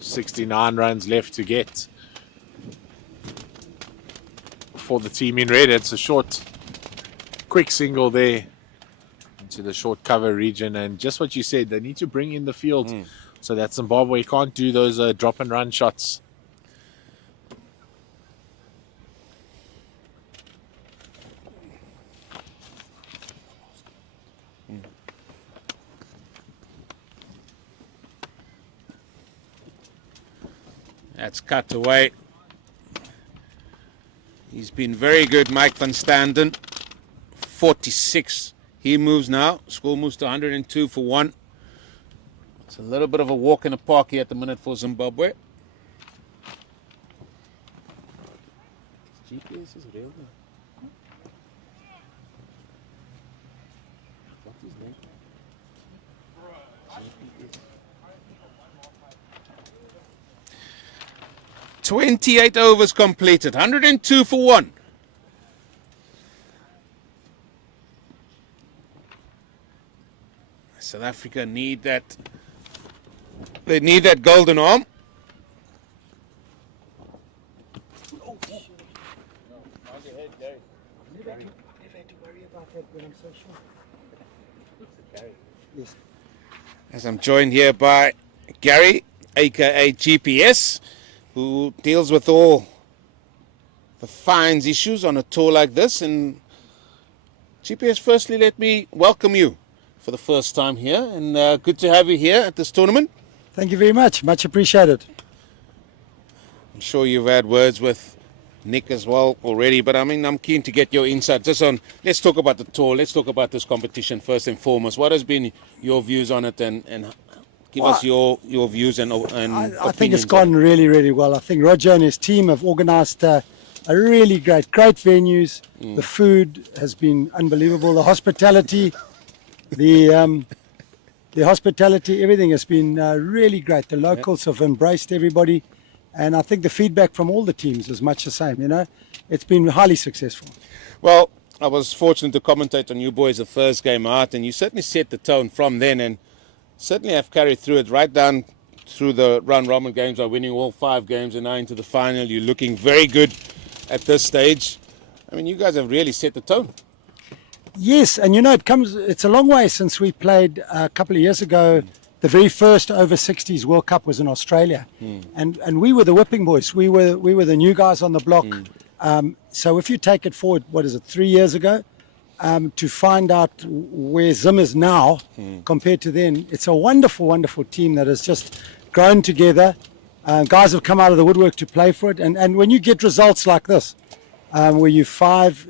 69 runs left to get for the team in red. It's a short, quick single there into the short cover region. And just what you said, they need to bring in the field so that Zimbabwe can't do those drop and run shots. That's cut away. He's been very good, Mike van Standen. 46. He moves now. Score moves to 102 for 1. It's a little bit of a walk in the park here at the minute for Zimbabwe. GPS is real. What is that? 28 overs completed, 102 for 1. South Africa need that. They need that golden arm. As I'm joined here by Gary, aka GPS, who deals with all the fines issues on a tour like this. And GPS, firstly, let me welcome you for the first time here, and good to have you here at this tournament. Thank you very much. Much appreciated. I'm sure you've had words with Nick as well already, but I mean, I'm keen to get your insight just on, let's talk about the tour, let's talk about this competition first and foremost. What has been your views on it, and give us your views and I think it's gone really, really well. I think Roger and his team have organized a really great venues. The food has been unbelievable. The hospitality, the hospitality, everything has been really great. The locals have embraced everybody. And I think the feedback from all the teams is much the same, you know. It's been highly successful. Well, I was fortunate to commentate on you boys the first game out, and you certainly set the tone from then, and certainly have carried through it right down through the round robin games by winning all 5 games, and now into the final. You're looking very good at this stage. I mean, you guys have really set the tone. Yes, and you know, it's a long way since we played a couple of years ago. The very first Over-60s World Cup was in Australia, and we were the whipping boys. We were the new guys on the block. So if you take it forward, what is it, 3 years ago, to find out where Zim is now compared to then, it's a wonderful, wonderful team that has just grown together. Guys have come out of the woodwork to play for it, and when you get results like this, where you five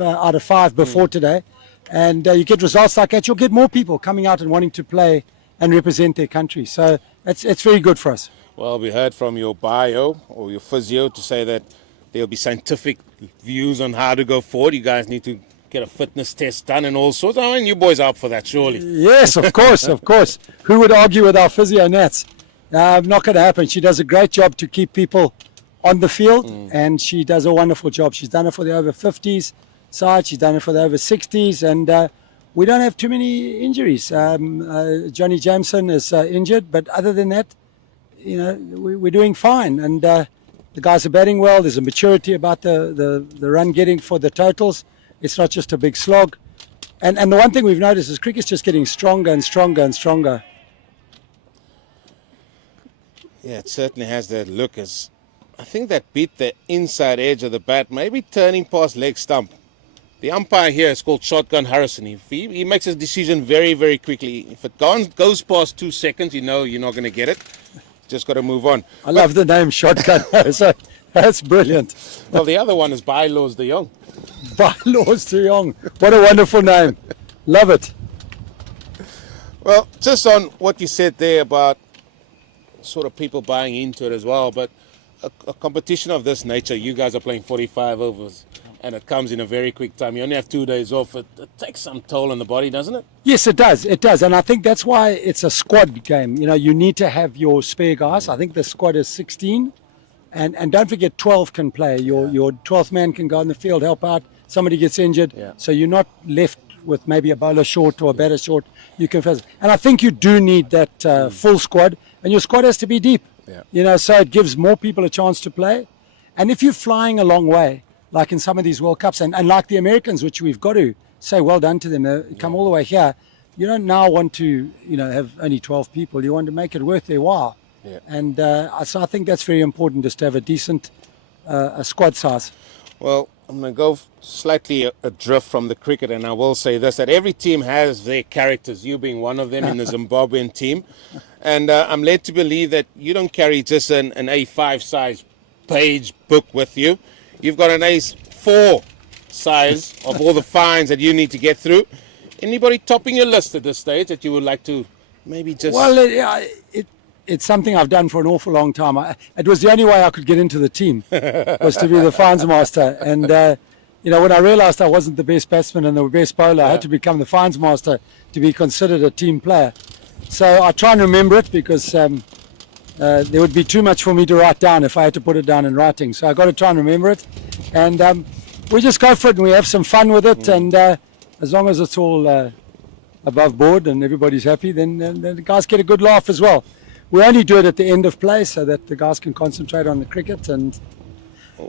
out of 5 before today, and you get results like that, you'll get more people coming out and wanting to play and represent their country. So it's very good for us. Well, we heard from your bio or your physio to say that there'll be scientific views on how to go forward. You guys need to get a fitness test done and all sorts. I mean, you boys are up for that, surely. Yes, of course, of course. Who would argue with our physio, Nats? Not going to happen. She does a great job to keep people on the field, and she does a wonderful job. She's done it for the over-50s side. She's done it for the over-60s, and we don't have too many injuries. Johnny Jameson is injured, but other than that, you know, we're doing fine. And the guys are batting well. There's a maturity about the run getting for the totals. It's not just a big slog. And the one thing we've noticed is cricket's just getting stronger and stronger and stronger. Yeah, it certainly has that look. As I think that beat the inside edge of the bat, maybe turning past leg stump. The umpire here is called Shotgun Harrison. He makes his decision very, very quickly. If it goes past 2 seconds, you know you're not going to get it. Just got to move on. I love the name Shotgun Harrison. That's brilliant. Well, the other one is Bylaws de Jong. Bylaws de Jong. What a wonderful name. Love it. Well, just on what you said there about sort of people buying into it as well, but a competition of this nature, you guys are playing 45 overs. And it comes in a very quick time. You only have 2 days off. It takes some toll on the body, doesn't it? Yes, it does. It does. And I think that's why it's a squad game. You know, you need to have your spare guys. I think the squad is 16. And don't forget 12 can play. Your 12th man can go on the field, help out. Somebody gets injured. Yeah. So you're not left with maybe a bowler short or a batter short. You can face. And I think you do need that full squad. And your squad has to be deep. Yeah. So it gives more people a chance to play. And if you're flying a long way, like in some of these World Cups, and like the Americans, which we've got to say well done to them, they come all the way here. You don't now want to, have only 12 people. You want to make it worth their while. Yeah. And so I think that's very important, just to have a decent a squad size. Well, I'm going to go slightly adrift from the cricket, and I will say this, that every team has their characters, you being one of them in the Zimbabwean team. And I'm led to believe that you don't carry just an A5 size page book with you. You've got an A4 size of all the fines that you need to get through. Anybody topping your list at this stage that you would like to maybe just... Well, it's something I've done for an awful long time. It was the only way I could get into the team, was to be the fines master. And, when I realized I wasn't the best batsman and the best bowler, I had to become the fines master to be considered a team player. So I try and remember it, because there would be too much for me to write down if I had to put it down in writing. So I got to try and remember it. And we just go for it and we have some fun with it. And as long as it's all above board and everybody's happy, then the guys get a good laugh as well. We only do it at the end of play so that the guys can concentrate on the cricket.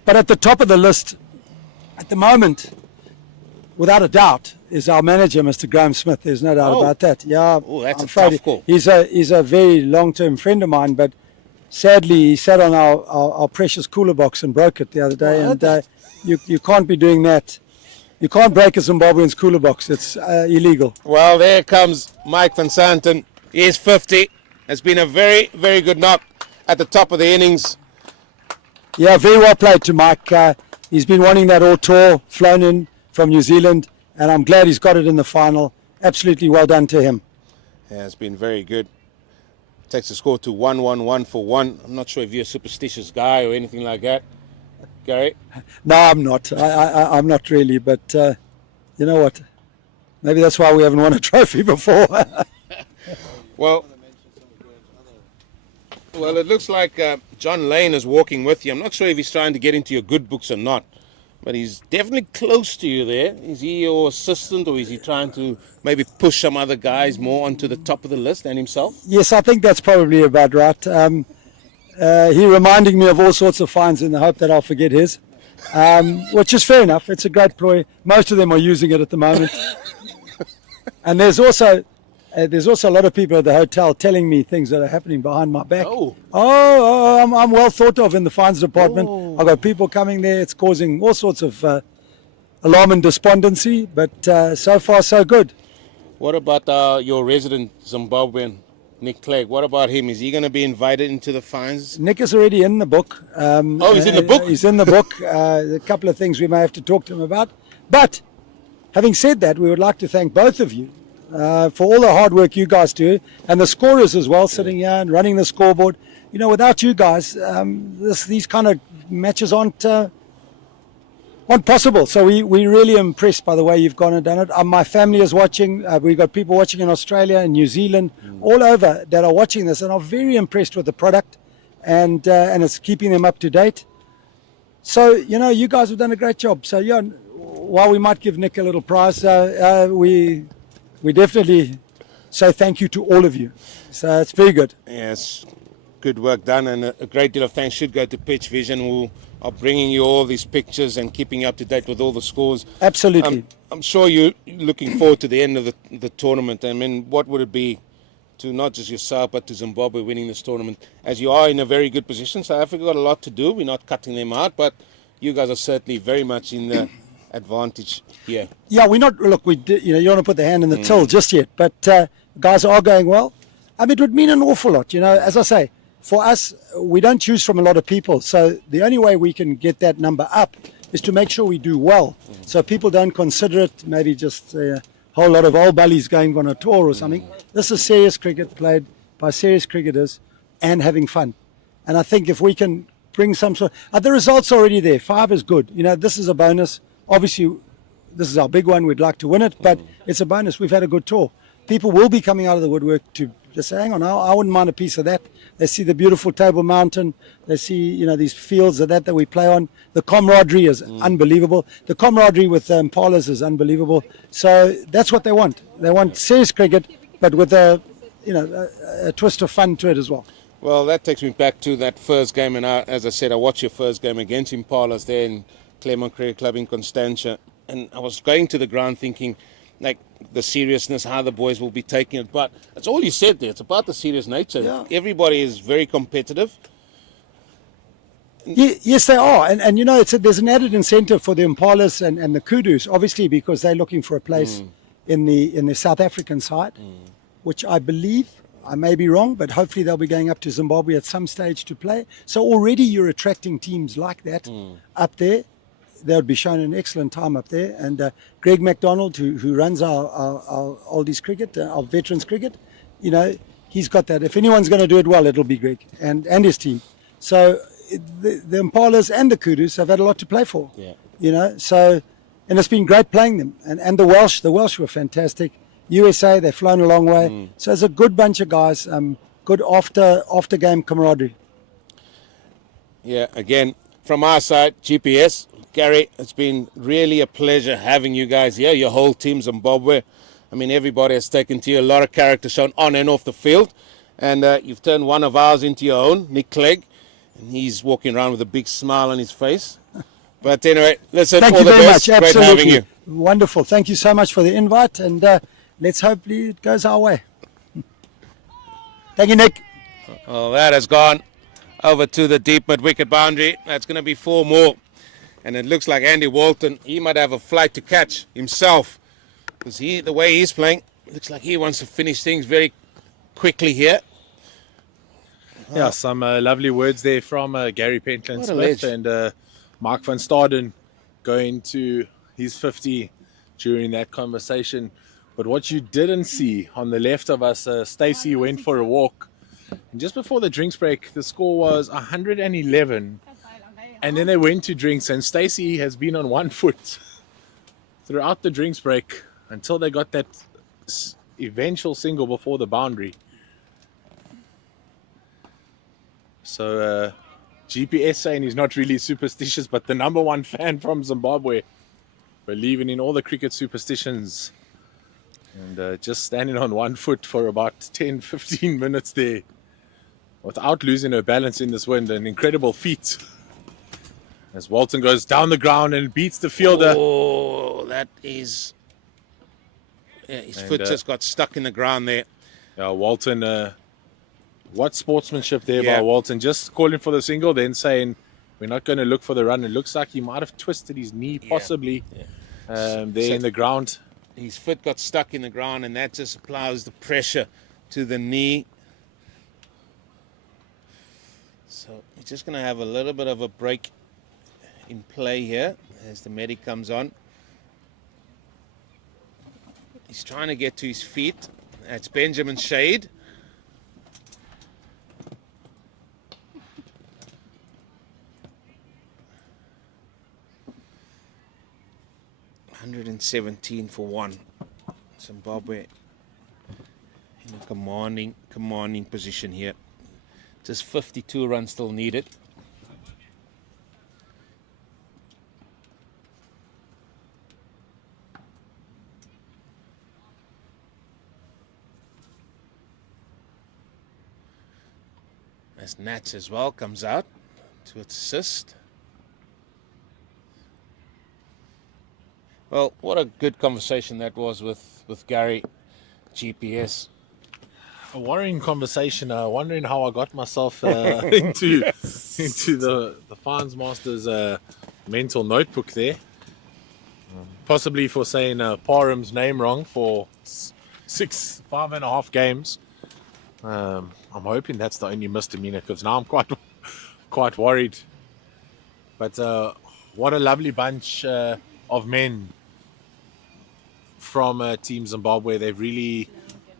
But at the top of the list at the moment, without a doubt, is our manager, Mr. Graham Smith. There's no doubt about that. Yeah, that's I'm a tough call. He's a very long-term friend of mine, but sadly he sat on our precious cooler box and broke it the other day. And you can't be doing that. You can't break a Zimbabwean's cooler box. It's illegal. Well, there comes Mike van Santen. He is 50. It's been a very, very good knock at the top of the innings. Yeah, very well played to Mike. He's been wanting that all tour, flown in from New Zealand, and I'm glad he's got it in the final. Absolutely well done to him. Yeah, it's been very good. Takes the score to 1-1-1 for 1. I'm not sure if you're a superstitious guy or anything like that, Gary. No, I'm not. I'm not really, but you know what? Maybe that's why we haven't won a trophy before. Well, it looks like John Lane is walking with you. I'm not sure if he's trying to get into your good books or not, but he's definitely close to you there. Is he your assistant, or is he trying to maybe push some other guys more onto the top of the list than himself? Yes, I think that's probably about right. He reminding me of all sorts of fines in the hope that I'll forget his, which is fair enough. It's a great ploy. Most of them are using it at the moment. And there's also a lot of people at the hotel telling me things that are happening behind my back. I'm well thought of in the fines department. I've got people coming there. It's causing all sorts of alarm and despondency, but so far so good. What about your resident Zimbabwean, Nick Clegg? What about him? Is he going to be invited into the fines? Nick is already in the book. He's in the book? He's in the book. A couple of things we may have to talk to him about. But having said that, we would like to thank both of you for all the hard work you guys do, and the scorers as well, sitting here and running the scoreboard. Without you guys, these kind of matches aren't possible. So we're really impressed by the way you've gone and done it. My family is watching. We've got people watching in Australia and New Zealand, all over, that are watching this and are very impressed with the product, and it's keeping them up to date. So, you guys have done a great job. So, yeah, while we might give Nick a little prize, we definitely say thank you to all of you. So it's very good. Yes, good work done, and a great deal of thanks should go to Pitch Vision, who are bringing you all these pictures and keeping you up to date with all the scores. Absolutely. I'm sure you're looking forward to the end of the tournament. I mean, what would it be to not just yourself but to Zimbabwe winning this tournament, as you are in a very good position? South Africa got a lot to do. We're not cutting them out, but you guys are certainly very much in the advantage here. Yeah, we're not. Look, you don't want to put the hand in the till just yet, but guys are going well. I mean, it would mean an awful lot. As I say, for us, we don't choose from a lot of people, so the only way we can get that number up is to make sure we do well, so people don't consider it maybe just a whole lot of old bullies going on a tour or something. This is serious cricket played by serious cricketers and having fun. And I think if we can bring some sort of, the results are already there. 5 is good. This is a bonus. Obviously, this is our big one. We'd like to win it, but it's a bonus. We've had a good tour. People will be coming out of the woodwork to Just say, hang on, I wouldn't mind a piece of that. They see the beautiful Table Mountain. They see, these fields that we play on. The camaraderie is unbelievable. The camaraderie with the Impalas is unbelievable. So that's what they want. They want serious cricket, but with a twist of fun to it as well. Well, that takes me back to that first game, and as I said, I watched your first game against Impalas there in Claremont Cricket Club in Constantia, and I was going to the ground thinking, like, the seriousness, how the boys will be taking it, but that's all you said there. It's about the serious nature. Yeah. Everybody is very competitive. Yes, they are, and there's an added incentive for the Impalas and the Kudus, obviously, because they're looking for a place in the South African side, which I believe, I may be wrong, but hopefully they'll be going up to Zimbabwe at some stage to play. So already you're attracting teams like that up there. They would be shown an excellent time up there. And Greg McDonald, who runs our oldies cricket, our veterans cricket, he's got that. If anyone's going to do it well, it'll be Greg and his team. So the Impalas and the Kudus have had a lot to play for. Yeah. So, and it's been great playing them. And the Welsh were fantastic. USA, they've flown a long way. So it's a good bunch of guys, good after game camaraderie. Yeah, again, from our side, GPS, Gary, it's been really a pleasure having you guys here, your whole team, Zimbabwe. I mean, everybody has taken to you, a lot of character shown on and off the field. And you've turned one of ours into your own, Nick Clegg. And he's walking around with a big smile on his face. But anyway, listen, Thank all you the very best. much. Great Absolutely. having you. Wonderful. Thank you so much for the invite. And let's hopefully it goes our way. Thank you, Nick. Well, that has gone over to the deep mid-wicket boundary. That's going to be 4 more. And it looks like Andy Walton, he might have a flight to catch himself. Because the way he's playing, looks like he wants to finish things very quickly here. Yeah, some lovely words there from Gary Pentland What a Smith ledge. and Mark van Staden going to his 50 during that conversation. But what you didn't see on the left of us, Stacey went for a walk. And just before the drinks break, the score was 111. And then they went to drinks, and Stacey has been on 1 foot throughout the drinks break until they got that eventual single before the boundary. So GPS saying he's not really superstitious, but the #1 fan from Zimbabwe, believing in all the cricket superstitions, and just standing on 1 foot for about 10-15 minutes there without losing her balance in this wind. An incredible feat as Walton goes down the ground and beats the fielder. Oh, that is... Yeah, his foot just got stuck in the ground there. Yeah, Walton... what sportsmanship there Yeah. by Walton. Just calling for the single, then saying, we're not going to look for the run. It looks like he might have twisted his knee, possibly, there in the ground. His foot got stuck in the ground, and that just applies the pressure to the knee. So he's just going to have a little bit of a break in play here as the medic comes on. He's trying to get to his feet. That's Benjamin Shade. $117 for 1. Zimbabwe in a commanding position here. Just 52 runs still needed. As Nats as well comes out to assist. Well, what a good conversation that was with Gary GPS. A worrying conversation. Wondering how I got myself into the Fines Masters mental notebook there. Possibly for saying Parham's name wrong for 5.5 games. I'm hoping that's the only misdemeanor, because now I'm quite worried. But what a lovely bunch of men from Team Zimbabwe. They've really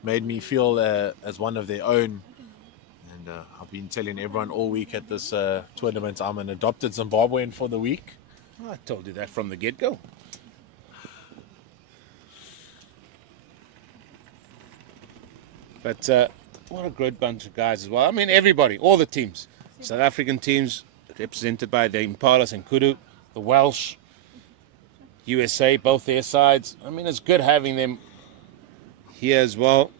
made me feel as one of their own. And I've been telling everyone all week at this tournament I'm an adopted Zimbabwean for the week. I told you that from the get-go. But what a great bunch of guys as well. I mean, everybody, all the teams. South African teams represented by the Impalas and Kudu, the Welsh, USA, both their sides. I mean, it's good having them here as well.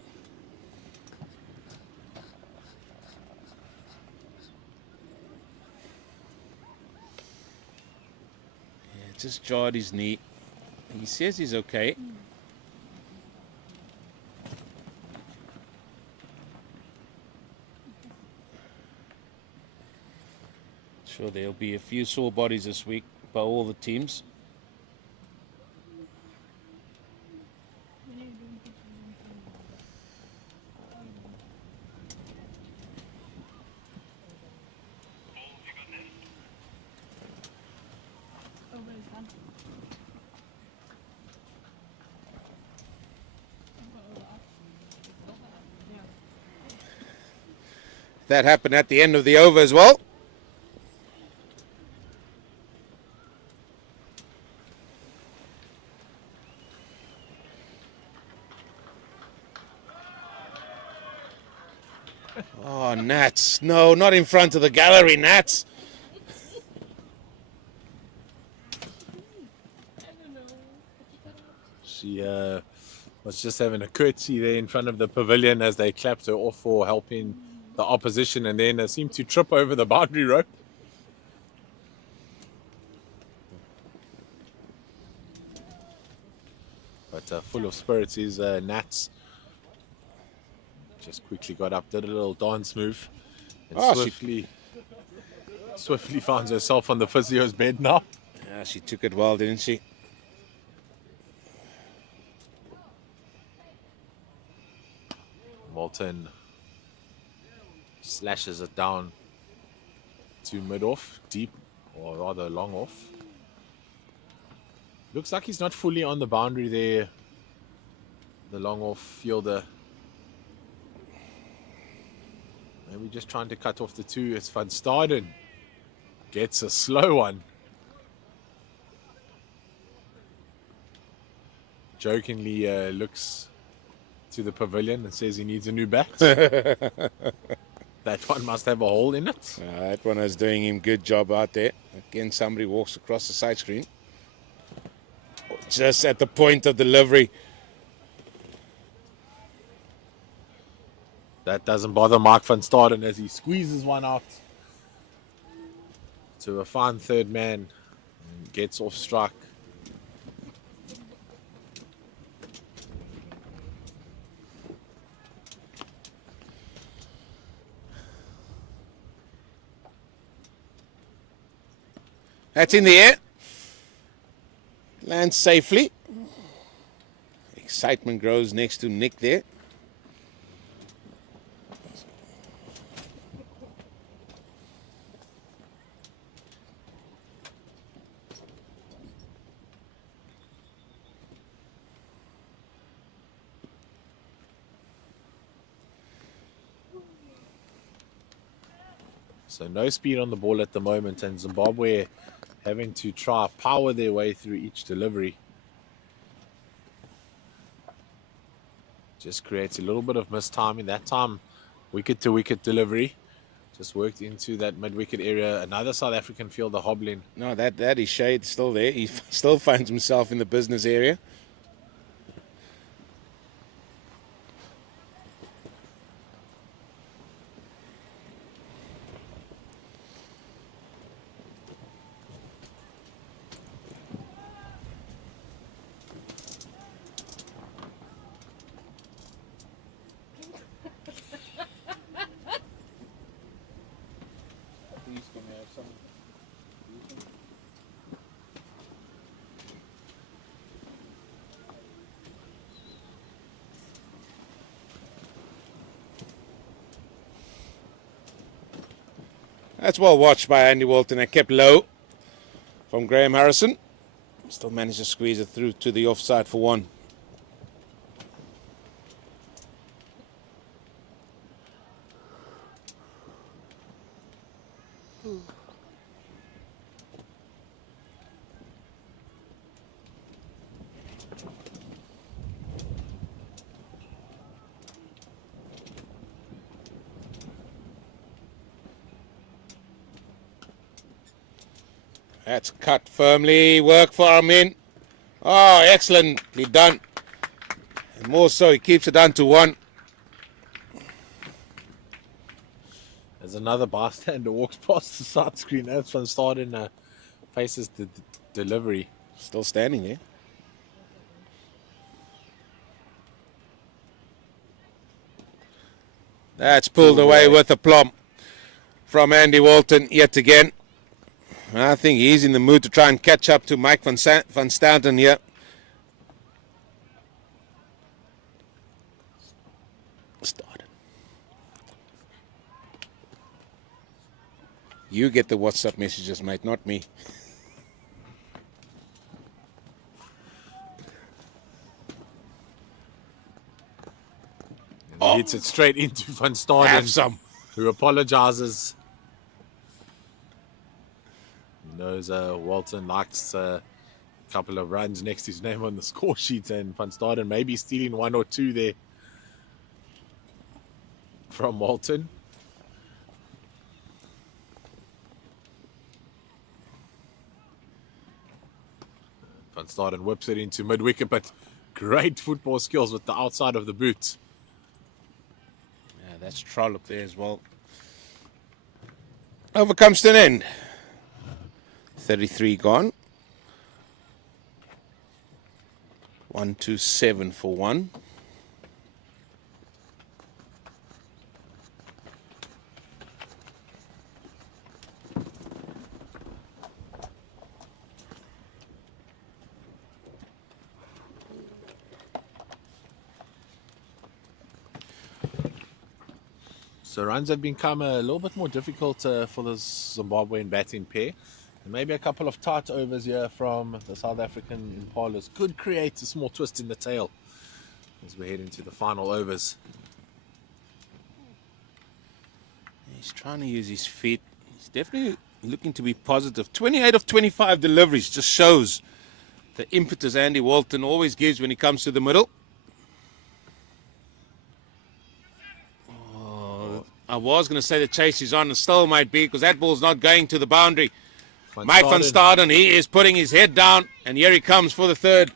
Yeah, just jarred his knee. He says he's okay. Sure, there'll be a few sore bodies this week by all the teams. That happened at the end of the over as well. Oh, Nats. No, not in front of the gallery, Nats. She was just having a curtsy there in front of the pavilion as they clapped her off for helping the opposition, and then seemed to trip over the boundary rope. But full of spirits is Nats. Just quickly got up, did a little dance move, and swiftly finds herself on the physio's bed now. Yeah, she took it well, didn't she? Walton slashes it down to mid-off, deep, or rather long off. Looks like he's not fully on the boundary there, the long off fielder. Maybe just trying to cut off the two. It's Van Staden. Gets a slow one. Jokingly looks to the pavilion and says he needs a new bat. That one must have a hole in it. That one is doing him good job out there. Again, somebody walks across the side screen. Just at the point of delivery. That doesn't bother Mark van Staden as he squeezes one out to a fine third man and gets off strike. That's in the air. Lands safely. Excitement grows next to Nick there. So no speed on the ball at the moment, and Zimbabwe having to try power their way through each delivery. Just creates a little bit of mistiming. That time, wicket to wicket delivery. Just worked into that mid-wicket area. Another South African fielder hobbling. No, that is shade still there. He still finds himself in the business area. That's well watched by Andy Walton and kept low from Graham Harrison. Still managed to squeeze it through to the offside for one. That's cut firmly. Work for our men. Oh, excellently done. And more so, he keeps it down to 1. There's another bystander walks past the side screen. That's Van Staden faces the delivery. Still standing there. That's pulled away with aplomb from Andy Walton yet again. I think he's in the mood to try and catch up to Mike van Staden here. You get the WhatsApp messages, mate, not me. He hits it straight into Van Staden. Have some. Who apologizes. He knows Walton likes a couple of runs next to his name on the score sheet, and Van Staden maybe stealing 1 or 2 there from Walton. Van Staden whips it into mid-wicket, but great football skills with the outside of the boot. Yeah, that's Trollope there as well. Over comes to an end. 33 gone. 127 for 1. So runs have become a little bit more difficult for the Zimbabwean batting pair. And maybe a couple of tight overs here from the South African Impalas could create a small twist in the tail as we head into the final overs. He's trying to use his feet. He's definitely looking to be positive. 28 of 25 deliveries just shows the impetus Andy Walton always gives when he comes to the middle. I was going to say the chase is on and still might be because that ball's not going to the boundary. Mike van Staden, he is putting his head down and here he comes for the 3rd.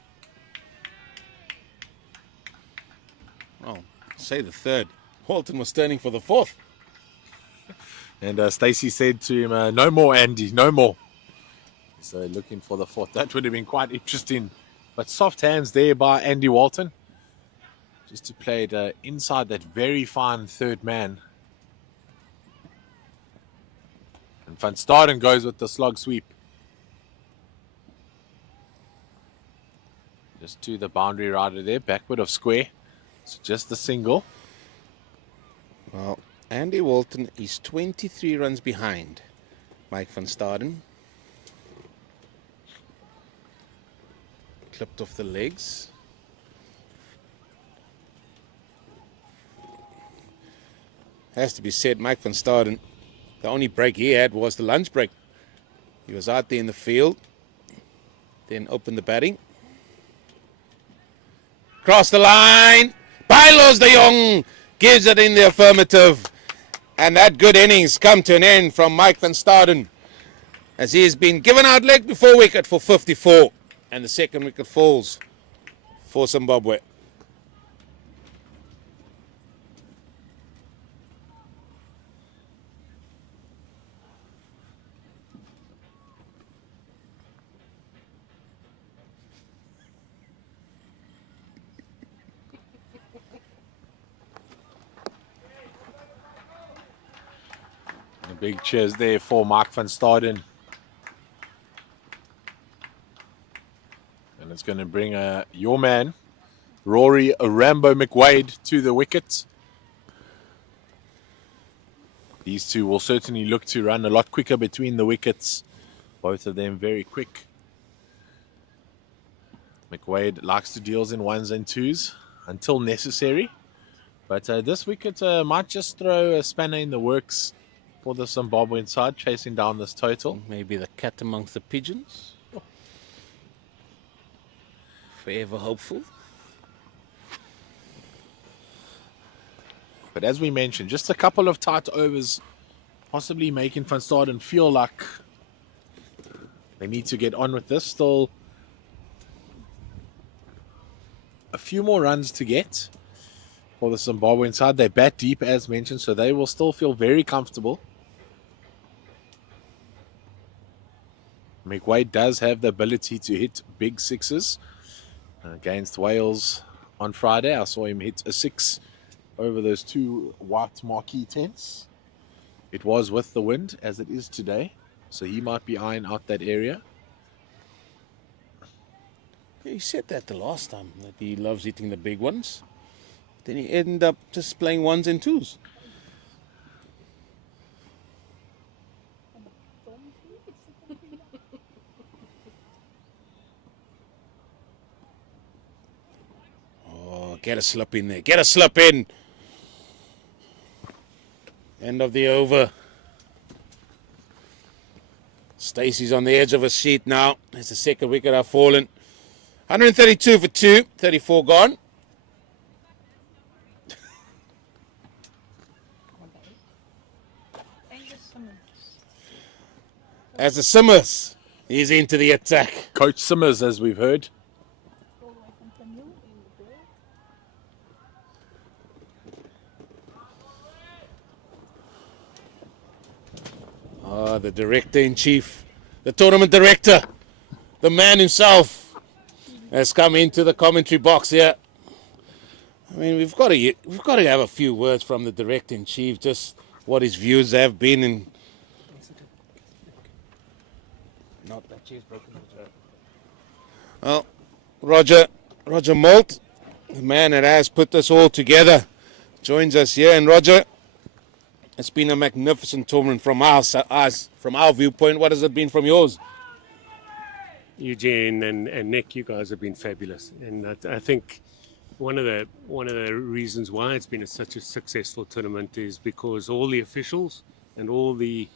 Oh, say the 3rd. Walton was turning for the 4th. And Stacey said to him, no more, Andy, no more. So looking for the 4th. That would have been quite interesting. But soft hands there by Andy Walton. Just to play it inside that very fine 3rd man. And Van Staden goes with the slog sweep. Just to the boundary rider there, backward of square. So just the single. Well, Andy Walton is 23 runs behind Mike van Staden. Clipped off the legs. Has to be said, Mike van Staden, the only break he had was the lunch break. He was out there in the field, then opened the batting. Cross the line. Bylos de Jong gives it in the affirmative. And that good innings come to an end from Mike van Staden, as he has been given out leg before wicket for 54. And the 2nd wicket falls for Zimbabwe. A big cheers there for Mike van Staden. And it's going to bring your man, Rory Rambo McWade, to the wicket. These two will certainly look to run a lot quicker between the wickets. Both of them very quick. McWade likes to deal in 1s and 2s until necessary. But this wicket might just throw a spanner in the works for the Zimbabwean side, chasing down this total. Maybe the cat amongst the pigeons. Forever hopeful. But as we mentioned, just a couple of tight overs, possibly making Van Staden feel like They need to get on with this. Still a few more runs to get for the Zimbabwean side. They bat deep, as mentioned, so they will still feel very comfortable. McWade does have the ability to hit big sixes. Against Wales on Friday, I saw him hit a 6 over those 2 white marquee tents. It was with the wind, as it is today, so he might be eyeing out that area. He said that the last time, that he loves hitting the big ones. Then he ended up just playing 1s and 2s. Oh, get a slip in there. Get a slip in. End of the over. Stacey's on the edge of his seat now. As the second wicket have fallen. 132 for 2, 34 gone. As the Simmers is into the attack. Coach Simmers, as we've heard. Ah, the director-in-chief, the tournament director, the man himself has come into the commentary box here. I mean, we've got to have a few words from the director-in-chief, just what his views have been. And not that chair's broken. Well, Roger Malt, the man that has put this all together, joins us here. And Roger, it's been a magnificent tournament from our viewpoint. What has it been from yours? Eugene and Nick, you guys have been fabulous, and I think one of the reasons why it's been such a successful tournament is because all the officials and all the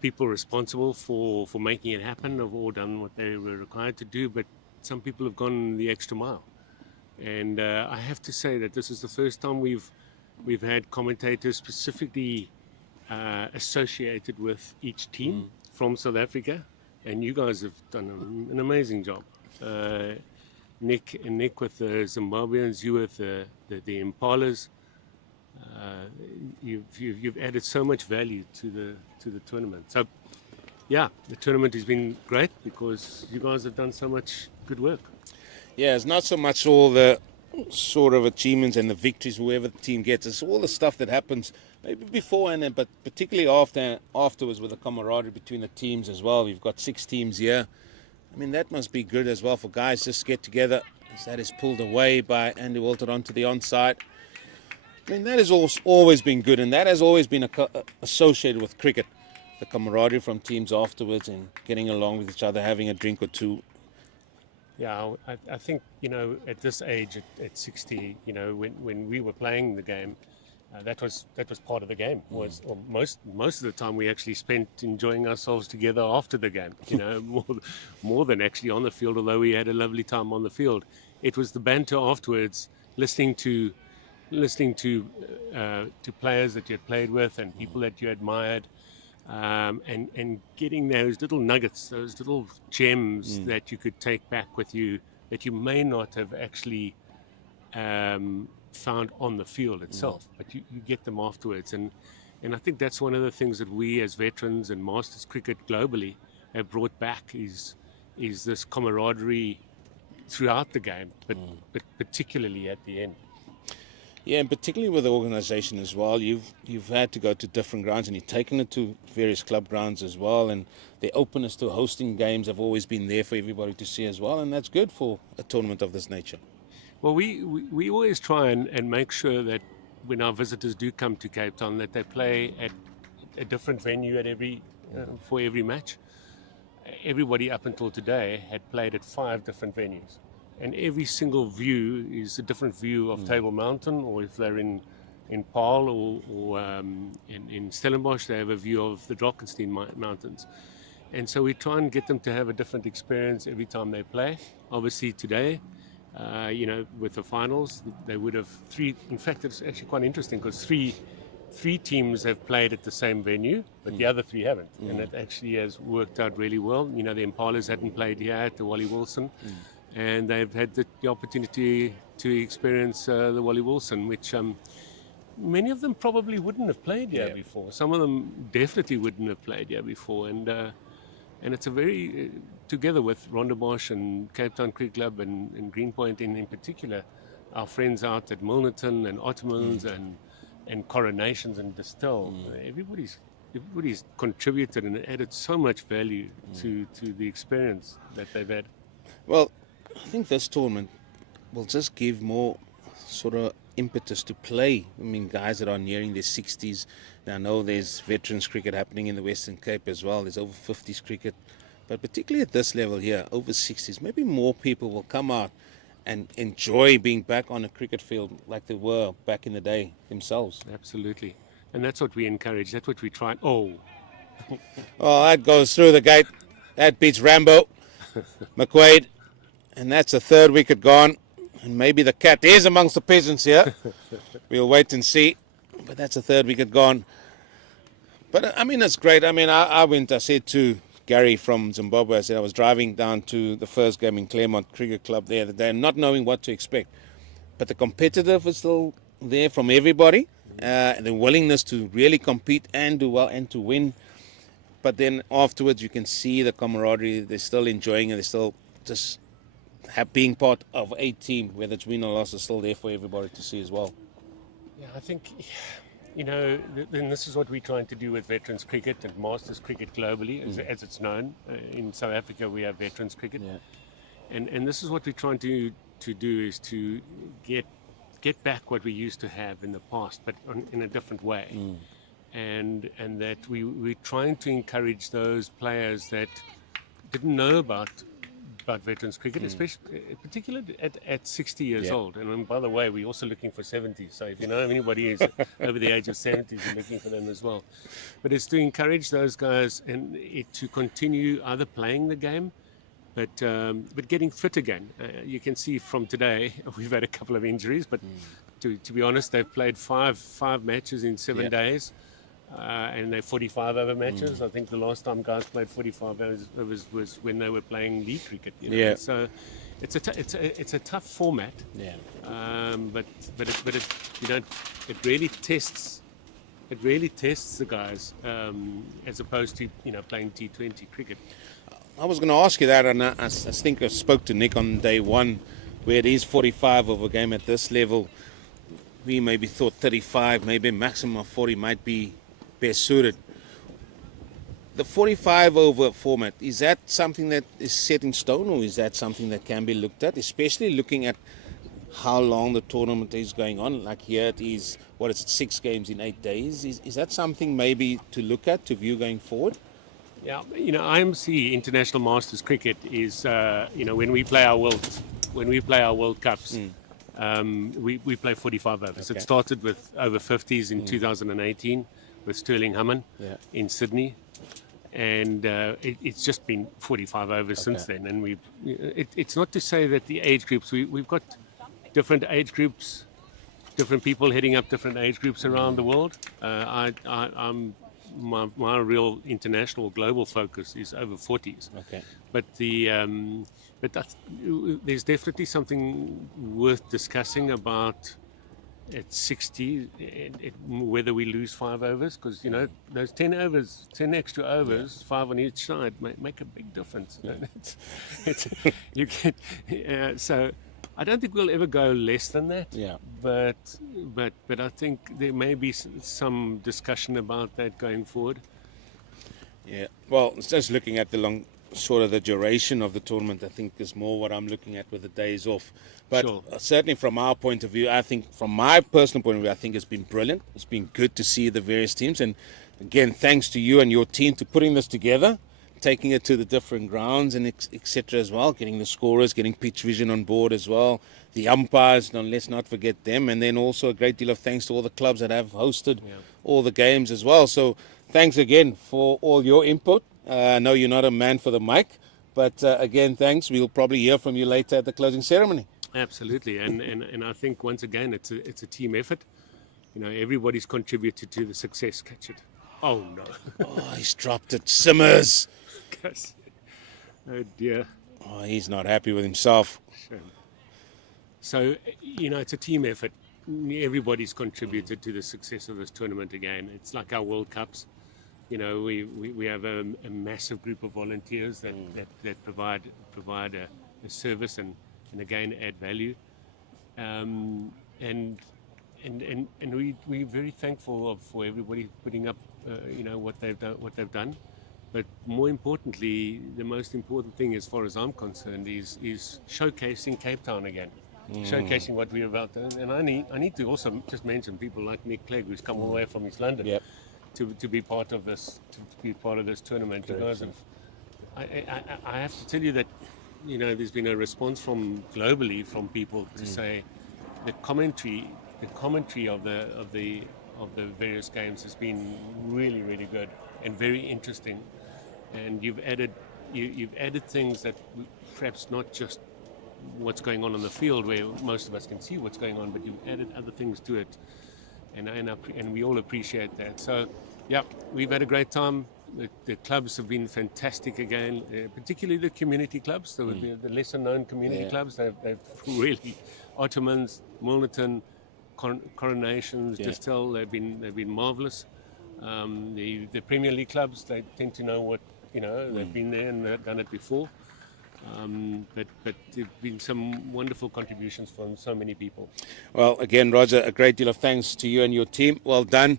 people responsible for making it happen have all done what they were required to do, but some people have gone the extra mile. And I have to say that this is the first time we've had commentators specifically associated with each team from South Africa, and you guys have done an amazing job. Nick with the Zimbabweans, you with the Impalas. You've added so much value to the tournament. So, yeah, the tournament has been great because you guys have done so much good work. Yeah, it's not so much all the sort of achievements and the victories whoever the team gets. It's all the stuff that happens maybe before and then, but particularly afterwards with the camaraderie between the teams as well. We've got 6 teams here. I mean, that must be good as well for guys just get together. As that is pulled away by Andy Walton onto the onside. I mean, that has always been good, and that has always been associated with cricket. The camaraderie from teams afterwards and getting along with each other, having a drink or two. Yeah, I think, at this age, at 60, when we were playing the game, that was part of the game. Or most of the time we actually spent enjoying ourselves together after the game. More than actually on the field. Although we had a lovely time on the field, it was the banter afterwards, listening to players that you had played with and people that you admired, and getting those little nuggets, those little gems that you could take back with you that you may not have actually found on the field itself, but you get them afterwards. And I think that's one of the things that we as veterans and masters cricket globally have brought back is this camaraderie throughout the game, but particularly at the end. Yeah, and particularly with the organisation as well, you've had to go to different grounds and you've taken it to various club grounds as well, and the openness to hosting games have always been there for everybody to see as well, and that's good for a tournament of this nature. Well, we always try and make sure that when our visitors do come to Cape Town that they play at a different venue at for every match. Everybody up until today had played at 5 different venues. And every single view is a different view of Table Mountain, or if they're in Paarl or in Stellenbosch, they have a view of the Drakensberg Mountains. And so we try and get them to have a different experience every time they play. Obviously today, with the finals, they would have 3, in fact it's actually quite interesting because 3 teams have played at the same venue, but the other 3 haven't. And it actually has worked out really well. You know, the Impalas hadn't played here at the Wally Wilson, and they've had the opportunity to experience the Wally Wilson, which many of them probably wouldn't have played here before. Some of them definitely wouldn't have played here before. And it's a very, together with Rondebosch and Cape Town Cricket Club and Greenpoint in particular, our friends out at Milnerton and Ottomans and Coronations and Distill, everybody's contributed and added so much value to the experience that they've had. Well, I think this tournament will just give more sort of impetus to play. I mean, guys that are nearing their 60s. Now, I know there's veterans cricket happening in the Western Cape as well. There's over 50s cricket. But particularly at this level here, over 60s, maybe more people will come out and enjoy being back on a cricket field like they were back in the day themselves. Absolutely. And that's what we encourage. That's what we try. Oh, that goes through the gate. That beats Rambo, McQuaid. And that's a 3rd wicket gone. And maybe the cat is amongst the peasants here. We'll wait and see. But that's a 3rd wicket gone. But, I mean, it's great. I mean, I said to Gary from Zimbabwe, I said I was driving down to the first game in Claremont Cricket Club the other day, not knowing what to expect. But the competitive is still there from everybody. And the willingness to really compete and do well and to win. But then afterwards you can see the camaraderie. They're still enjoying it. They're still just being part of a team, whether it's win or loss, is still there for everybody to see as well. Yeah, I think, you know, and this is what we're trying to do with veterans cricket and masters cricket globally, as it's known. In South Africa, we have veterans cricket, and this is what we're trying to do is to get back what we used to have in the past, but in a different way. And that we're trying to encourage those players that didn't know about veterans cricket, especially particularly at 60 years old. And by the way, we're also looking for 70s. So if you know anybody who's over the age of 70s, we're looking for them as well. But it's to encourage those guys and to continue either playing the game, but getting fit again. You can see from today, we've had a couple of injuries, but to be honest, they've played five matches in 7 days. And they're 45 over matches. I think the last time guys played 45 overs was when they were playing league cricket. You know? So it's a tough format. But it really tests the guys as opposed to playing T20 cricket. I was going to ask you that, and I think I spoke to Nick on day one, where it is 45 over a game at this level. We maybe thought 35, maybe a maximum of 40 might be best suited. The 45 over format, is that something that is set in stone, or is that something that can be looked at, especially looking at how long the tournament is going on? Like here it is, 6 games in 8 days. Is that something maybe to look at, to view going forward? Yeah, IMC International Masters Cricket is when we play our World Cups, we play 45 overs. It started with over 50s in 2018 with Sterling Hammond in Sydney, and it's just been 45 overs since then. And it's not to say that the age groups, we've got different age groups, different people heading up different age groups around the world. I'm my real international global focus is over 40s. But there's definitely something worth discussing about at 60 whether we lose 5 overs, because those 10 extra overs, 5 on each side, make a big difference. So I don't think we'll ever go less than that. But I think there may be some discussion about that going forward. Well, it's just looking at the duration of the tournament, I think is more what I'm looking at with the days off. But certainly from our point of view, I think from my personal point of view, I think it's been brilliant. It's been good to see the various teams. And again, thanks to you and your team to putting this together, taking it to the different grounds and etc. as well, getting the scorers, getting pitch vision on board as well, the umpires, let's not forget them, and then also a great deal of thanks to all the clubs that have hosted all the games as well. So thanks again for all your input. I know you're not a man for the mic, but again, thanks. We'll probably hear from you later at the closing ceremony. Absolutely, and I think once again it's a team effort. everybody's contributed to the success. Catch it. Oh no. Oh, he's dropped it. Simmers. Oh dear. Oh, he's not happy with himself. Shame. So, it's a team effort. Everybody's contributed to the success of this tournament again. It's like our World Cups. We have a massive group of volunteers that provide a service and again add value. And we're very thankful for everybody putting up what they've done. But more importantly, the most important thing, as far as I'm concerned, is showcasing Cape Town again, showcasing what we're about. And I need to also just mention people like Nick Clegg, who's come all the way from East London to be part of this tournament. Because I have to tell you that there's been a response globally from people to say the commentary of the various games has been really, really good and very interesting. And you've added things that perhaps not just what's going on the field, where most of us can see what's going on, but you've added other things to it, and we all appreciate that. So, yeah, we've had a great time. The clubs have been fantastic again, particularly the community clubs, the lesser-known community clubs. They've really, Ottomans, Milnerton, Coronations, Distel, they've been marvellous. The Premier League clubs, they tend to know what, they've been there and they've done it before. But there have been some wonderful contributions from so many people. Well, again, Roger, a great deal of thanks to you and your team. Well done.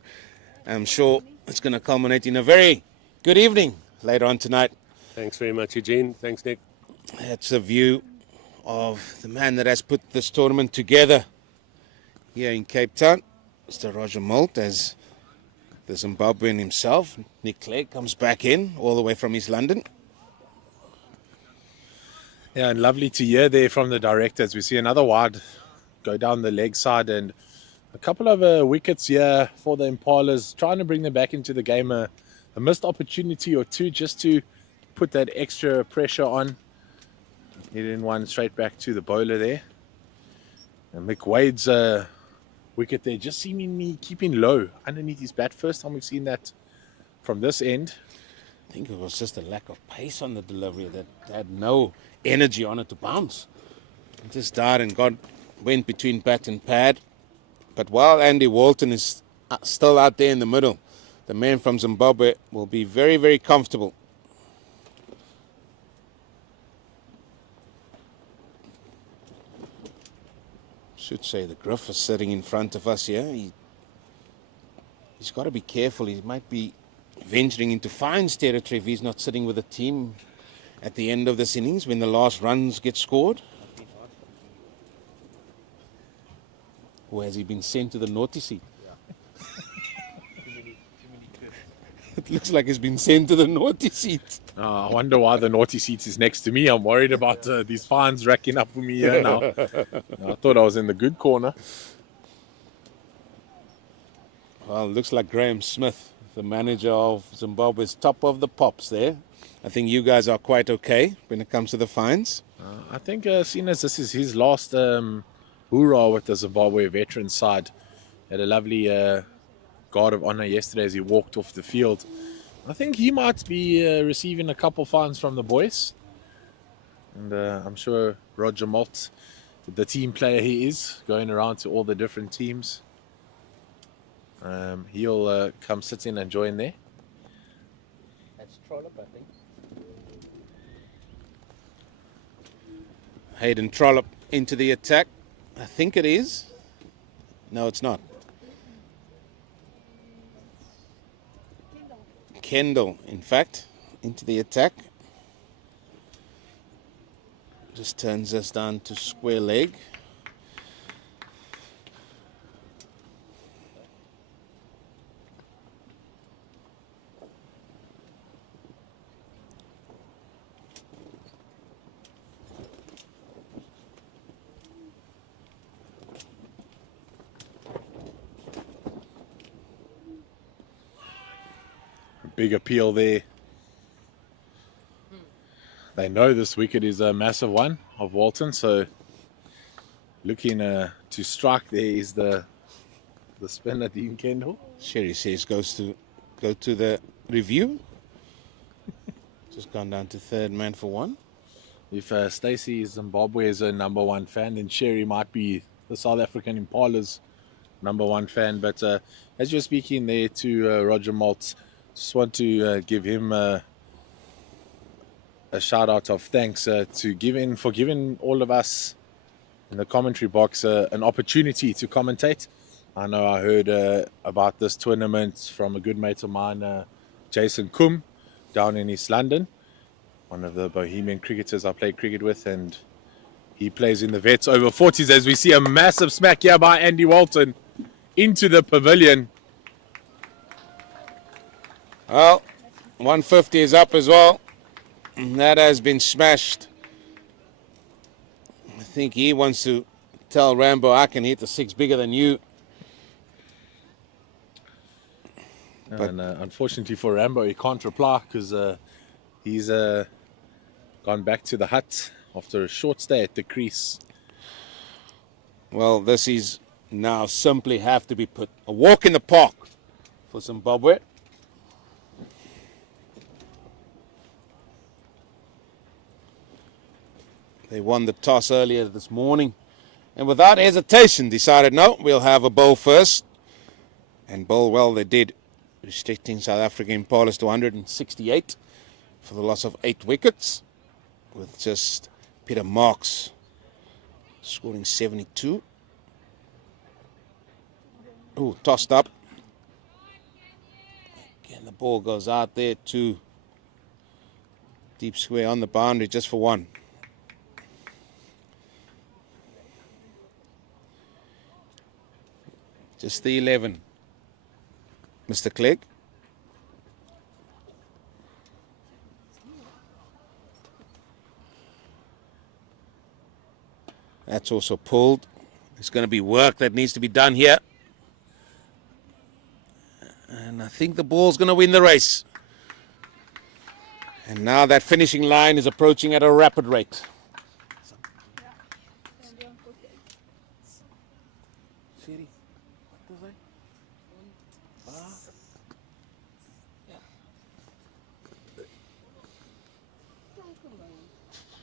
I'm sure it's going to culminate in a very good evening later on tonight. Thanks very much, Eugene. Thanks, Nick. That's a view of the man that has put this tournament together here in Cape Town, Mr. Roger Moult, as the Zimbabwean himself. Nick Clegg comes back in all the way from East London. Yeah, and lovely to hear there from the directors. We see another wide go down the leg side and a couple of wickets here for the Impalas, trying to bring them back into the game. A missed opportunity or two just to put that extra pressure on. Hitting one straight back to the bowler there. And Mick Wade's wicket there just seemingly keeping low underneath his bat. First time we've seen that from this end. I think it was just a lack of pace on the delivery that had no energy on it to bounce. It just died and went between bat and pad. But while Andy Walton is still out there in the middle, the man from Zimbabwe will be very, very comfortable. Should say the Griff is sitting in front of us here. He's got to be careful. He might be venturing into fines territory if he's not sitting with the team at the end of this innings when the last runs get scored. Or has he been sent to the naughty seat? It looks like he's been sent to the naughty seat. I wonder why the naughty seat is next to me. I'm worried about these fines racking up for me here now. I thought I was in the good corner. Well, it looks like Graham Smith, the manager of Zimbabwe's top of the pops there. I think you guys are quite okay when it comes to the fines. I think seeing as this is his last hoorah with the Zimbabwe veteran side, had a lovely guard of honor yesterday as he walked off the field. I think he might be receiving a couple fines from the boys. And I'm sure Roger Moult, the team player he is, going around to all the different teams, he'll come sit in and join there. That's Trollop, I think. Hayden Trollope into the attack. I think it is. No, it's not. Kendall, in fact, into the attack. Just turns us down to square leg. Big appeal there. They know this wicket is a massive one of Walton, so looking to strike there is the the spinner, Dean Kendall. Sherry says go to the review. Just gone down to third man for one. If Stacey Zimbabwe is a #1 fan, then Sherry might be the South African Impalas #1 fan. But as you're speaking there to Roger Maltz, just want to give him a shout out of thanks for giving all of us in the commentary box an opportunity to commentate. I know I heard about this tournament from a good mate of mine, Jason Kum, down in East London, one of the Bohemian cricketers I played cricket with, and he plays in the Vets Over-40s as we see a massive smack here by Andy Walton into the pavilion. Well, 150 is up as well. That has been smashed. I think he wants to tell Rambo, I can hit the 6 bigger than you. But And unfortunately for Rambo, he can't reply because he's gone back to the hut after a short stay at the crease. well, this is now simply have to be put a walk in the park for Zimbabwe. They won the toss earlier this morning and without hesitation decided, no, we'll have a bowl first. And bowl well they did, restricting South African Impalas to 168 for the loss of 8 wickets, with just Peter Marks scoring 72. Ooh, tossed up. Again, the ball goes out there to deep square on the boundary just for one. Just the 11. Mr. Clegg. That's also pulled. There's going to be work that needs to be done here. And I think the ball's going to win the race. And now that finishing line is approaching at a rapid rate.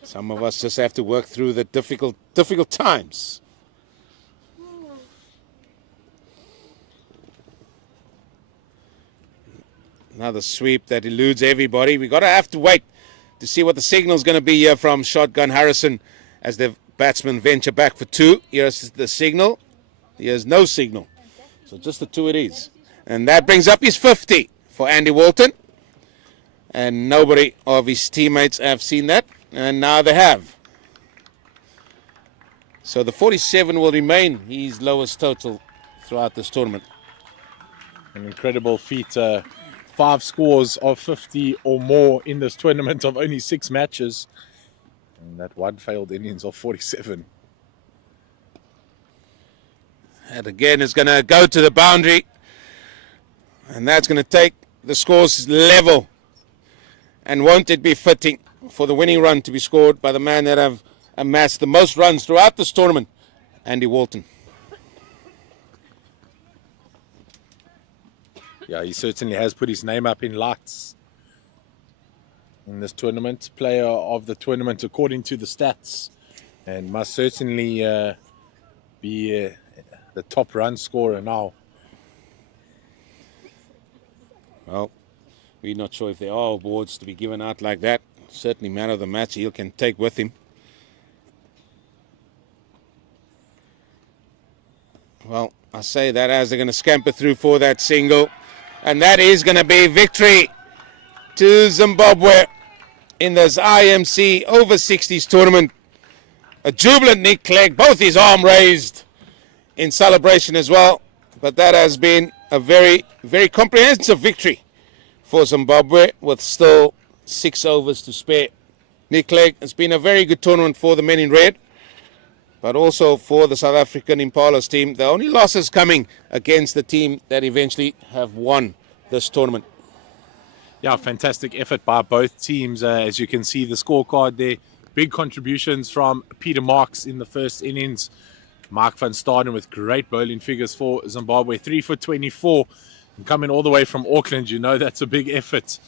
Some of us just have to work through the difficult times. Another sweep that eludes everybody. We've got to have to wait to see what the signal is going to be here from Shotgun Harrison as the batsmen venture back for 2. Here's the signal. Here's no signal. So just the 2 it is. And that brings up his 50 for Andy Walton. And nobody of his teammates have seen that. And now they have. So the 47 will remain his lowest total throughout this tournament. An incredible feat. 5 scores of 50 or more in this tournament of only 6 matches. And that one failed innings of 47. And again, it's going to go to the boundary. And that's going to take the scores level. And won't it be fitting for the winning run to be scored by the man that have amassed the most runs throughout this tournament, Andy Walton. Yeah, he certainly has put his name up in lights in this tournament. Player of the tournament according to the stats, and must certainly be the top run scorer now. Well, we're not sure if there are awards to be given out like that. Certainly man of the match he can take with him. Well, I say that as they're going to scamper through for that single. And that is going to be victory to Zimbabwe in this IMC Over-60s tournament. A jubilant Nick Clegg, both his arm raised in celebration as well. But that has been a very, very comprehensive victory for Zimbabwe with still 6 overs to spare. Nick Clegg, it's been a very good tournament for the men in red, but also for the South African Impalas team. The only losses coming against the team that eventually have won this tournament. Yeah, fantastic effort by both teams. As you can see the scorecard there, big contributions from Peter Marks in the first innings. Mark van Staden with great bowling figures for Zimbabwe. 3 for 24. And coming all the way from Auckland, you know that's a big effort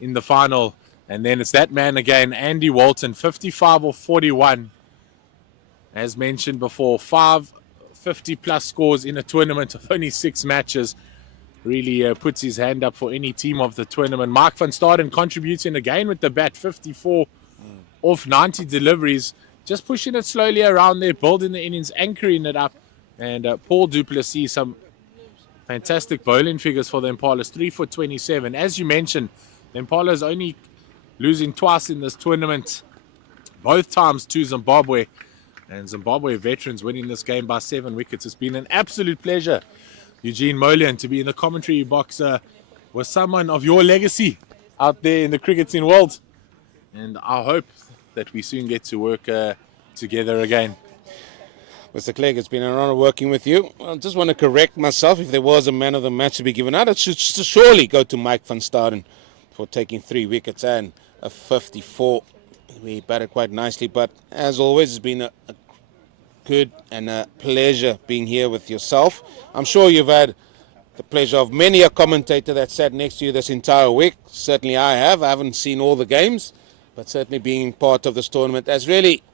in the final. And then it's that man again, Andy Walton, 55 or 41. As mentioned before, 5 50-plus scores in a tournament of only 6 matches. Really puts his hand up for any team of the tournament. Mark van Staden contributing again with the bat, 54 off 90 deliveries. Just pushing it slowly around there, building the innings, anchoring it up. And Paul du Plessis, some fantastic bowling figures for the Impalas, 3 for 27. As you mentioned, the Impalas only losing twice in this tournament, both times to Zimbabwe. And Zimbabwe veterans winning this game by 7 wickets. It's been an absolute pleasure, Eugene Molian, to be in the commentary box with someone of your legacy out there in the cricketing world. And I hope that we soon get to work together again. Mr. Clegg, it's been an honor working with you. I just want to correct myself. If there was a man of the match to be given out, it should surely go to Mike van Staden for taking 3 wickets and a 54. We batted quite nicely, but as always, it's been a good and a pleasure being here with yourself. I'm sure you've had the pleasure of many a commentator that sat next to you this entire week. Certainly I have. I haven't seen all the games, but certainly being part of this tournament has really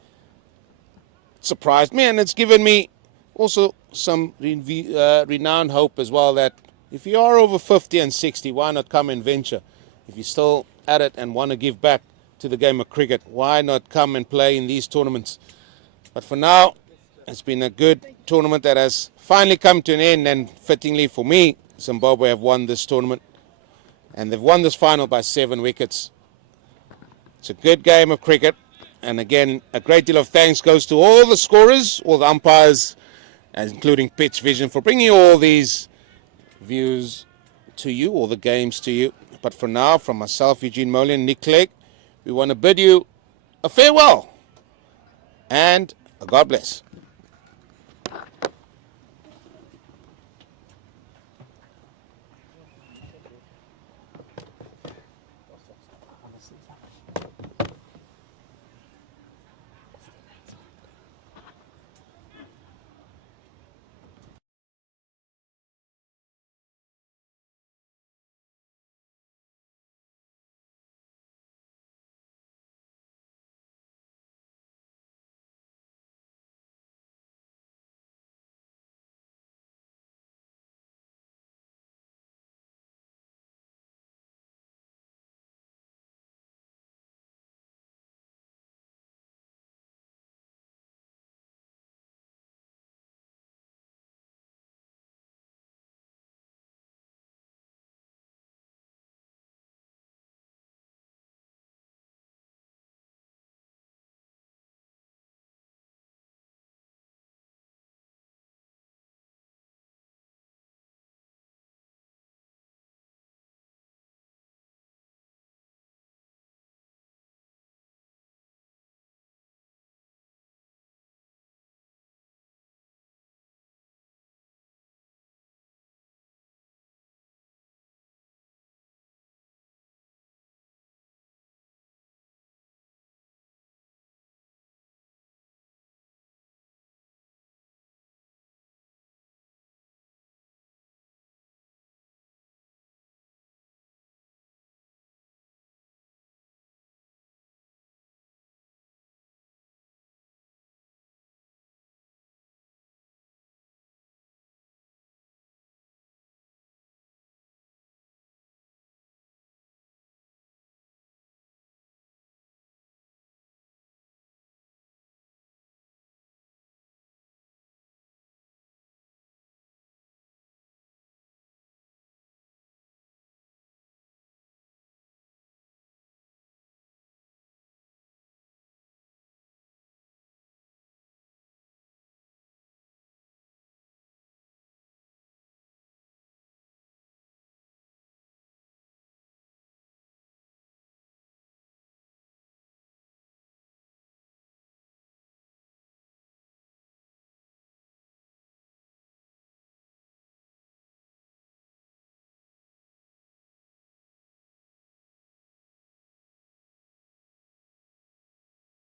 surprised me, and it's given me also some renowned hope as well that if you are over 50 and 60, why not come and venture? If you're still at it and want to give back to the game of cricket, why not come and play in these tournaments? But for now, it's been a good tournament that has finally come to an end, and fittingly for me, Zimbabwe have won this tournament, and they've won this final by 7 wickets. It's a good game of cricket, and again, a great deal of thanks goes to all the scorers, all the umpires, including Pitch Vision, for bringing all these views to you, all the games to you. But for now, from myself, Eugene Molian, Nick Clegg, we want to bid you a farewell and a God bless.